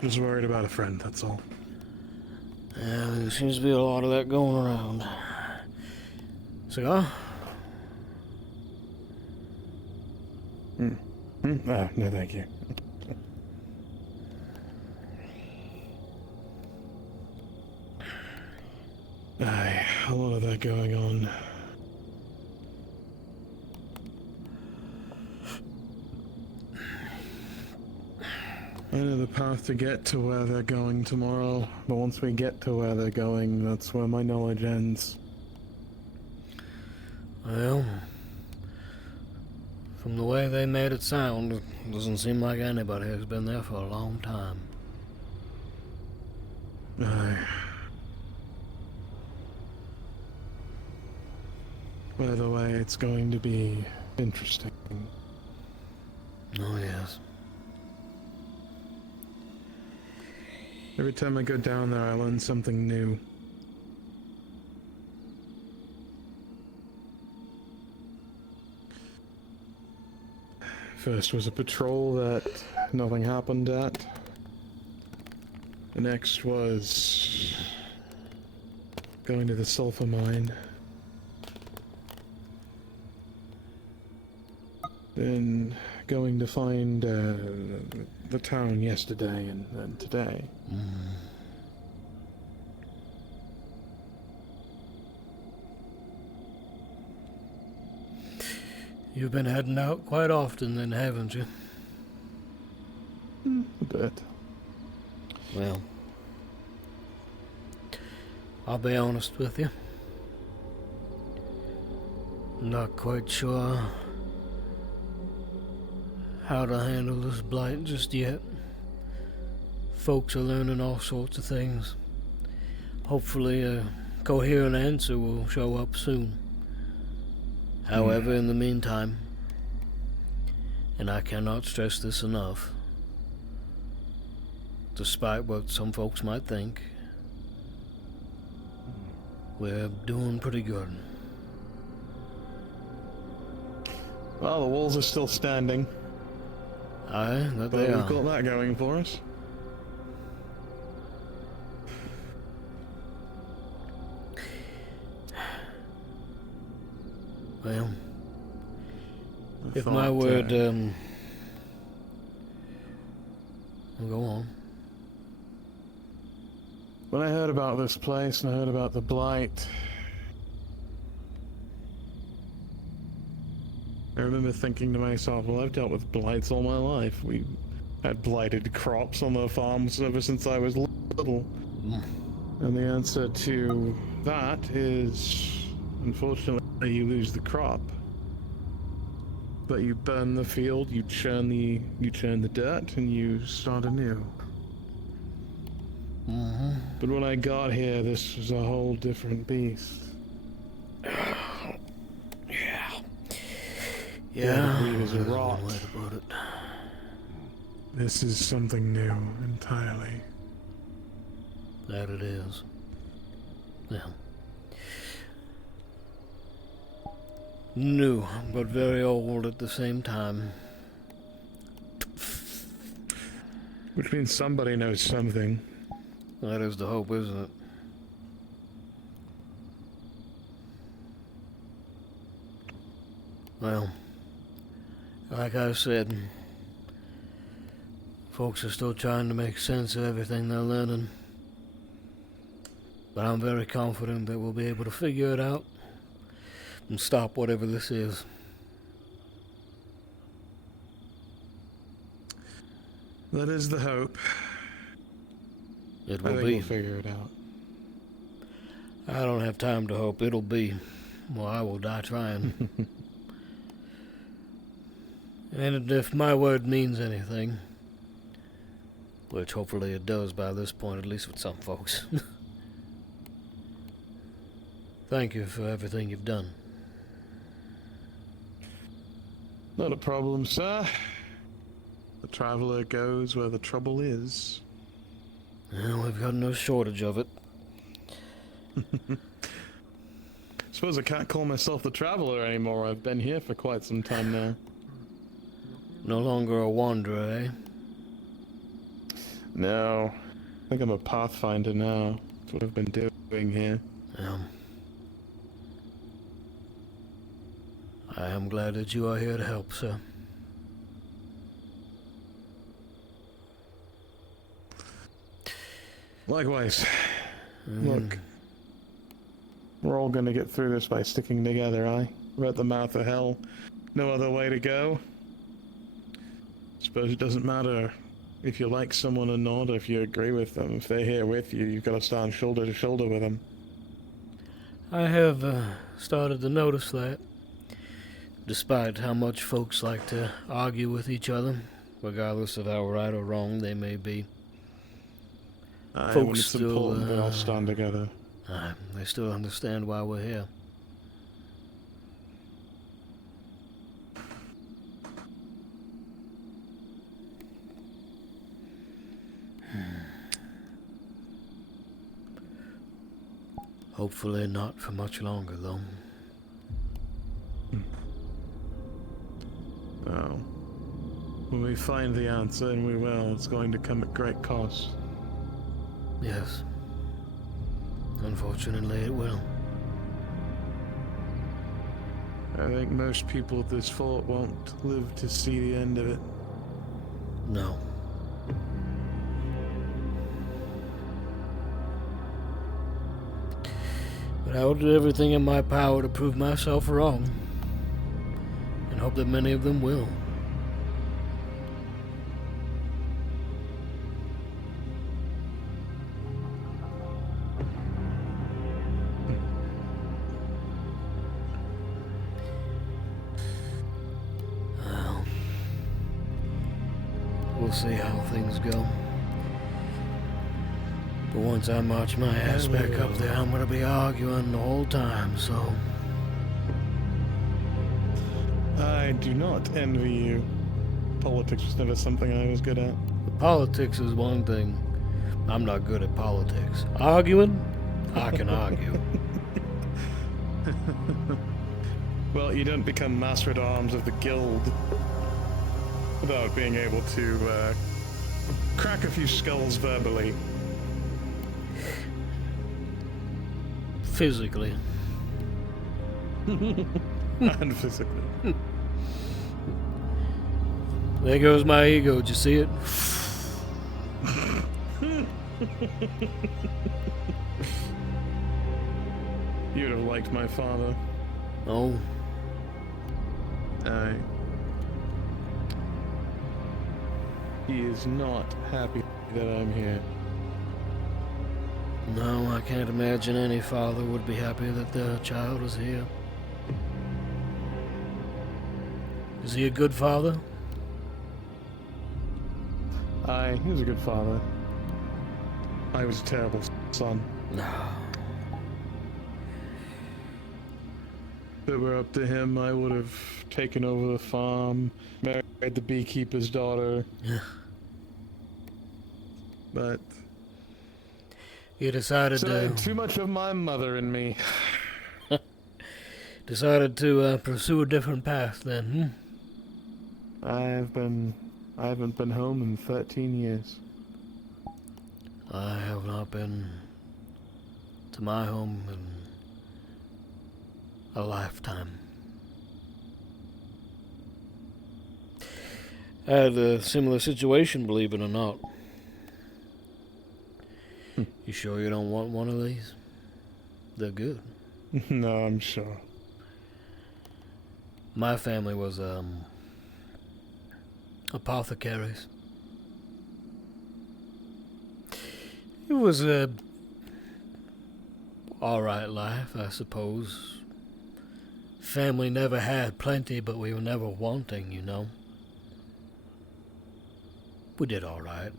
Just worried about a friend, that's all. Yeah, there seems to be a lot of that going around. Cigar? No, thank you. they're going on. I know the path to get to where they're going tomorrow, but once we get to where they're going, that's where my knowledge ends. Well, from the way they made it sound, it doesn't seem like anybody has been there for a long time. Aye. By the way, it's going to be interesting. Oh, yes. Every time I go down there, I learn something new. First was a patrol that nothing happened at. The next was going to the sulfur mine. Then going to find the town yesterday and today. You've been heading out quite often then, haven't you? A bit. Well, I'll be honest with you. Not quite sure how to handle this blight just yet. Folks are learning all sorts of things. Hopefully a coherent answer will show up soon. However, in the meantime, and I cannot stress this enough, despite what some folks might think, we're doing pretty good. Well, the walls are still standing. Aye, that but they we've are. got that going for us. Well, if my word, go on. When I heard about this place and I heard about the blight, I remember thinking to myself, well, I've dealt with blights all my life. We had blighted crops on the farms ever since I was little. And the answer to that is, unfortunately, you lose the crop. But you burn the field, you churn the dirt, and you start anew. But when I got here, this was a whole different beast. Yeah, I believe is a rot. way to put it. This is something new entirely. That it is. Yeah. New, but very old at the same time. Which means somebody knows something. That is the hope, isn't it? Well, like I said, folks are still trying to make sense of everything they're learning. But I'm very confident that we'll be able to figure it out and stop whatever this is. That is the hope. It I will think be. we'll figure it out. I don't have time to hope. It'll be. Well, I will die trying. And if my word means anything, which hopefully it does by this point, at least with some folks, thank you for everything you've done. Not a problem, sir. The traveler goes where the trouble is. Well, we've got no shortage of it. Suppose I can't call myself the traveler anymore. I've been here for quite some time now. No longer a wanderer, eh? No. I think I'm a pathfinder now. That's what I've been doing here. I am glad that you are here to help, sir. Likewise. Look, We're all gonna get through this by sticking together, aye? We're at the mouth of hell. No other way to go. Suppose it doesn't matter if you like someone or not, or if you agree with them. If they're here with you, you've got to stand shoulder to shoulder with them. I have started to notice that. Despite how much folks like to argue with each other, regardless of how right or wrong they may be. Folks it's important they all stand together. They still understand why we're here. Hopefully not for much longer, though. Well, when we find the answer, and we will, it's going to come at great cost. Yes. Unfortunately, it will. I think most people at this fort won't live to see the end of it. No. But I will do everything in my power to prove myself wrong, and hope that many of them will. Well, we'll see how things go. But once I march my ass back up there, I'm gonna be arguing the whole time, so... I do not envy you. Politics was never something I was good at. Politics is one thing. I'm not good at politics. Arguing? I can argue. Well, you don't become Master at Arms of the Guild without being able to crack a few skulls verbally. Physically. And physically. There goes my ego, did you see it? You'd have liked my father. Oh. Aye. He is not happy that I'm here. No, I can't imagine any father would be happy that their child is here. Is he a good father? Aye, he was a good father. I was a terrible son. No. If it were up to him, I would have taken over the farm, married the beekeeper's daughter. Yeah. But... you decided so too much of my mother in me. Decided to pursue a different path then, I haven't been home in 13 years. I have not been to my home in a lifetime. I had a similar situation, believe it or not. You sure you don't want one of these? They're good. No, I'm sure. My family was apothecaries. It was a alright life, I suppose. Family never had plenty, but we were never wanting, you know. We did alright,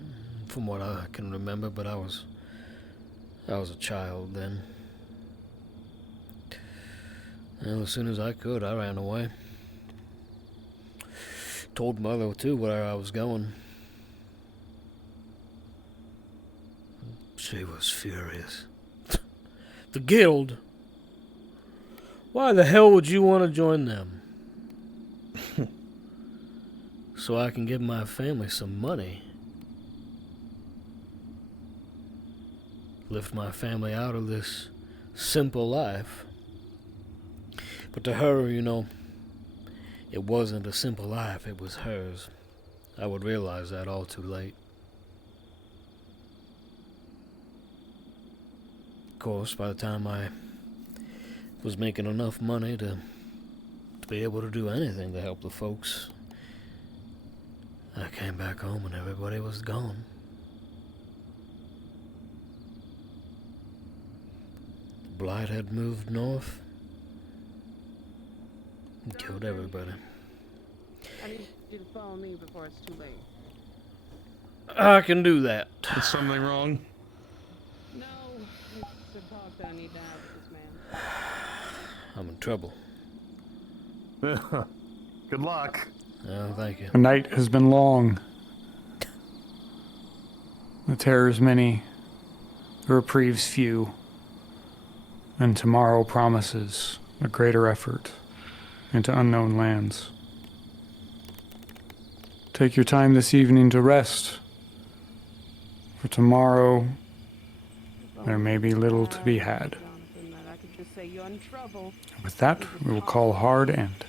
from what I can remember, but I was a child then. And as soon as I could, I ran away. Told Mother, too, where I was going. She was furious. The guild? Why the hell would you want to join them? So I can give my family some money. Lift my family out of this simple life. But to her, you know, it wasn't a simple life, it was hers. I would realize that all too late. Of course, by the time I was making enough money to be able to do anything to help the folks. I came back home and everybody was gone. The blight had moved north and killed everybody. I need you to follow me before it's too late. I can do that. Is something wrong? No, it's a talk that I need to have with this man. I'm in trouble. Good luck. Oh, thank you. The night has been long. The terrors many, the reprieves few, and tomorrow promises a greater effort into unknown lands. Take your time this evening to rest, for tomorrow there may be little to be had. Johnathan, I could just say you're in trouble. With that, we will call a hard end.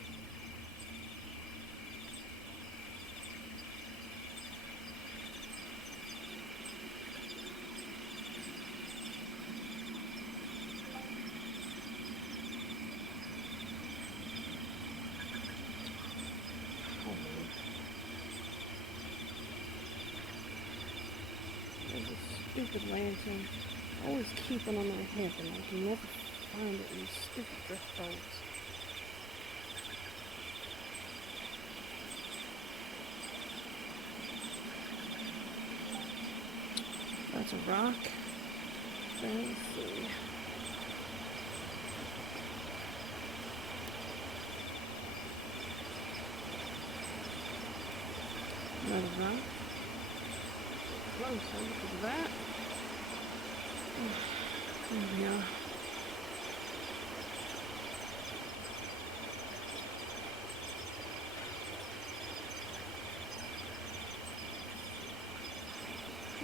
There's a stupid lantern. I always keep one on my hip and I can never find it in these stupid drift boats. That's a rock. Let's see. Another rock. Close, huh? Look at that. There we are.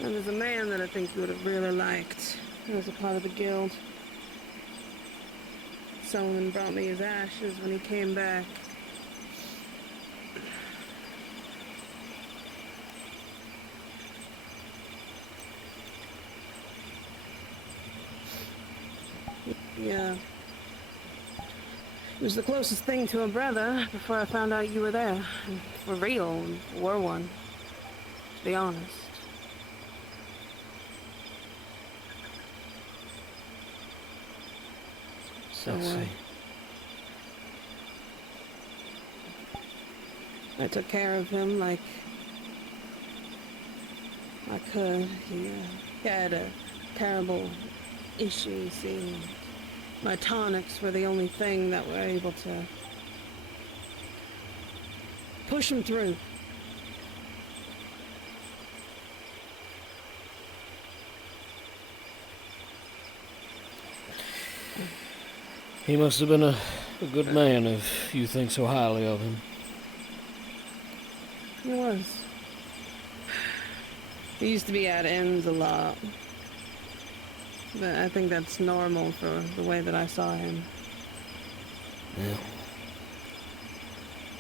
And there's a man that I think you would have really liked. He was a part of the guild. Someone brought me his ashes when he came back. Yeah. It was the closest thing to a brother before I found out you were there. And for real, and were one. To be honest. So, I took care of him like I could. He had a terrible issue, you see. My tonics were the only thing that were able to push him through. He must have been a good man if you think so highly of him. He was. He used to be at ends a lot. But I think that's normal for the way that I saw him. Yeah.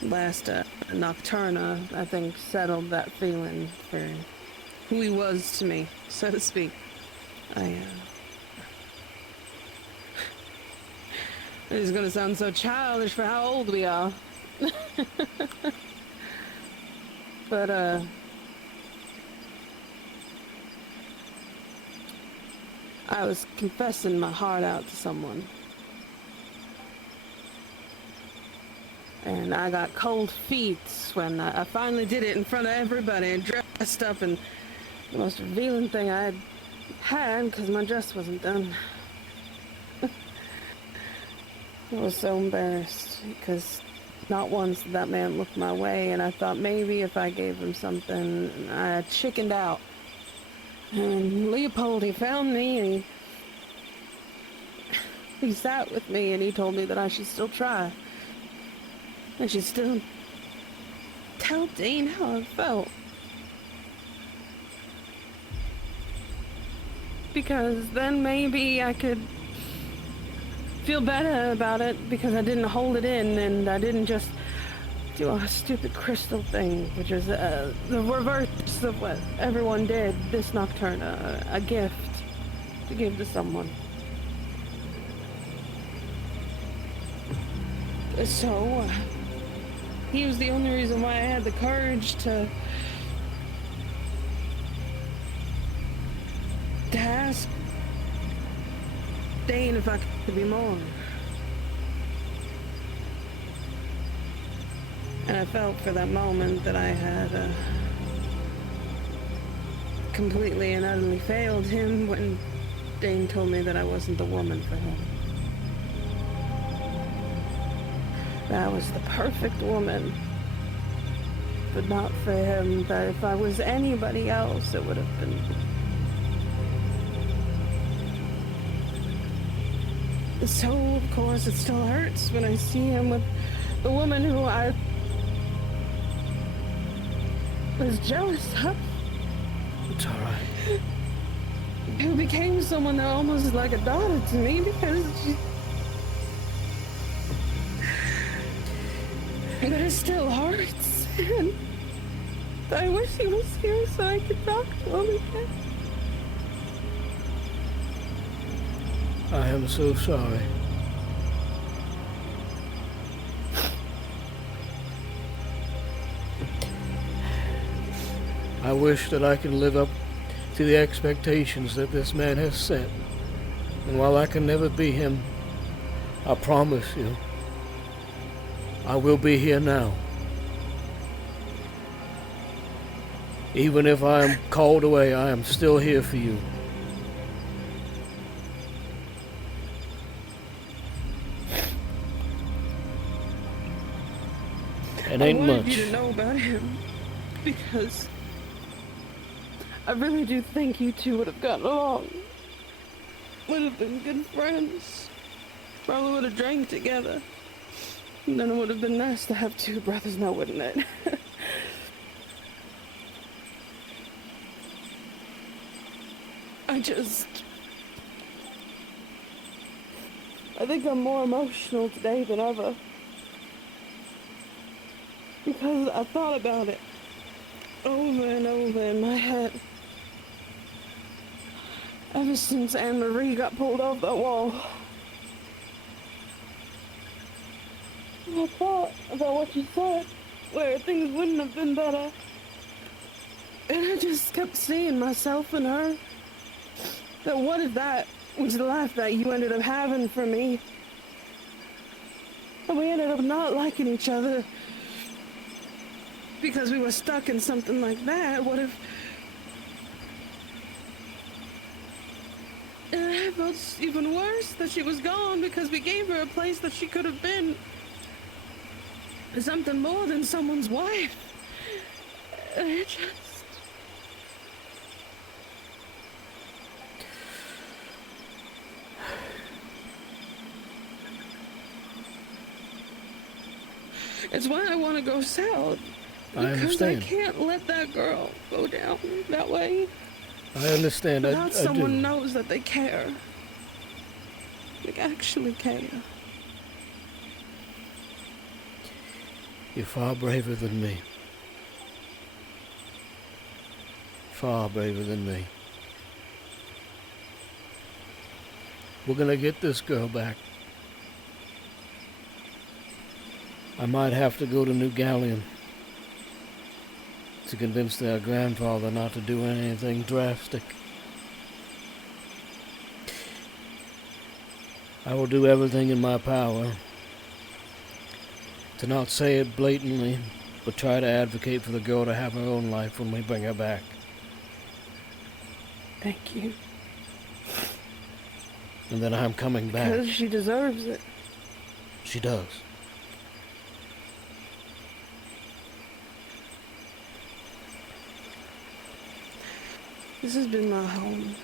Last Nocturna, I think, settled that feeling for who he was to me, so to speak. This is gonna sound so childish for how old we are. But, I was confessing my heart out to someone. And I got cold feet when I finally did it in front of everybody and dressed up in the most revealing thing I had because my dress wasn't done. I was so embarrassed because not once did that man look my way, and I thought maybe if I gave him something, I chickened out. And Leopold, he found me, and he sat with me, and he told me that I should still try. I should still tell Dean how I felt. Because then maybe I could feel better about it because I didn't hold it in and I didn't just do a stupid crystal thing, which is the reverse of what everyone did this Nocturna, a gift to give to someone. So, he was the only reason why I had the courage to ask Dane if I could be more. And I felt for that moment that I had completely and utterly failed him when Dane told me that I wasn't the woman for him. That was the perfect woman, but not for him. That if I was anybody else, it would have been. So, of course, it still hurts when I see him with the woman who I was jealous of. It's alright. Who became someone that almost is like a daughter to me because she... But it still hurts. And I wish he was here so I could talk to him again. I am so sorry. I wish that I could live up to the expectations that this man has set. And while I can never be him, I promise you, I will be here now. Even if I am called away, I am still here for you. It ain't I wanted much. you to know about him because I really do think you two would have gotten along. Would have been good friends. Probably would have drank together. And then it would have been nice to have two brothers now, wouldn't it? I think I'm more emotional today than ever. Because I thought about it over and over in my head. Ever since Anne-Marie got pulled off that wall. I thought about what you said, where things wouldn't have been better. And I just kept seeing myself in her. That what if that was the life that you ended up having for me? And we ended up not liking each other because we were stuck in something like that. What if... And I felt even worse that she was gone because we gave her a place that she could have been something more than someone's wife. And it just... It's why I want to go south. I understand. Because I can't let that girl go down that way. I understand. Without I someone do. knows that they care. Like, actually care. You're far braver than me. Far braver than me. We're gonna get this girl back. I might have to go to New Galleon to convince their grandfather not to do anything drastic. I will do everything in my power to not say it blatantly, but try to advocate for the girl to have her own life when we bring her back. Thank you. And then I'm coming back. Because she deserves it. She does. This has been my home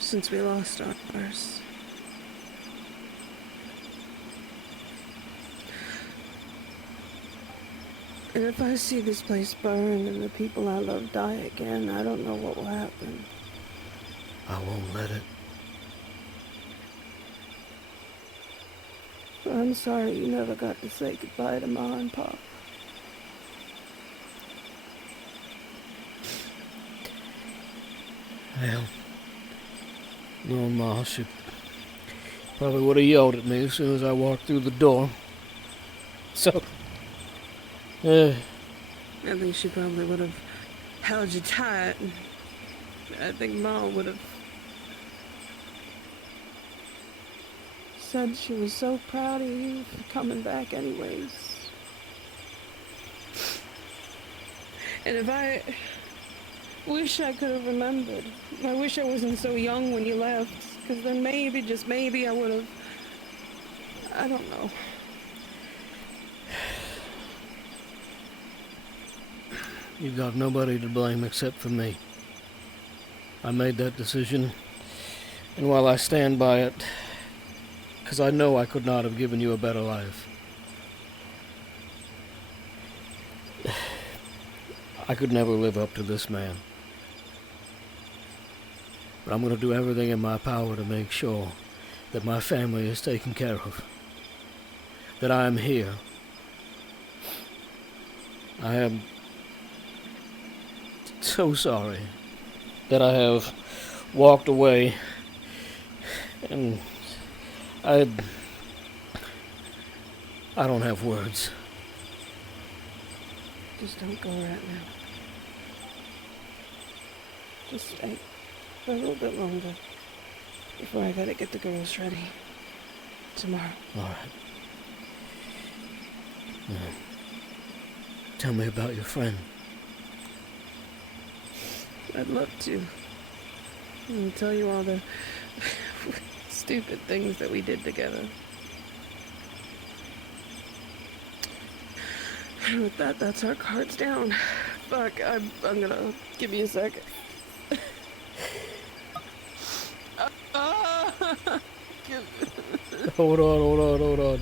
since we lost ours. And if I see this place burn and the people I love die again, I don't know what will happen. I won't let it. I'm sorry you never got to say goodbye to Ma and Pa. Well, no, Ma, she probably would have yelled at me as soon as I walked through the door. So, I think she probably would have held you tight. I think Ma would have said she was so proud of you for coming back anyways. And if I wish I could have remembered. I wish I wasn't so young when you left, because then maybe, just maybe, I would have... I don't know. You've got nobody to blame except for me. I made that decision, and while I stand by it, because I know I could not have given you a better life, I could never live up to this man. But I'm going to do everything in my power to make sure that my family is taken care of, that I am here. I am so sorry that I have walked away, and I don't have words. Just don't go right now. Just stay for a little bit longer before I gotta get the girls ready tomorrow. All right. Now, tell me about your friend. I'd love to. I'll tell you all the stupid things that we did together. And with that, that's our cards down. Fuck, I'm gonna give me a second. Hold on.